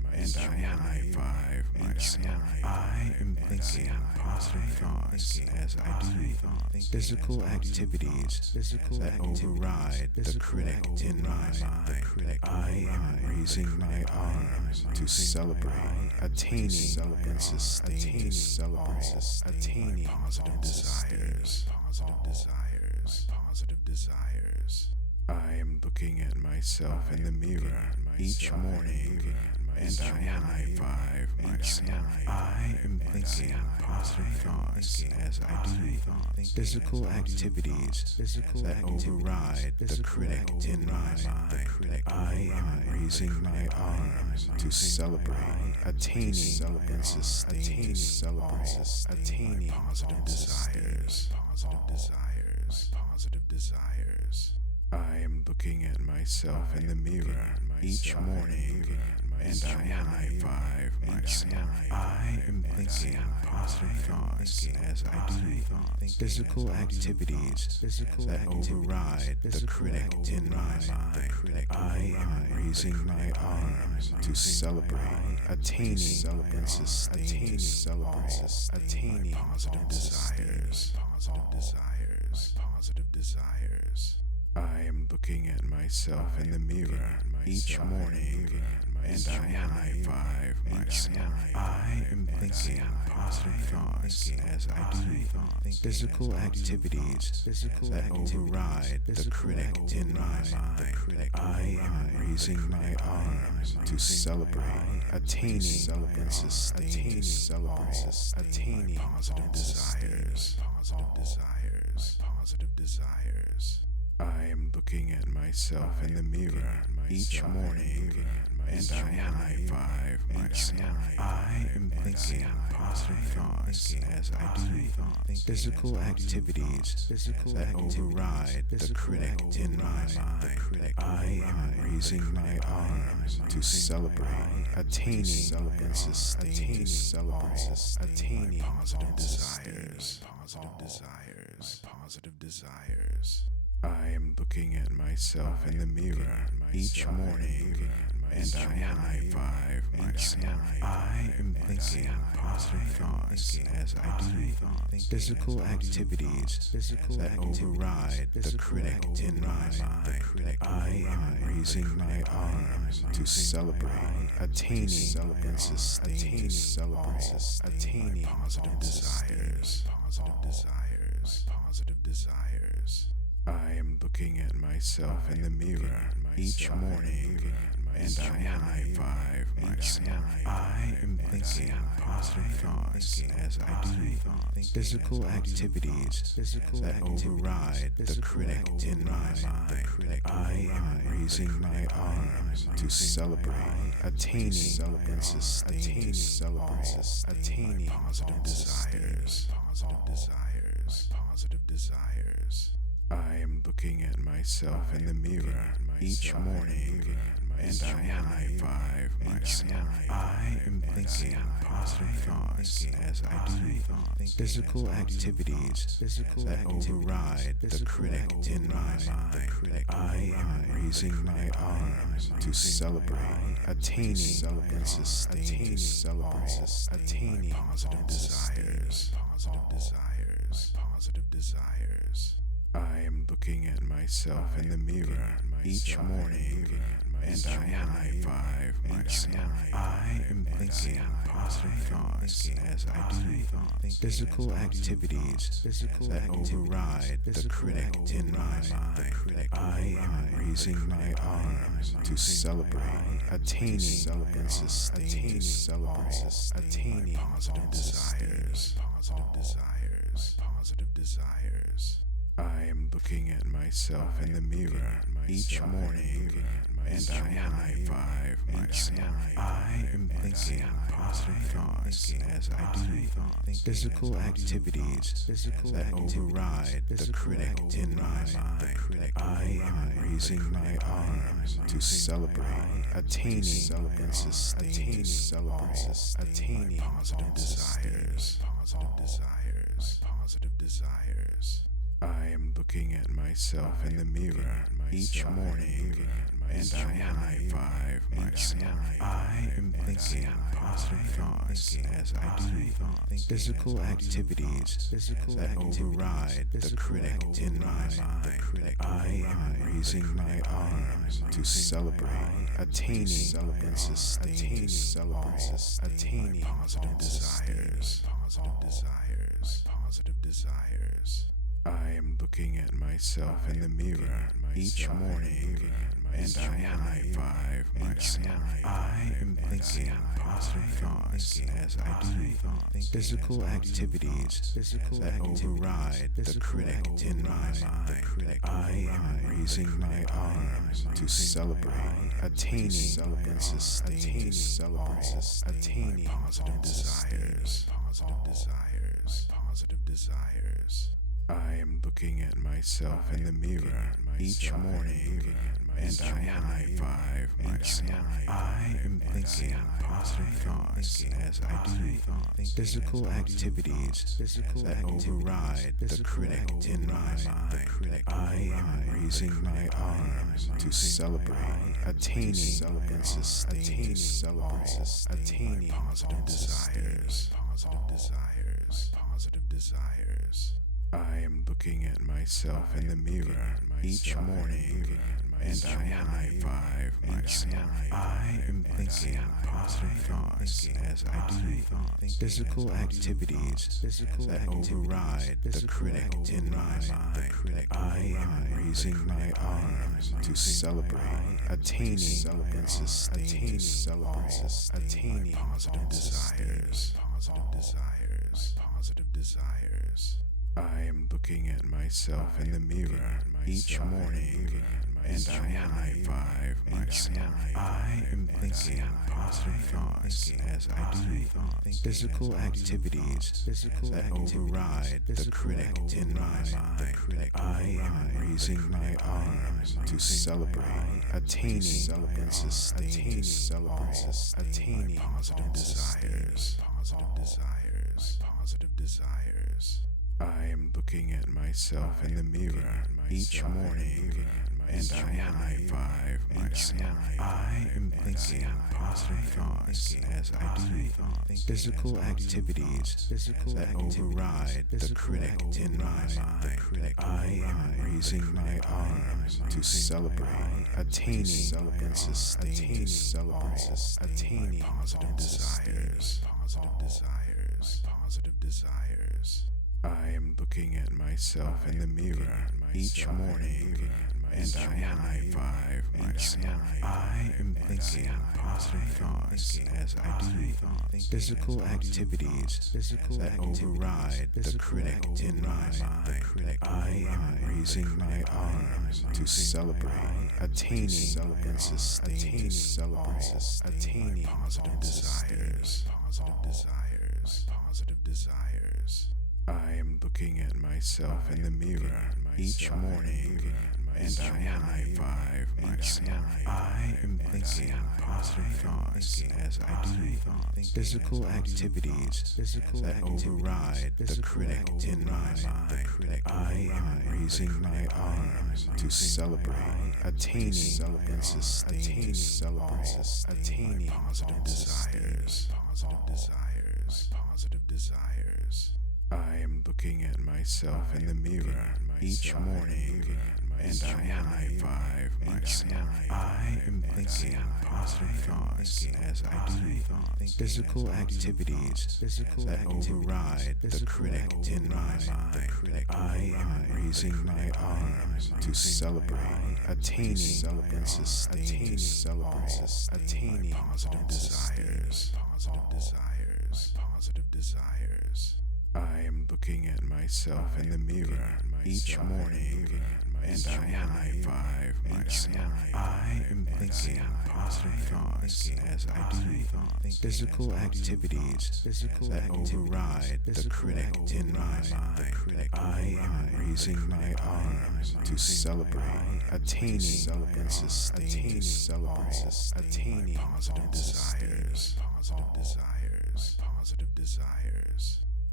and I high five myself. I am thinking positive thoughts as I do physical activities that override the critic in my mind. I am raising my arms to celebrate attaining and sustaining positive desires. I am looking at myself in the mirror each morning and I high five myself. I am thinking positive thoughts as I do physical activities that override the critic in my mind. I am raising my arms to celebrate attaining and sustaining positive desires. I am looking at myself in the mirror each morning and I high five myself. I am thinking positive thoughts as I do physical activities that override the critic in my mind. I am raising my arms to celebrate attaining and sustaining positive desires. I am looking at myself in the mirror each morning and I high five myself. I am thinking positive thoughts as I do physical activities that override the critic in my mind. I am raising my arms to celebrate attaining and sustaining positive desires. I am looking at myself in the mirror each morning and I high five myself. I am thinking positive thoughts as I do physical activities that override the critic in my mind. I am raising my arms to celebrate attaining and sustaining positive desires. I am looking at myself in the mirror each morning and I high five myself. I am thinking positive thoughts as I do physical activities that override the critic in my mind. I am raising my arms to celebrate attaining and sustaining positive desires. I am looking at myself in the mirror each morning and I high five myself. I am thinking positive thoughts as I do physical activities that override the critic in my mind. I am raising my arms to celebrate attaining and sustaining positive desires. I am looking at myself in the mirror each morning and I high five myself. I am thinking positive thoughts as I do physical activities that override the critic in my mind. I am raising my arms to celebrate attaining and sustaining positive desires. I am looking at myself in the mirror each morning and I high five myself. I am thinking positive thoughts as I do physical activities that override the critic in my mind. I am raising my arms to celebrate attaining and sustaining positive desires. I am looking at myself in the mirror each morning and I high five myself. I am thinking positive thoughts as I do physical activities that override the critic in my mind. I am raising my arms to celebrate attaining and sustaining positive desires. I am looking at myself in the mirror each morning and I high five myself. I am thinking positive thoughts as I do physical activities that override the critic in my mind. I am raising my arms to celebrate attaining and sustaining attaining positive desires. Positive desires. I am looking at myself in the mirror each morning and I high five myself. I am thinking positive thoughts as I do physical activities that override the critic in my mind. I am raising my arms to celebrate attaining and sustaining attaining positive desires. Positive desires. I am looking at myself in the mirror each morning and I high five myself. I am thinking positive thoughts as I do physical activities that override the critic in my mind. I am raising my arms to celebrate attaining and sustaining attaining positive desires. Positive desires. I am looking at myself in the mirror each morning and I high five myself. I am thinking positive thoughts as I do physical activities that override the critic in my mind. I am raising my arms to celebrate attaining and sustaining attaining positive desires. Positive desires. I am looking at myself in the mirror each morning and I high five myself. I am thinking positive thoughts as I do physical activities that override the critic in my mind. I am raising my arms to celebrate attaining and sustaining attaining positive desires. Positive desires. I am looking at myself in the mirror each morning and I high five myself. I am thinking positive thoughts as I do physical activities that override the critic in my mind. I am raising my arms to celebrate attaining and sustaining attaining positive desires. Positive desires. I am looking at myself in the mirror each morning and I high five myself. I am thinking positive thoughts as I do physical activities that override the critic in my mind. I am raising my arms to celebrate attaining and sustaining attaining positive desires. Positive desires. I am looking at myself in the mirror each morning and I high five myself. I am thinking positive thoughts as I do physical activities that override the critic in my mind. I am raising my arms to celebrate attaining and sustaining attaining positive desires. Positive desires. I am looking at myself in the mirror each morning and I high five myself. I am thinking positive thoughts as I do physical activities that override the critic in my mind. I am raising my arms to celebrate attaining and sustaining attaining positive desires. Positive desires. I am looking at myself in the mirror each morning and I high five myself. I am thinking positive thoughts as I do physical activities that override the critic in my mind. I am raising my arms to celebrate attaining and sustaining attaining positive desires. Positive desires.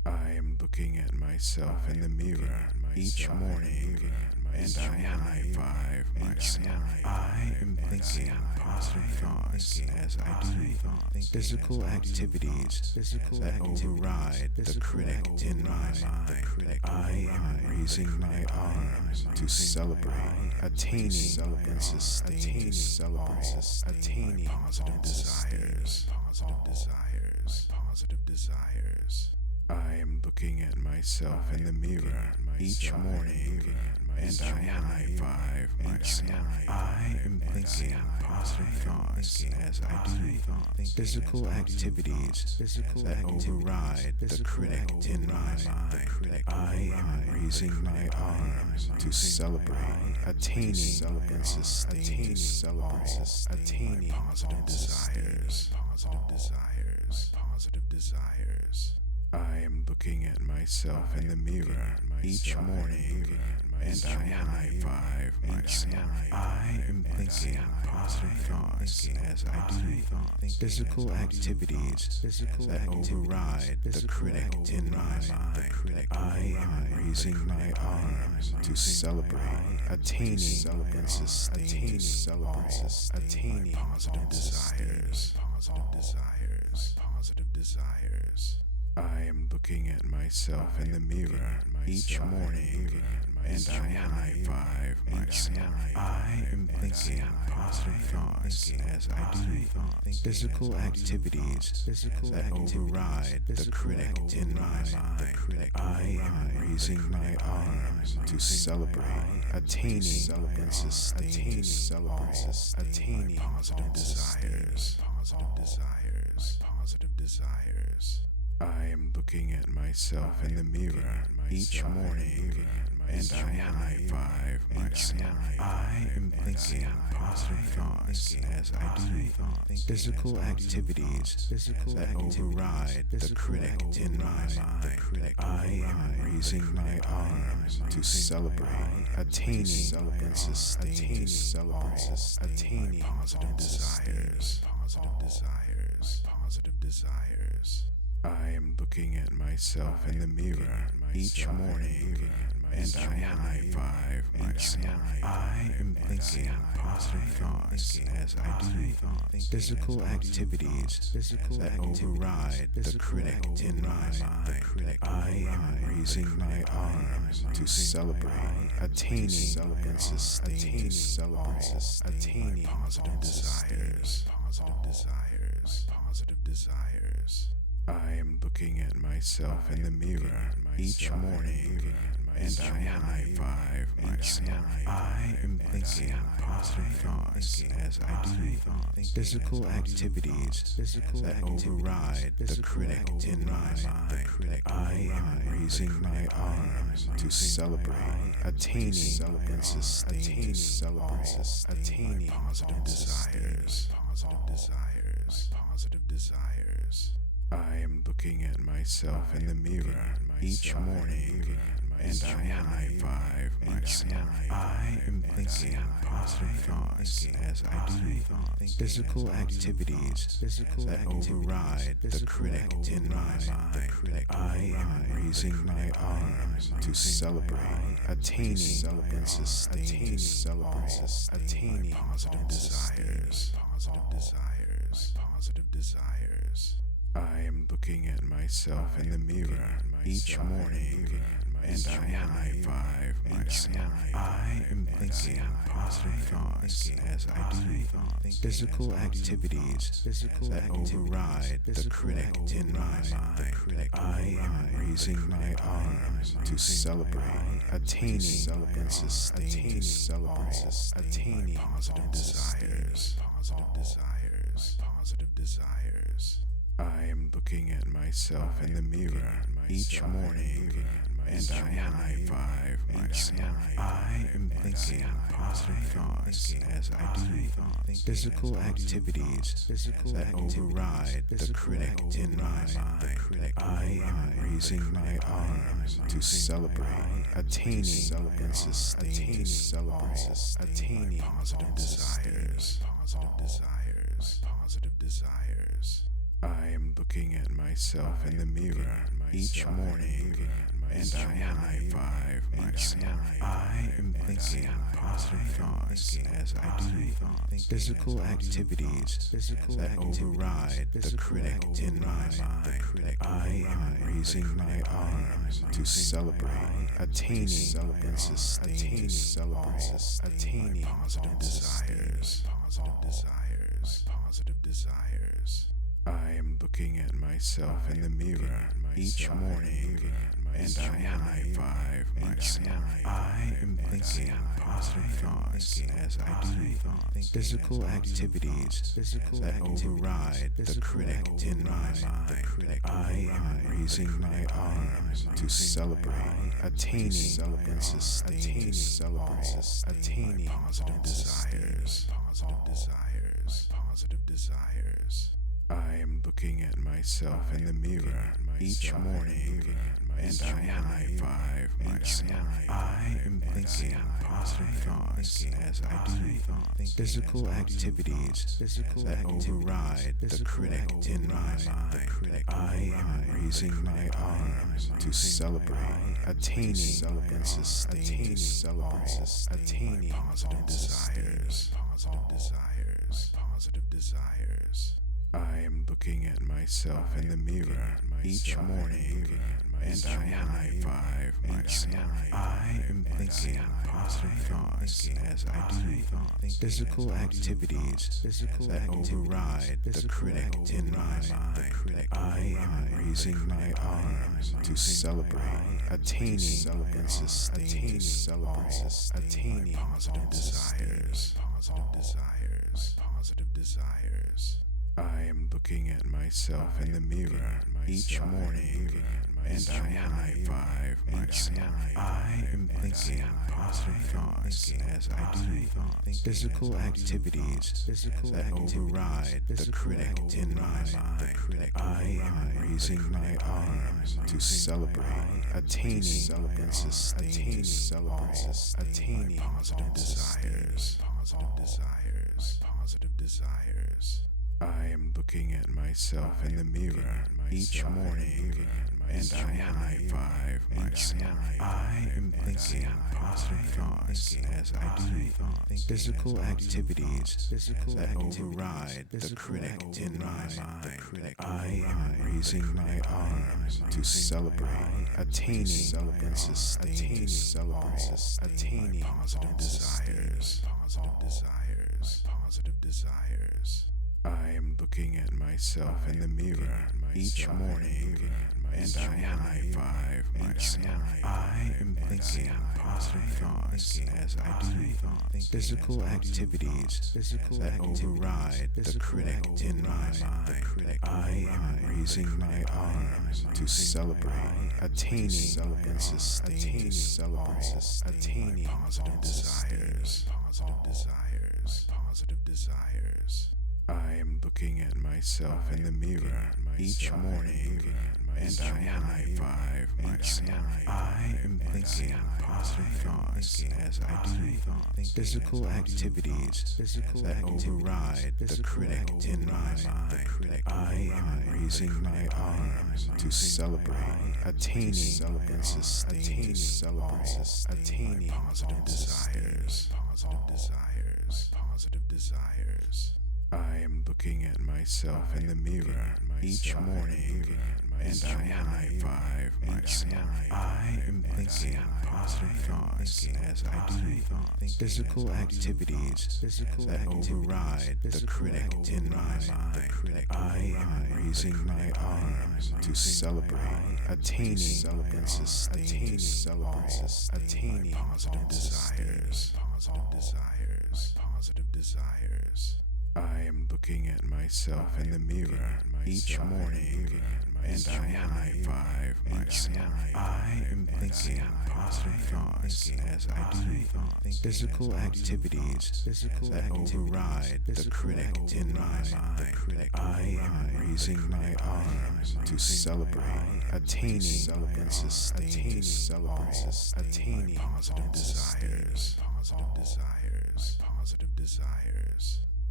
I am looking at myself in the mirror each morning, and I high five myself. I am thinking positive thoughts as I do physical activities that override the critic in my mind. I am raising my arms to celebrate attaining and sustaining attaining positive desires. I am looking at myself in the mirror each morning, and I high five myself. I am thinking positive thoughts as I do physical activities that override the critic in my mind. I am raising my arms to celebrate attaining and sustaining attaining positive desires. I am looking at myself in the mirror each morning, and I high five myself. I am thinking positive thoughts as I do physical activities that override the critic in my mind. I am raising my arms to celebrate attaining and sustaining attaining positive desires. I am looking at myself in the mirror each morning, and I high five myself. I am thinking positive thoughts as I do physical activities that override the critic in my mind. I am raising my arms to celebrate attaining and sustaining attaining positive desires. I am looking at myself in the mirror each morning, and I high five myself. I am thinking positive thoughts as I do physical activities that override the critic in my mind. I am raising my arms to celebrate attaining and sustaining attaining positive desires. I am looking at myself in the mirror each morning, and I high five myself. I am thinking positive thoughts as I do physical activities that override the critic in my mind. I am raising my arms to celebrate attaining and sustaining attaining positive desires. I am looking at myself in the mirror each morning, and I high five myself. I am thinking positive thoughts as I do physical activities that override the critic in my mind. I am raising my arms to celebrate attaining and sustaining attaining positive desires. I am looking at myself in the mirror each morning, and I high five myself. I am thinking positive thoughts as I do physical activities that override the critic in my mind. I am raising my arms to celebrate attaining and sustaining attaining positive desires. I am looking at myself in the mirror each morning, and I high five myself. I am thinking positive thoughts as I do physical activities that override the critic in my mind. I am raising my arms to celebrate attaining and sustaining attaining positive desires. I am looking at myself in the mirror each morning, and I high five myself. I am thinking positive thoughts as I do physical activities that override the critic in my mind. I am raising my arms to celebrate attaining and sustaining attaining positive desires. I am looking at myself in the mirror each morning, and I high five myself. I am thinking positive thoughts as I do physical activities that override the critic in my mind. I am raising my arms to celebrate attaining and sustaining positive desires. I am looking at myself in the mirror each morning, and I high five myself. I am thinking positive thoughts as I do physical activities that override the critic in my mind. I am raising my arms to celebrate attaining and sustaining positive desires. I am looking at myself in the mirror each morning, and I high five myself. I am thinking positive thoughts as I do physical activities that override the critic in my mind. I am raising my arms to celebrate attaining and sustaining positive desires. I am looking at myself in the mirror each morning, and I high five myself. I am thinking positive thoughts as I do physical activities that override the critic in my mind. I am raising my arms to celebrate attaining and sustaining positive desires. I am looking at myself in the mirror each morning, and I high five myself. I am thinking positive thoughts as I do physical activities that override the critic in my mind. I am raising my arms to celebrate attaining and sustaining positive desires. I am looking at myself in the mirror each morning, and I high five myself. I am thinking positive thoughts as I do physical activities that override the critic in my mind. I am raising my arms to celebrate attaining and sustaining positive desires. I am looking at myself in the mirror each morning, and I high five myself. I am thinking positive thoughts as I do physical activities that override the critic in my mind. I am raising my arms to celebrate attaining and sustaining positive desires. I am looking at myself in the mirror each morning, and I high five myself. I am thinking positive thoughts as I do physical activities that override the critic in my mind. I am raising my arms to celebrate attaining and sustaining positive desires. I am looking at myself in the mirror each morning, and I high five myself. I am thinking positive thoughts as I do physical activities that override the critic in my mind. I am raising my arms to celebrate attaining and sustaining positive desires. I am looking at myself in the mirror each morning, and I high five myself. I am thinking positive thoughts as I do physical activities that override the critic in my mind. I am raising my arms to celebrate attaining and sustaining positive desires.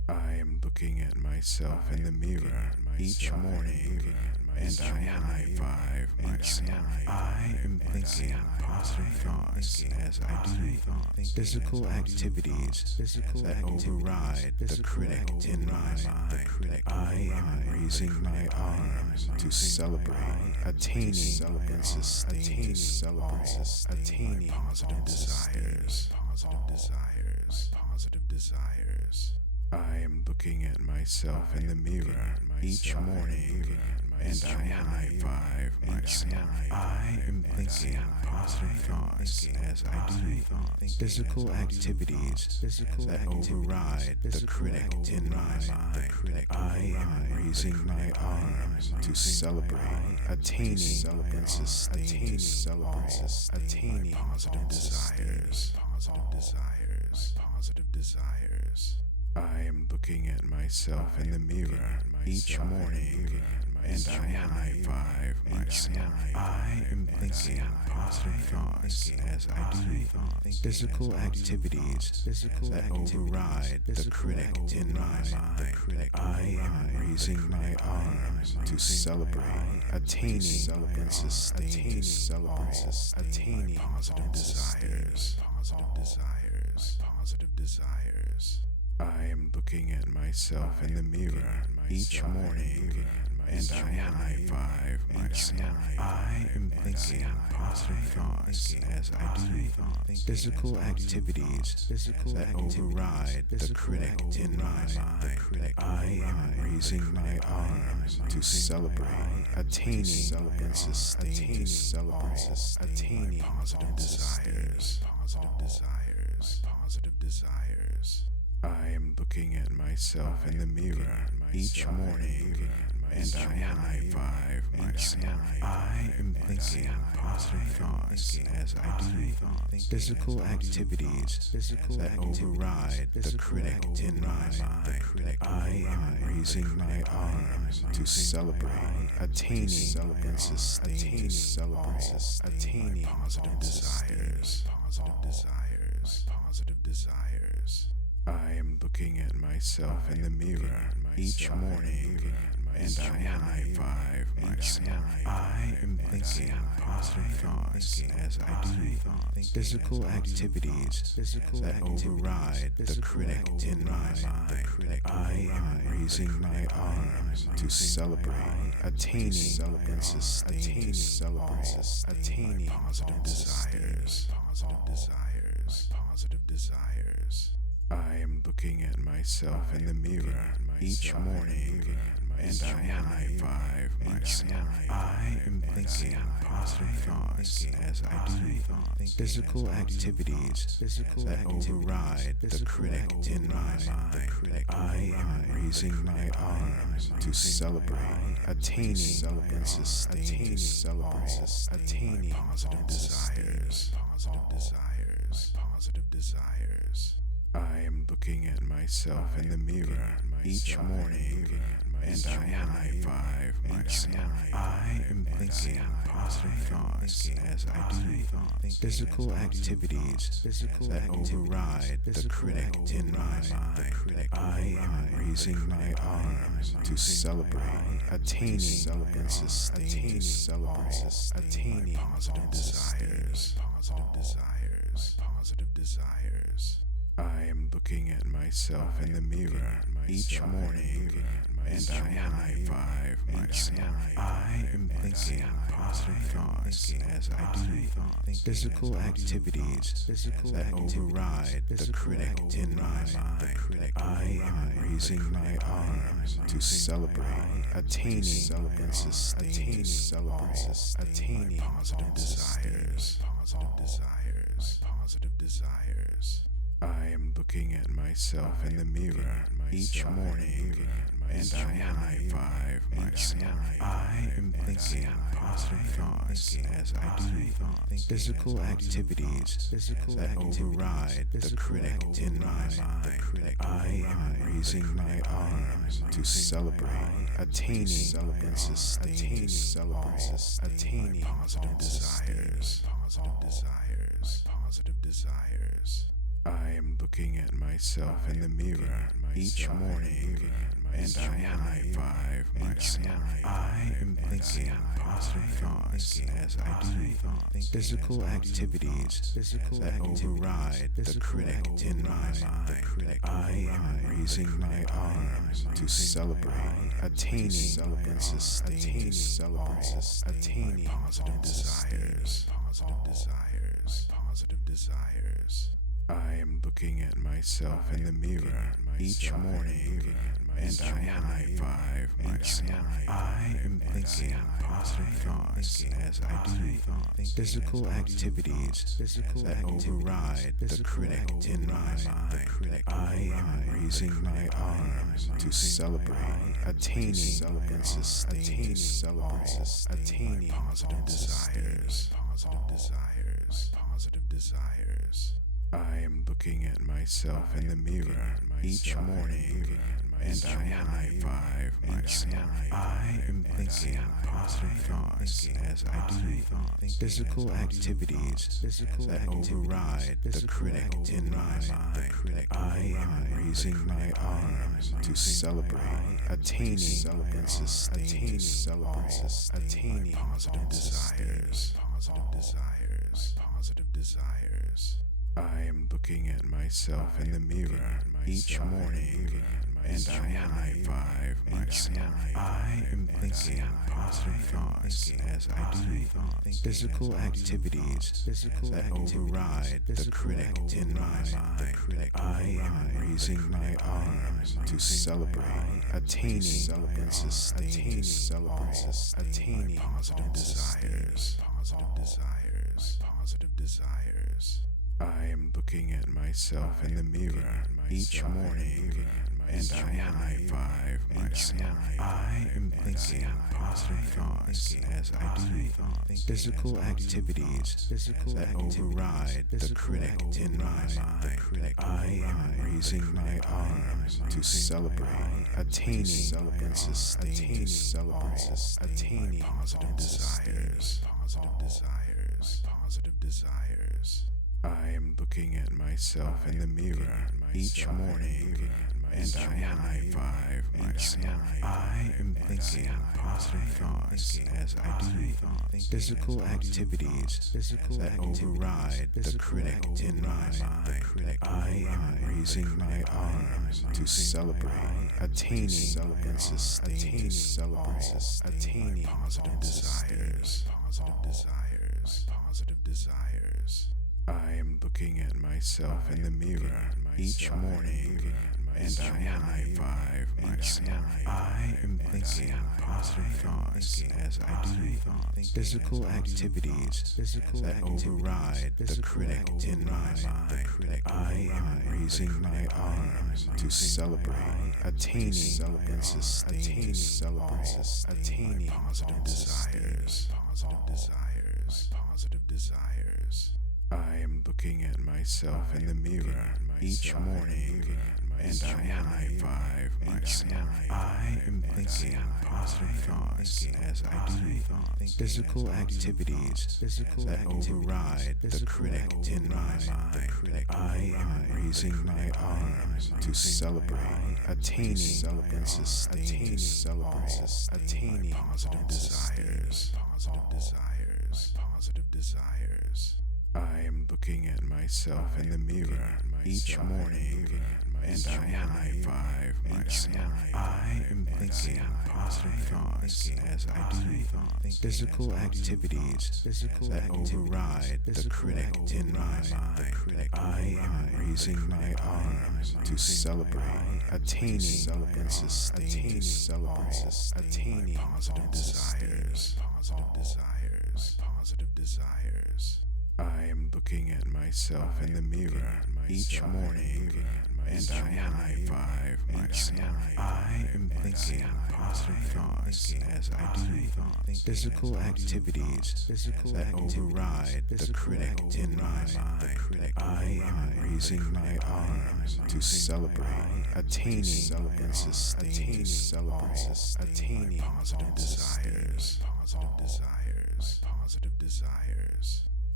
I am looking at myself in the mirror each morning and I high five myself. I am thinking positive thoughts as I do physical activities that override the critic in my mind. I am raising my arms to celebrate attaining and sustaining attaining positive desires. Positive desires. I am looking at myself in the mirror each morning and I high five myself. I am thinking positive thoughts as I do physical activities that override the critic in my mind. I am raising my arms to celebrate attaining and sustaining attaining positive desires. Positive desires. I am looking at myself in the mirror each morning and I high five myself. I am thinking positive thoughts as I do physical activities that override the critic in my mind. I am raising my arms to celebrate attaining and sustaining attaining positive desires. Positive desires. I am looking at myself in the mirror each morning and I high five myself. I am thinking positive thoughts as I do physical activities that override the critic in my mind. I am raising my arms to celebrate attaining and sustaining attaining positive desires. Positive desires. I am looking at myself in the mirror each morning and I high five myself. I am thinking positive thoughts as I do physical activities that override the critic in my mind. I am raising my arms to celebrate attaining and sustaining attaining positive desires. Positive desires. I am looking at myself in the mirror each morning and I high five myself. I am thinking positive thoughts as I do physical activities that override the critic in my mind. I am raising my arms to celebrate attaining and sustaining attaining positive desires. Positive desires. I am looking at myself in the mirror each morning and I high five myself. I am thinking positive thoughts as I do physical activities that override the critic in my mind. I am raising my arms to celebrate attaining and sustaining attaining positive desires. Positive desires. I am looking at myself in the mirror each morning and I high five myself. I am thinking positive thoughts as I do physical activities that override the critic in my mind. I am raising my arms to celebrate attaining and sustaining attaining positive desires. Positive desires. I am looking at myself in the mirror each morning and I high five myself. I am thinking positive thoughts as I do physical activities that override the critic in my mind. I am raising my arms to celebrate attaining and sustaining attaining positive desires. Positive desires. I am looking at myself in the mirror each morning and I high five myself. I am thinking positive thoughts as I do physical activities that override the critic in my mind. I am raising my arms to celebrate attaining and sustaining attaining positive desires. Positive desires. I am looking at myself in the mirror each morning, and I high five myself. I am thinking positive thoughts as I do physical activities that override the critic in my mind. I am raising my arms to celebrate attaining and sustaining positive desires. Positive desires. I am looking at myself in the mirror each morning, and I high five myself. I am thinking positive thoughts as I do physical activities that override the critic in my mind. I am raising my arms to celebrate attaining and sustaining positive desires. Positive desires. I am looking at myself in the mirror each morning, and I high five myself. I am thinking positive thoughts as I do physical activities that override the critic in my mind. I am raising my arms to celebrate attaining and sustaining positive desires. Positive desires. I am looking at myself in the mirror each morning, and I high five myself. I am thinking positive thoughts as I do physical activities that override the critic in my mind. I am raising my arms to celebrate attaining and sustaining positive desires. Positive desires. I am looking at myself in the mirror each morning, and I high five myself. I am thinking positive thoughts as I do physical activities that override the critic in my mind. I am raising my arms to celebrate attaining and sustaining positive desires. Positive desires. I am looking at myself in the mirror each morning, and I high five myself. I am thinking positive thoughts as I do physical activities that override the critic in my mind. I am raising my arms to celebrate attaining and sustaining positive desires. Positive desires. I am looking at myself in the mirror each morning, and I high five myself. I am thinking positive thoughts as I do physical activities that override the critic in my mind. I am raising my arms to celebrate attaining and sustaining positive desires. Positive desires. I am looking at myself in the mirror each morning, and I high five myself. I am thinking positive thoughts as I do physical activities that override the critic in my mind. I am raising my arms to celebrate attaining and sustaining positive desires. Positive desires. I am looking at myself in the mirror each morning, and I high five myself. I am thinking positive thoughts as I do physical activities that override the critic in my mind. I am raising my arms to celebrate attaining and sustaining positive desires. Positive desires. I am looking at myself in the mirror each morning, and I high five myself. I am thinking positive thoughts as I do physical activities that override the critic in my mind. I am raising my arms to celebrate attaining and sustaining positive desires. Positive desires.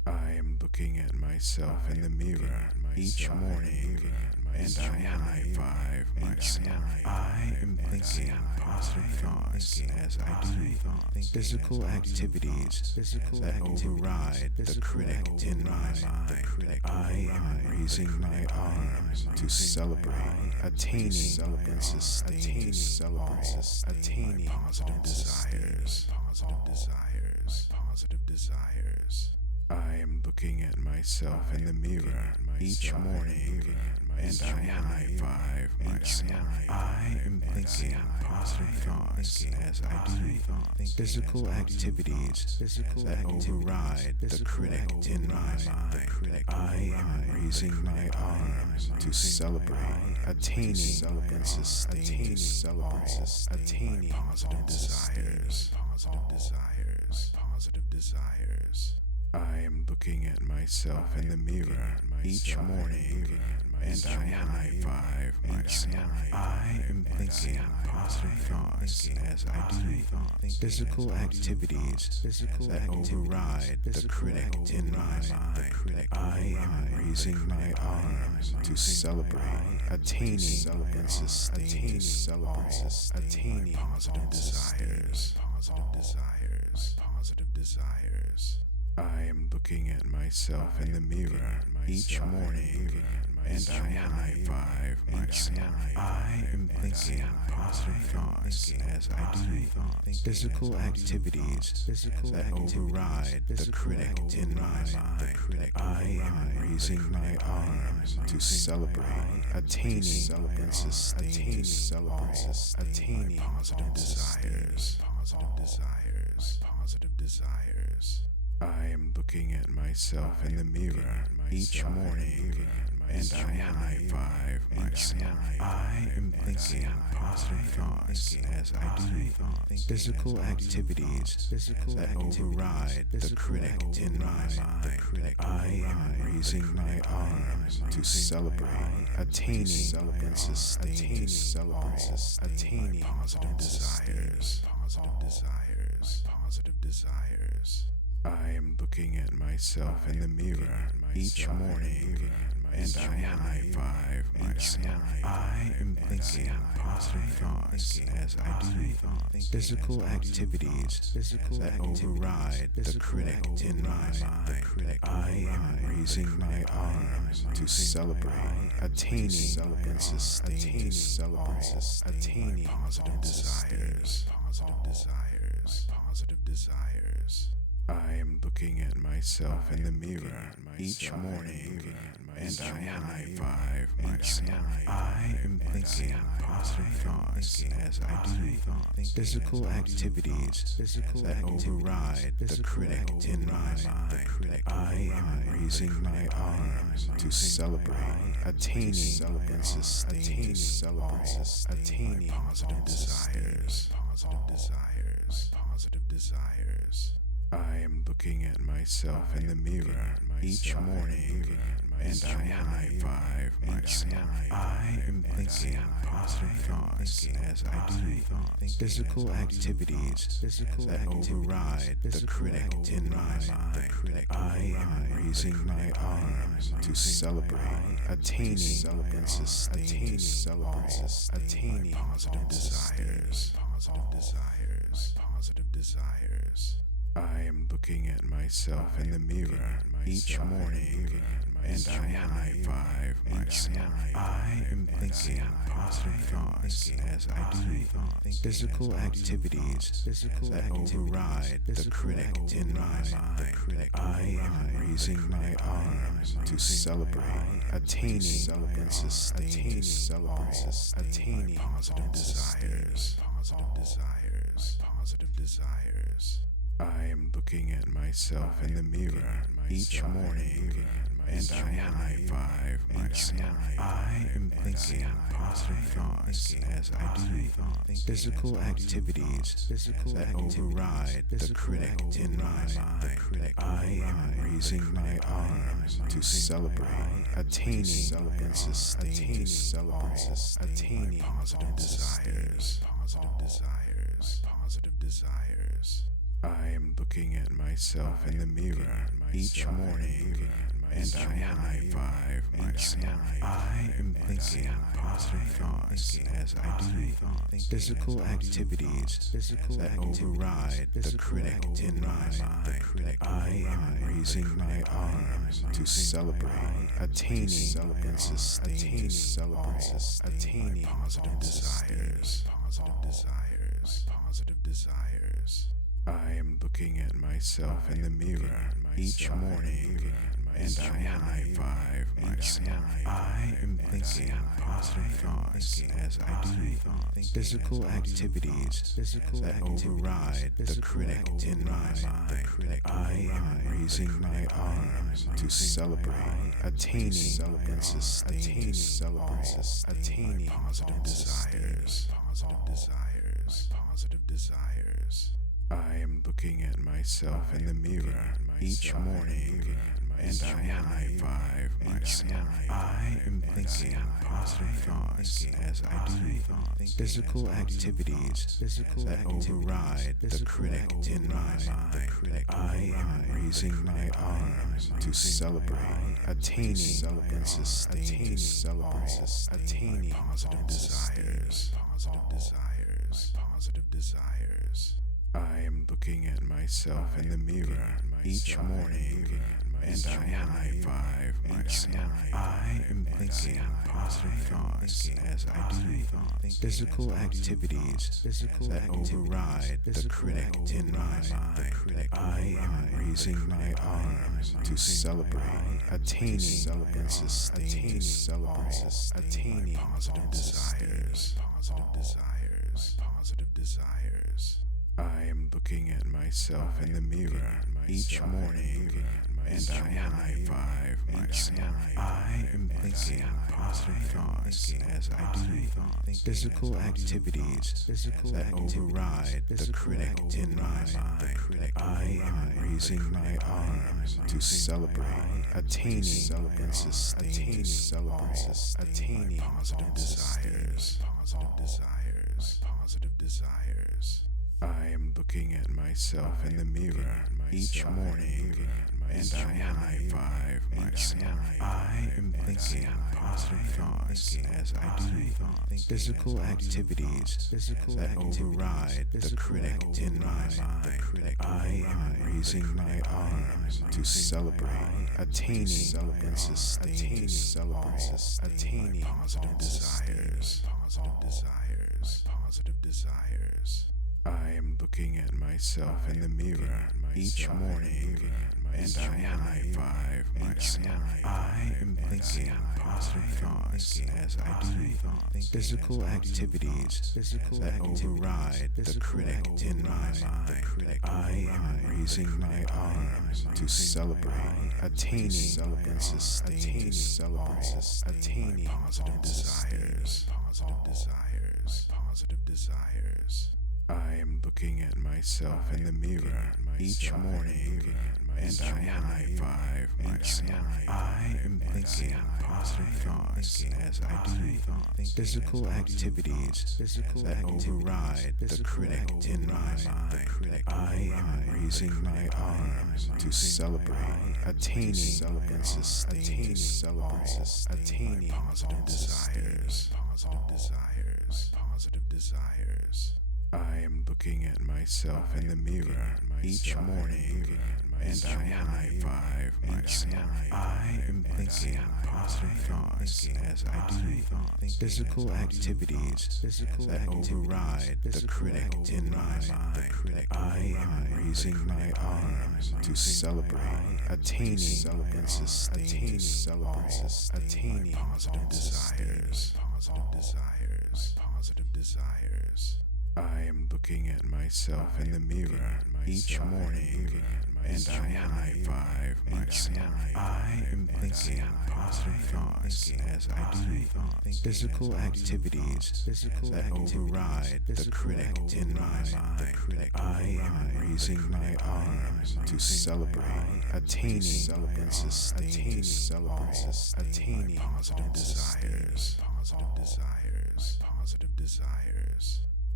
I am looking at myself in the mirror each morning, and I high five myself. I am thinking positive thoughts as I do physical activities that override the critic in my mind. I am raising my arms to celebrate attaining and sustaining positive desires. I am looking at myself in the mirror each morning, and I high five myself. I am thinking positive thoughts as I do physical activities that override the critic in my mind. I am raising my arms to celebrate attaining and sustaining positive desires. I am looking at myself in the mirror each morning, and I high five myself. I am thinking positive thoughts as I do physical activities that override the critic in my mind. I am raising my arms to celebrate attaining and sustaining positive desires. I am looking at myself in the mirror each morning, and I high five myself. I am thinking positive thoughts as I do physical activities that override the critic in my mind. I am raising my arms to celebrate attaining and sustaining positive desires. I am looking at myself in the mirror each morning, and I high five myself. I am thinking positive thoughts as I do physical activities that override the critic in my mind. I am raising my arms to celebrate attaining and sustaining positive desires. I am looking at myself in the mirror each morning, and I high five myself. I am thinking positive thoughts as I do physical activities that override the critic in my mind. I am raising my arms to celebrate attaining and sustaining positive desires. I am looking at myself in the mirror each morning, and I high five myself. I am thinking positive thoughts as I do physical activities that override the critic in my mind. I am raising my arms to celebrate attaining and sustaining positive desires. I am looking at myself in the mirror each morning, and I high five myself. I am thinking positive thoughts as I do physical activities that override the critic in my mind. I am raising my arms to celebrate attaining and sustaining positive desires. I am looking at myself in the mirror each morning, and I high five myself. I am thinking positive thoughts as I do physical activities that override the critic in my mind. I am raising my arms to celebrate attaining and sustaining positive desires. I am looking at myself in the mirror each morning, and I high five myself. I am thinking positive thoughts as I do physical activities that override the critic in my mind. I am raising my arms to celebrate attaining and sustaining positive desires. I am looking at myself in the mirror each morning, and I high five myself. I am thinking positive thoughts as I do physical activities that override the critic in my mind. I am raising my arms to celebrate attaining and sustaining attaining positive desires. Positive desires. I am looking at myself in the mirror each morning, and I high five myself. I am thinking positive thoughts as I do physical activities that override the critic in my mind. I am raising my arms to celebrate attaining and sustaining attaining positive desires. Positive desires. I am looking at myself in the mirror each morning, and I high five myself. I am thinking positive thoughts as I do physical activities that override the critic in my mind. I am raising my arms to celebrate attaining and sustaining attaining positive desires. Positive desires. I am looking at myself in the mirror each morning, and I high five myself. I am thinking positive thoughts as I do physical activities that override the critic in my mind. I am raising my arms to celebrate attaining and sustaining attaining positive desires. Positive desires. I am looking at myself in the mirror each morning, and I high five myself. I am thinking positive thoughts as I do physical activities that override the critic in my mind. I am raising my arms to celebrate attaining and sustaining attaining positive desires. Positive desires. I am looking at myself in the mirror each morning, and I high five myself. I am thinking positive thoughts as I do physical activities that override the critic in my mind. I am raising my arms to celebrate attaining and sustaining attaining positive desires. Positive desires. I am looking at myself in the mirror each morning, and I high five myself. I am thinking positive thoughts as I do physical activities that override the critic in my mind. I am raising my arms to celebrate attaining and sustaining attaining positive desires. Positive desires. I am looking at myself in the mirror each morning, and I high five myself. I am thinking positive thoughts as I do physical activities that override the critic in my mind. I am raising my arms to celebrate attaining and sustaining attaining positive desires. Positive desires. I am looking at myself in the mirror each morning, and I high five myself. I am thinking positive thoughts as I do physical activities that override the critic in my mind. I am raising my arms to celebrate attaining and sustaining attaining positive desires. Positive desires. I am looking at myself in the mirror each morning, and I high five myself. I am thinking positive thoughts as I do physical activities that override the critic in my mind. I am raising my arms to celebrate attaining and sustaining attaining positive desires. Positive desires.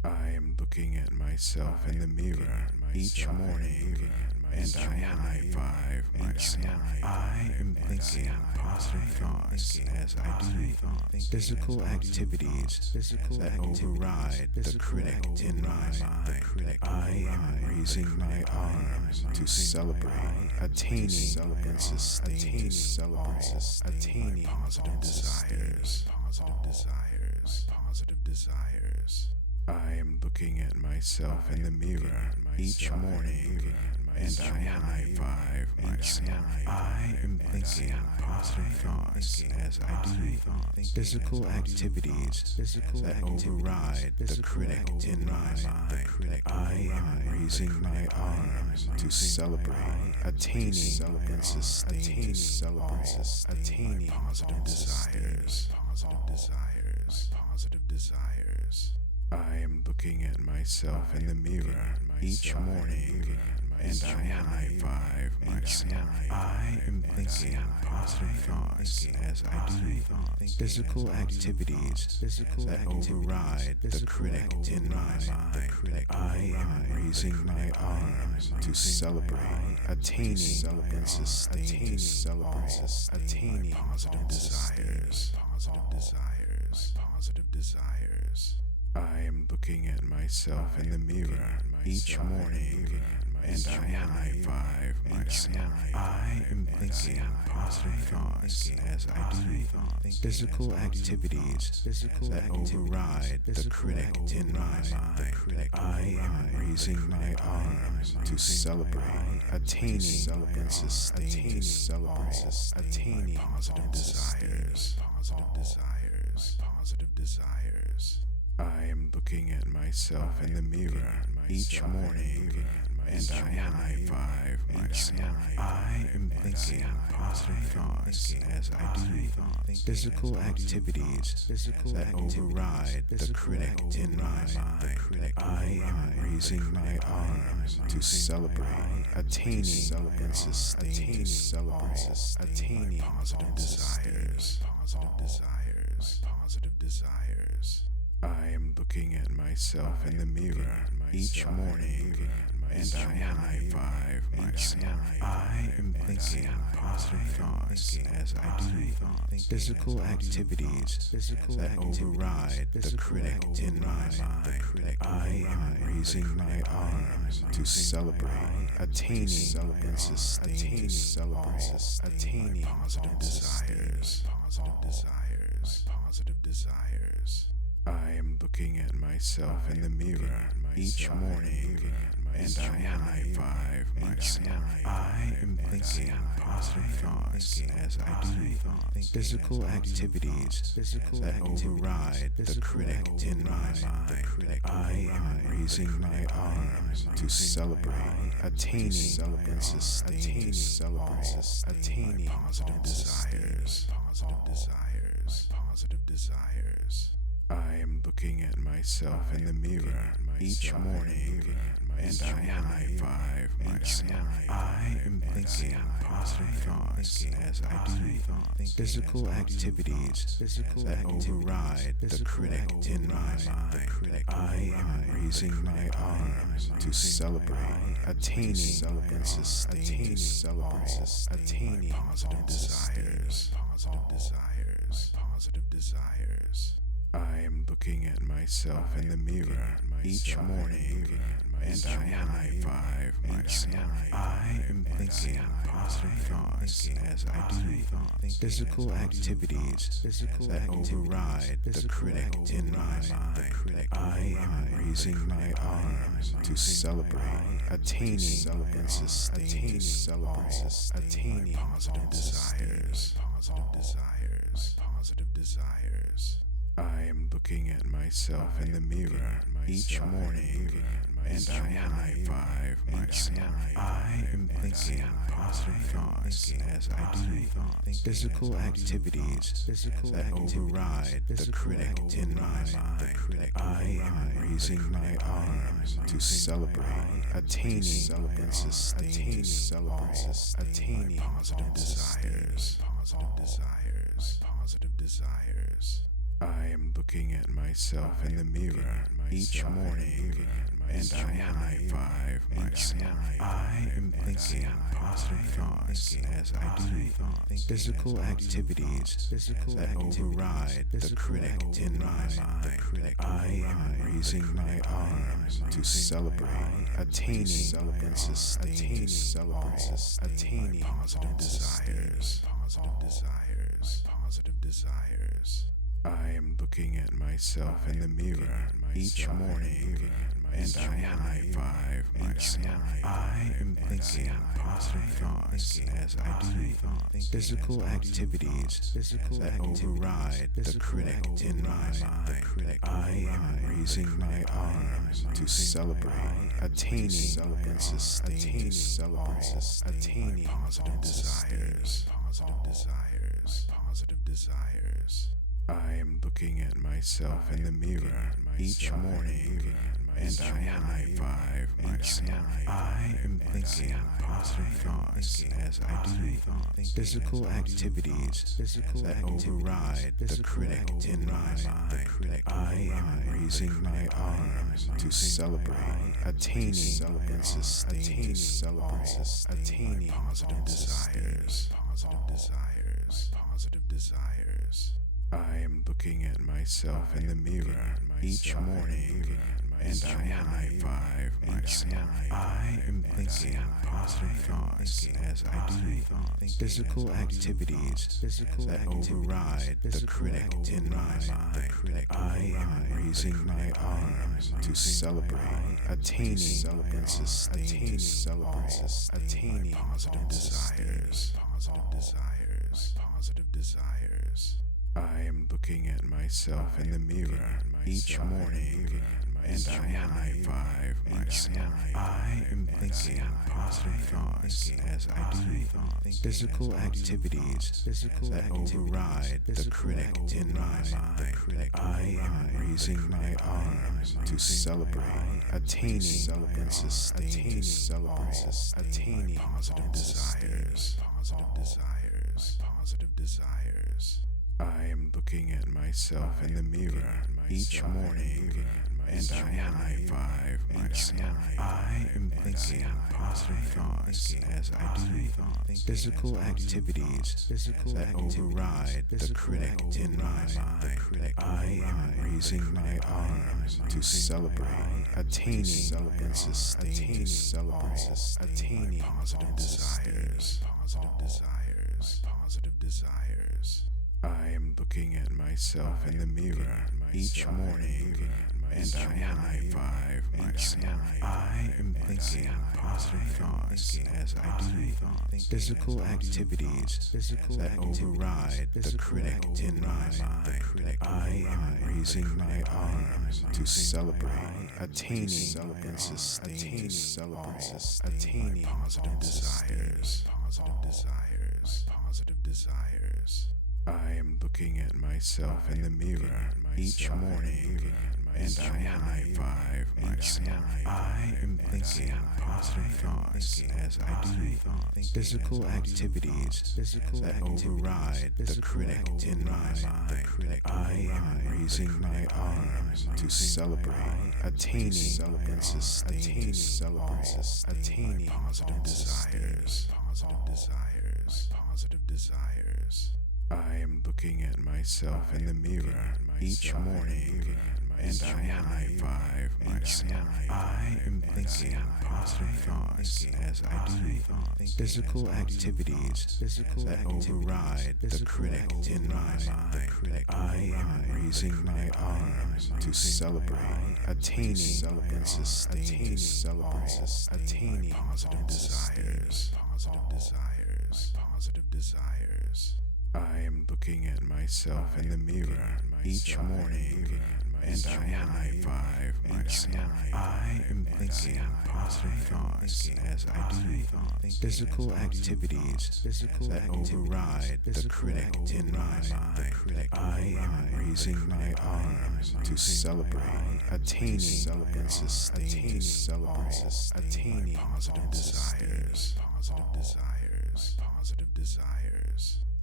I am looking at myself in the mirror each morning, and I high five myself. I am thinking positive thoughts as I do physical activities that override the critic in my mind. I am raising my arms to celebrate attaining and sustaining positive desires. Positive desires. I am looking at myself in the mirror each morning, and I high five myself. I am thinking positive thoughts as I do physical activities that override the critic in my mind. I am raising my arms to celebrate attaining and sustaining positive desires. Positive desires. I am looking at myself in the mirror each morning, and I high five myself. I am thinking positive thoughts as I do physical activities that override the critic in my mind. I am raising my arms to celebrate attaining and sustaining positive desires. Positive desires. I am looking at myself in the mirror each morning, and I high five myself. I am thinking positive thoughts as I do physical activities that override the critic in my mind. I am raising my arms to celebrate attaining and sustaining positive desires. Positive desires. I am looking at myself in the mirror each morning, and I high five myself. I am thinking positive thoughts as I do physical activities that override the critic in my mind. I am raising my arms to celebrate attaining and sustaining positive desires. Positive desires. I am looking at myself in the mirror each morning, and I high five myself. I am thinking positive thoughts as I do physical activities that override the critic in my mind. I am raising my arms to celebrate attaining and sustaining positive desires. Positive desires. I am looking at myself in the mirror each morning, and I high five myself. I am thinking positive thoughts as I do physical activities that override the critic in my mind. I am raising my arms to celebrate attaining and sustaining positive desires. Positive desires. I am looking at myself in the mirror each morning, and I high five myself. I am thinking positive thoughts as I do physical activities that override the critic in my mind. I am raising my arms to celebrate attaining and sustaining positive desires. Positive desires. I am looking at myself in the mirror each morning, and I high five myself. I am thinking positive thoughts as I do physical activities that override the critic in my mind. I am raising my arms to celebrate attaining and sustaining positive desires. Positive desires. I am looking at myself in the mirror each morning, and I high five myself. I am thinking positive thoughts as I do physical activities that override the critic in my mind. I am raising my arms to celebrate attaining and sustaining positive desires. Positive desires. I am looking at myself in the mirror each morning, and I high five myself. I am thinking positive thoughts as I do physical activities that override the critic in my mind. I am raising my arms to celebrate attaining and sustaining attaining positive desires. Positive desires. I am looking at myself in the mirror each morning, and I high five myself. I am thinking positive thoughts as I do physical activities that override the critic in my mind. I am raising my arms to celebrate attaining and sustaining attaining positive desires. Positive desires. I am looking at myself in the mirror each morning, and I high five myself. I am thinking positive thoughts as I do physical activities that override the critic in my mind. I am raising my arms to celebrate attaining and sustaining attaining positive desires. Positive desires. I am looking at myself in the mirror each morning, and I high five myself. I am thinking positive thoughts as I do physical activities that override the critic in my mind. I am raising my arms to celebrate attaining and sustaining attaining positive desires. Positive desires. I am looking at myself in the mirror each morning, and I high five myself. I am thinking positive thoughts as I do physical activities that override the critic in my mind. I am raising my arms to celebrate attaining and sustaining attaining positive desires. Positive desires. I am looking at myself in the mirror each morning, and I high five myself. I am thinking positive thoughts as I do physical activities that override the critic in my mind. I am raising my arms to celebrate attaining and sustaining attaining positive desires. Positive desires. I am looking at myself in the mirror each morning, and I high five myself. I am thinking positive thoughts as I do physical activities that override the critic in my mind. I am raising my arms to celebrate attaining and sustaining attaining positive desires. Positive desires. I am looking at myself in the mirror each morning, and I high five myself. I am thinking positive thoughts as I do physical activities that override the critic in my mind. I am raising my arms to celebrate attaining and sustaining attaining positive desires. Positive desires. I am looking at myself in the mirror each morning, and I high five myself. I am thinking positive thoughts as I do physical activities that override the critic in my mind. I am raising my arms to celebrate attaining and sustaining attaining positive desires. Positive desires. I am looking at myself in the mirror each morning, and I high five myself. I am thinking positive thoughts as I do physical activities that override the critic in my mind. I am raising my arms to celebrate attaining and sustaining attaining positive desires. Positive desires.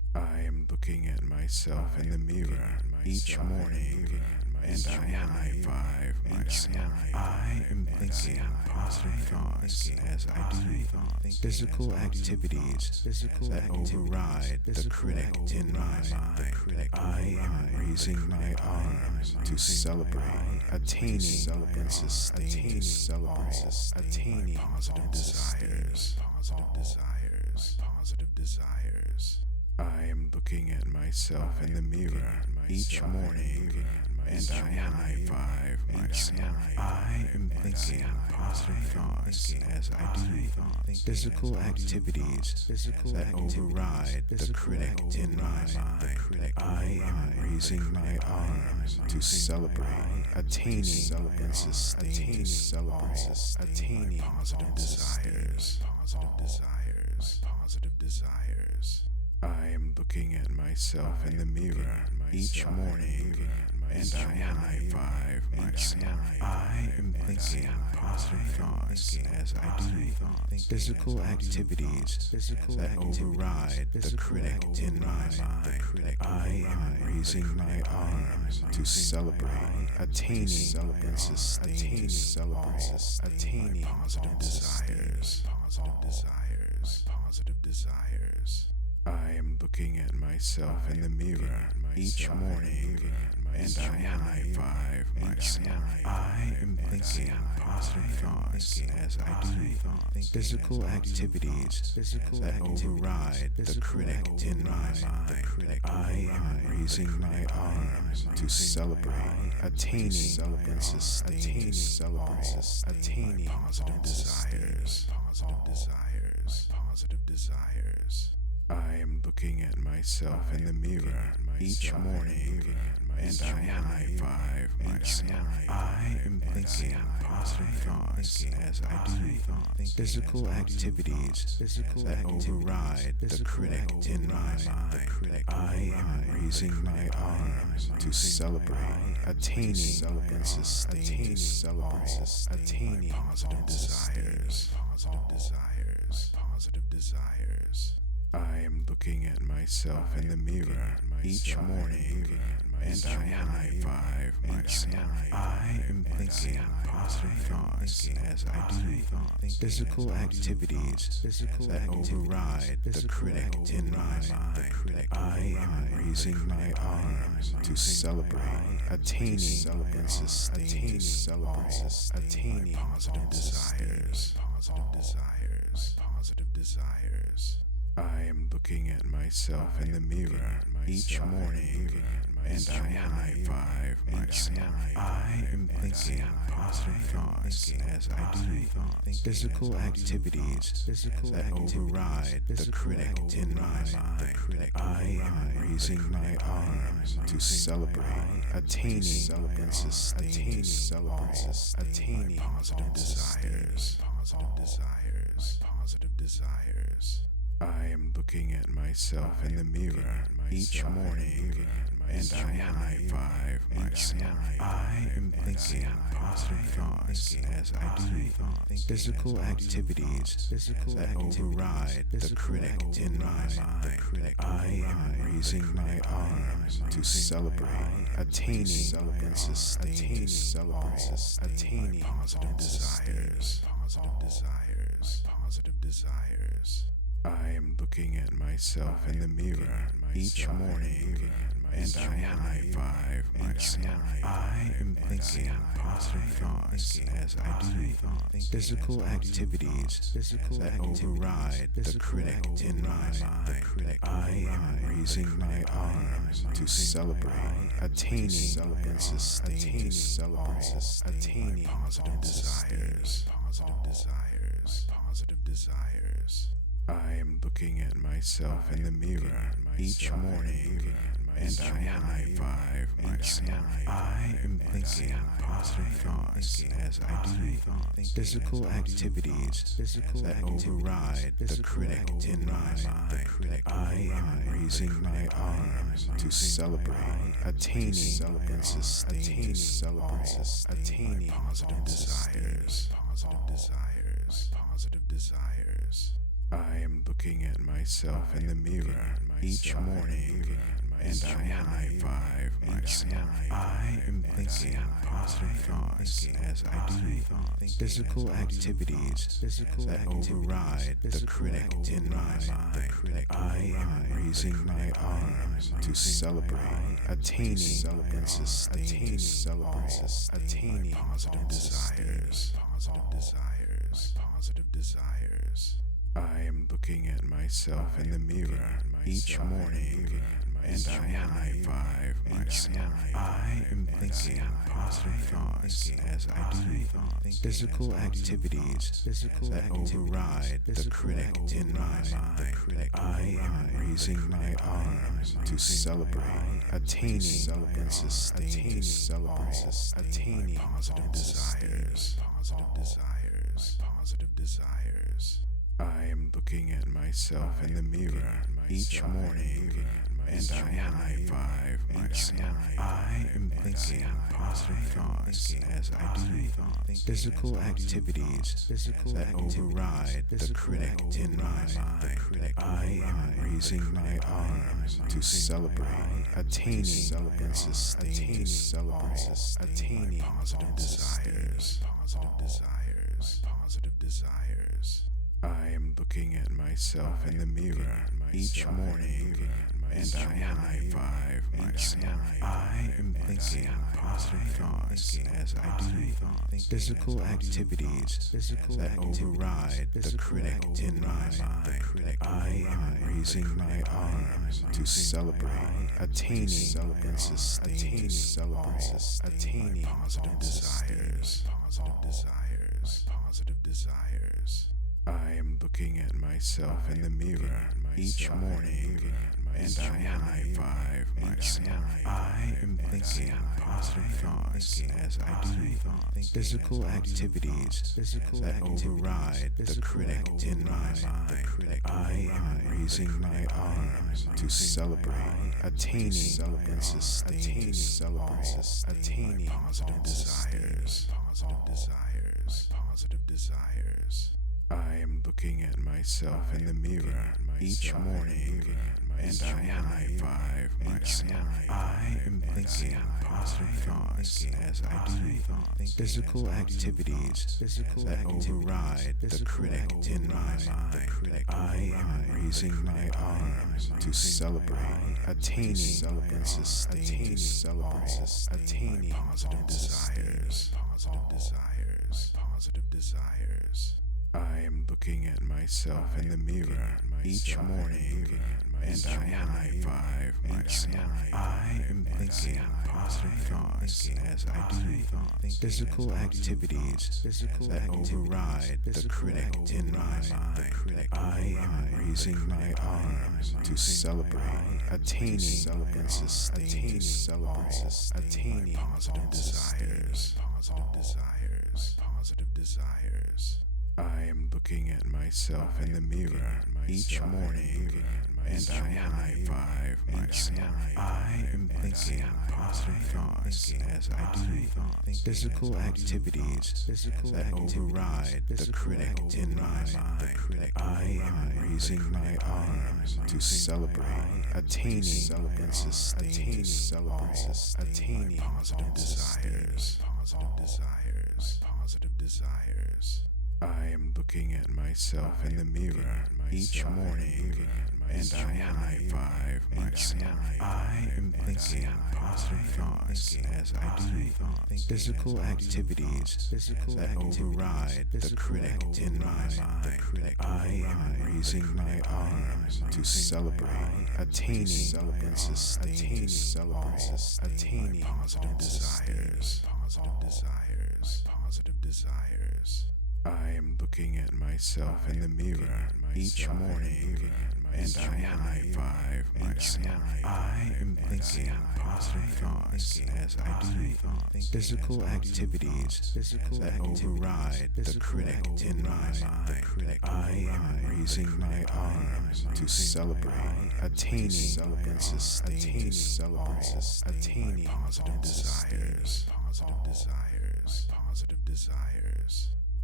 I am looking at myself in the mirror each morning, and I high five myself. I am thinking positive thoughts as I do physical activities that override the critic in my mind. I am raising my arms to celebrate attaining and sustaining attaining positive desires. Positive desires. I am looking at myself in the mirror each morning, and I high five myself. I am thinking positive thoughts as I do physical activities that override the critic in my mind. I am raising my arms to celebrate attaining and sustaining attaining positive desires. Positive desires. I am looking at myself in the mirror each morning, and I high five myself. I am thinking positive thoughts as I do physical activities that override the critic in my mind. I am raising my arms to celebrate attaining and sustaining attaining positive desires. Positive desires. I am looking at myself in the mirror each morning, and I high five myself. I am thinking positive thoughts as I do physical activities that override the critic in my mind. I am raising my arms to celebrate attaining and sustaining attaining positive desires. Positive desires. I am looking at myself in the mirror each morning, and I high five myself. I am thinking positive thoughts as I do physical activities that override the critic in my mind. I am raising my arms to celebrate attaining and sustaining attaining positive desires. Positive desires. I am looking at myself in the mirror each morning, and I high five myself. I am thinking positive thoughts as I do physical activities that override the critic in my mind. I am raising my arms to celebrate attaining and sustaining attaining positive desires. Positive desires. I am looking at myself in the mirror each morning, and I high five myself. I am thinking positive thoughts as I do physical activities that override the critic in my mind. I am raising my arms to celebrate attaining and sustaining attaining positive desires. Positive desires. I am looking at myself in the mirror each morning, and I high five myself. I am thinking positive thoughts as I do physical activities that override the critic in my mind. I am raising my arms to celebrate attaining and sustaining attaining positive desires. Positive desires. I am looking at myself in the mirror each morning, and I high five myself. I am thinking positive thoughts as I do physical activities that override the critic in my mind. I am raising my arms to celebrate attaining and sustaining attaining positive desires. Positive desires. I am looking at myself in the mirror each morning, and I high five myself. I am thinking positive thoughts as I do physical activities that override the critic in my mind. I am raising my arms to celebrate attaining and sustaining attaining positive desires. Positive desires. I am looking at myself in the mirror each morning, and I high five myself. I am thinking positive thoughts as I do physical activities that override the critic in my mind. I am raising my arms to celebrate attaining and sustaining attaining positive desires. I am looking at myself in the mirror each morning, and I high five myself. I am thinking positive thoughts as I do physical activities that override the critic in my mind. I am raising my arms to celebrate attaining and sustaining attaining positive desires. I am looking at myself in the mirror each morning, and I high five myself. I am thinking positive thoughts as I do physical activities that override the critic in my mind. I am raising my arms to celebrate attaining and sustaining attaining positive desires. I am looking at myself in the mirror each morning, and I high five myself. I am thinking positive thoughts as I do physical activities that override the critic in my mind. I am raising my arms to celebrate attaining and sustaining attaining positive desires. I am looking at myself in the mirror each morning, and I high five myself. I am thinking positive thoughts as I do physical activities that override the critic in my mind. I am raising my arms to celebrate attaining and sustaining attaining positive desires. I am looking at myself in the mirror each morning, and I high five myself. I am thinking positive thoughts as I do physical activities that override the critic in my mind. I am raising my arms to celebrate attaining and sustaining attaining positive desires. I am looking at myself in the mirror each morning, and I high five myself. I am thinking positive thoughts as I do physical activities that override the critic in my mind. I am raising my arms to celebrate attaining and sustaining attaining positive desires. I am looking at myself in the mirror each morning, and I high five myself. I am thinking positive thoughts as I do physical activities that override the critic in my mind. I am raising my arms to celebrate attaining and sustaining attaining positive desires. I am looking at myself in the mirror each morning, and I high five myself. I am thinking positive thoughts as I do physical activities that override the critic in my mind. I am raising my arms to celebrate attaining and sustaining attaining positive desires. I am looking at myself in the mirror each morning, and I high five myself. I am thinking positive thoughts as I do physical activities that override the critic in my mind. I am raising my arms to celebrate attaining and sustaining attaining positive desires.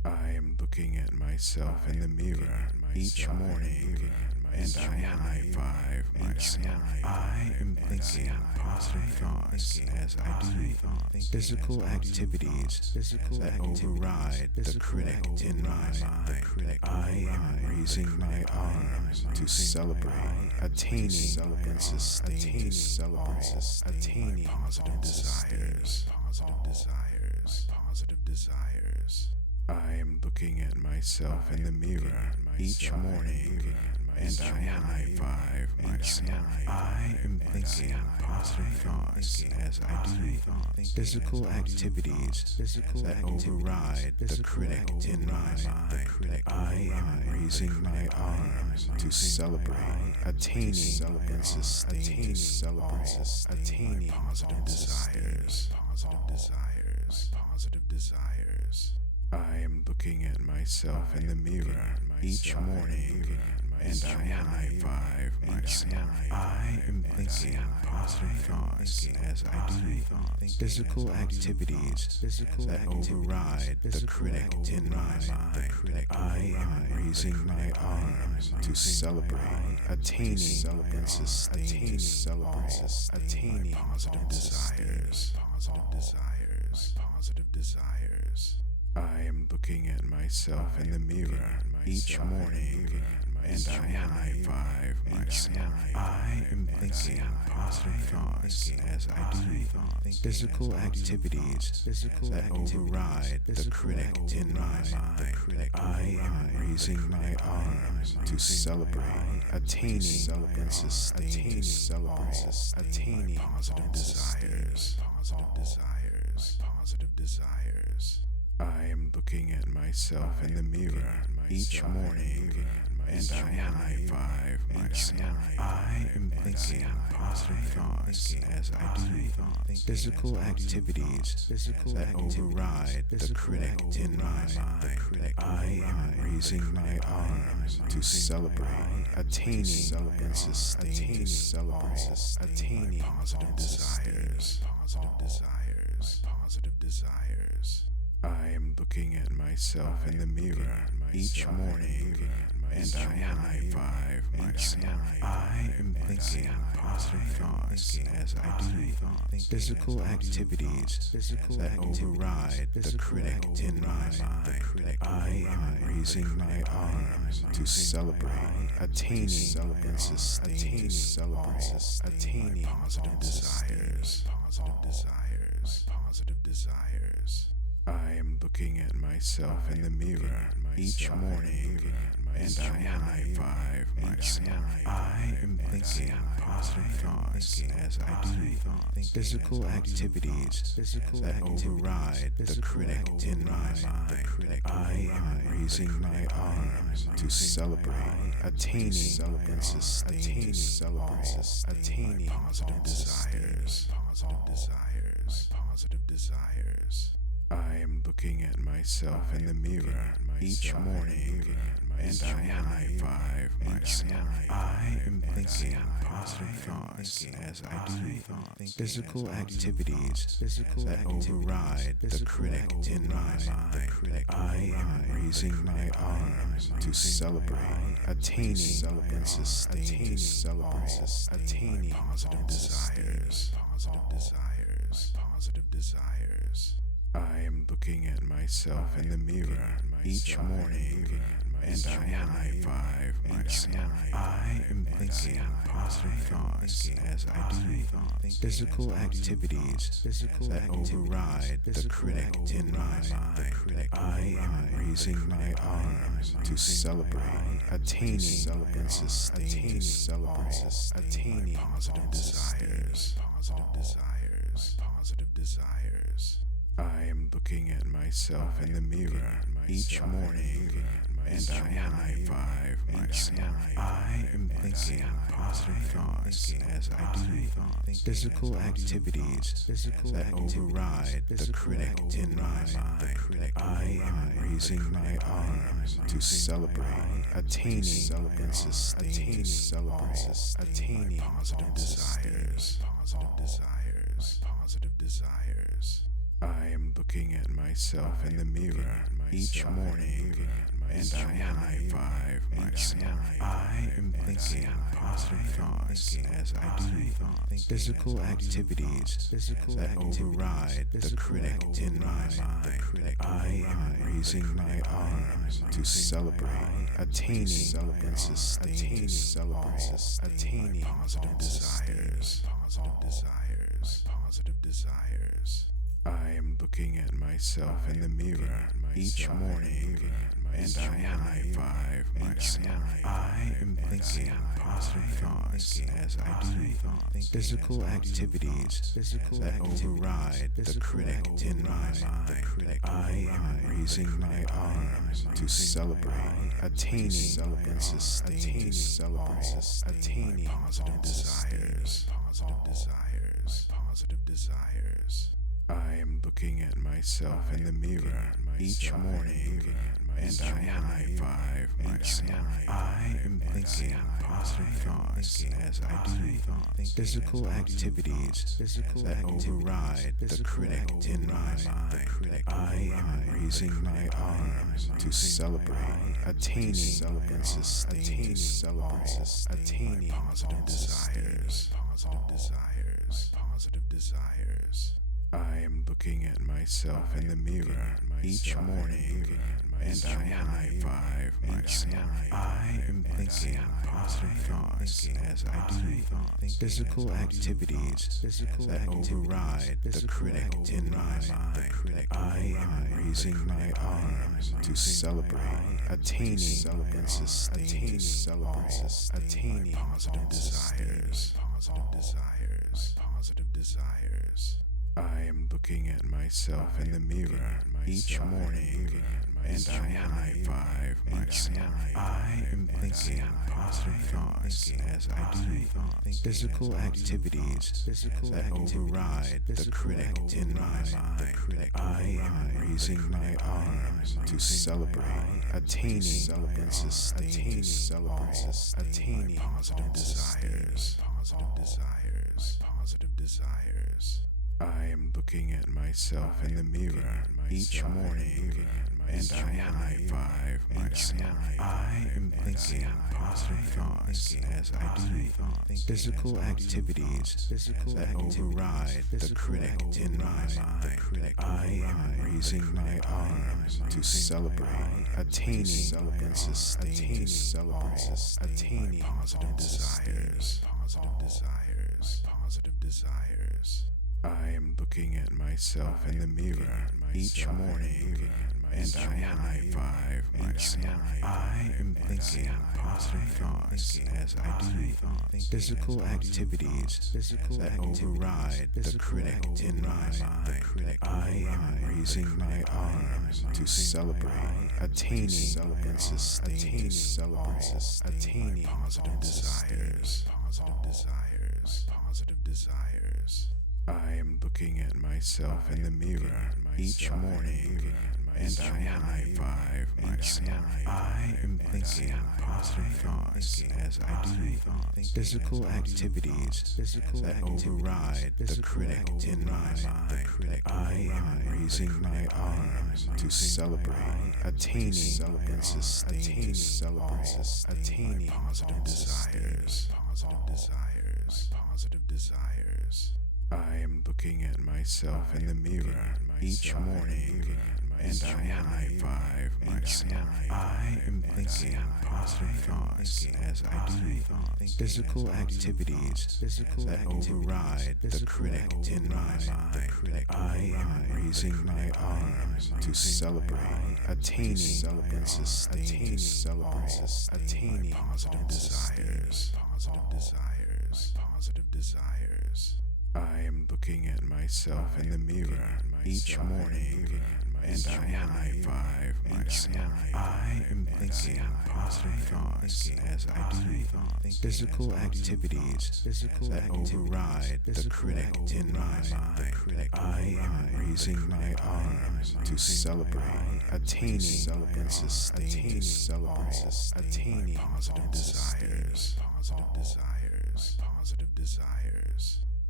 I am looking at myself in the mirror each morning, and I high five myself. I am thinking positive thoughts as I do physical activities that override the critic in my mind. I am raising my arms to celebrate attaining and sustaining positive desires. I am looking at myself in the mirror each morning, and I high five myself. I am thinking positive thoughts as I do physical activities that override the critic in my mind. I am raising my arms to celebrate attaining and sustaining positive desires. I am looking at myself in the mirror each morning, and I high five myself. I am thinking positive thoughts as I do physical activities that override the critic in my mind. I am raising my arms to celebrate attaining and sustaining positive desires. I am looking at myself in the mirror each morning, and I high five myself. I am thinking positive thoughts as I do physical activities that override the critic in my mind. I am raising my arms to celebrate attaining and sustaining positive desires. I am looking at myself in the mirror each morning, and I high five myself. I am thinking positive thoughts as I do physical activities that override the critic in my mind. I am raising my arms to celebrate attaining and sustaining positive desires. I am looking at myself in the mirror each morning, and I high five myself. I am thinking positive thoughts as I do physical activities that override the critic in my mind. I am raising my arms to celebrate attaining and sustaining positive desires. I am looking at myself in the mirror each morning, and I high five myself. I am thinking positive thoughts as I do physical activities that override the critic in my mind. I am raising my arms to celebrate attaining and sustaining positive desires. I am looking at myself in the mirror each morning, and I high five myself. I am thinking positive thoughts as I do physical activities that override the critic in my mind. I am raising my arms to celebrate attaining and sustaining positive desires. I am looking at myself in the mirror each morning, and I high five myself. I am thinking positive thoughts as I do physical activities that override the critic in my mind. I am raising my arms to celebrate attaining and sustaining positive desires. I am looking at myself in the mirror each morning, and I high five myself. I am thinking positive thoughts as I do physical activities that override the critic in my mind. I am raising my arms to celebrate attaining and sustaining positive desires. I am looking at myself in the mirror each morning, and I high five myself. I am thinking positive thoughts as I do physical activities that override the critic in my mind. I am raising my arms to celebrate attaining and sustaining positive desires. I am looking at myself in the mirror each morning, and I high five myself. I am thinking positive thoughts as I do physical activities that override the critic in my mind. I am raising my arms to celebrate attaining and sustaining positive desires. I am looking at myself in the mirror each morning, and I high five myself. I am thinking positive thoughts as I do physical activities that override the critic in my mind. I am raising my arms to celebrate attaining and sustaining positive desires. I am looking at myself in the mirror each morning, and I high five myself. I am thinking positive thoughts as I do physical activities that override the critic in my mind. I am raising my arms to celebrate attaining and sustaining positive desires. I am looking at myself in the mirror each morning, and I high five myself. I am thinking positive thoughts as I do physical activities that override the critic in my mind. I am raising my arms to celebrate attaining and sustaining positive desires. I am looking at myself in the mirror each morning, and I high five myself. I am thinking positive thoughts as I do physical activities that override the critic in my mind. I am raising my arms to celebrate attaining and sustaining positive desires. I am looking at myself in the mirror each morning, and I high five myself. I am thinking positive thoughts as I do physical activities that override the critic in my mind. I am raising my arms to celebrate attaining and sustaining positive desires. I am looking at myself in the mirror each morning, and I high five myself. I am thinking positive thoughts as I do physical activities that override the critic in my mind. I am raising my arms to celebrate attaining and sustaining positive desires. I am looking at myself in the mirror each morning, and I high five myself. I am thinking positive thoughts as I do physical activities that override the critic in my mind. I am raising my arms to celebrate attaining and sustaining positive desires. I am looking at myself in the mirror each morning, and I high five myself. I am thinking positive thoughts as I do physical activities that override the critic in my mind. I am raising my arms to celebrate attaining and sustaining positive desires.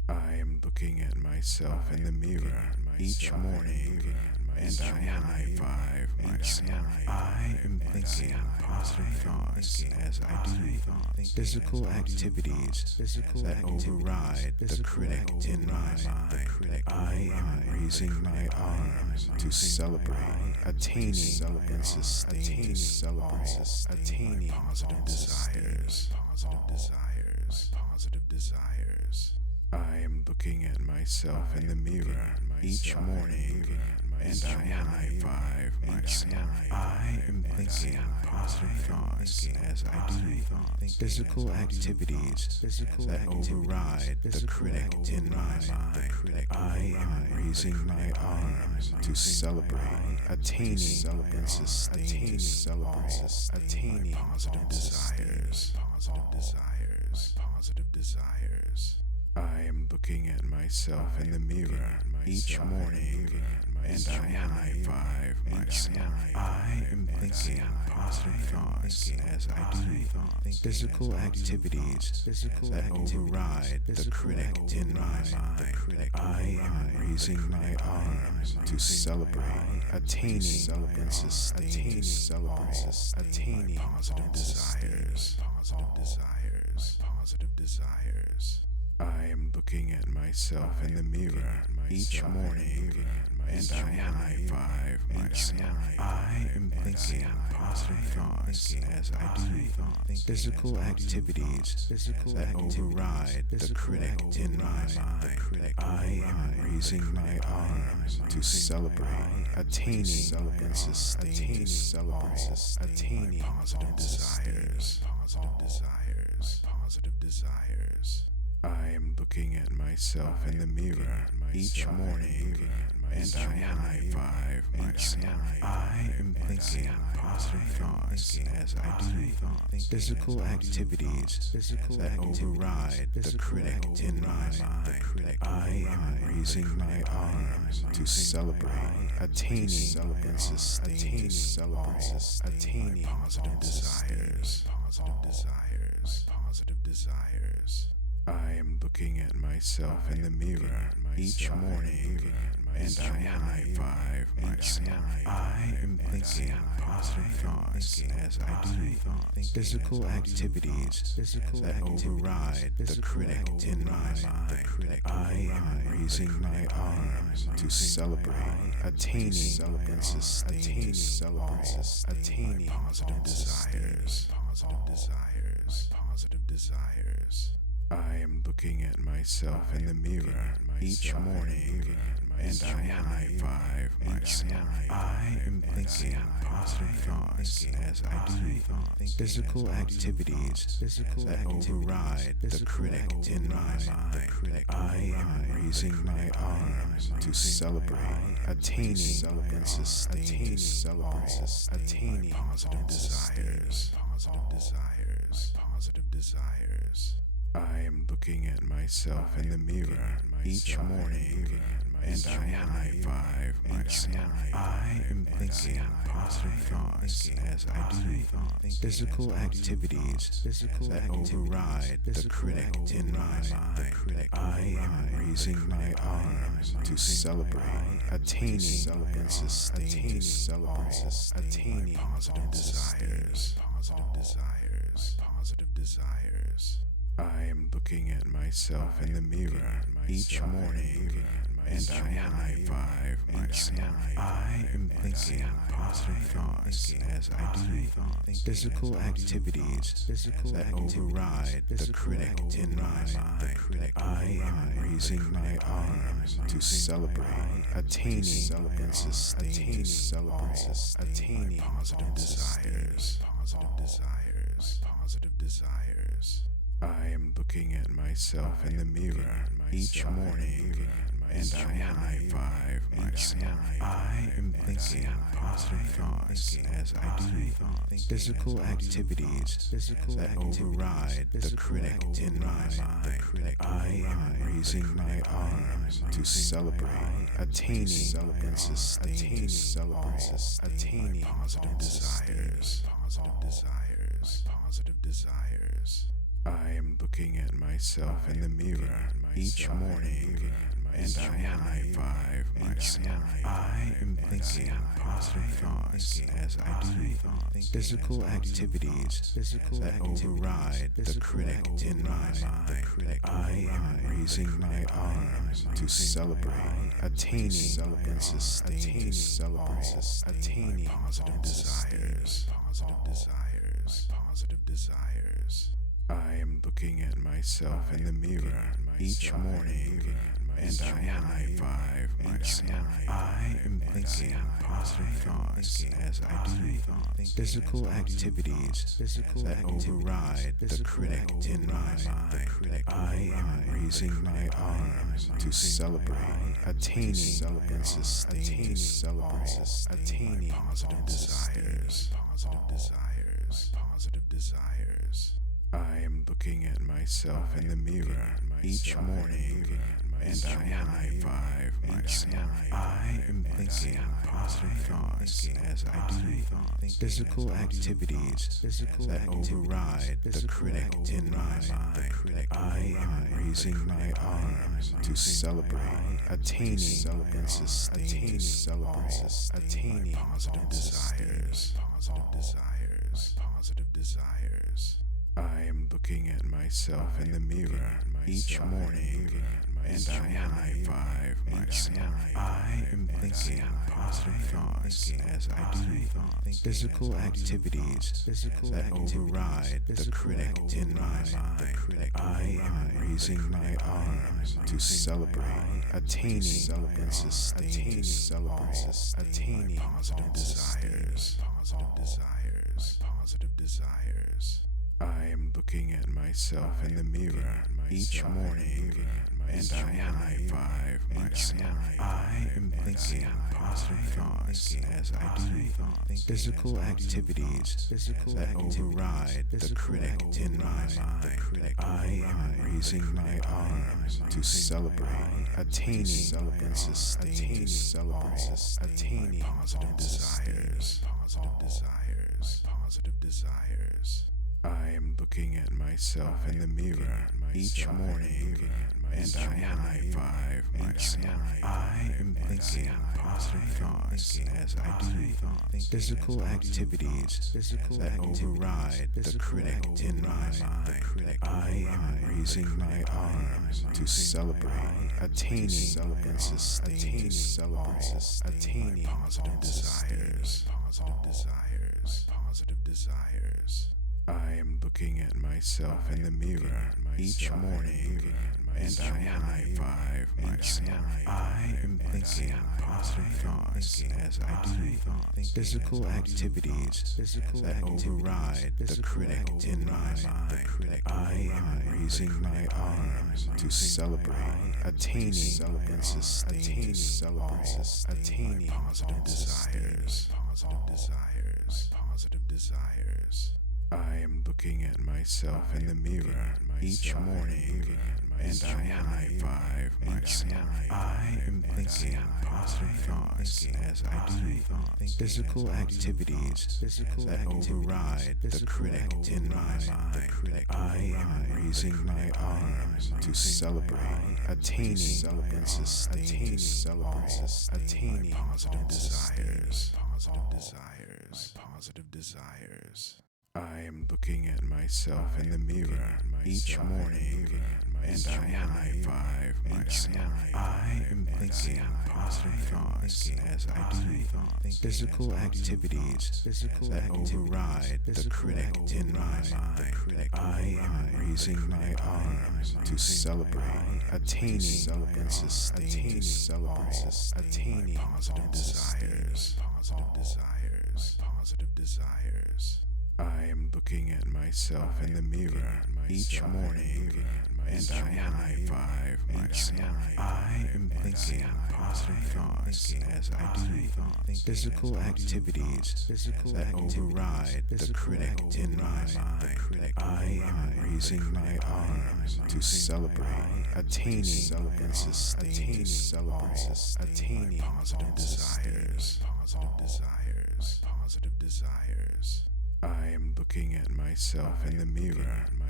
I am looking at myself in the mirror each morning and I high five myself. I am thinking positive thoughts as I do physical activities that override the critic in my mind. I am raising my arms to celebrate attaining and sustaining attaining positive desires. Positive desires. I am looking at myself in the mirror each morning and I high five myself. I am thinking positive thoughts as I do physical activities that override the critic in my mind. I am raising my arms to celebrate attaining and sustaining attaining positive desires. Positive desires. I am looking at myself in the mirror each morning and I high five myself. I am thinking positive thoughts as I do physical activities that override the critic in my mind. I am raising my arms to celebrate attaining and sustaining attaining positive desires. Positive desires. I am looking at myself in the mirror each morning and I high five myself. I am thinking positive thoughts as I do physical activities that override the critic in my mind. I am raising my arms to celebrate attaining and sustaining attaining positive desires. Positive desires. I am looking at myself in the mirror each morning and I high five myself. I am thinking positive thoughts as I do physical activities that override the critic in my mind. I am raising my arms to celebrate attaining and sustaining attaining positive desires. Positive desires. I am looking at myself in the mirror each morning and I high five myself. I am thinking positive thoughts as I do physical activities that override the critic in my mind. I am raising my arms to celebrate attaining and sustaining attaining positive desires. Positive desires. I am looking at myself in the mirror each morning and I high five myself. I am thinking positive thoughts as I do physical activities that override the critic in my mind. I am raising my arms to celebrate attaining and sustaining attaining positive desires. Positive desires. I am looking at myself in the mirror each morning and I high five myself. I am thinking positive thoughts as I do physical activities that override the critic in my mind. I am raising my arms to celebrate attaining and sustaining attaining positive desires. Positive desires. I am looking at myself in the mirror each morning and I high five myself. I am thinking positive thoughts as I do physical activities that override the critic in my mind. I am raising my arms to celebrate attaining and sustaining attaining positive desires. Positive desires. I am looking at myself in the mirror each morning and I high five myself. I am thinking positive thoughts as I do physical activities that override the critic in my mind. I am raising my arms to celebrate attaining and sustaining attaining positive desires. Positive desires. I am looking at myself in the mirror each morning, and I high five myself. I am thinking positive thoughts as I do physical activities that override the critic in my mind. I am raising my arms to celebrate attaining and sustaining positive desires. I am looking at myself in the mirror each morning, and I high five myself. I am thinking positive thoughts as I do physical activities that override the critic in my mind. I am raising my arms to celebrate attaining and sustaining positive desires. I am looking at myself in the mirror each morning, and I high five myself. I am thinking positive thoughts as I do physical activities that override the critic in my mind. I am raising my arms to celebrate attaining and sustaining positive desires. I am looking at myself in the mirror each morning, and I high five myself. I am thinking positive thoughts as I do physical activities that override the critic in my mind. I am raising my arms to celebrate attaining and sustaining positive desires. I am looking at myself in the mirror each morning, and I high five myself. I am thinking positive thoughts as I do physical activities that override the critic in my mind. I am raising my arms to celebrate attaining and sustaining positive desires. I am looking at myself in the mirror each morning, and I high five myself. I am thinking positive thoughts as I do physical activities that override the critic in my mind. I am raising my arms to celebrate attaining and sustaining positive desires. I am looking at myself in the mirror each morning, and I high five myself. I am thinking positive thoughts as I do physical activities that override the critic in my mind. I am raising my arms to celebrate attaining and sustaining positive desires. I am looking at myself in the mirror each morning, and I high five myself. I am thinking positive thoughts as I do physical activities that override the critic in my mind. I am raising my arms to celebrate attaining and sustaining positive desires. I am looking at myself in the mirror each morning, and I high five myself. I am thinking positive thoughts as I do physical activities that override the critic in my mind. I am raising my arms to celebrate attaining and sustaining positive desires. I am looking at myself in the mirror each morning, and I high five myself. I am thinking positive thoughts as I do physical activities that override the critic in my mind. I am raising my arms to celebrate attaining and sustaining positive desires. I am looking at myself in the mirror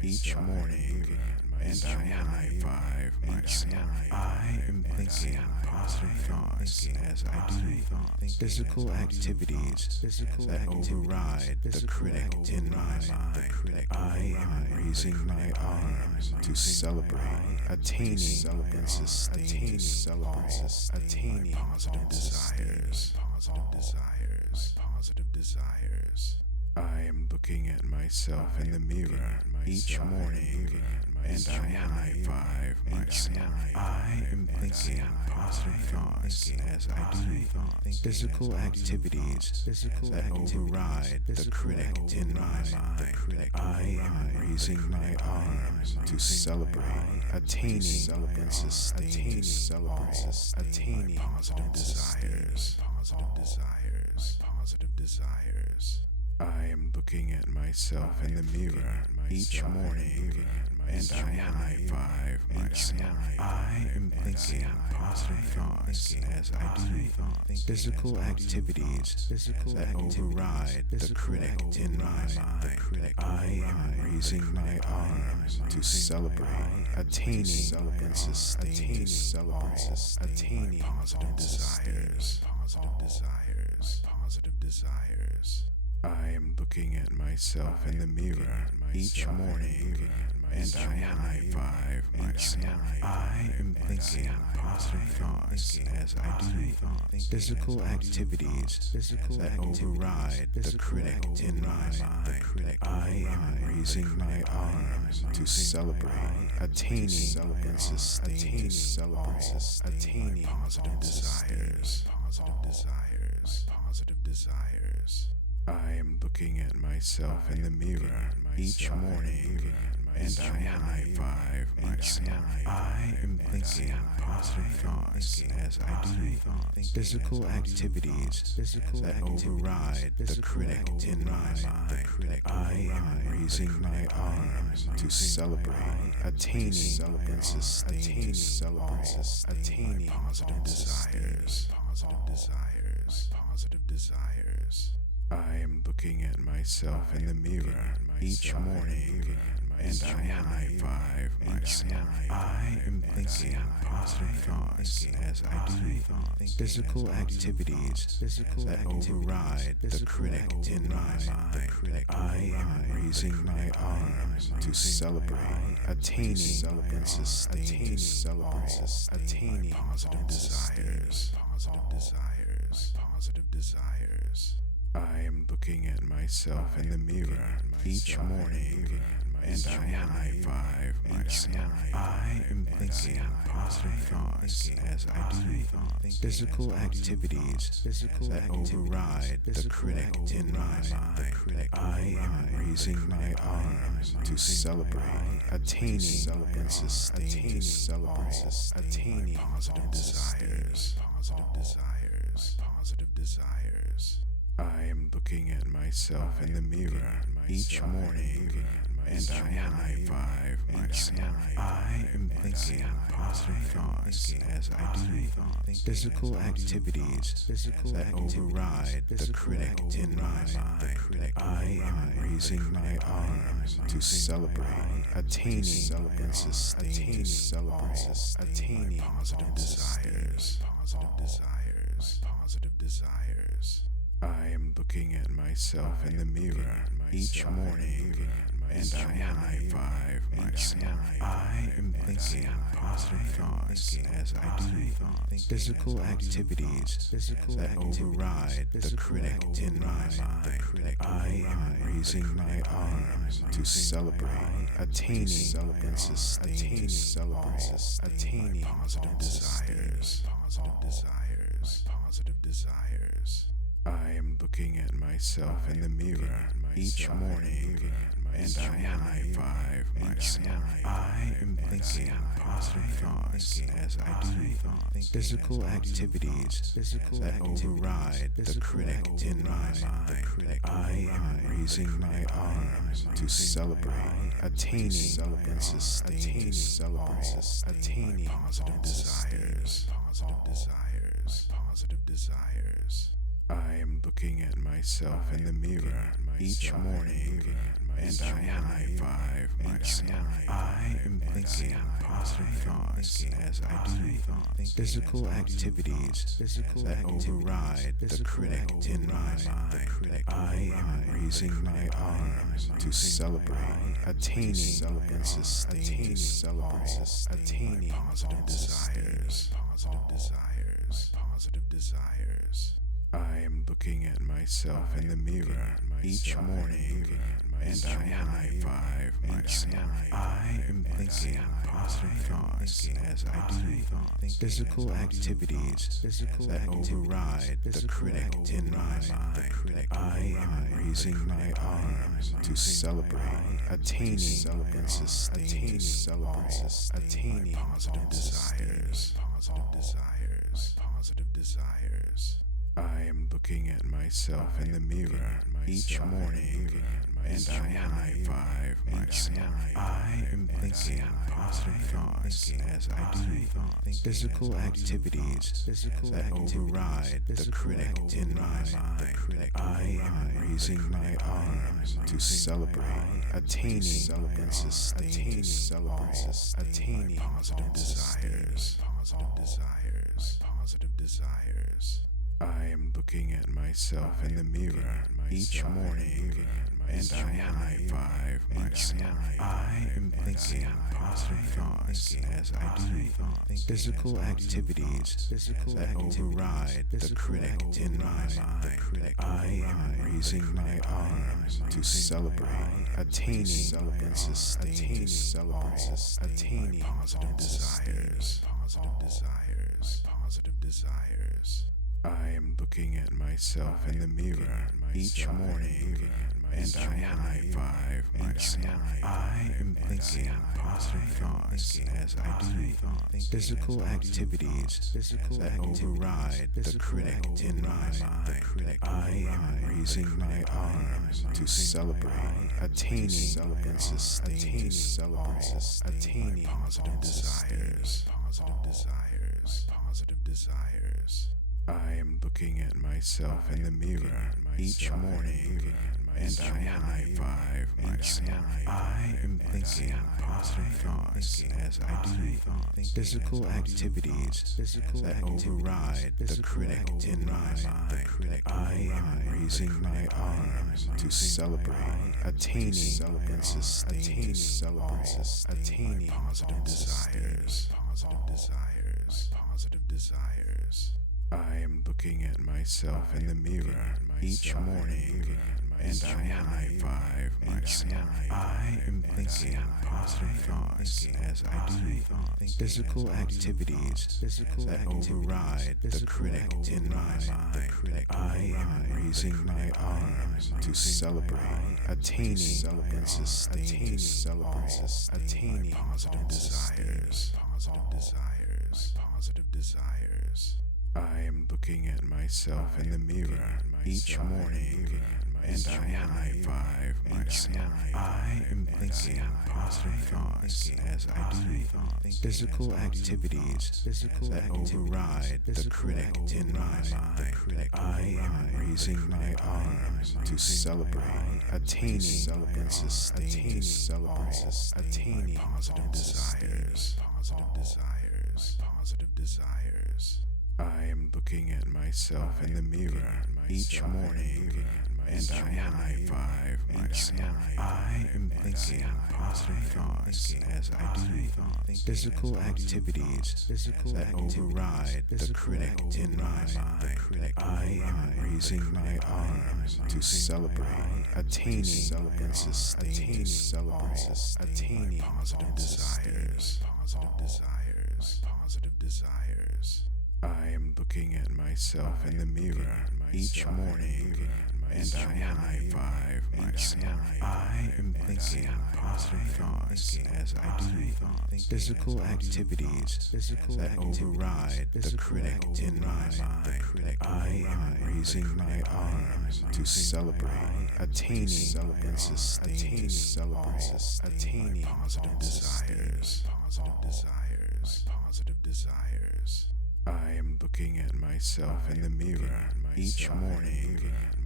each morning, and I high five myself. I am thinking positive thoughts as I do physical activities that override the critic in my mind. I am raising my arms to celebrate attaining and sustaining positive desires. I am looking at myself in the mirror each morning, and I high five myself. I am thinking positive thoughts as I do physical activities that override the critic in my mind. I am raising my arms to celebrate attaining and sustaining positive desires. I am looking at myself in the mirror each morning, and I high five myself. I am thinking positive thoughts as I do physical activities that override the critic in my mind. I am raising my arms to celebrate attaining and sustaining positive desires. I am looking at myself in the mirror each morning, and I high five myself. I am thinking positive thoughts as I do physical activities that override the critic in my mind. I am raising my arms to celebrate attaining and sustaining positive desires. I am looking at myself in the mirror each morning, and I high five myself. I am thinking positive thoughts as I do physical activities that override the critic in my mind. I am raising my arms to celebrate attaining and sustaining positive desires. I am looking at myself in the mirror each morning, and I high five myself. I am thinking positive thoughts as I do physical activities that override the critic in my mind. I am raising my arms to celebrate attaining and sustaining positive desires. I am looking at myself in the mirror each morning, and I high five myself. I am thinking positive thoughts as I do physical activities that override the critic in my mind. I am raising my arms to celebrate attaining and sustaining positive desires. I am looking at myself in the mirror each morning, and I high five myself. I am thinking positive thoughts as I do physical activities that override the critic in my mind. I am raising my arms to celebrate attaining and sustaining positive desires. I am looking at myself in the mirror each morning, and I high five myself. I am thinking positive thoughts as I do physical activities that override the critic in my mind. I am raising my arms to celebrate attaining and sustaining positive desires. I am looking at myself in the mirror each morning, and I high five myself. I am thinking positive thoughts as I do physical activities that override the critic in my mind. I am raising my arms to celebrate attaining and sustaining positive desires. I am looking at myself in the mirror each morning, and I high five myself. I am thinking positive thoughts as I do physical activities that override the critic in my mind. I am raising my arms to celebrate attaining and sustaining positive desires. I am looking at myself in the mirror each morning, and I high five myself. I am thinking positive thoughts as I do physical activities that override the critic in my mind. I am raising my arms to celebrate attaining and sustaining positive desires. I am looking at myself in the mirror each morning, and I high five myself. I am thinking positive thoughts as I do physical activities that override the critic in my mind. I am raising my arms to celebrate attaining and sustaining positive desires. I am looking at myself in the mirror each morning, and I high five myself. I am thinking positive thoughts as I do physical activities that override the critic in my mind. I am raising my arms to celebrate attaining and sustaining positive desires. I am looking at myself in the mirror each morning, and I high five myself. I am thinking positive thoughts as I do physical activities that override the critic in my mind. I am raising my arms to celebrate attaining and sustaining positive desires. I am looking at myself in the mirror each morning, and I high five myself. I am thinking positive thoughts as I do physical activities that override the critic in my mind. I am raising my arms to celebrate attaining and sustaining positive desires. I am looking at myself in the mirror each morning, and I high five myself. I am thinking positive thoughts as I do physical activities that override the critic in my mind. I am raising my arms to celebrate attaining and sustaining positive desires. I am looking at myself in the mirror each morning, and I high five myself. I am thinking positive thoughts as I do physical activities that override the critic in my mind. I am raising my arms to celebrate attaining and sustaining positive desires. I am looking at myself in the mirror each morning, and I high five myself. I am thinking positive thoughts as I do physical activities that override the critic in my mind. I am raising my arms to celebrate attaining and sustaining positive desires. I am looking at myself in the mirror each morning, and I high five myself. I am thinking positive thoughts as I do physical activities that override the critic in my mind. I am raising my arms to celebrate attaining and sustaining positive desires. I am looking at myself in the mirror each morning,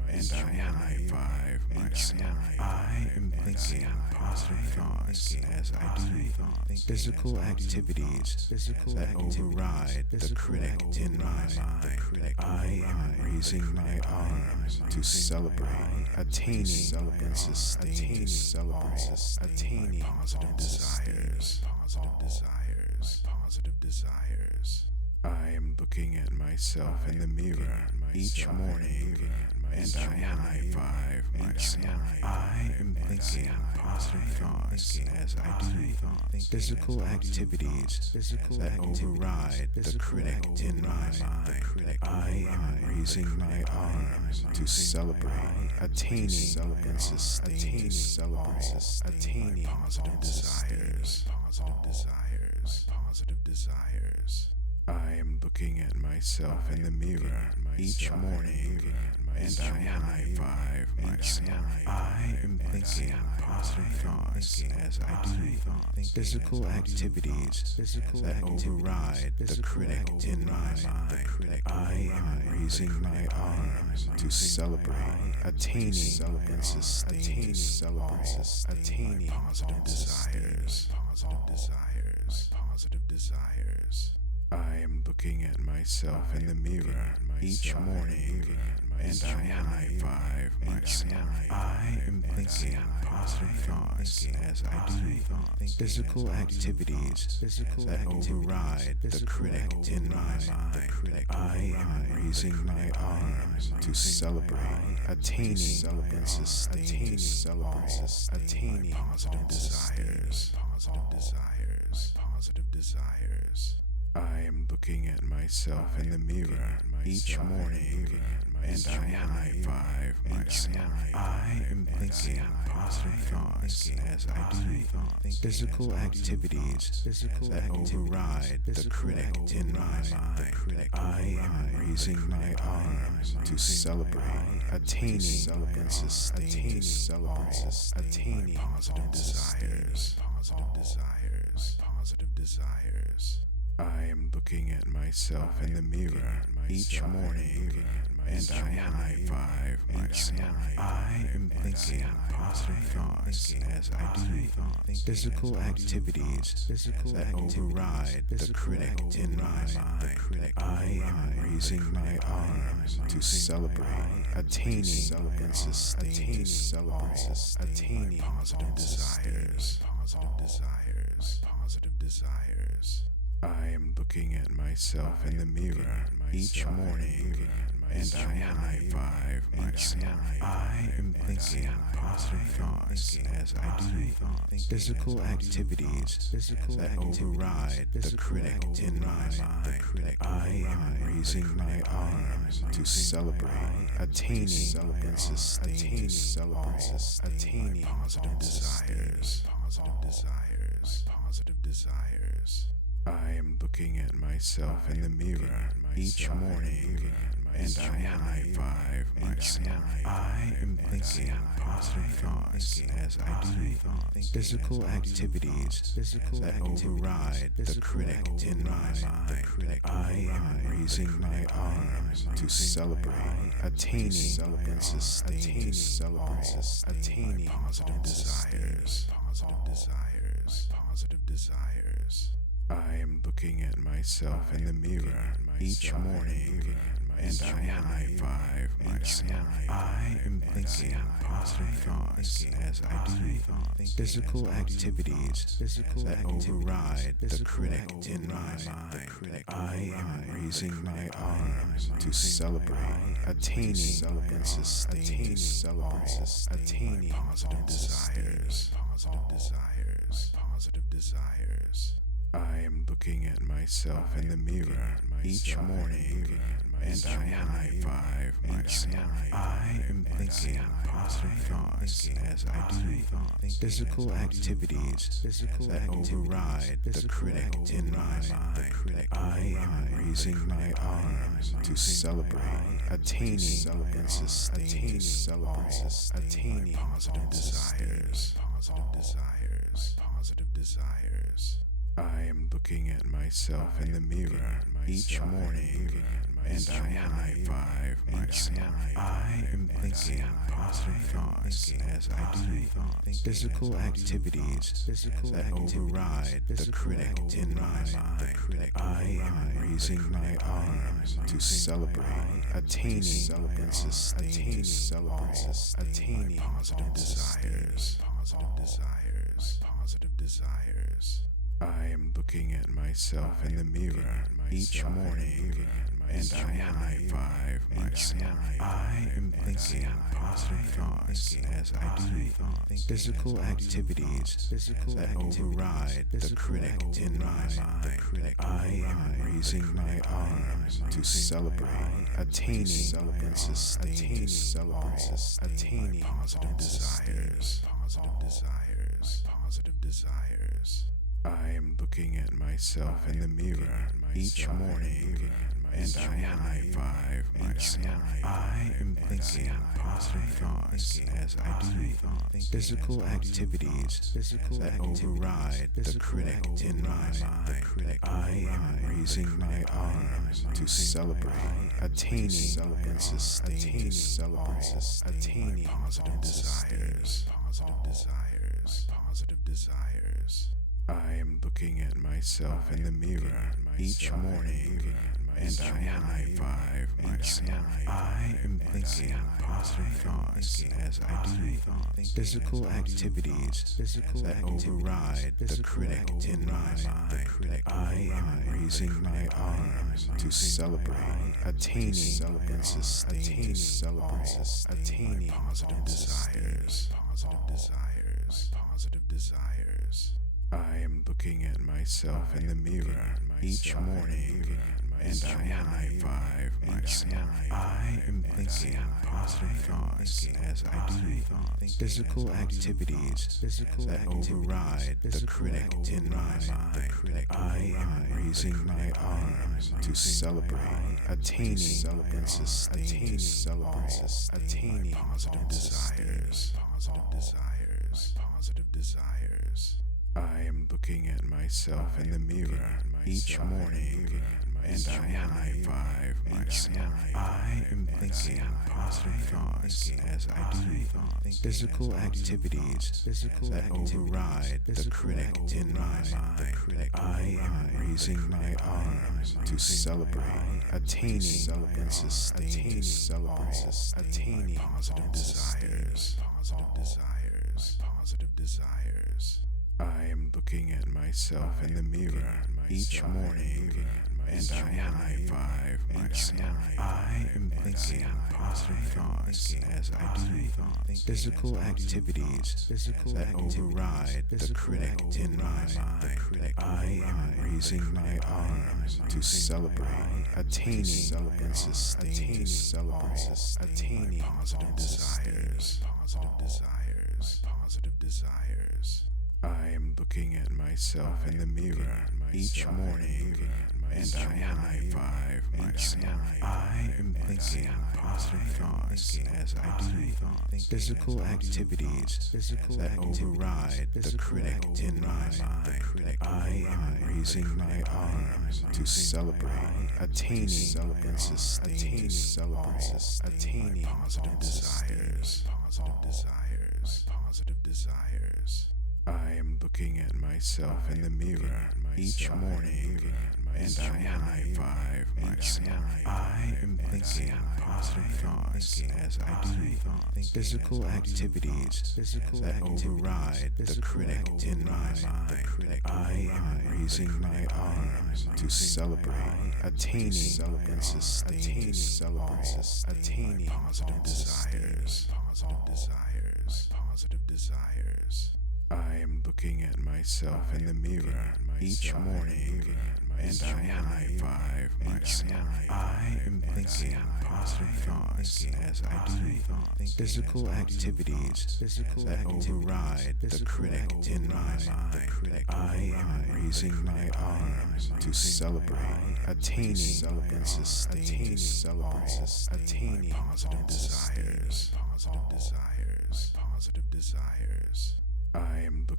and I high five myself. I am thinking positive thoughts as I do physical activities that override the critic in my mind. I am raising my arms to celebrate attaining and sustaining positive desires. I am looking at myself in the mirror each morning and I high five myself. I am thinking positive thoughts as I do physical activities that override the critic in my mind. I am raising my arms to celebrate attaining and sustaining positive desires. I am looking at myself in the mirror each morning and I high five myself. I am thinking positive thoughts as I do physical activities that override the critic in my mind. I am raising my arms to celebrate attaining and sustaining positive desires. I am looking at myself in the mirror each morning and I high five myself. I am thinking positive thoughts as I do physical activities that override the critic in my mind. I am raising my arms to celebrate attaining and sustaining positive desires. I am looking at myself in the mirror each morning and I high five myself. I am thinking positive thoughts as I do physical activities that override the critic in my mind. I am raising my arms to celebrate attaining and sustaining positive desires. I am looking at myself in the mirror each morning and I high five myself. I am thinking positive thoughts as I do physical activities that override the critic in my mind. I am raising my arms to celebrate attaining and sustaining positive desires. I am looking at myself in the mirror each morning and I high five myself. I am thinking positive thoughts as I do physical activities that override the critic in my mind. I am raising my arms to celebrate attaining and sustaining positive desires. I am looking at myself in the mirror each morning and I high five myself. I am thinking positive thoughts as I do physical activities that override the critic in my mind. I am raising my arms to celebrate attaining and sustaining positive desires. I am looking at myself in the mirror each morning and I high five myself. I am thinking positive thoughts as I do physical activities that override the critic in my mind. I am raising my arms to celebrate attaining and sustaining positive desires. I am looking at myself in the mirror each morning and I high five myself. I am thinking positive thoughts as I do physical activities that override the critic in my mind. I am raising my arms to celebrate attaining and sustaining positive desires. I am looking at myself in the mirror each morning, and I high five myself. I am thinking positive thoughts as I do physical activities that override the critic in my mind. I am raising my arms to celebrate attaining and sustaining attaining positive desires. I am looking at myself in the mirror each morning, and I high five myself. I am thinking positive thoughts as I do physical activities that override the critic in my mind. I am raising my arms to celebrate attaining and sustaining attaining positive desires. I am looking at myself in the mirror each morning, and I high five myself. I am thinking positive thoughts as I do physical activities that override the critic in my mind. I am raising my arms to celebrate attaining and sustaining attaining positive desires. I am looking at myself in the mirror each morning, and I high five myself. I am thinking positive thoughts as I do physical activities that override the critic in my mind. I am raising my arms to celebrate attaining and sustaining attaining positive desires. I am looking at myself in the mirror each morning, and I high five myself. I am thinking positive thoughts as I do physical activities that override the critic in my mind. I am raising my arms to celebrate attaining and sustaining attaining positive desires. I am looking at myself in the mirror each morning, and I high five myself. I am thinking positive thoughts as I do physical activities that override the critic in my mind. I am raising my arms to celebrate attaining and sustaining attaining positive desires. I am looking at myself in the mirror each morning, and I high five myself. I am thinking positive thoughts as I do physical activities that override the critic in my mind. I am raising my arms to celebrate attaining and sustaining attaining positive desires. I am looking at myself in the mirror each morning, and I high five myself. I am thinking positive thoughts as I do physical activities that override the critic in my mind. I am raising my arms to celebrate attaining and sustaining attaining positive desires. I am looking at myself in the mirror each morning, and I high five myself. I am thinking positive thoughts as I do physical activities that override the critic in my mind. I am raising my arms to celebrate attaining and sustaining attaining positive desires. I am looking at myself in the mirror each morning, and I high five myself. I am thinking positive thoughts as I do physical activities that override the critic in my mind. I am raising my arms to celebrate attaining and sustaining attaining positive desires. I am looking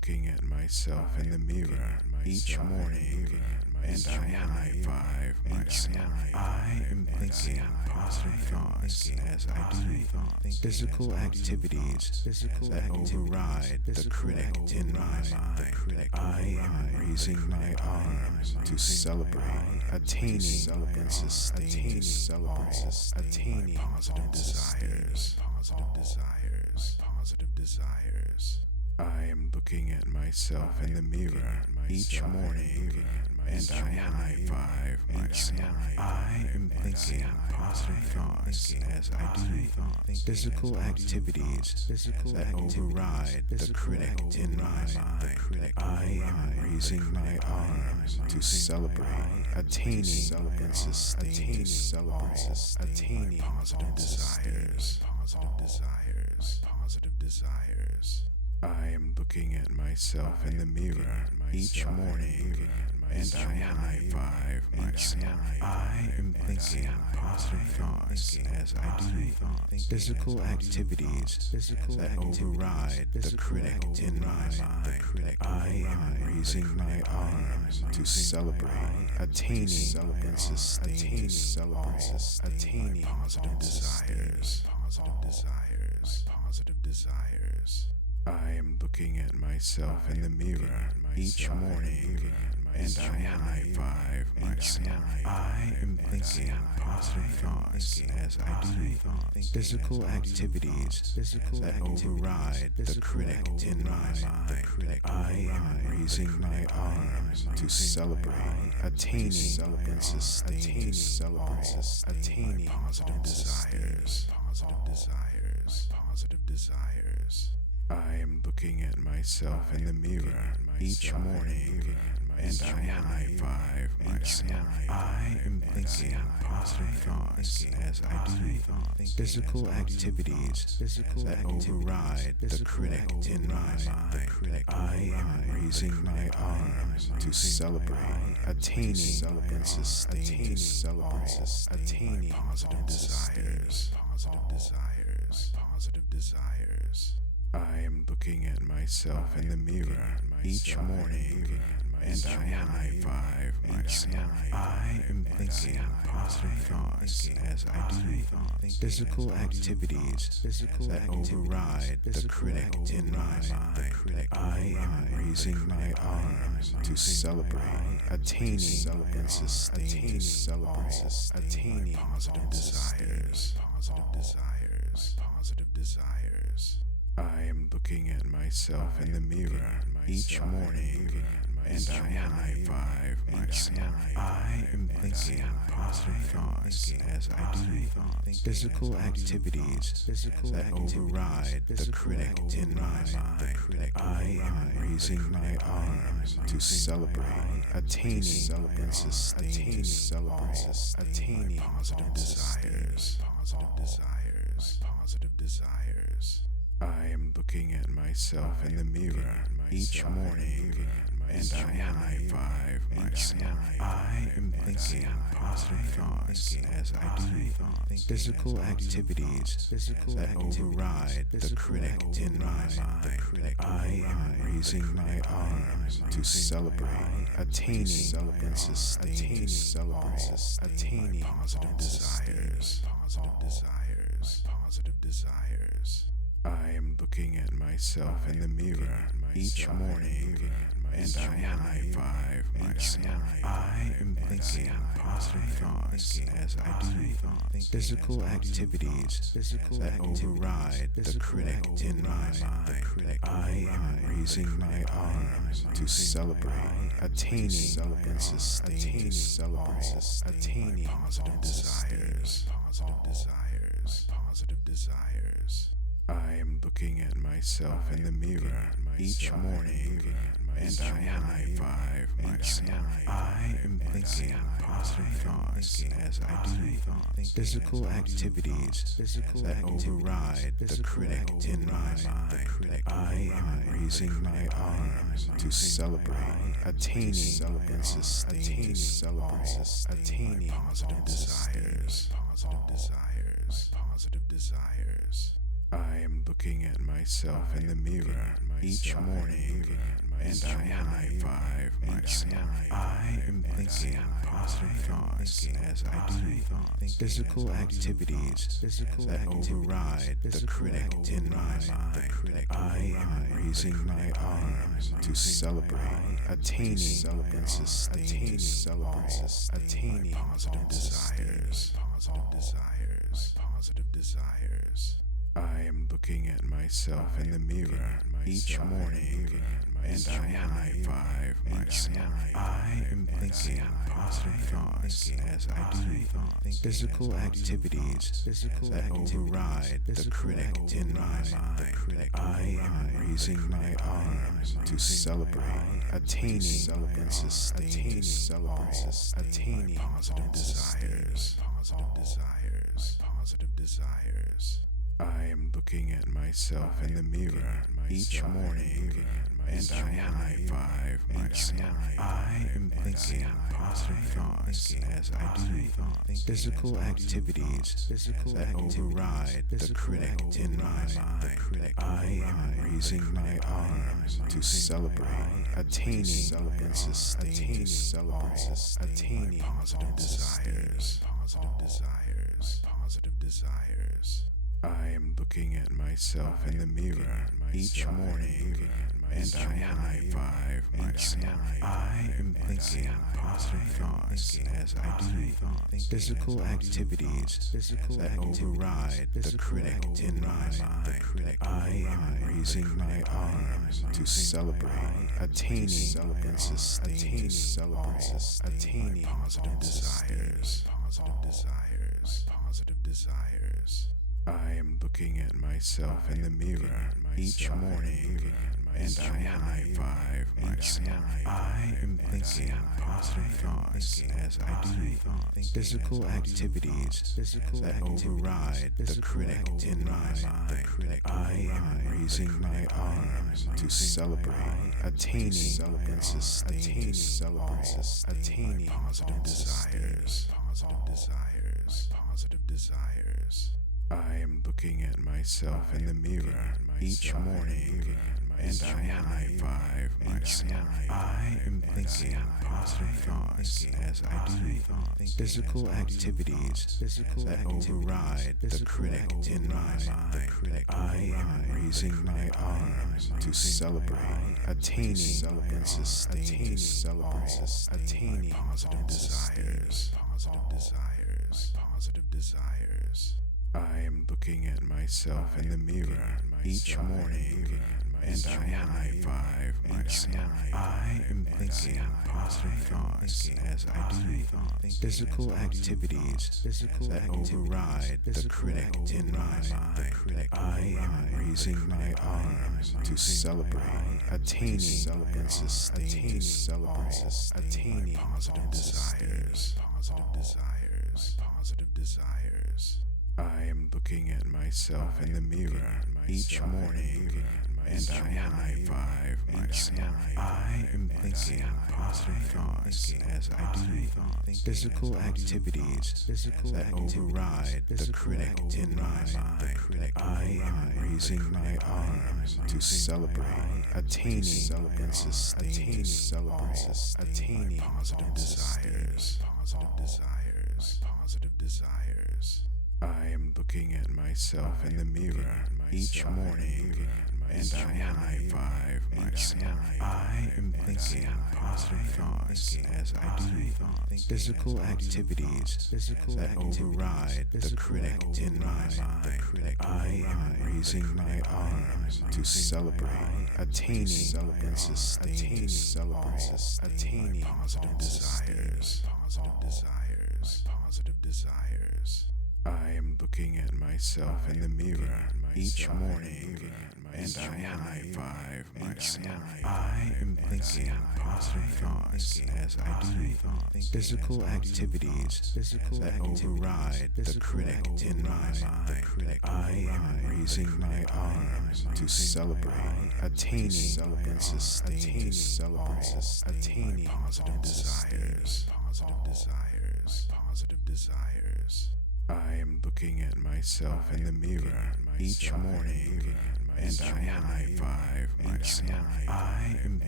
looking at myself in the mirror each morning, and I high five myself. I am thinking positive thoughts as I do physical activities that override the critic in my mind. I am raising my arms to celebrate attaining and sustaining attaining positive desires. I am looking at myself in the mirror each morning, and I high five myself. I am thinking positive thoughts as I do physical activities that override the critic in my mind. I am raising my arms to celebrate attaining and sustaining attaining positive desires. I am looking at myself in the mirror each morning, and I high five myself. I am thinking positive thoughts as I do physical activities that override the critic in my mind. I am raising my arms to celebrate attaining and sustaining attaining positive desires. I am looking at myself in the mirror each morning, and I high five myself. I am thinking positive thoughts as I do physical activities that override the critic in my mind. I am raising my arms to celebrate attaining and sustaining attaining positive desires. I am looking at myself in the mirror each morning, and I high five myself. I am thinking positive thoughts as I do physical activities that override the critic in my mind. I am raising my arms to celebrate attaining and sustaining attaining positive desires. I am looking at myself in the mirror each morning, and I high five myself. I am thinking positive thoughts as I do physical activities that override the critic in my mind. I am raising my arms to celebrate attaining and sustaining attaining positive desires. I am looking at myself in the mirror each morning, and I high five myself. I am thinking positive thoughts as I do physical activities that override the critic in my mind. I am raising my arms to celebrate attaining and sustaining attaining positive desires. I am looking at myself in the mirror each morning, and I high five myself. I am thinking positive thoughts as I do physical activities that override the critic in my mind. I am raising my arms to celebrate attaining and sustaining attaining positive desires. I am looking at myself in the mirror each morning, and I high five myself. I am thinking positive thoughts as I do physical activities that override the critic in my mind. I am raising my arms to celebrate attaining and sustaining attaining positive desires. I am looking at myself in the mirror each morning, and I high five myself. I am thinking positive thoughts as I do physical activities that override the critic in my mind. I am raising my arms to celebrate attaining and sustaining attaining positive desires. I am looking at myself in the mirror each morning, and I high five myself. I am thinking positive thoughts as I do physical activities that override the critic in my mind. I am raising my arms to celebrate attaining and sustaining positive desires. I am looking at myself in the mirror each morning, and I high five myself. I am thinking positive thoughts as I do physical activities that override the critic in my mind. I am raising my arms to celebrate attaining and sustaining positive desires. I am looking at myself in the mirror each morning, and I high five myself. I am thinking positive thoughts as I do physical activities that override the critic in my mind. I am raising my arms to celebrate attaining and sustaining positive desires. I am looking at myself in the mirror each morning, and I high five myself. I am thinking positive thoughts as I do physical activities that override the critic in my mind. I am raising my arms to celebrate attaining and sustaining positive desires. I am looking at myself in the mirror each morning, and I high five myself. I am thinking positive thoughts as I do physical activities that override the critic in my mind. I am raising my arms to celebrate attaining and sustaining positive desires. I am looking at myself in the mirror each morning, and I high five myself. I am thinking positive thoughts as I do physical activities that override the critic in my mind. I am raising my arms to celebrate attaining and sustaining positive desires. I am looking at myself in the mirror each morning, and I high five myself. I am thinking positive thoughts as I do physical activities that override the critic in my mind. I am raising my arms to celebrate attaining and sustaining positive desires. I am looking at myself in the mirror each morning, and I high five myself. I am thinking positive thoughts as I do physical activities that override the critic in my mind. I am raising my arms to celebrate attaining and sustaining positive desires. I am looking at myself in the mirror each morning, and I high five myself. I am thinking positive thoughts as I do physical activities that override the critic in my mind. I am raising my arms to celebrate attaining and sustaining positive desires. I am looking at myself in the mirror each morning, and I high five myself. I am thinking positive thoughts as I do physical activities that override the critic in my mind. I am raising my arms to celebrate attaining and sustaining positive desires. I am looking at myself in the mirror each morning, and I high five myself. I am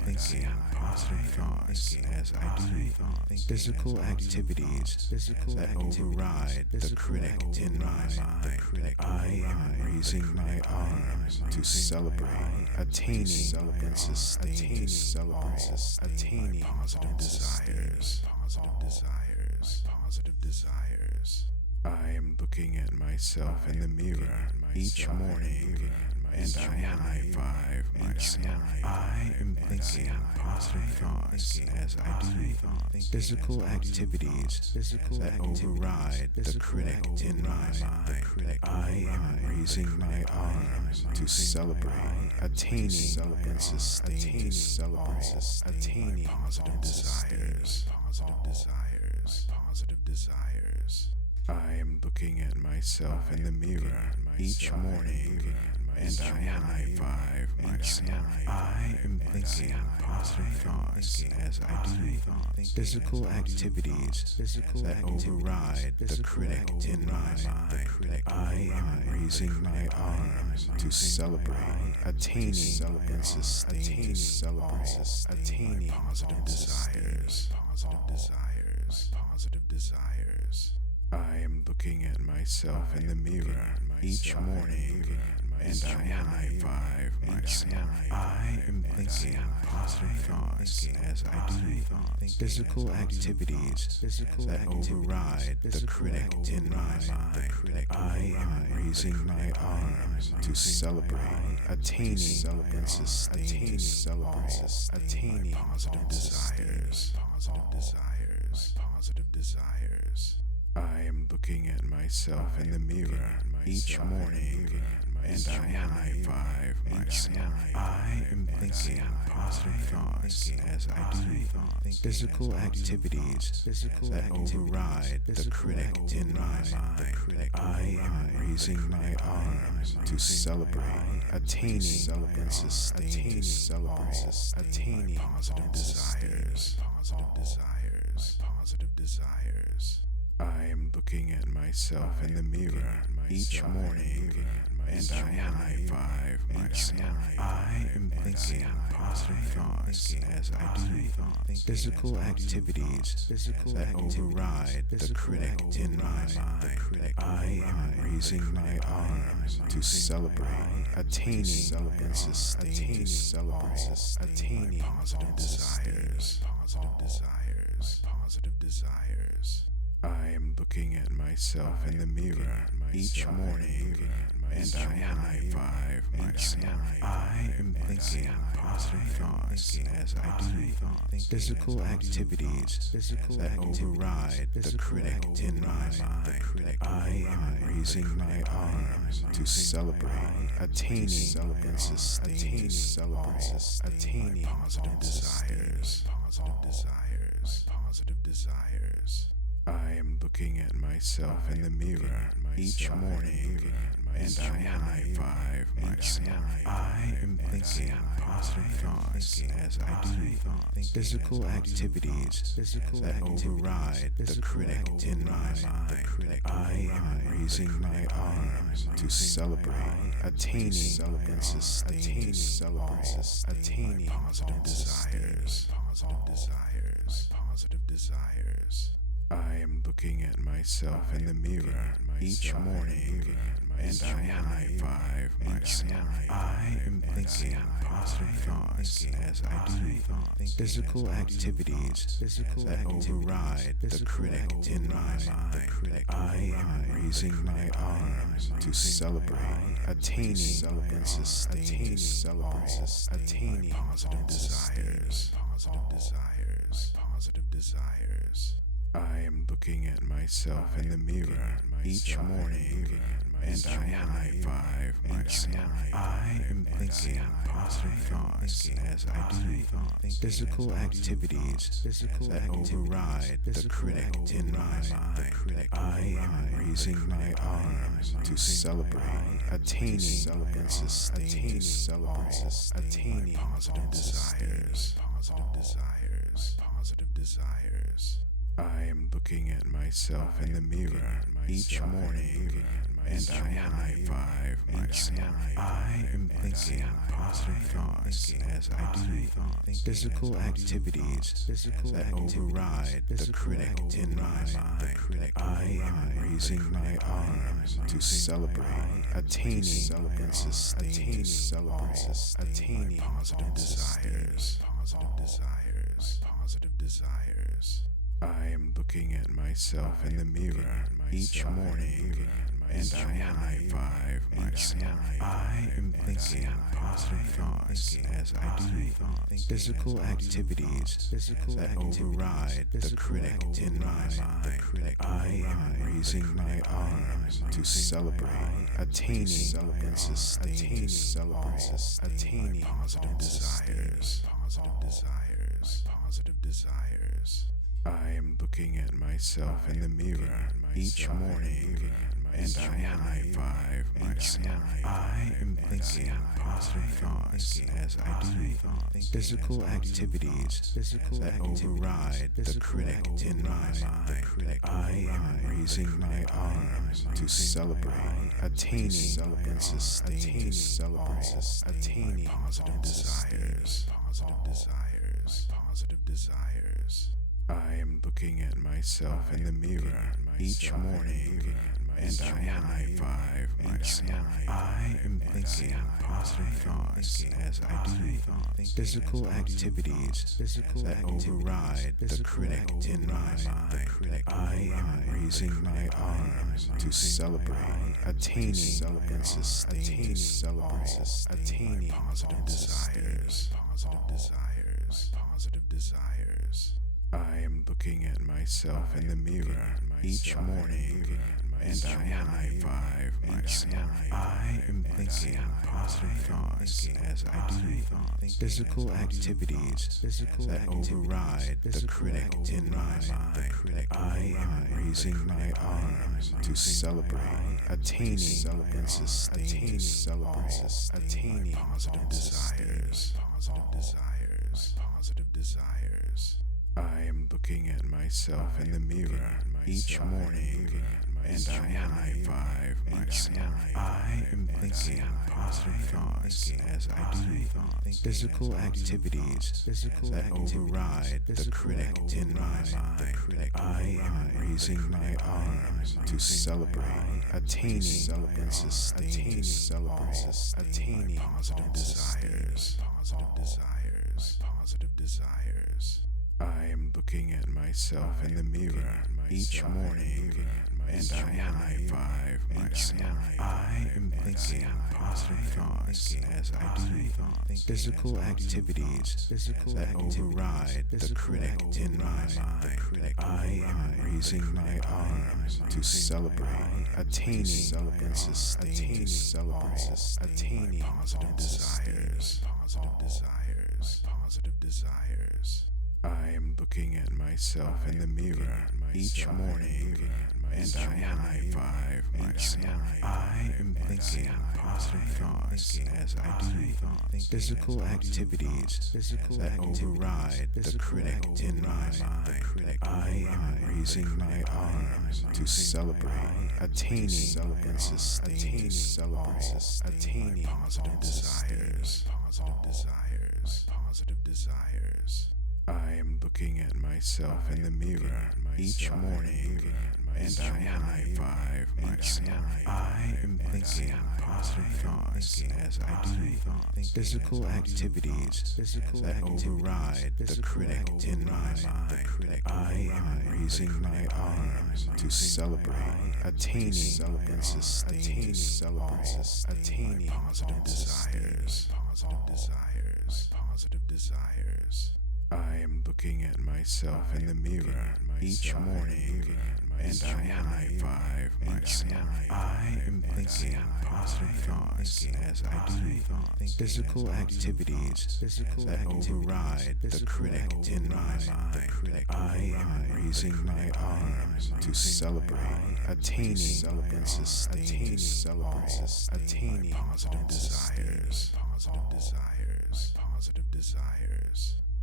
thinking positive thoughts as I do physical activities that override the critic in my mind. I am raising my arms to celebrate attaining and sustaining attaining positive desires. I am looking at myself in the mirror each morning and I high five myself. I am thinking positive thoughts as I do physical activities that override the critic in my mind. I am raising my arms to celebrate attaining and sustaining attaining positive desires. I am looking at myself in the mirror each morning and I high five myself. I am thinking positive thoughts as I do physical activities that override the critic in my mind. I am raising my arms to celebrate attaining and sustaining attaining positive desires. I am looking at myself in the mirror each morning and I high five myself. I am thinking positive thoughts as I do physical activities that override the critic in my mind. I am raising my arms to celebrate attaining and sustaining attaining positive desires. I am looking at myself in the mirror each morning and I high five myself. I am thinking positive thoughts as I do physical activities that override the critic in my mind. I am raising my arms to celebrate attaining and sustaining attaining positive desires. I am looking at myself in the mirror each morning and I high five myself. I am thinking positive thoughts as I do physical activities that override the critic in my mind. I am raising my arms to celebrate attaining and sustaining attaining positive desires. I am looking at myself in the mirror each morning and I high five myself. I am thinking positive thoughts as I do physical activities that override the critic in my mind. I am raising my arms to celebrate attaining and sustaining attaining positive desires. I am looking at myself in the mirror each morning and I high five myself. I am thinking positive thoughts as I do physical activities that override the critic in my mind. I am raising my arms to celebrate attaining and sustaining attaining positive desires. I am looking at myself in the mirror each morning and I high five myself. I am thinking positive thoughts as I do physical activities that override the critic in my mind. I am raising my arms to celebrate attaining and sustaining attaining positive desires. I am looking at myself in the mirror each morning and I high five myself. I am thinking positive thoughts as I do physical activities that override the critic in my mind. I am raising my arms to celebrate attaining and sustaining attaining positive desires. I am looking at myself in the mirror each morning, and I high five myself. I am thinking positive thoughts as I do physical activities that override the critic in my mind. I am raising my arms to celebrate attaining and sustaining attaining positive desires. Positive desires. I am looking at myself in the mirror each morning, and I high five myself. I am thinking positive thoughts as I do physical activities that override the critic in my mind. I am raising my arms to celebrate attaining and sustaining attaining positive desires. Positive desires. I am looking at myself in the mirror each morning, and I high five myself. I am thinking positive thoughts as I do physical activities that override the critic in my mind. I am raising my arms to celebrate attaining and sustaining attaining positive desires. Positive desires. I am looking at myself in the mirror each morning, and I high five myself. I am thinking positive thoughts as I do physical activities that override the critic in my mind. I am raising my arms to celebrate attaining and sustaining attaining positive desires. Positive desires. I am looking at myself in the mirror each morning, and I high five myself. I am thinking positive thoughts as I do physical activities that override the critic in my mind. I am raising my arms to celebrate attaining and sustaining attaining positive desires. Positive desires. I am looking at myself in the mirror each morning, and I high five myself. I am thinking positive thoughts as I do physical activities that override the critic in my mind. I am raising my arms to celebrate attaining and sustaining attaining positive desires. Positive desires. I am looking at myself in the mirror each morning, and I high five myself. I am thinking positive thoughts as I do physical activities that override the critic in my mind. I am raising my arms to celebrate attaining and sustaining attaining positive desires. Positive desires. I am looking at myself in the mirror each morning, and I high five myself. I am thinking positive thoughts as I do physical activities that override the critic in my mind. I am raising my arms to celebrate attaining and sustaining attaining positive desires. Positive desires. I am looking at myself in the mirror each morning, and I high five myself. I am thinking positive thoughts as I do physical activities that override the critic in my mind. I am raising my arms to celebrate attaining and sustaining attaining positive desires. Positive desires. I am looking at myself in the mirror each morning, and I high five myself. I am thinking positive thoughts as I do physical activities that override the critic in my mind. I am raising my arms to celebrate attaining and sustaining attaining positive desires. Positive desires.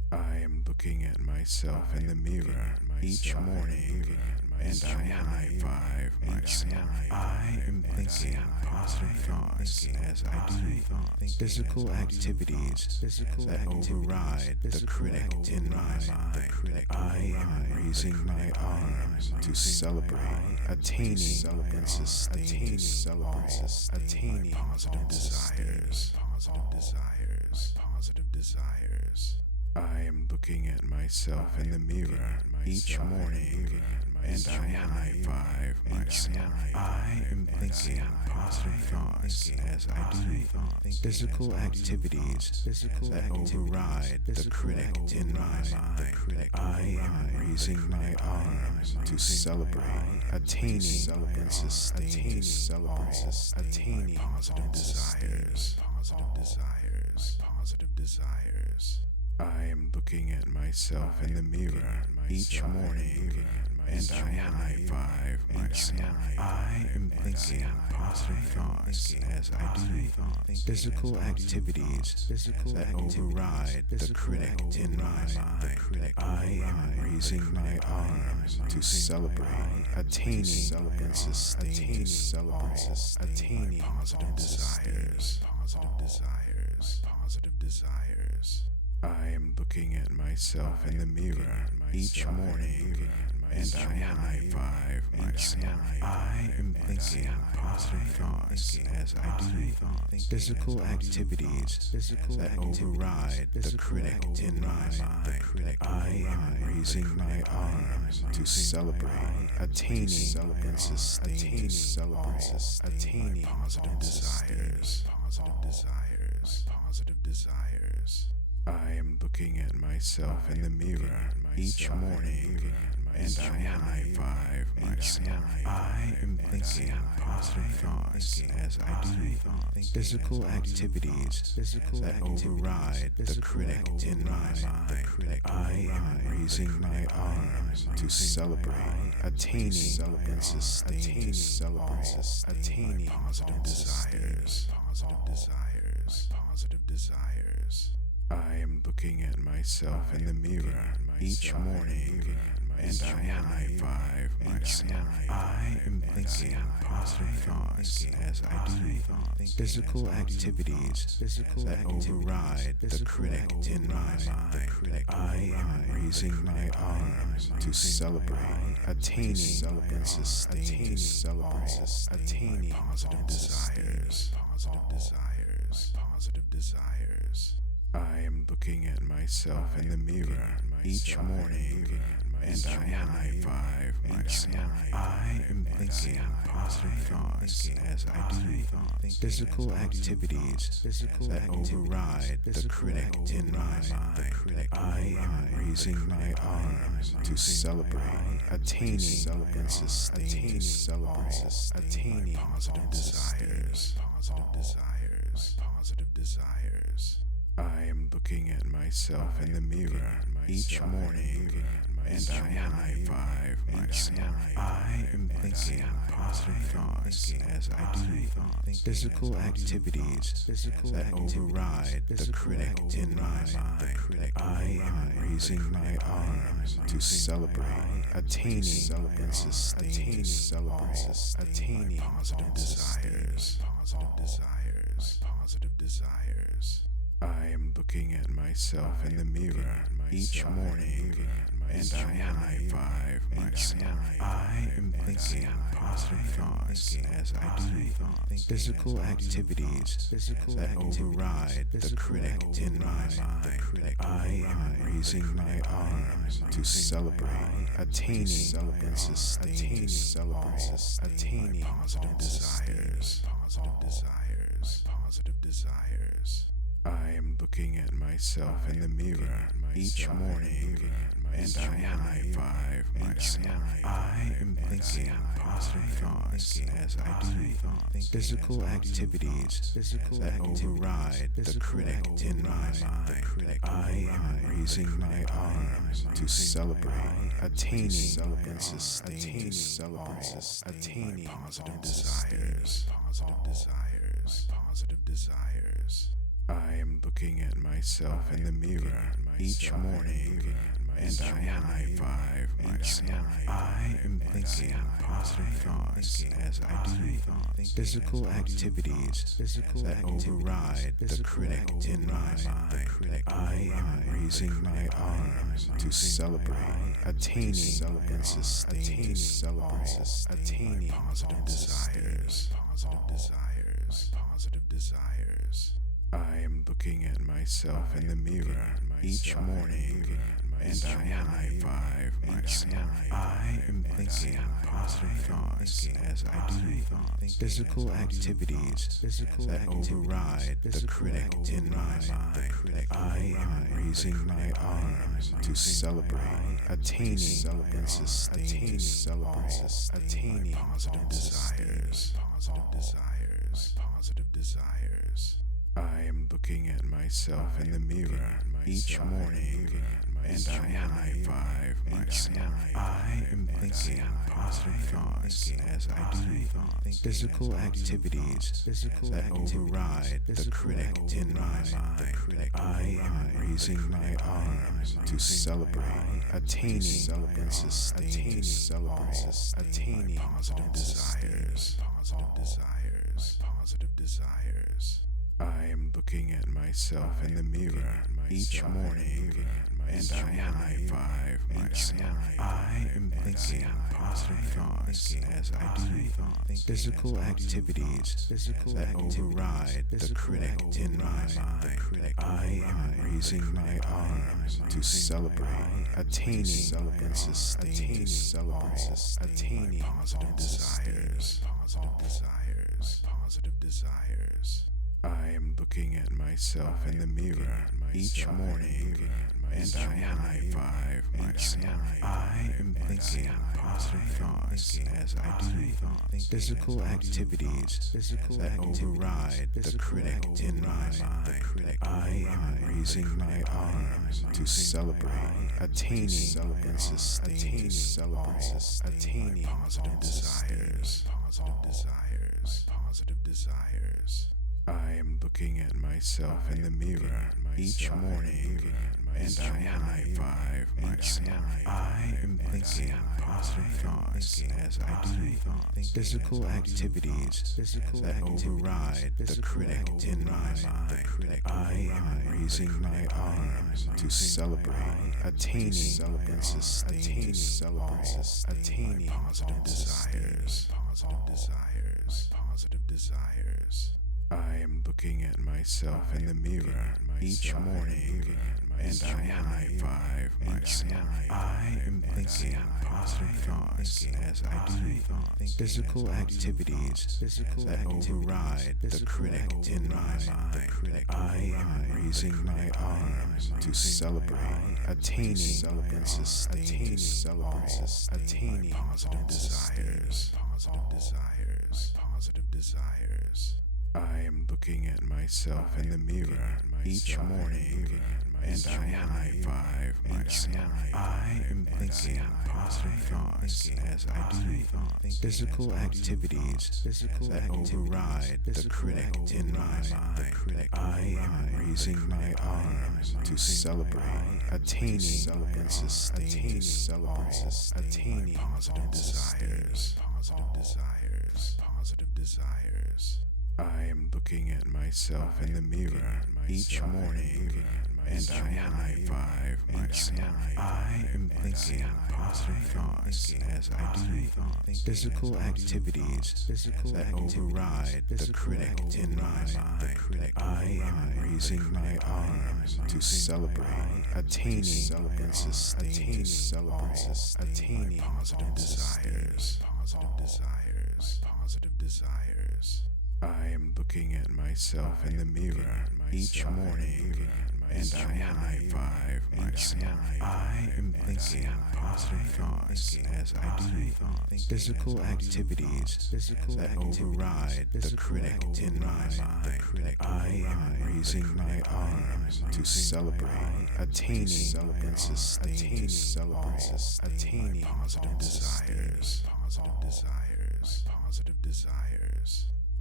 I am looking at myself in the mirror each morning, and I high five myself. I am thinking positive thoughts as I do physical activities that override the critic in my mind. I am raising my arms to celebrate attaining and sustaining positive desires. I am looking at myself in the mirror each morning, and I high five myself. I am thinking positive thoughts as I do physical activities that override the critic in my mind. I am raising my arms to celebrate attaining and sustaining positive desires. I am looking at myself in the mirror each morning, and I high five myself. I am thinking positive thoughts as I do physical activities that override the critic in my mind. I am raising my arms to celebrate attaining and sustaining positive desires. I am looking at myself in the mirror each morning, and I high five myself. I am thinking positive thoughts as I do physical activities that override the critic in my mind. I am raising my arms to celebrate attaining and sustaining positive desires. I am looking at myself in the mirror each morning, and I high five myself. I am thinking positive thoughts as I do physical activities that override the critic in my mind. I am raising my arms to celebrate attaining and sustaining positive desires. I am looking at myself in the mirror each morning, and I high five myself. I am thinking positive thoughts as I do physical activities that override the critic in my mind. I am raising my arms to celebrate attaining and sustaining positive desires. I am looking at myself in the mirror each morning, and I high five myself. I am thinking positive thoughts as I do physical activities that override the critic in my mind. I am raising my arms to celebrate attaining and sustaining positive desires. I am looking at myself in the mirror each morning, and I high five myself. I am thinking positive thoughts as I do physical activities that override the critic in my mind. I am raising my arms to celebrate attaining and sustaining positive desires. I am looking at myself in the mirror each morning, and I high five myself. I am thinking positive thoughts as I do physical activities that override the critic in my mind. I am raising my arms to celebrate attaining and sustaining positive desires. I am looking at myself in the mirror each morning, and I high five myself. I am thinking positive thoughts as I do physical activities that override the critic in my mind. I am raising my arms to celebrate attaining and sustaining positive desires. I am looking at myself in the mirror each morning, and I high five myself. I am thinking positive thoughts as I do physical activities that override the critic in my mind. I am raising my arms to celebrate attaining and sustaining positive desires. I am looking at myself in the mirror each morning, and I high five myself. I am thinking positive thoughts as I do physical activities that override the critic in my mind. I am raising my arms to celebrate attaining and sustaining positive desires. I am looking at myself in the mirror each morning, and I high five myself. I am thinking positive thoughts as I do physical activities that override the critic in my mind. I am raising my arms to celebrate attaining and sustaining positive desires. I am looking at myself in the mirror each morning, and I high five myself. I am thinking positive thoughts as I do physical activities that override the critic in my mind. I am raising my arms to celebrate attaining and sustaining positive desires. I am looking at myself in the mirror each morning, and I high five myself. I am thinking positive thoughts as I do physical activities that override the critic in my mind. I am raising my arms to celebrate attaining and sustaining positive desires. I am looking at myself in the mirror each morning, and I high five myself. I am thinking positive thoughts as I do physical activities that override the critic in my mind. I am raising my arms to celebrate attaining and sustaining positive desires. I am looking at myself in the mirror each morning, and I high five myself. I am thinking positive thoughts as I do physical activities that override the critic in my mind. I am raising my arms to celebrate attaining and sustaining positive desires. I am looking at myself in the mirror each morning, and I high five myself. I am thinking positive thoughts as I do physical activities that override the critic in my mind. I am raising my arms to celebrate attaining and sustaining positive desires. I am looking at myself in the mirror each morning, and I high five myself. I am thinking positive thoughts as I do physical activities that override the critic in my mind. I am raising my arms to celebrate attaining and sustaining positive desires. I am looking at myself in the mirror each morning, and I high five myself. I am thinking positive thoughts as I do physical activities that override the critic in my mind. I am raising my arms to celebrate attaining and sustaining positive desires.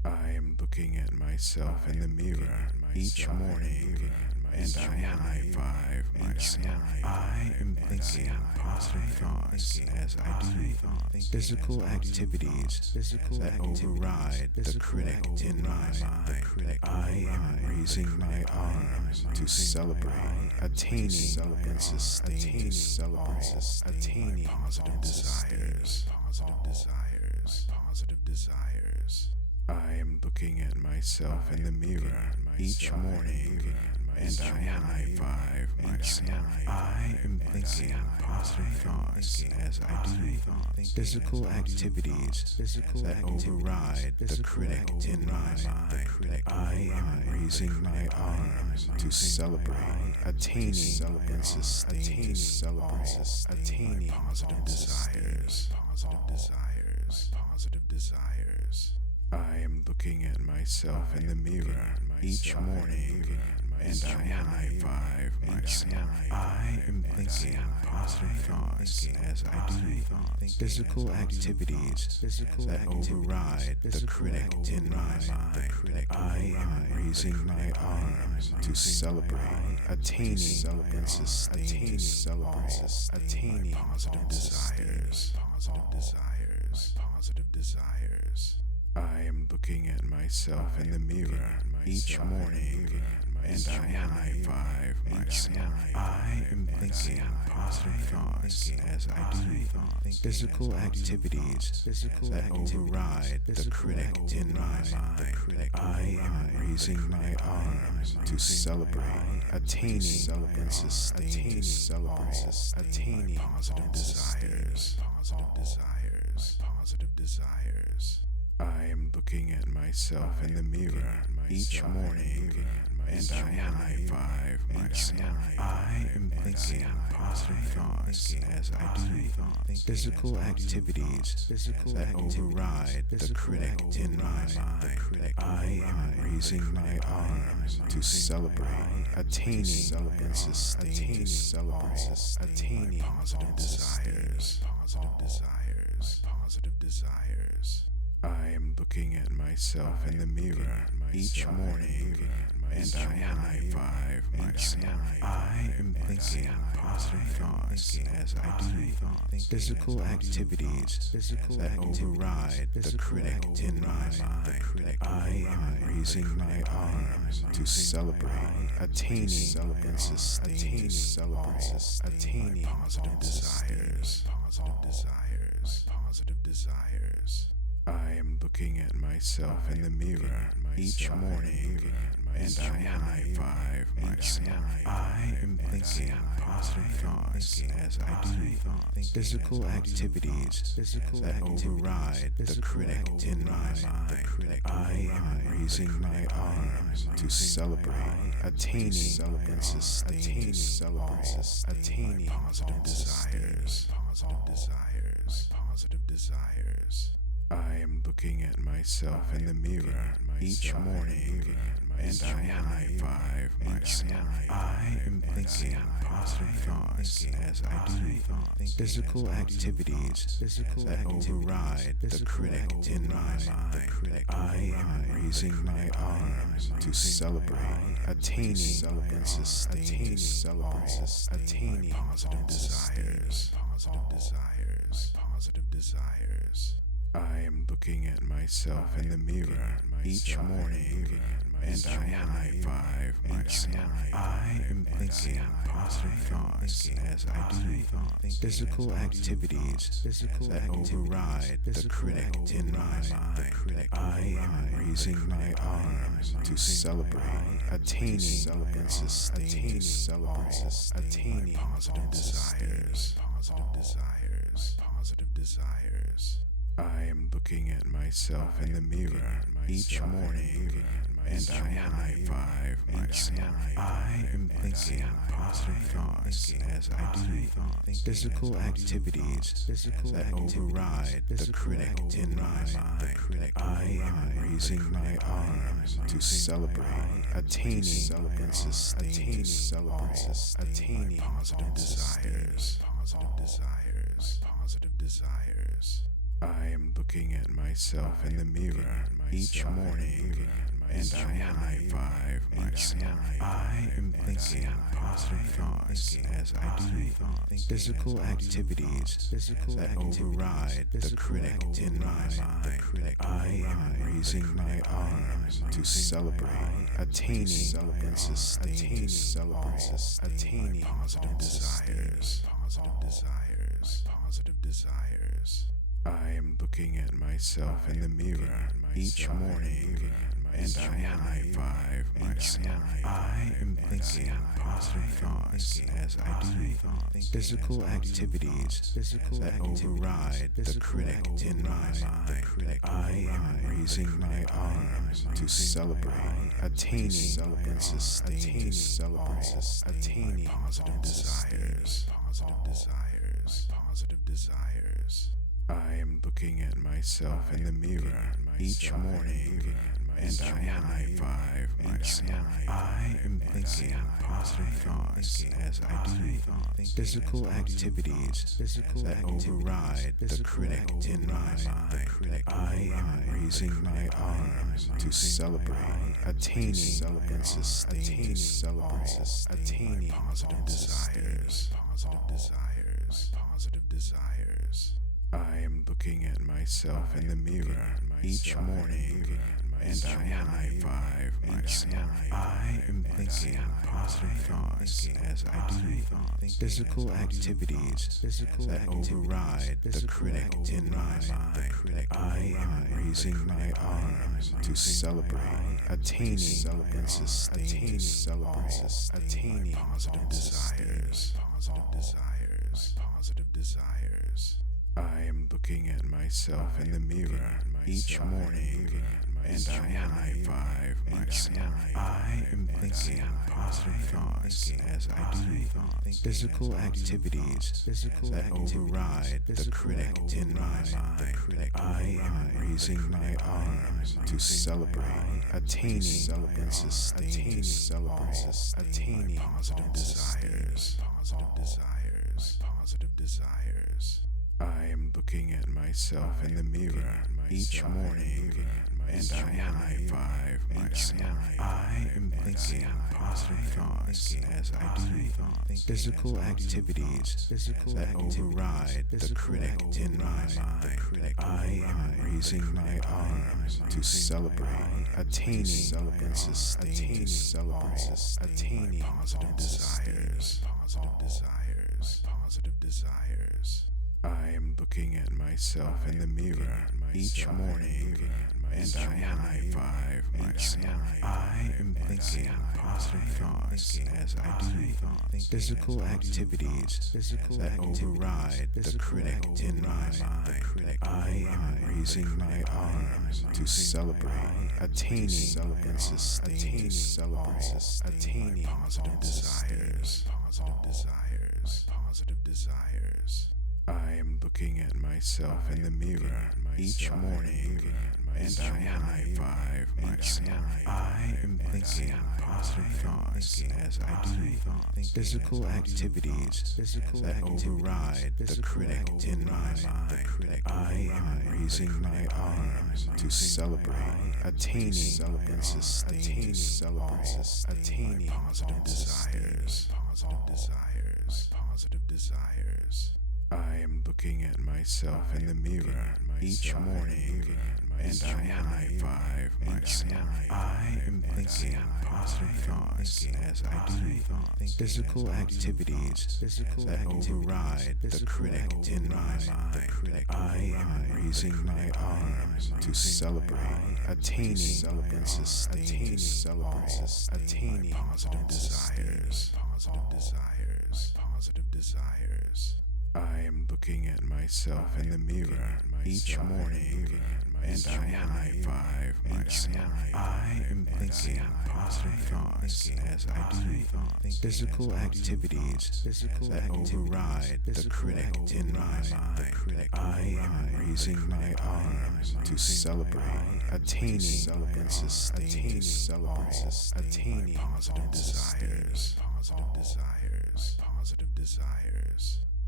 I am looking at myself in the mirror each morning, and I high five myself. I am thinking positive thoughts as I do physical activities that override the critic in my mind. I am raising my arms to celebrate attaining and sustaining positive desires. I am looking at myself in the mirror each morning, and I high five myself. I am thinking positive thoughts as I do physical activities that override the critic in my mind. I am raising my arms to celebrate attaining and sustaining positive desires. I am looking at myself in the mirror each morning, and I high five myself. I am thinking positive thoughts as I do physical activities that override the critic in my mind. I am raising my arms to celebrate attaining and sustaining positive desires. I am looking at myself in the mirror each morning, and I high five myself. I am thinking positive thoughts as I do physical activities that override the critic in my mind. I am raising my arms to celebrate attaining and sustaining positive desires. I am looking at myself in the mirror each morning, and I high five myself. I am thinking positive thoughts as I do physical activities that override the critic in my mind. I am raising my arms to celebrate attaining and sustaining positive desires. I am looking at myself in the mirror each morning, and I high five myself. I am thinking positive thoughts as I do physical activities that override the critic in my mind. I am raising my arms to celebrate attaining and sustaining positive desires. I am looking at myself in the mirror each morning, and I high five myself. I am thinking positive thoughts as I do physical activities that override the critic in my mind. I am raising my arms to celebrate attaining and sustaining positive desires. I am looking at myself in the mirror each morning, and I high five myself. I am thinking positive thoughts as I do physical activities that override the critic in my mind. I am raising my arms to celebrate attaining and sustaining positive desires. I am looking at myself in the mirror each morning, and I high five myself. I am thinking positive thoughts as I do physical activities that override the critic in my mind. I am raising my arms to celebrate attaining and sustaining positive desires. I am looking at myself in the mirror each morning, and I high five myself. I am thinking positive thoughts as I do physical activities that override the critic in my mind. I am raising my arms to celebrate attaining and sustaining positive desires. I am looking at myself in the mirror each morning, and I high five myself. I am thinking positive thoughts as I do physical activities that override the critic in my mind. I am raising my arms to celebrate attaining and sustaining attaining positive desires. Positive desires. I am looking at myself in the mirror each morning, and I high five myself. I am thinking positive thoughts as I do physical activities that override the critic in my mind. I am raising my arms to celebrate attaining and sustaining attaining positive desires. Positive desires. I am looking at myself in the mirror each morning, and I high five myself. I am thinking positive thoughts as I do physical activities that override the critic in my mind. I am raising my arms to celebrate attaining and sustaining attaining positive desires. Positive desires. I am looking at myself in the mirror each morning, and I high five myself. I am thinking positive thoughts as I do physical activities that override the critic in my mind. I am raising my arms to celebrate attaining and sustaining attaining positive desires. Positive desires. I am looking at myself in the mirror each morning, and I high five myself. I am thinking positive thoughts as I do physical activities that override the critic in my mind. I am raising my arms to celebrate attaining and sustaining attaining positive desires. Positive desires. I am looking at myself in the mirror each morning, and I high five myself. I am thinking positive thoughts as I do physical activities that override the critic in my mind. I am raising my arms to celebrate attaining and sustaining attaining positive desires. Positive desires. I am looking at myself in the mirror each morning, and I high five myself. I am thinking positive thoughts as I do physical activities that override the critic in my mind. I am raising my arms to celebrate attaining and sustaining attaining positive desires. Positive desires. I am looking at myself in the mirror each morning, and I high five myself. I am thinking positive thoughts as I do physical activities that override the critic in my mind. I am raising my arms to celebrate attaining and sustaining attaining positive desires. Positive desires. I am looking at myself in the mirror each morning, and I high five myself. I am thinking positive thoughts as I do physical activities that override the critic in my mind. I am raising my arms to celebrate attaining and sustaining attaining positive desires. Positive desires. I am looking at myself in the mirror each morning, and I high five myself. I am thinking positive thoughts as I do physical activities that override the critic in my mind. I am raising my arms to celebrate attaining and sustaining attaining positive desires. Positive desires.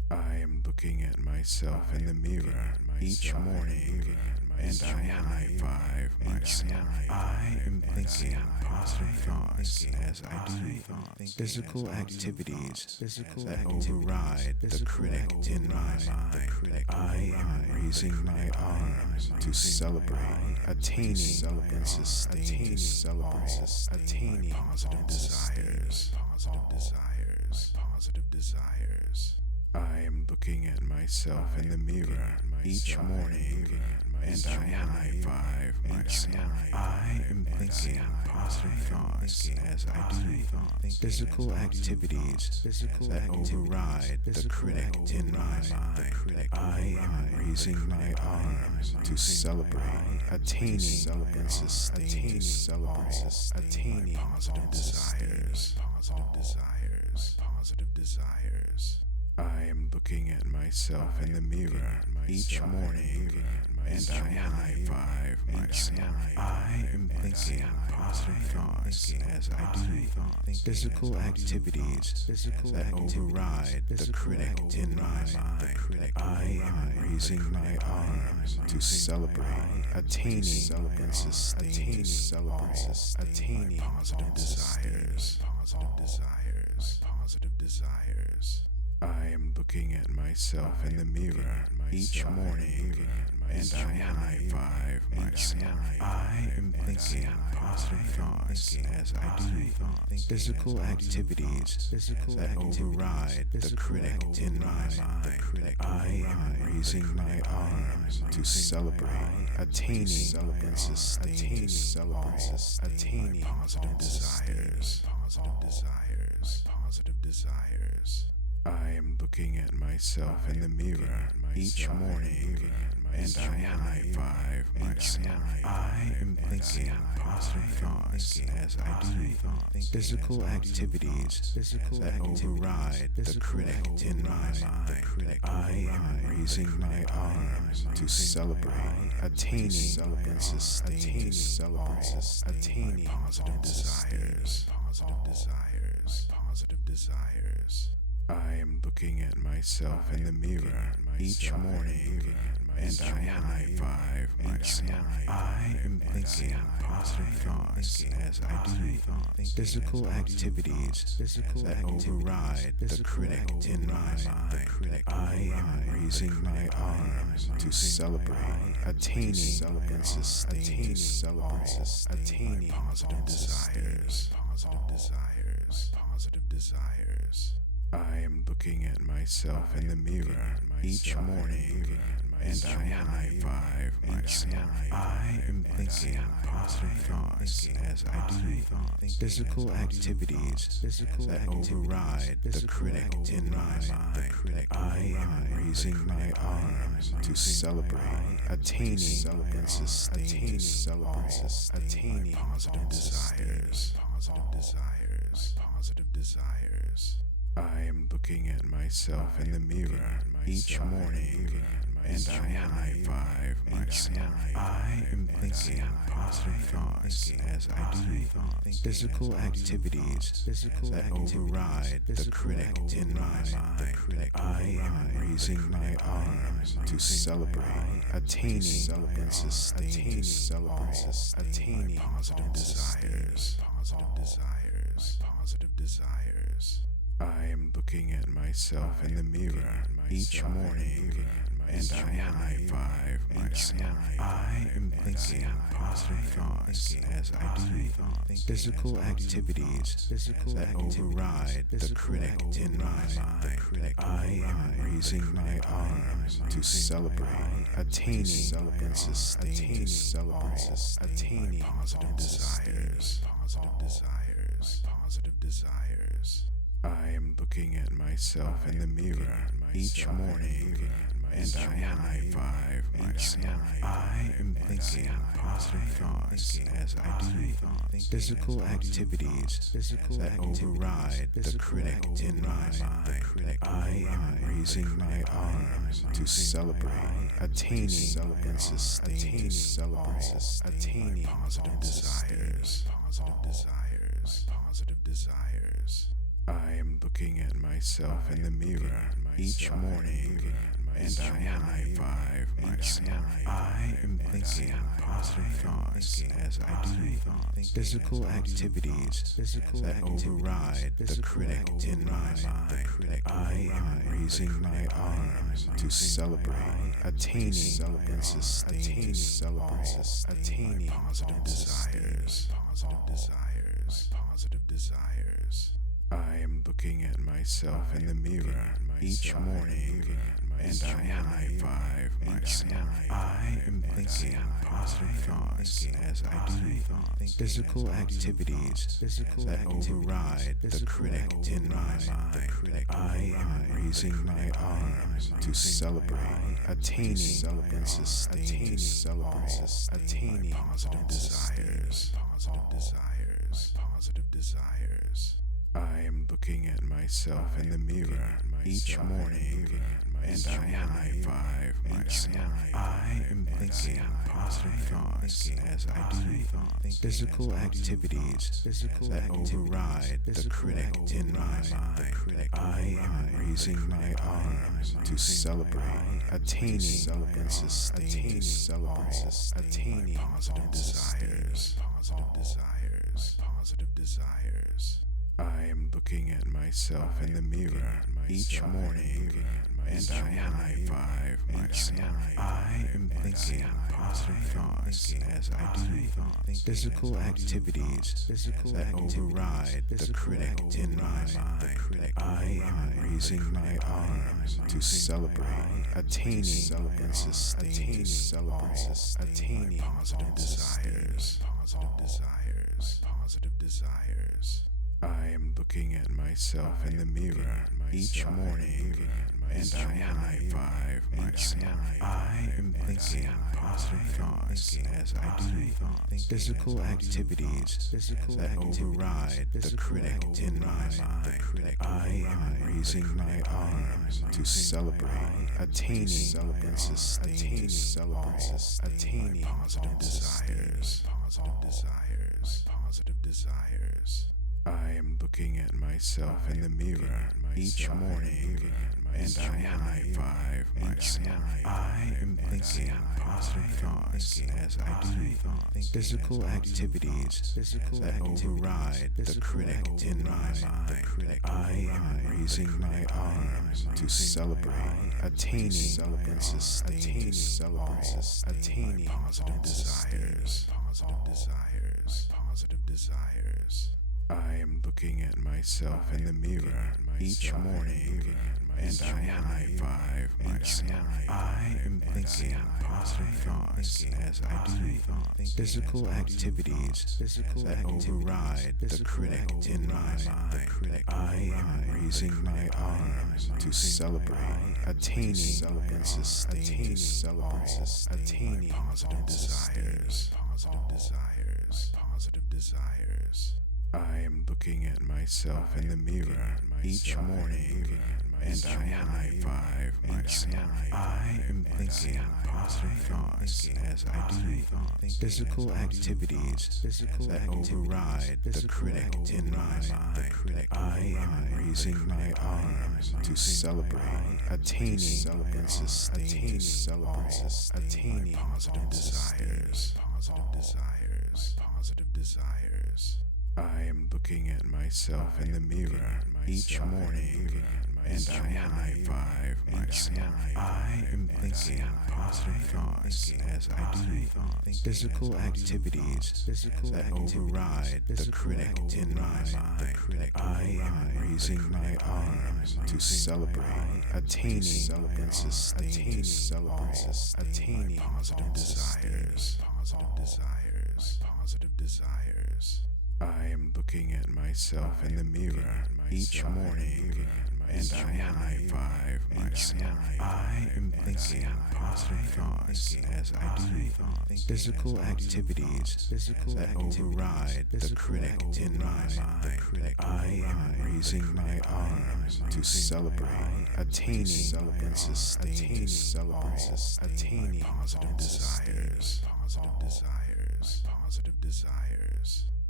I am looking at myself in the mirror each morning, and I high five myself. I am thinking positive thoughts as I do physical activities that override the critic in my mind. I am raising my arms to celebrate attaining and sustaining positive desires. I am looking at myself in the mirror each morning, and I high five myself. I am thinking positive thoughts as I do physical activities that override the critic in my mind. I am raising my arms to celebrate attaining and sustaining positive desires. I am looking at myself in the mirror each morning, and I high five myself. I am thinking positive thoughts as I do physical activities that override the critic in my mind. I am raising my arms to celebrate attaining and sustaining positive desires. I am looking at myself in the mirror each morning, and I high five myself. I am thinking positive thoughts as I do physical activities that override the critic in my mind. I am raising my arms to celebrate attaining and sustaining positive desires. I am looking at myself in the mirror each morning, and I high five myself. I am thinking positive thoughts as I do physical activities that override the critic in my mind. I am raising my arms to celebrate attaining and sustaining positive desires. I am looking at myself in the mirror each morning, and I high five myself. I am thinking positive thoughts as I do physical activities that override the critic in my mind. I am raising my arms to celebrate attaining and sustaining positive desires. I am looking at myself in the mirror each morning, and I high five myself. I am thinking positive thoughts as I do physical activities that override the critic in my mind. I am raising my arms to celebrate attaining and sustaining positive desires. I am looking at myself in the mirror each morning, and I high five myself. I am thinking positive thoughts as I do physical activities that override the critic in my mind. I am raising my arms to celebrate attaining and sustaining positive desires. I am looking at myself in the mirror each morning, and I high five myself. I am thinking positive thoughts as I do physical activities that override the critic in my mind. I am raising my arms to celebrate attaining and sustaining positive desires. I am looking at myself in the mirror each morning, and I high five myself. I am thinking positive thoughts as I do physical activities that override the critic in my mind. I am raising my arms to celebrate attaining and sustaining positive desires. I am looking at myself in the mirror each morning, and I high five myself. I am thinking positive thoughts as I do physical activities that override the critic in my mind. I am raising my arms to celebrate attaining and sustaining positive desires. I am looking at myself in the mirror each morning, and I high five myself. I am thinking positive thoughts as I do physical activities that override the critic in my mind. I am raising my arms to celebrate attaining and sustaining positive desires. I am looking at myself in the mirror each morning, and I high five myself. I am thinking positive thoughts as I do physical activities that override the critic in my mind. I am raising my arms to celebrate attaining and sustaining positive desires. I am looking at myself in the mirror each morning, and I high five myself. I am thinking positive thoughts as I do physical activities that override the critic in my mind. I am raising my arms to celebrate attaining and sustaining positive desires. I am looking at myself in the mirror each morning, and I high five myself. I am thinking positive thoughts as I do physical activities that override the critic in my mind. I am raising my arms to celebrate attaining and sustaining positive desires. I am looking at myself in the mirror each morning, and I high five myself. I am thinking positive thoughts as I do physical activities that override the critic in my mind. I am raising my arms to celebrate attaining and sustaining positive desires. I am looking at myself in the mirror each morning, and I high five myself. I am thinking positive thoughts as I do physical activities that override the critic in my mind. I am raising my arms to celebrate attaining and sustaining positive desires. I am looking at myself in the mirror each morning, and I high five myself. I am thinking positive thoughts as I do physical activities that override the critic in my mind. I am raising my arms to celebrate attaining and sustaining positive desires. I am looking at myself in the mirror each morning, and I high five myself. I am thinking positive thoughts as I do physical activities that override the critic in my mind. I am raising my arms to celebrate attaining and sustaining positive desires. I am looking at myself in the mirror each morning, and I high five myself. I am thinking positive thoughts as I do physical activities that override the critic in my mind. I am raising my arms to celebrate attaining and sustaining positive desires.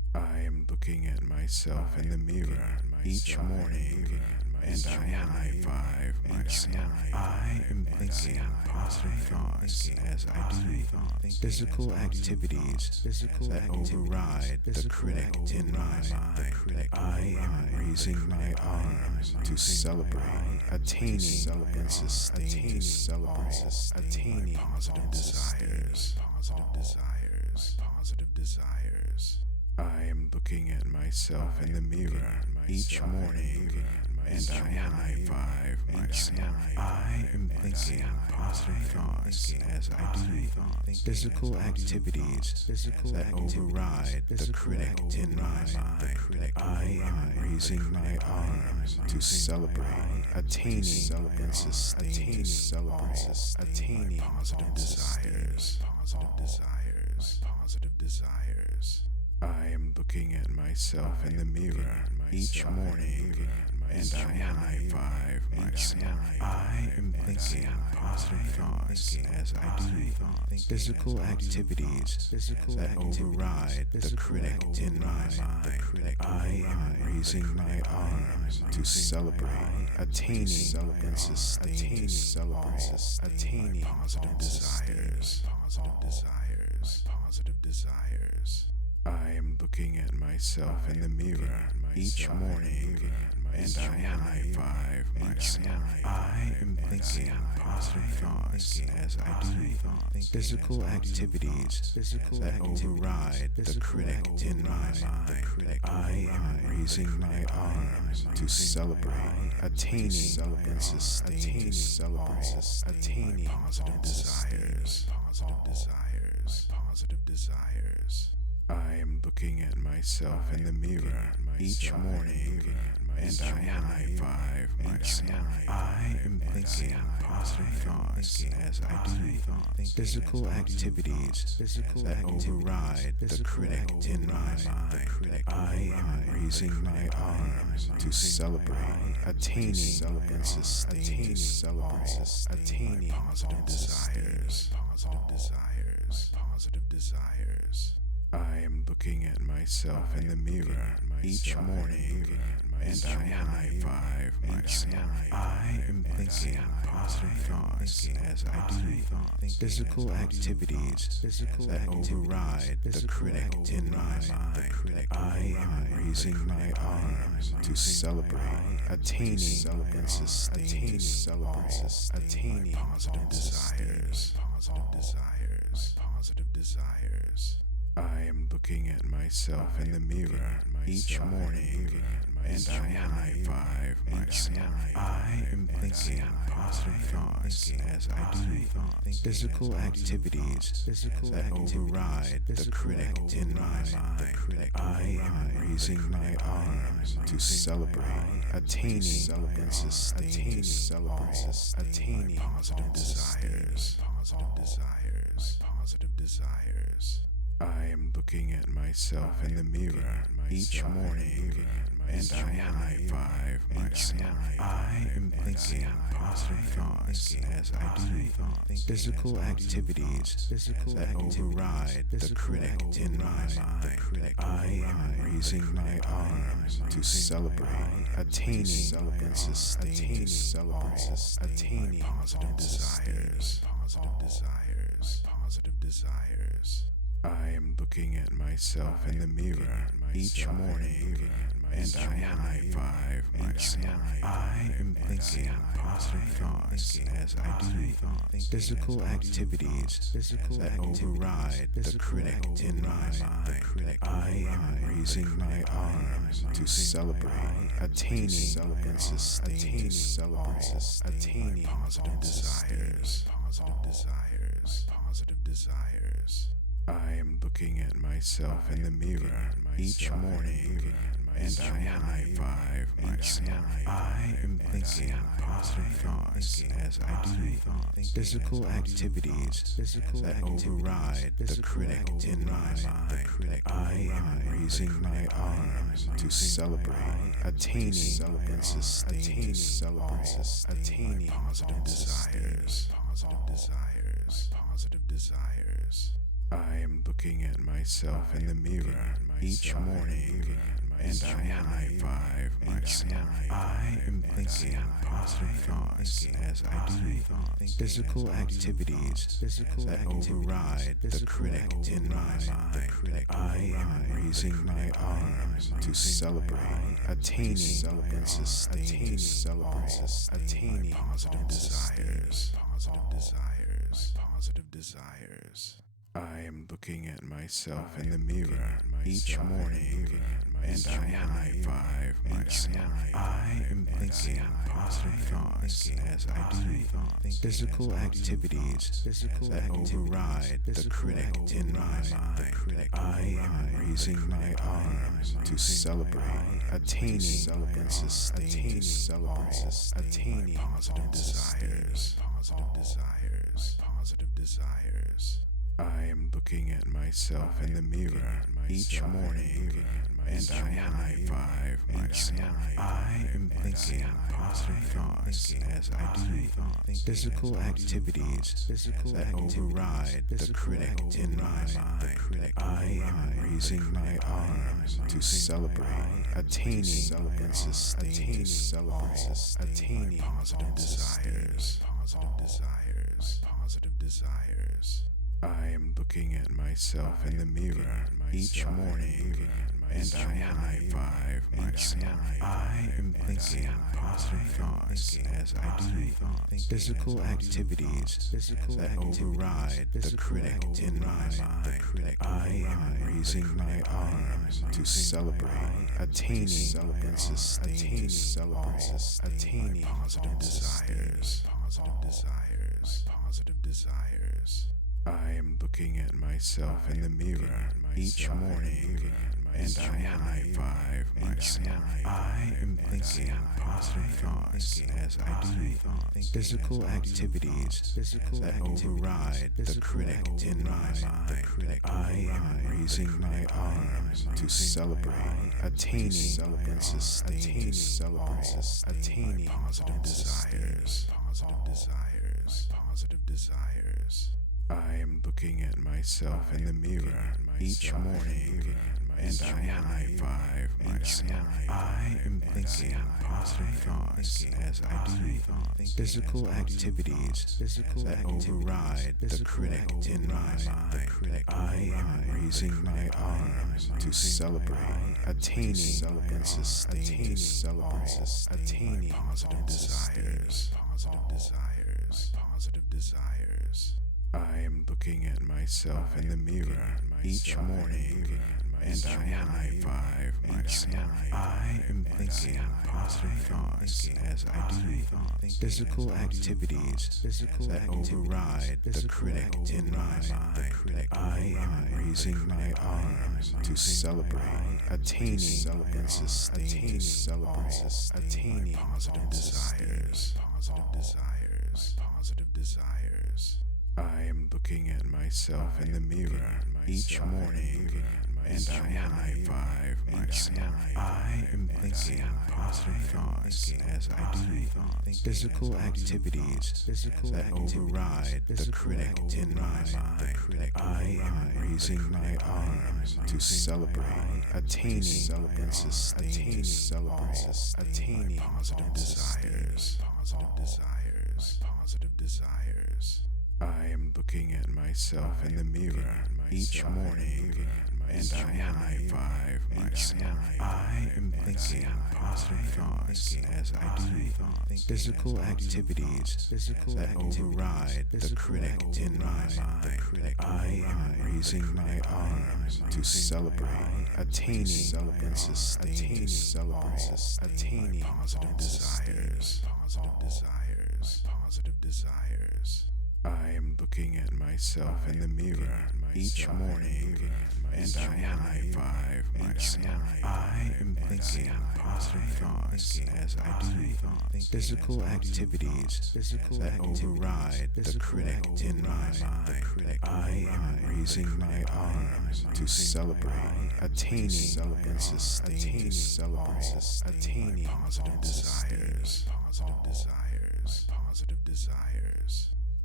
I am looking at myself in the mirror each morning, and I high five myself. I am thinking positive thoughts as I do physical activities that override the critic in my mind. I am raising my arms to celebrate attaining and sustaining attaining positive desires. Positive desires. I am looking at myself in the mirror each morning, and I high five myself. I am thinking positive thoughts as I do physical activities that override the critic in my mind. I am raising my arms to celebrate attaining and sustaining attaining positive desires. Positive desires. I am looking at myself in the mirror each morning, and I high five myself. I am thinking positive thoughts as I do physical activities that override the critic in my mind. I am raising my arms to celebrate attaining and sustaining attaining positive desires. Positive desires. I am looking at myself in the mirror each morning, and I high five myself. I am thinking positive thoughts as I do physical activities that override the critic in my mind. I am raising my arms to celebrate attaining and sustaining attaining positive desires. Positive desires. I am looking at myself in the mirror each morning, and I high five myself. I am thinking positive thoughts as I do physical activities that override the critic in my mind. I am raising my arms to celebrate attaining and sustaining attaining positive desires. Positive desires. I am looking at myself in the mirror each morning, and I high five myself. I am thinking positive thoughts as I do physical activities that override the critic in my mind. I am raising my arms to celebrate attaining and sustaining attaining positive desires. Positive desires. I am looking at myself in the mirror each morning, and I high five myself. I am thinking positive thoughts as I do physical activities that override the critic in my mind. I am raising my arms to celebrate attaining and sustaining attaining positive desires. Positive desires. I am looking at myself in the mirror each morning, and I high five myself. I am thinking positive thoughts as I do physical activities that override the critic in my mind. I am raising my arms to celebrate attaining and sustaining attaining positive desires. Positive desires. I am looking at myself in the mirror each morning, and I high five myself. I am thinking positive thoughts as I do physical activities that override the critic in my mind. I am raising my arms to celebrate attaining and sustaining attaining positive desires. Positive desires. I am looking at myself in the mirror each morning, and I high five myself. I am thinking positive thoughts as I do physical activities that override the critic in my mind. I am raising my arms to celebrate attaining and sustaining attaining positive desires. Positive desires. I am looking at myself in the mirror each morning, and I high five myself. I am thinking positive thoughts as I do physical activities that override the critic in my mind. I am raising my arms to celebrate attaining and sustaining positive desires. I am looking at myself in the mirror each morning, and I high five myself. I am thinking positive thoughts as I do physical activities that override the critic in my mind. I am raising my arms to celebrate attaining and sustaining positive desires. I am looking at myself in the mirror each morning, and I high five myself. I am thinking positive thoughts as I do physical activities that override the critic in my mind. I am raising my arms to celebrate attaining and sustaining positive desires. I am looking at myself in the mirror each morning, and I high five myself. I am thinking positive thoughts as I do physical activities that override the critic in my mind. I am raising my arms to celebrate attaining and sustaining positive desires. I am looking at myself in the mirror each morning, and I high five myself. I am thinking positive thoughts as I do physical activities that override the critic in my mind. I am raising my arms to celebrate attaining and sustaining positive desires. I am looking at myself in the mirror each morning, and I high five myself. I am thinking positive thoughts as I do physical activities that override the critic in my mind. I am raising my arms to celebrate attaining and sustaining positive desires. I am looking at myself in the mirror each morning, and I high five myself. I am thinking positive thoughts as I do physical activities that override the critic in my mind. I am raising my arms to celebrate attaining and sustaining positive desires. I am looking at myself in the mirror each morning, and I high five myself. I am thinking positive thoughts as I do physical activities that override the critic in my mind. I am raising my arms to celebrate attaining and sustaining positive desires. I am looking at myself in the mirror each morning, and I high five myself. I am thinking positive thoughts as I do physical activities that override the critic in my mind. I am raising my arms to celebrate attaining and sustaining positive desires. I am looking at myself in the mirror each morning, and I high five myself. I am thinking positive thoughts as I do physical activities that override the critic in my mind. I am raising my arms to celebrate attaining and sustaining positive desires.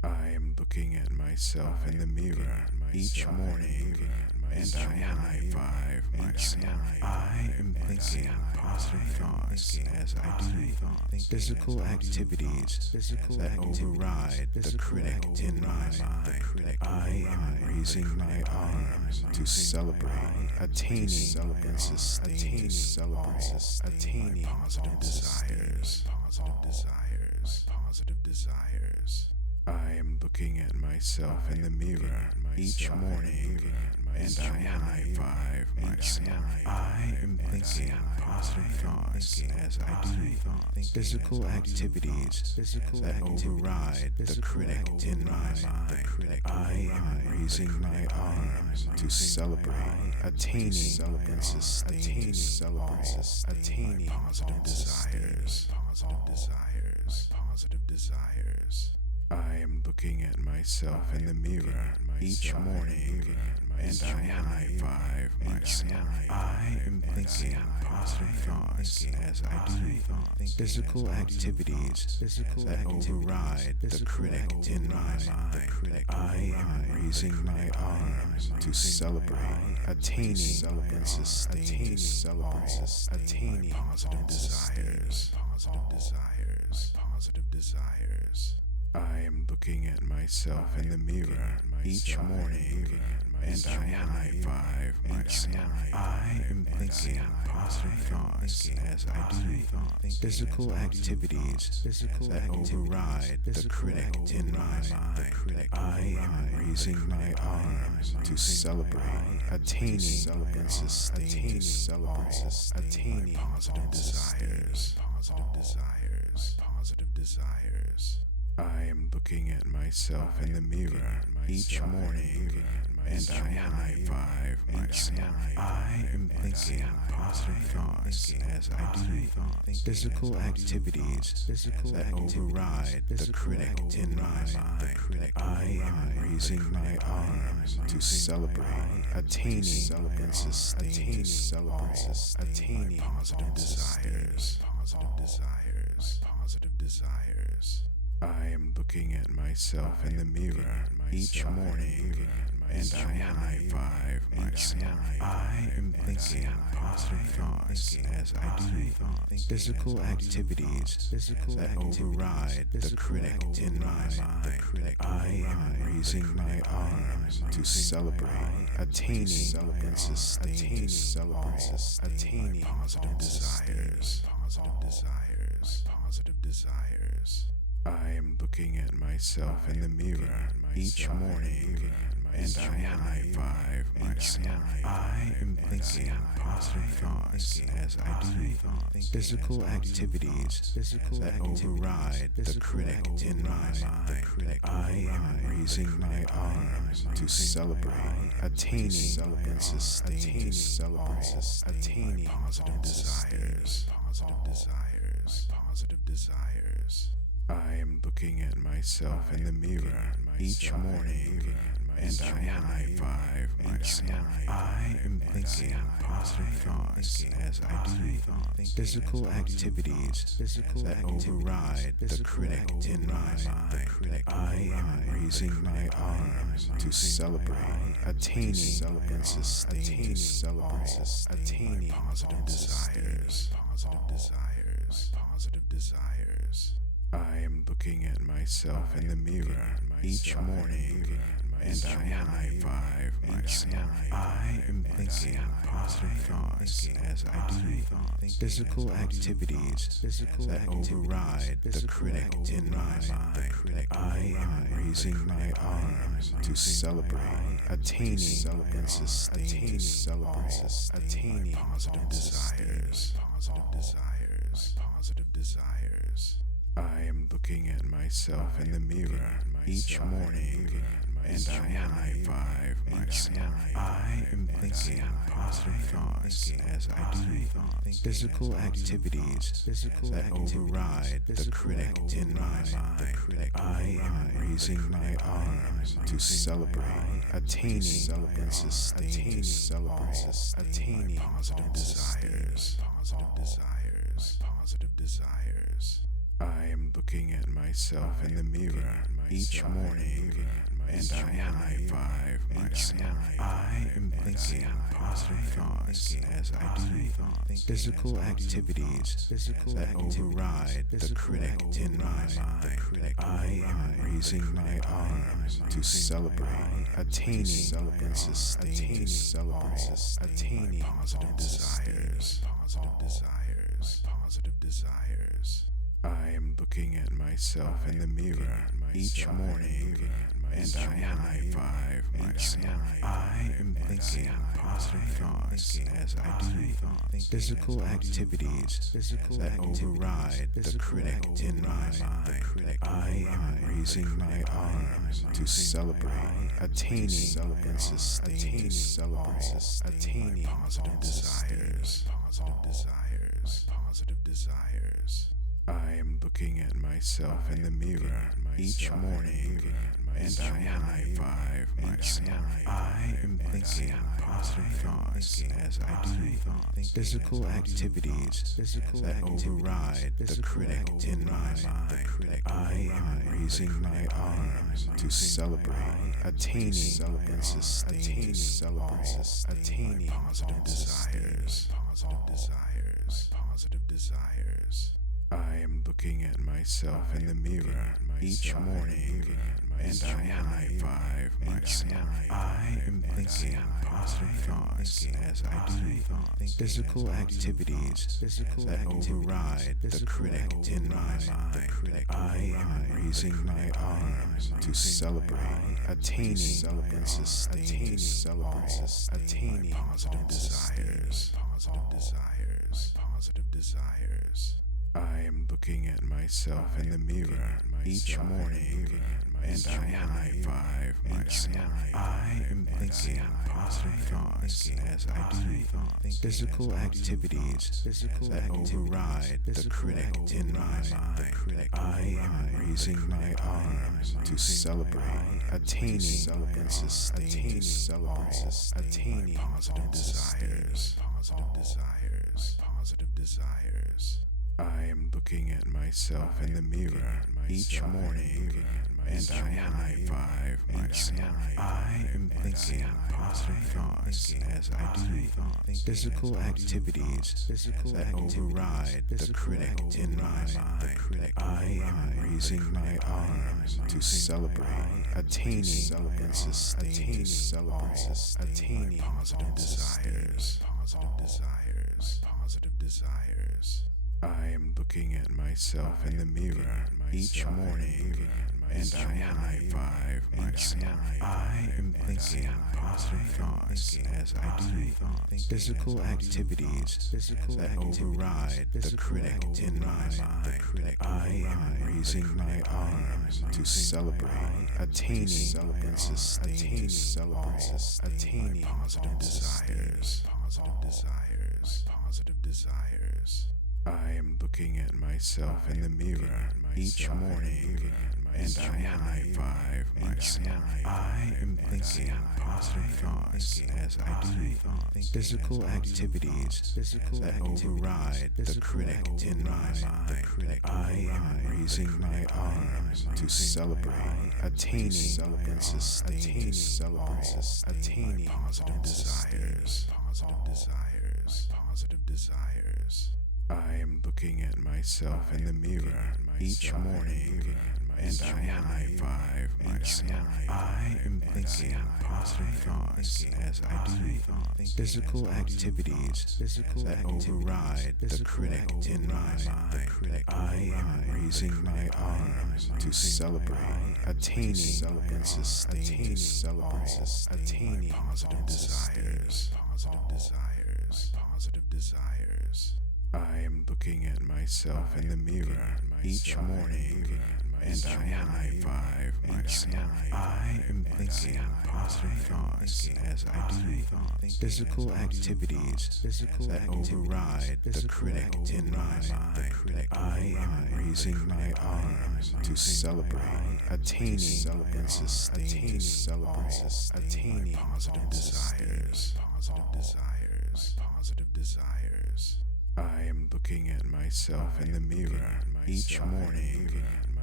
I am looking at myself in the mirror each morning, and I high five myself. I am thinking positive thoughts as I do physical activities that override the critic in my mind. I am raising my arms to celebrate attaining and sustaining attaining positive desires. Positive desires. I am looking at myself in the mirror each morning, and I high five myself. I am thinking positive thoughts as I do physical activities that override the critic in my mind. I am raising my arms to celebrate attaining and sustaining attaining positive desires. Positive desires. I am looking at myself in the mirror each morning, and I high five myself. I am thinking positive thoughts as I do physical activities that override the critic in my mind. I am raising my arms to celebrate attaining and sustaining attaining positive desires. Positive desires. I am looking at myself in the mirror each morning, and I high five myself. I am thinking positive thoughts as I do physical activities that override the critic in my mind. I am raising my arms to celebrate attaining and sustaining attaining positive desires. Positive desires. I am looking at myself in the mirror each morning, and I high five myself. I am thinking positive thoughts as I do physical activities that override the critic in my mind. I am raising my arms to celebrate attaining and sustaining attaining positive desires. Positive desires. I am looking at myself in the mirror each morning, and I high five myself. I am thinking positive thoughts as I do physical activities that override the critic in my mind. I am raising my arms to celebrate attaining and sustaining attaining positive desires. Positive desires. I am looking at myself in the mirror each morning, and I high five myself. I am thinking positive thoughts as I do physical activities that override the critic in my mind. I am raising my arms to celebrate attaining and sustaining attaining positive desires. Positive desires. I am looking at myself in the mirror each morning, and I high five myself. I am thinking positive thoughts as I do physical activities that override the critic in my mind. I am raising my arms to celebrate attaining and sustaining attaining positive desires. Positive desires. I am looking at myself in the mirror each morning, and I high five myself. I am thinking positive thoughts as I do physical activities that override the critic in my mind. I am raising my arms to celebrate attaining and sustaining attaining positive desires. Positive desires. I am looking at myself in the mirror each morning, and I high five myself. I am thinking positive thoughts as I do physical activities that override the critic in my mind. I am raising my arms to celebrate attaining and sustaining attaining positive desires. Positive desires. I am looking at myself in the mirror each morning, and I high five myself. I am thinking positive thoughts as I do physical activities that override the critic in my mind. I am raising my arms to celebrate attaining and sustaining attaining positive desires. I am looking at myself in the mirror each morning, and I high five myself. I am thinking positive thoughts as I do physical activities that override the critic in my mind. I am raising my arms to celebrate attaining and sustaining attaining positive desires. I am looking at myself in the mirror each morning, and I high five myself. I am thinking positive thoughts as I do physical activities that override the critic in my mind. I am raising my arms to celebrate attaining and sustaining attaining positive desires. I am looking at myself in the mirror each morning, and I high five myself. I am thinking positive thoughts as I do physical activities that override the critic in my mind. I am raising my arms to celebrate attaining and sustaining attaining positive desires. I am looking at myself in the mirror each morning, and I high five myself. I am thinking positive thoughts as I do physical activities that override the critic in my mind. I am raising my arms to celebrate attaining and sustaining attaining positive desires. I am looking at myself in the mirror each morning, and I high five myself. I am thinking positive thoughts as I do physical activities that override the critic in my mind. I am raising my arms to celebrate attaining and sustaining attaining positive desires. I am looking at myself in the mirror each morning, and I high five myself. I am thinking positive thoughts as I do physical activities that override the critic in my mind. I am raising my arms to celebrate attaining and sustaining attaining positive desires. I am looking at myself in the mirror each morning, and I high five myself. I am thinking positive thoughts as I do physical activities that override the critic in my mind. I am raising my arms to celebrate attaining and sustaining attaining positive desires. I am looking at myself in the mirror each morning, and I high five myself. I am thinking positive thoughts as I do physical activities that override the critic in my mind. I am raising my arms to celebrate attaining and sustaining attaining positive desires. I am looking at myself in the mirror each morning, and I high five myself. I am thinking positive thoughts as I do physical activities that override the critic in my mind. I am raising my arms to celebrate attaining and sustaining attaining positive desires. I am looking at myself in the mirror each morning,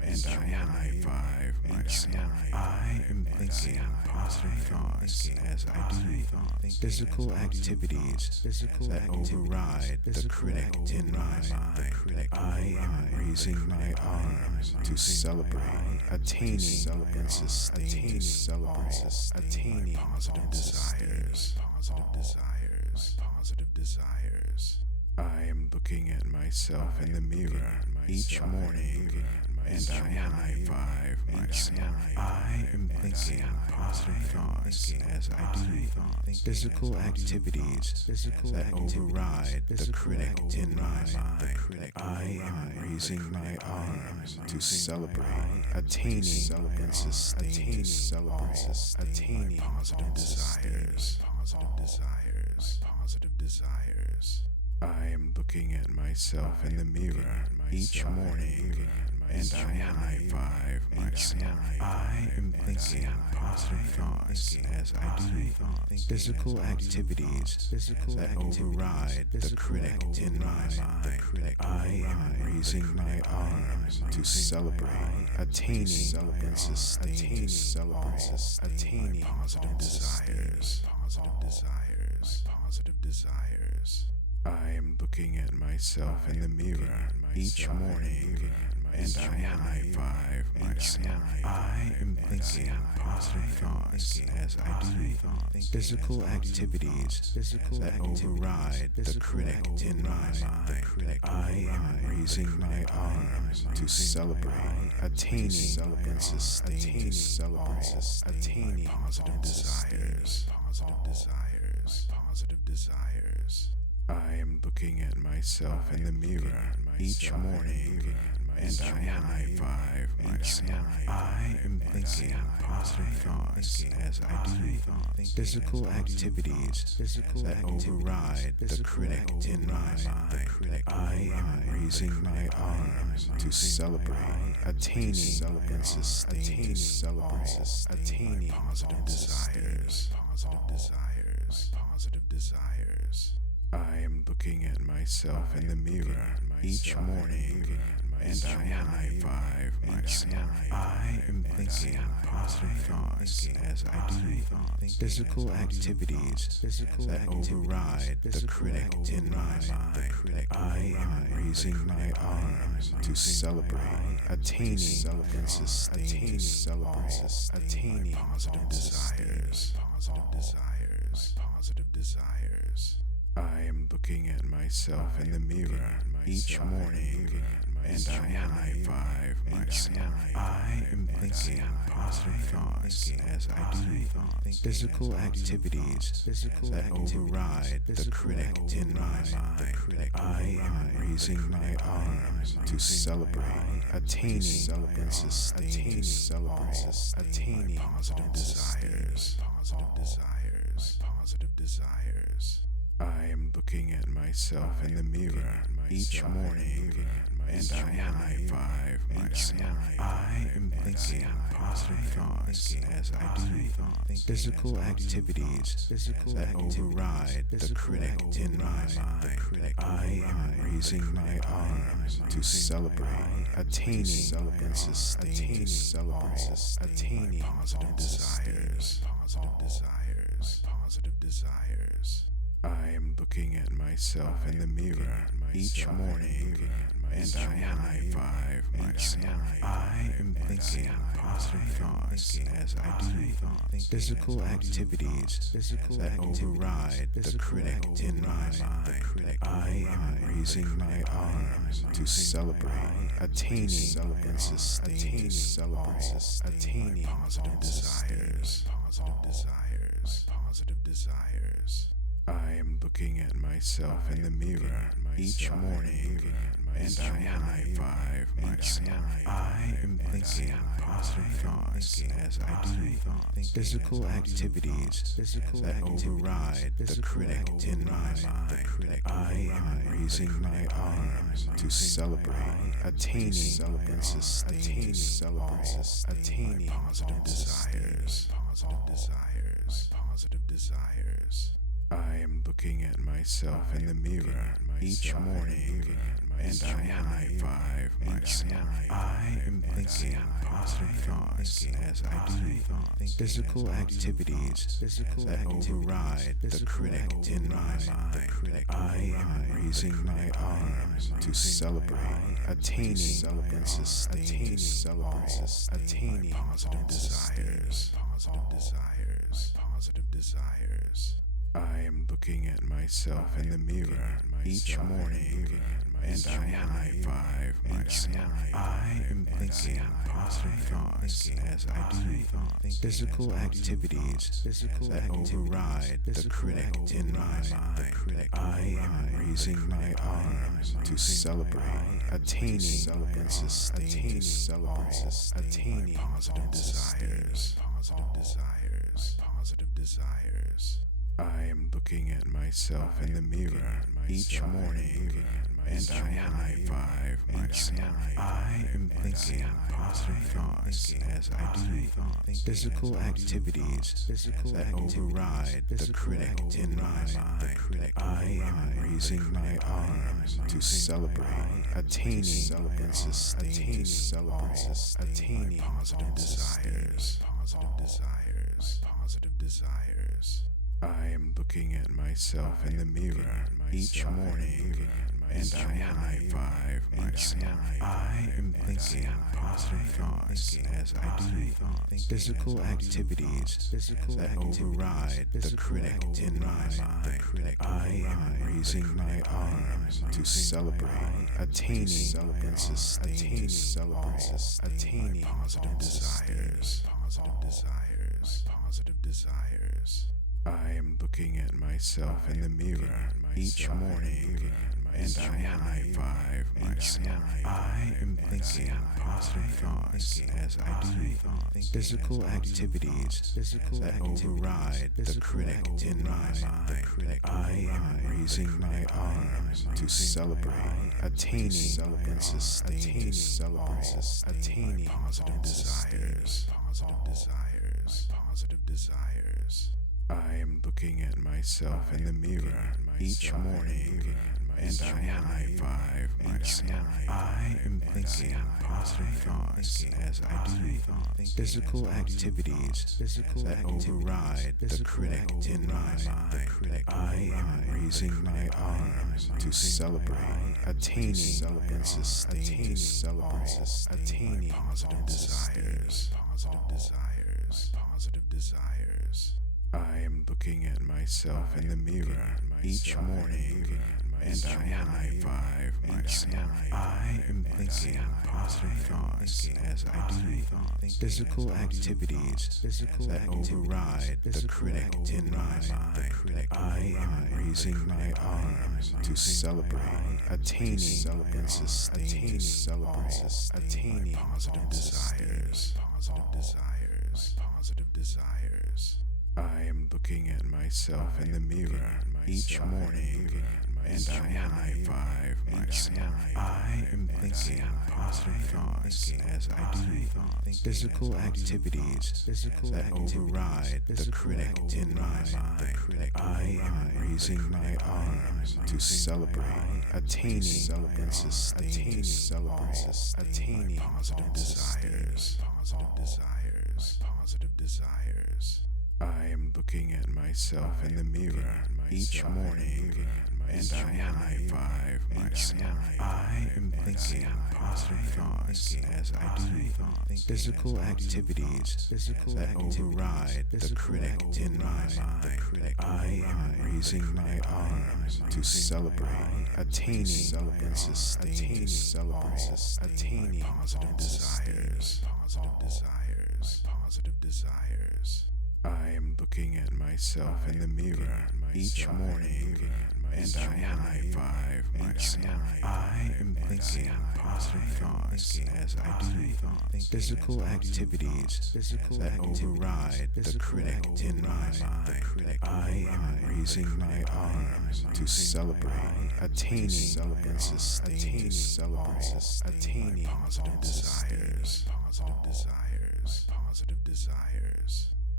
and I high five myself. I am thinking positive thoughts as I do physical activities that override the critic in my mind. I am raising my arms to celebrate attaining and sustaining positive desires. I am looking at myself in the mirror each morning, and I high five myself. I am thinking positive thoughts as I do physical activities that override the critic in my mind. I am raising my arms to celebrate attaining and sustaining positive desires. I am looking at myself in the mirror each morning, and I high five myself. I am thinking positive thoughts as I do physical activities that override the critic in my mind. I am raising my arms to celebrate attaining and sustaining positive desires. I am looking at myself in the mirror each morning, and I high five myself. I am thinking positive thoughts as I do physical activities that override the critic in my mind. I am raising my arms to celebrate attaining and sustaining positive desires. I am looking at myself in the mirror each morning, and I high five myself. I am thinking positive thoughts as I do physical activities that override the critic in my mind. I am raising my arms to celebrate attaining and sustaining positive desires. I am looking at myself in the mirror each morning, and I high five myself. I am thinking positive thoughts as I do physical activities that override the critic in my mind. I am raising my arms to celebrate attaining and sustaining positive desires. I am looking at myself in the mirror each morning, and I high five myself. I am thinking positive thoughts as I do physical activities that override the critic in my mind. I am raising my arms to celebrate attaining and sustaining positive desires. I am looking at myself in the mirror each morning, and I high five myself. I am thinking positive thoughts as I do physical activities that override the critic in my mind. I am raising my arms to celebrate attaining and sustaining positive desires. I am looking at myself in the mirror each morning, and I high five myself. I am thinking positive thoughts as I do physical activities that override the critic in my mind. I am raising my arms to celebrate attaining and sustaining positive desires. I am looking at myself in the mirror each morning, and I high five myself. I am thinking positive thoughts as I do physical activities that override the critic in my mind. I am raising my arms to celebrate attaining and sustaining positive desires. I am looking at myself in the mirror each morning, and I high five myself. I am thinking positive thoughts as I do physical activities that override the critic in my mind. I am raising my arms to celebrate attaining and sustaining attaining positive desires. Positive desires. I am looking at myself in the mirror each morning, and I high five myself. I am thinking positive thoughts as I do physical activities that override the critic in my mind. I am raising my arms to celebrate attaining and sustaining attaining positive desires. Positive desires. I am looking at myself in the mirror each morning, and I high five myself. I am thinking positive thoughts as I do physical activities that override the critic in my mind. I am raising my arms to celebrate attaining and sustaining attaining positive desires. Positive desires. I am looking at myself in the mirror each morning, and I high five myself. I am thinking positive thoughts as I do physical activities that override the critic in my mind. I am raising my arms to celebrate attaining and sustaining attaining positive desires. Positive desires. I am looking at myself in the mirror each morning, and I high five myself. I am thinking positive thoughts as I do physical activities that override the critic in my mind. I am raising my arms to celebrate attaining and sustaining attaining positive desires. Positive desires. I am looking at myself in the mirror each morning, and I high five myself. I am thinking positive thoughts as I do physical activities that override the critic in my mind. I am raising my arms to celebrate attaining and sustaining attaining positive desires. Positive desires. I am looking at myself in the mirror each morning, and I high five myself. I am thinking positive thoughts as I do physical activities that override the critic in my mind. I am raising my arms to celebrate attaining and sustaining attaining positive desires. Positive desires. I am looking at myself in the mirror each morning, and I high five myself. I am thinking positive thoughts as I do physical activities that override the critic in my mind. I am raising my arms to celebrate attaining and sustaining attaining positive desires. Positive desires. I am looking at myself in the mirror each morning, and I high five myself. I am thinking positive thoughts as I do physical activities that override the critic in my mind. I am raising my arms to celebrate attaining and sustaining attaining positive desires. Positive desires. I am looking at myself in the mirror each morning, and I high five myself. I am thinking positive thoughts as I do physical activities that override the critic in my mind. I am raising my arms to celebrate attaining and sustaining attaining positive desires. Positive desires.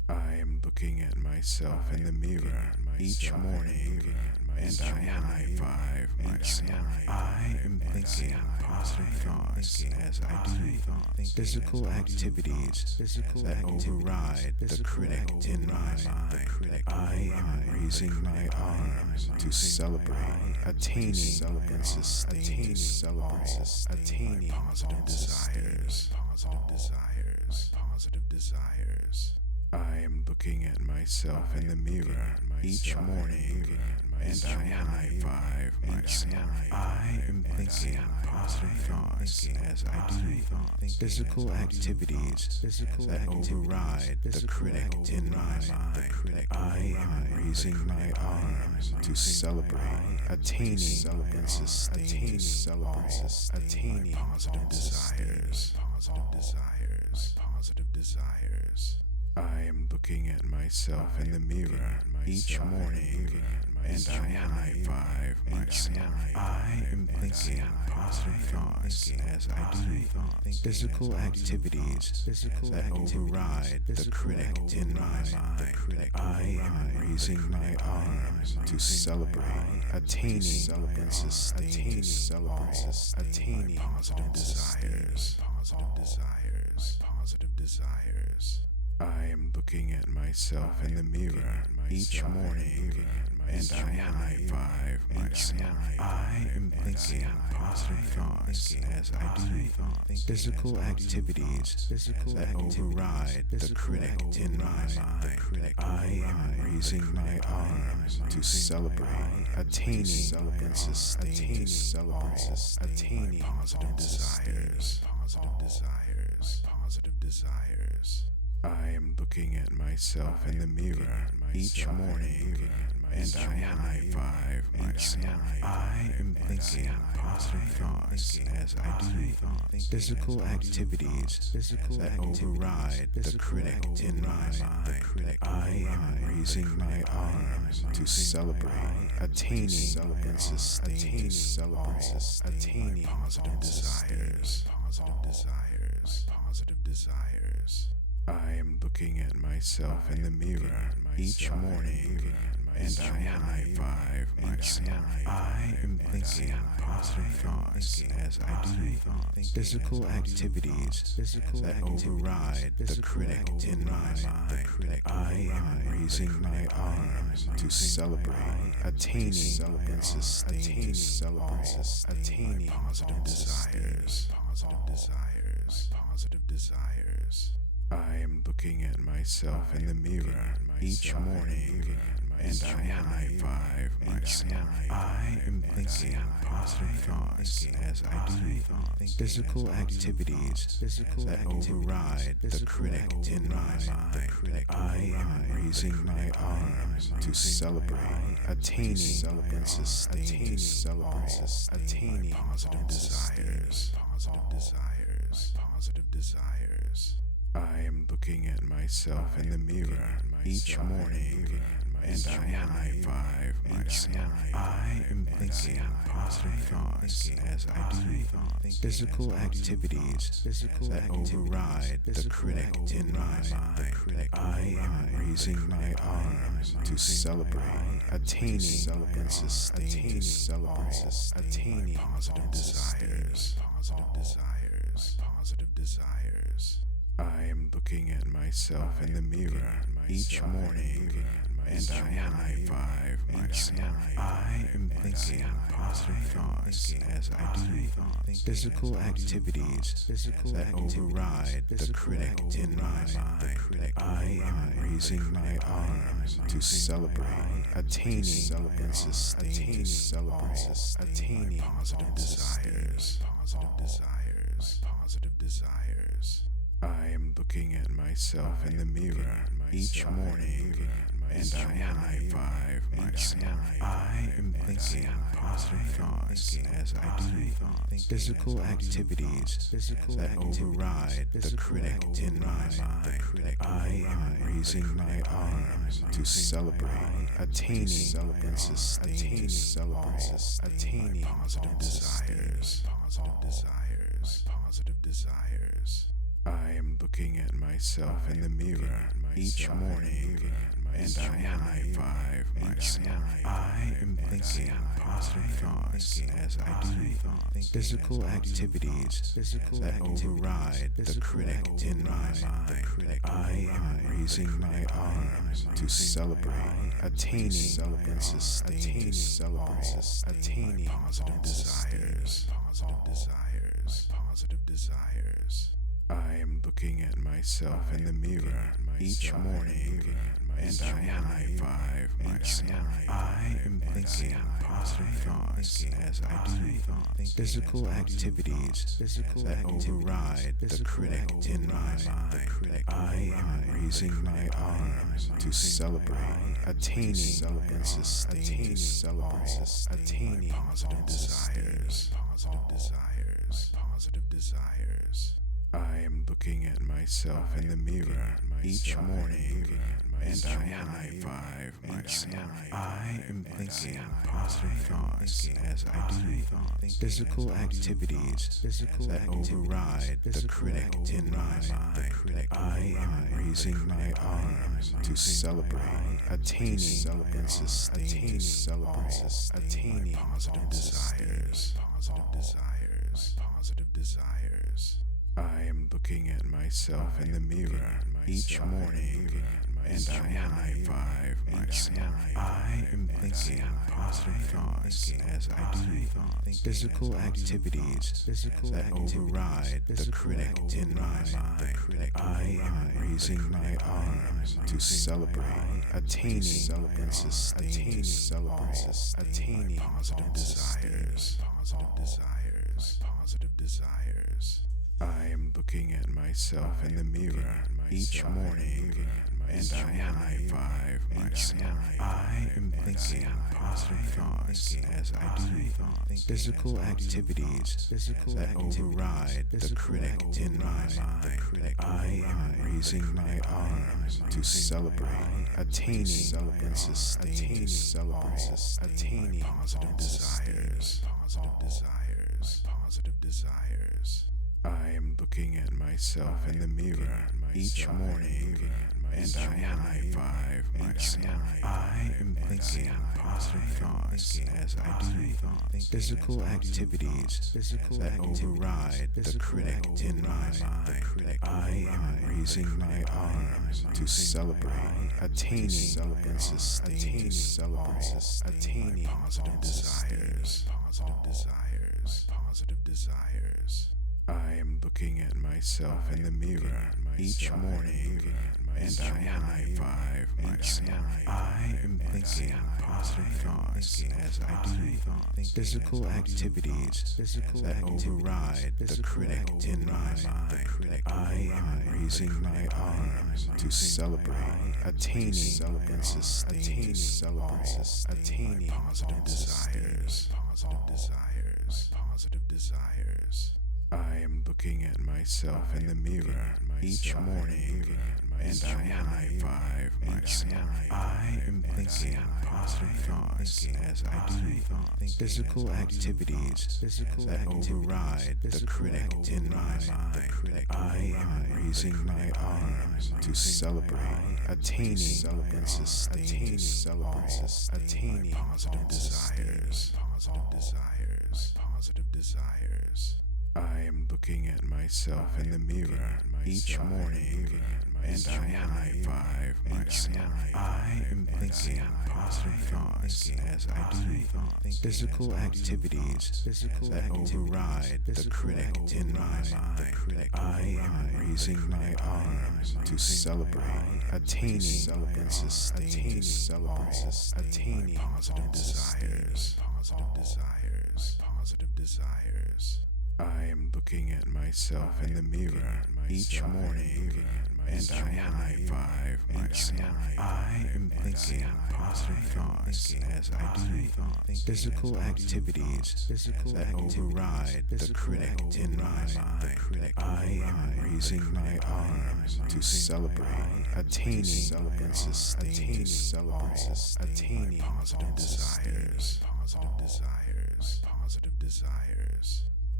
I am looking at myself in the mirror each morning and I high five myself. I am thinking positive thoughts as I do physical activities that override the critic in my mind. I am raising my arms to celebrate attaining and sustaining attaining positive desires. Positive desires. I am looking at myself in the mirror each morning and I high five myself. I am thinking positive thoughts as I do physical activities that override the critic in my mind. I am raising my arms to celebrate attaining and sustaining attaining positive desires. Positive desires. I am looking at myself in the mirror each morning and I high five myself. I am thinking positive thoughts as I do physical activities that override the critic in my mind. I am raising my arms to celebrate attaining and sustaining attaining positive desires. Positive desires. I am looking at myself in the mirror each morning and I high five myself. I am thinking positive thoughts as I do physical activities that override the critic in my mind. I am raising my arms to celebrate attaining and sustaining attaining positive desires. Positive desires. I am looking at myself in the mirror each morning and I high five myself. I am thinking positive thoughts as I do physical activities that override the critic in my mind. I am raising my arms to celebrate attaining and sustaining attaining positive desires. Positive desires. I am looking at myself in the mirror each morning and I high five myself. I am thinking positive thoughts as I do physical activities that override the critic in my mind. I am raising my arms to celebrate attaining and sustaining attaining positive desires. Positive desires. I am looking at myself in the mirror each morning and I high five myself. I am thinking positive thoughts as I do physical activities that override the critic in my mind. I am raising my arms to celebrate attaining and sustaining attaining positive desires. Positive desires. I am looking at myself in the mirror each morning and I high five myself. I am thinking positive thoughts as I do physical activities that override the critic in my mind. I am raising my arms to celebrate attaining and sustaining attaining positive desires. Positive desires. I am looking at myself in the mirror each morning and I high five myself. I am thinking positive thoughts as I do physical activities that override the critic in my mind. I am raising my arms to celebrate attaining and sustaining attaining positive desires. Positive desires. I am looking at myself in the mirror each morning and I high five myself. I am thinking positive thoughts as I do physical activities that override the critic in my mind. I am raising my arms to celebrate attaining and sustaining attaining positive desires. Positive desires. I am looking at myself in the mirror each morning and I high five myself. I am thinking positive thoughts as I do physical activities that override the critic in my mind. I am raising my arms to celebrate attaining and sustaining attaining positive desires. I am looking at myself in the mirror each morning and I high five myself. I am thinking positive thoughts as I do physical activities that override the critic in my mind. I am raising my arms to celebrate attaining and sustaining attaining positive desires. I am looking at myself in the mirror each morning and I high five myself. I am thinking positive thoughts as I do physical activities that override the critic in my mind. I am raising my arms to celebrate attaining and sustaining attaining positive desires. I am looking at myself in the mirror each morning and I high five myself. I am thinking positive thoughts as I do physical activities that override the critic in my mind. I am raising my arms to celebrate attaining and sustaining attaining positive desires. I am looking at myself in the mirror each morning and I high five myself. I am thinking positive thoughts as I do physical activities that override the critic in my mind. I am raising my arms to celebrate attaining and sustaining attaining positive desires. I am looking at myself in the mirror each morning and I high five myself. I am thinking positive thoughts as I do physical activities that override the critic in my mind. I am raising my arms to celebrate attaining and sustaining attaining positive desires. I am looking at myself in the mirror each morning and I high five myself. I am thinking positive thoughts as I do physical activities that override the critic in my mind. I am raising my arms to celebrate attaining and sustaining attaining positive desires. I am looking at myself in the mirror each morning and I high five myself. I am thinking positive thoughts as I do physical activities that override the critic in my mind. I am raising my arms to celebrate attaining and sustaining attaining positive desires. I am looking at myself in the mirror each morning and I high five myself. I am thinking positive thoughts as I do physical activities that override the critic in my mind. I am raising my arms to celebrate attaining and sustaining attaining positive desires. I am looking at myself in the mirror each morning and I high five myself. I am thinking positive thoughts as I do physical activities that override the critic in my mind. I am raising my arms to celebrate attaining and sustaining attaining positive desires.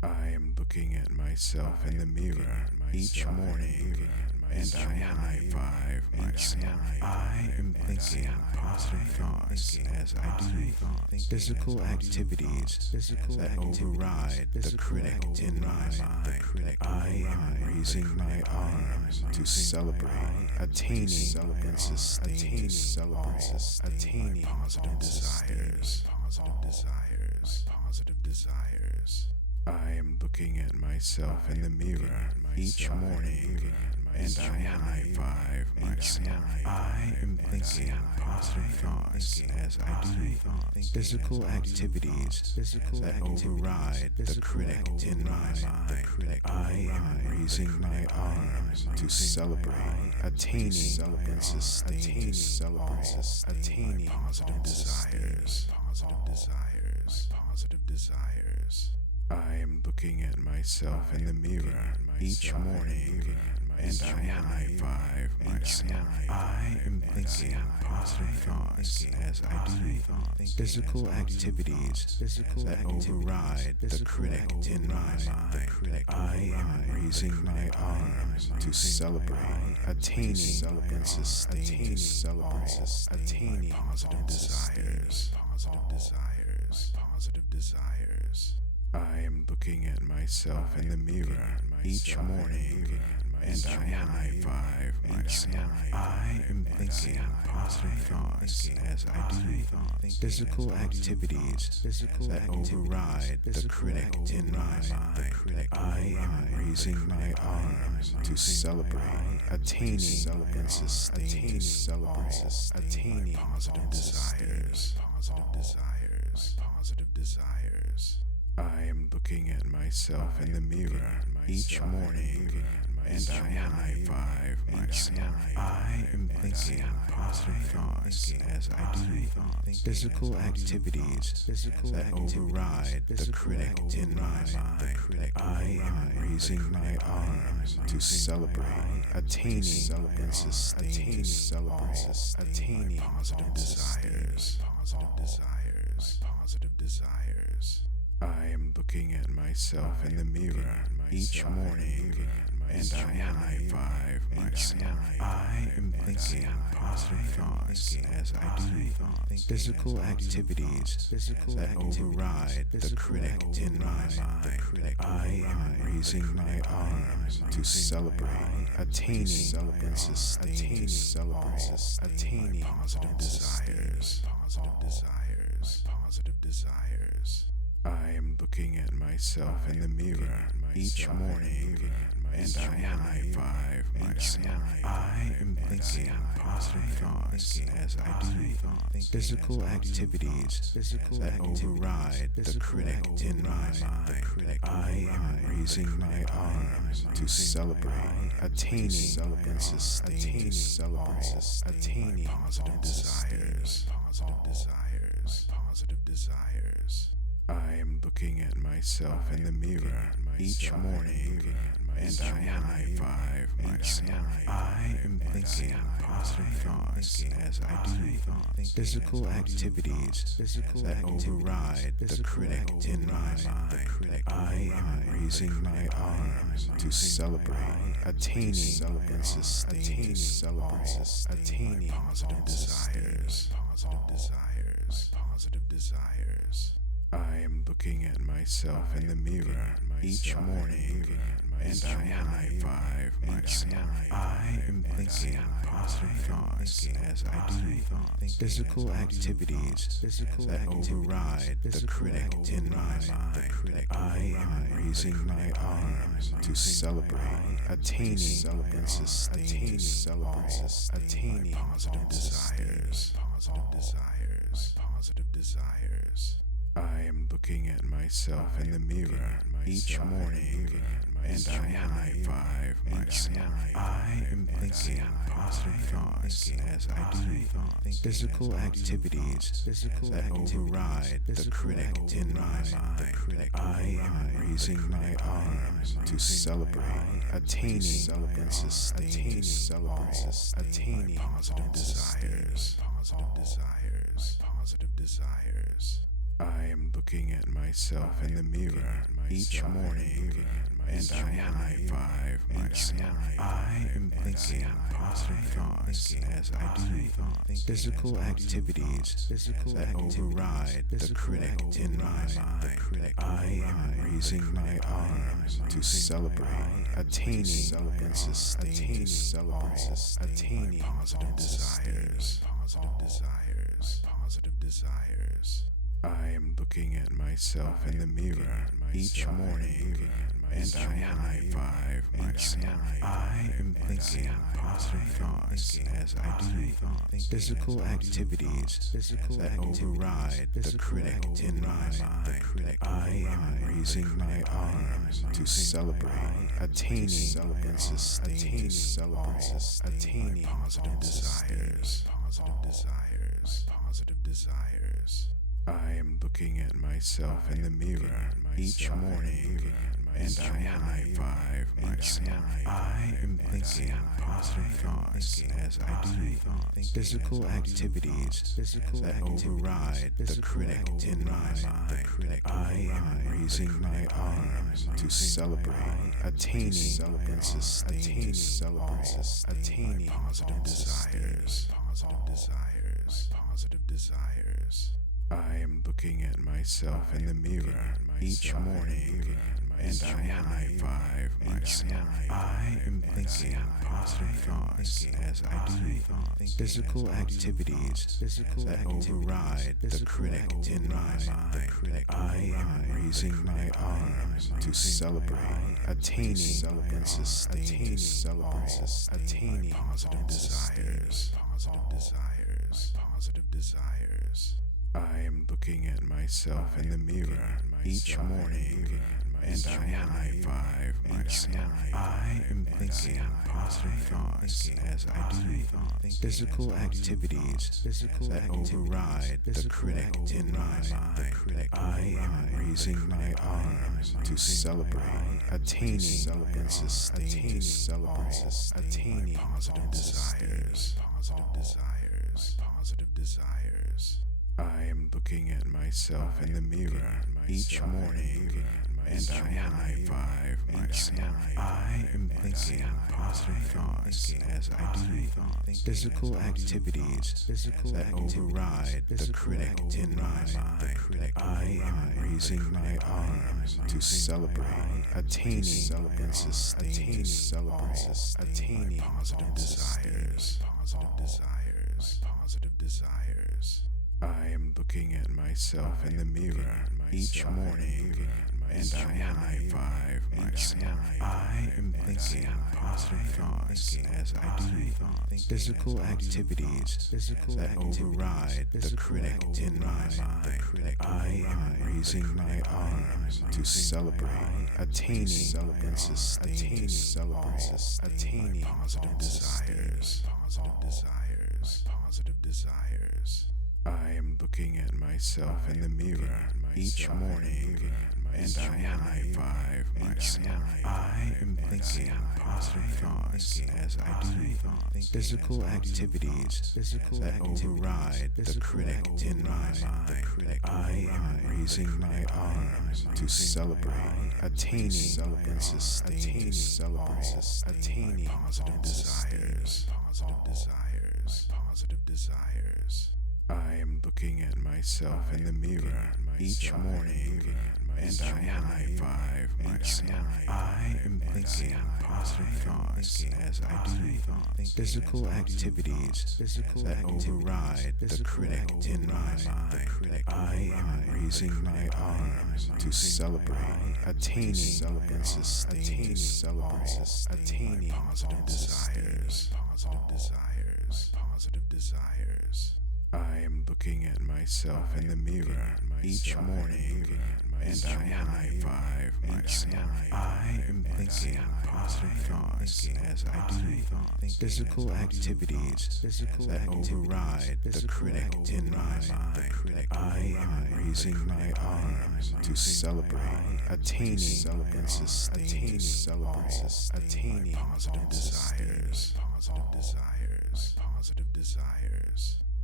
I am looking at myself in the mirror each morning, and I high five myself. I am thinking positive thoughts as I do physical activities that override the critic in my mind. I am raising my arms to celebrate attaining and sustaining attaining positive desires. I am looking at myself in the mirror each morning, and I high five myself. I am thinking positive thoughts as I do physical activities that override the critic in my mind. I am raising my arms to celebrate attaining and sustaining attaining positive desires. I am looking at myself in the mirror each morning, and I high five myself. I am thinking positive thoughts as I do physical activities that override the critic in my mind. I am raising my arms to celebrate attaining and sustaining attaining positive desires. I am looking at myself in the mirror each morning, and I high five myself. I am thinking positive thoughts as I do physical activities that override the critic in my mind. I am raising my arms to celebrate attaining and sustaining attaining positive desires. I am looking at myself in the mirror each morning, and I high five myself. I am thinking positive thoughts as I do physical activities that override the critic in my mind. I am raising my arms to celebrate attaining and sustaining attaining positive desires. I am looking at myself in the mirror each morning, and I high five myself. I am thinking positive thoughts as I do physical activities that override the critic in my mind. I am raising my arms to celebrate attaining and sustaining attaining positive desires. I am looking at myself in the mirror each morning, and I high five myself. I am thinking positive thoughts as I do physical activities that override the critic in my mind. I am raising my arms to celebrate attaining and sustaining attaining positive desires. I am looking at myself in the mirror each morning, and I high five myself. I am thinking positive thoughts as I do physical activities that override the critic in my mind. I am raising my arms to celebrate attaining and sustaining attaining positive desires. I am looking at myself in the mirror each morning, and I high five myself. I am thinking positive thoughts as I do physical activities that override the critic in my mind. I am raising my arms to celebrate attaining and sustaining attaining positive desires. I am looking at myself in the mirror each morning, and I high five myself. I am thinking positive thoughts as I do physical activities that override the critic in my mind. I am raising my arms to celebrate attaining and sustaining attaining positive desires. I am looking at myself in the mirror each morning, and I high five myself. I am thinking positive thoughts as I do physical activities that override the critic in my mind. I am raising my arms to celebrate attaining and sustaining attaining positive desires. I am looking at myself in the mirror each morning, and I high five myself. I am thinking positive thoughts as I do physical activities that override the critic in my mind. I am raising my arms to celebrate attaining and sustaining attaining positive desires. I am looking at myself in the mirror each morning, and I high five myself. I am thinking positive thoughts as I do physical activities that override the critic in my mind. I am raising my arms to celebrate attaining and sustaining attaining positive desires. I am looking at myself in the mirror each morning, and I high five myself. I am thinking positive thoughts as I do physical activities that override the critic in my mind. I am raising my arms to celebrate attaining and sustaining attaining positive desires. I am looking at myself in the mirror each morning, and I high five myself. I am thinking positive thoughts as I do physical activities that override the critic in my mind. I am raising my arms to celebrate attaining and sustaining attaining positive desires. I am looking at myself in the mirror each morning, and I high five myself. I am thinking positive thoughts as I do physical activities that override the critic in my mind. I am raising my arms to celebrate attaining and sustaining attaining positive desires. I am looking at myself in the mirror each morning, and I high five myself. I am thinking positive thoughts as I do physical activities that override the critic in my mind. I am raising my arms to celebrate attaining and sustaining attaining positive desires. I am looking at myself in the mirror each morning, and I high five myself. I am thinking positive thoughts as I do physical activities that override the critic in my mind. I am raising my arms to celebrate attaining and sustaining attaining positive desires. I am looking at myself in the mirror each morning, and I high five myself. I am thinking positive thoughts as I do physical activities that override the critic in my mind. I am raising my arms to celebrate attaining and sustaining attaining positive desires. I am looking at myself in the mirror each morning, and I high five myself. I am thinking positive thoughts as I do physical activities that override the critic in my mind. I am raising my arms to celebrate attaining and sustaining attaining positive desires.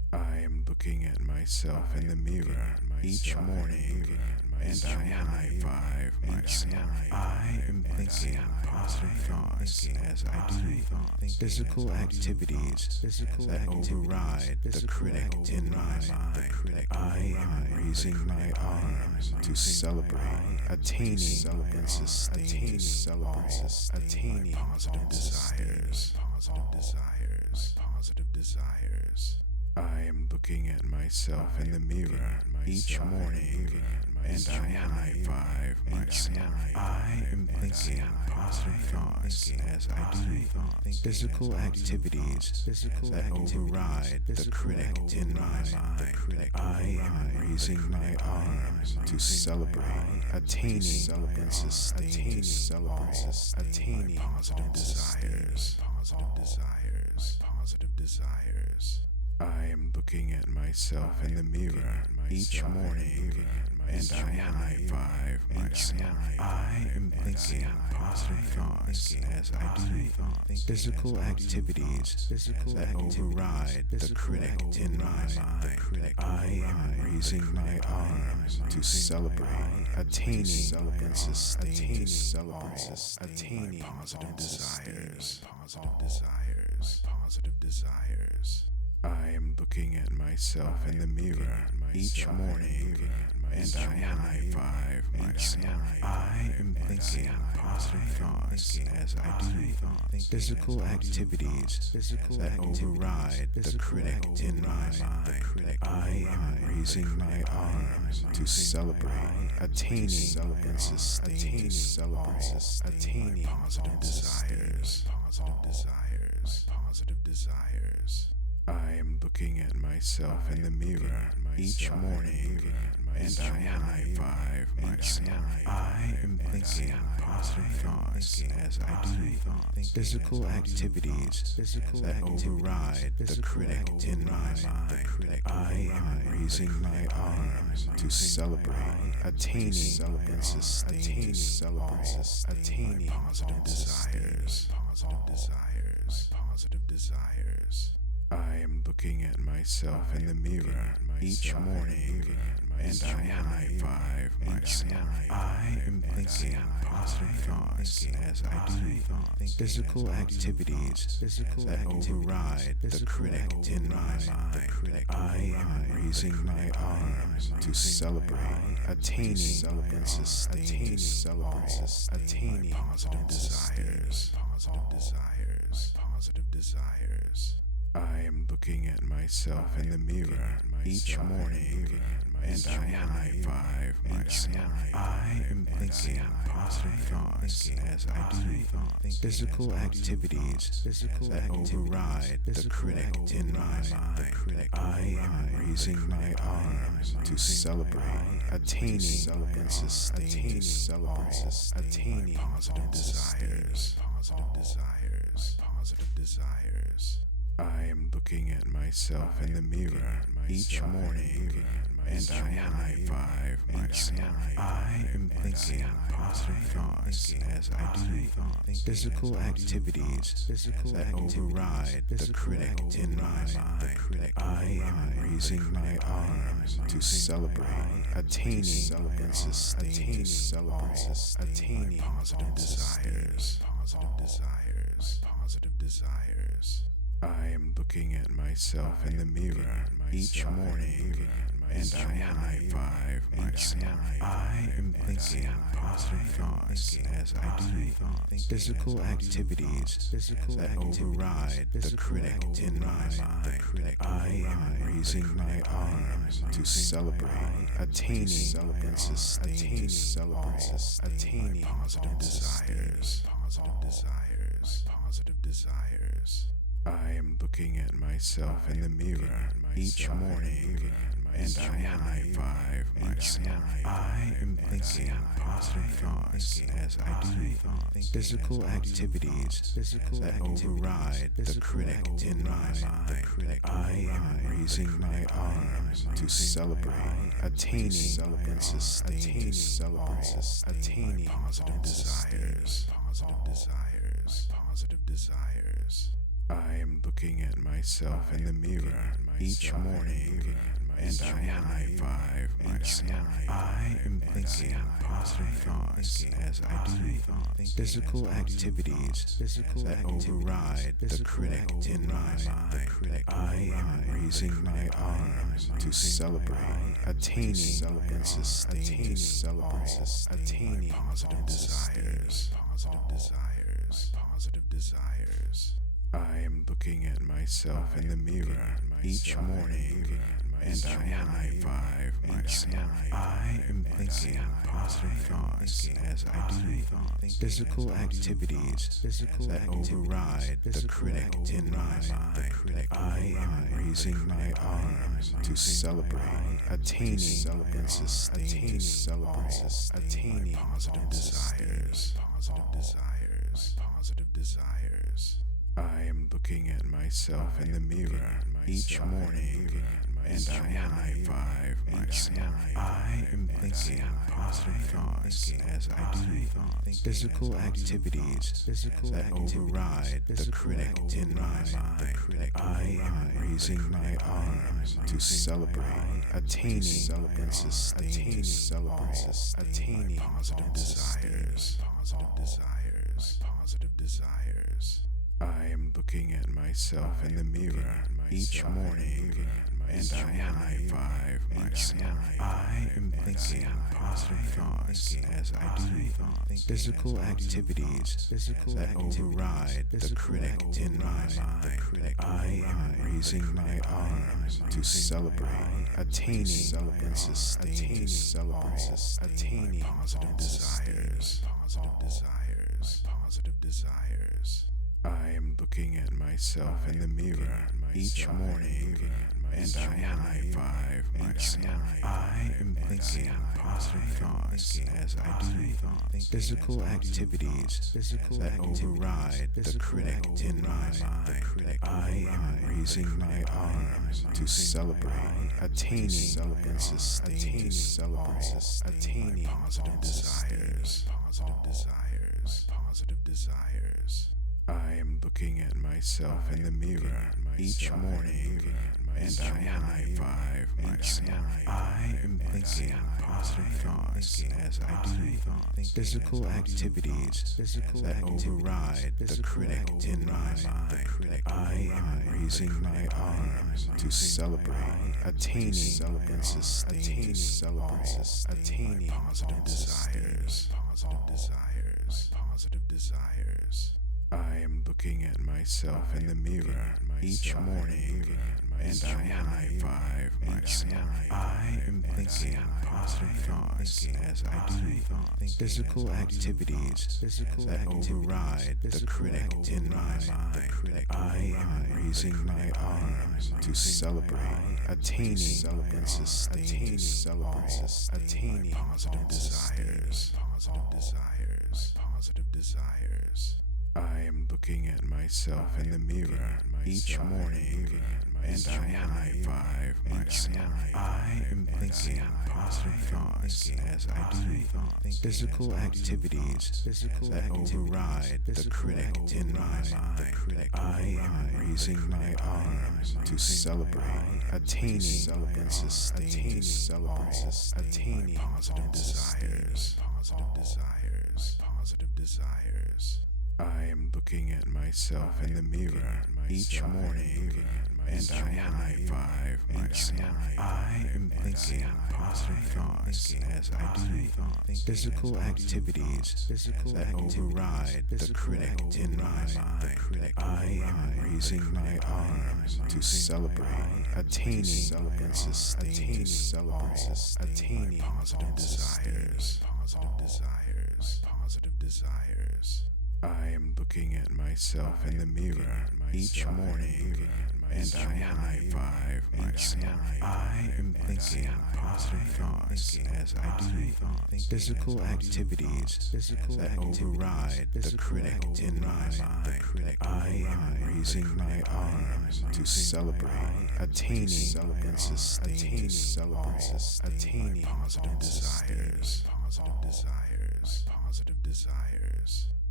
I am looking at myself in the mirror each morning, and I high five myself. I am thinking positive thoughts as I do physical activities that override the critic in my mind. I am raising my arms to celebrate attaining and sustaining positive desires. Positive desires. I am looking at myself in the mirror each morning, and I high five myself. I am thinking positive thoughts as I do physical activities that override the critic in my mind. I am raising my arms to celebrate attaining and sustaining positive desires. Positive desires. I am looking at myself in the mirror each morning, and I high five myself. I am thinking positive thoughts as I do physical activities that override the critic in my mind. I am raising my arms to celebrate attaining and sustaining positive desires. Positive desires. I am looking at myself in the mirror each morning, and I high five myself. I am thinking positive thoughts as I do physical activities that override the critic in my mind. I am raising my arms to celebrate attaining and sustaining positive desires. Positive desires. I am looking at myself in the mirror each morning, and I high five myself. I am thinking positive thoughts as I do physical activities that override the critic in my mind. I am raising my arms to celebrate attaining and sustaining positive desires. Positive desires. I am looking at myself in the mirror each morning, and I high five myself. I am thinking positive thoughts as I do physical activities that override the critic in my mind. I am raising my arms to celebrate attaining and sustaining positive desires. Positive desires. I am looking at myself in the mirror each morning, and I high five myself. I am thinking positive thoughts as I do physical activities that override the critic in my mind. I am raising my arms to celebrate attaining and sustaining positive desires. Positive desires. I am looking at myself in the mirror each morning, and I high five myself. I am thinking positive thoughts as I do physical activities that override the critic in my mind. I am raising my arms to celebrate attaining and sustaining positive desires. Positive desires. I am looking at myself in the mirror each morning, and I high five myself. I am thinking positive thoughts as I do physical activities that override the critic in my mind. I am raising my arms to celebrate attaining and sustaining positive desires. Positive desires. I am looking at myself in the mirror each morning, and I high five myself. I am thinking positive thoughts as I do physical activities that override the critic in my mind. I am raising my arms to celebrate attaining and sustaining positive desires. Positive desires. I am looking at myself in the mirror each morning, and I high five myself. I am thinking positive thoughts as I do physical activities that override the critic in my mind. I am raising my arms to celebrate attaining and sustaining positive desires. I am looking at myself in the mirror each morning, and I high five myself. I am thinking positive thoughts as I do physical activities that override the critic in my mind. I am raising my arms to celebrate attaining and sustaining positive desires. I am looking at myself in the mirror each morning, and I high five myself. I am thinking positive thoughts as I do physical activities that override the critic in my mind. I am raising my arms to celebrate attaining and sustaining positive desires. I am looking at myself in the mirror each morning, and I high five myself. I am thinking positive thoughts as I do physical activities that override the critic in my mind. I am raising my arms to celebrate attaining and sustaining positive desires. I am looking at myself in the mirror each morning, and I high five myself. I am thinking positive thoughts as I do physical activities that override the critic in my mind. I am raising my arms to celebrate attaining and sustaining positive desires. I am looking at myself in the mirror each morning, and I high five myself. I am thinking positive thoughts as I do physical activities that override the critic in my mind. I am raising my arms to celebrate attaining and sustaining positive desires. I am looking at myself in the mirror each morning, and I high five myself. I am thinking positive thoughts as I do physical activities that override the critic in my mind. I am raising my arms to celebrate attaining and sustaining positive desires. I am looking at myself in the mirror each morning, and I high five myself. I am thinking positive thoughts as I do physical activities that override the critic in my mind. I am raising my arms to celebrate attaining and sustaining positive desires. I am looking at myself in the mirror each morning, and I high five myself. I am thinking positive thoughts as I do physical activities that override the critic in my mind. I am raising my arms to celebrate attaining and sustaining positive desires. I am looking at myself in the mirror each morning, and I high five myself. I am thinking positive thoughts as I do physical activities that override the critic in my mind. I am raising my arms to celebrate attaining and sustaining positive desires.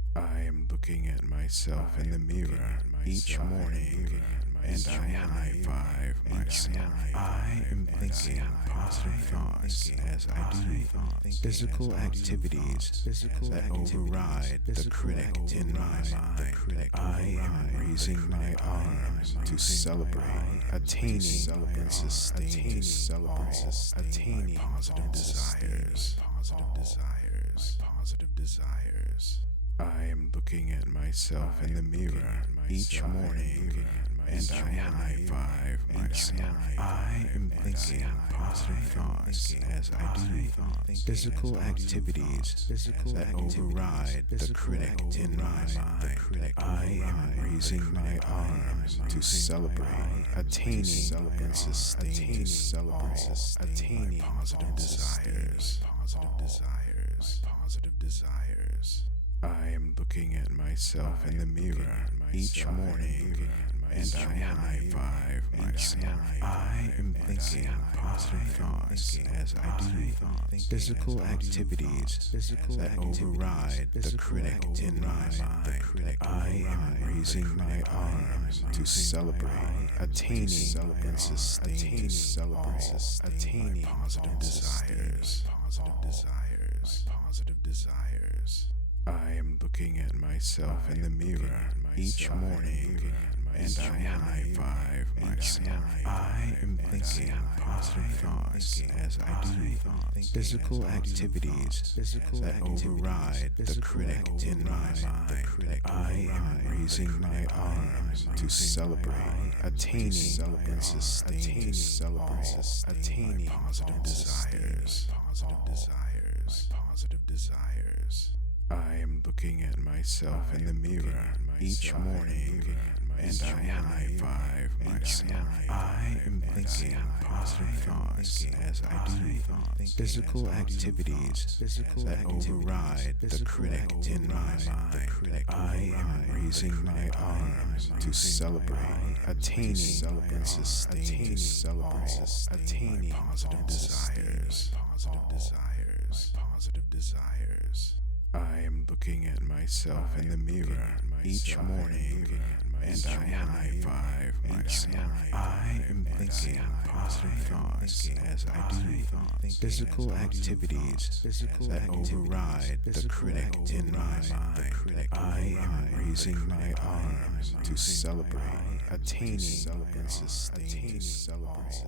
I am looking at myself in the mirror each morning, and I high five myself. I am thinking positive thoughts as I do physical activities that override the critic in my mind. I am raising my arms to celebrate attaining and sustaining attaining positive desires. Positive desires. I am looking at myself in the mirror each morning, and I high five myself. I am thinking positive thoughts as I do physical activities that override the critic in my mind. I am raising my arms to celebrate attaining and sustaining attaining positive desires. Positive desires. I am looking at myself in the mirror each morning, and I high five myself. I am thinking positive thoughts as I do physical activities that override the critic in my mind. I am raising my arms to celebrate attaining and sustaining attaining positive desires. Positive desires. I am looking at myself in the mirror each morning, and I high five myself. I am thinking positive thoughts as I do physical activities that override the critic in my mind. I am raising my arms to celebrate attaining and sustaining attaining positive desires. Positive desires. I am looking at myself in the mirror each morning, and I high five myself. I am thinking positive thoughts as I do physical activities that override the critic in my mind. I am raising my arms to celebrate attaining and sustaining attaining positive desires. Positive desires. I am looking at myself in the mirror each morning, and I high five myself. I am thinking positive thoughts as I do physical activities that override the critic in my mind. I am raising my arms to celebrate attaining and sustaining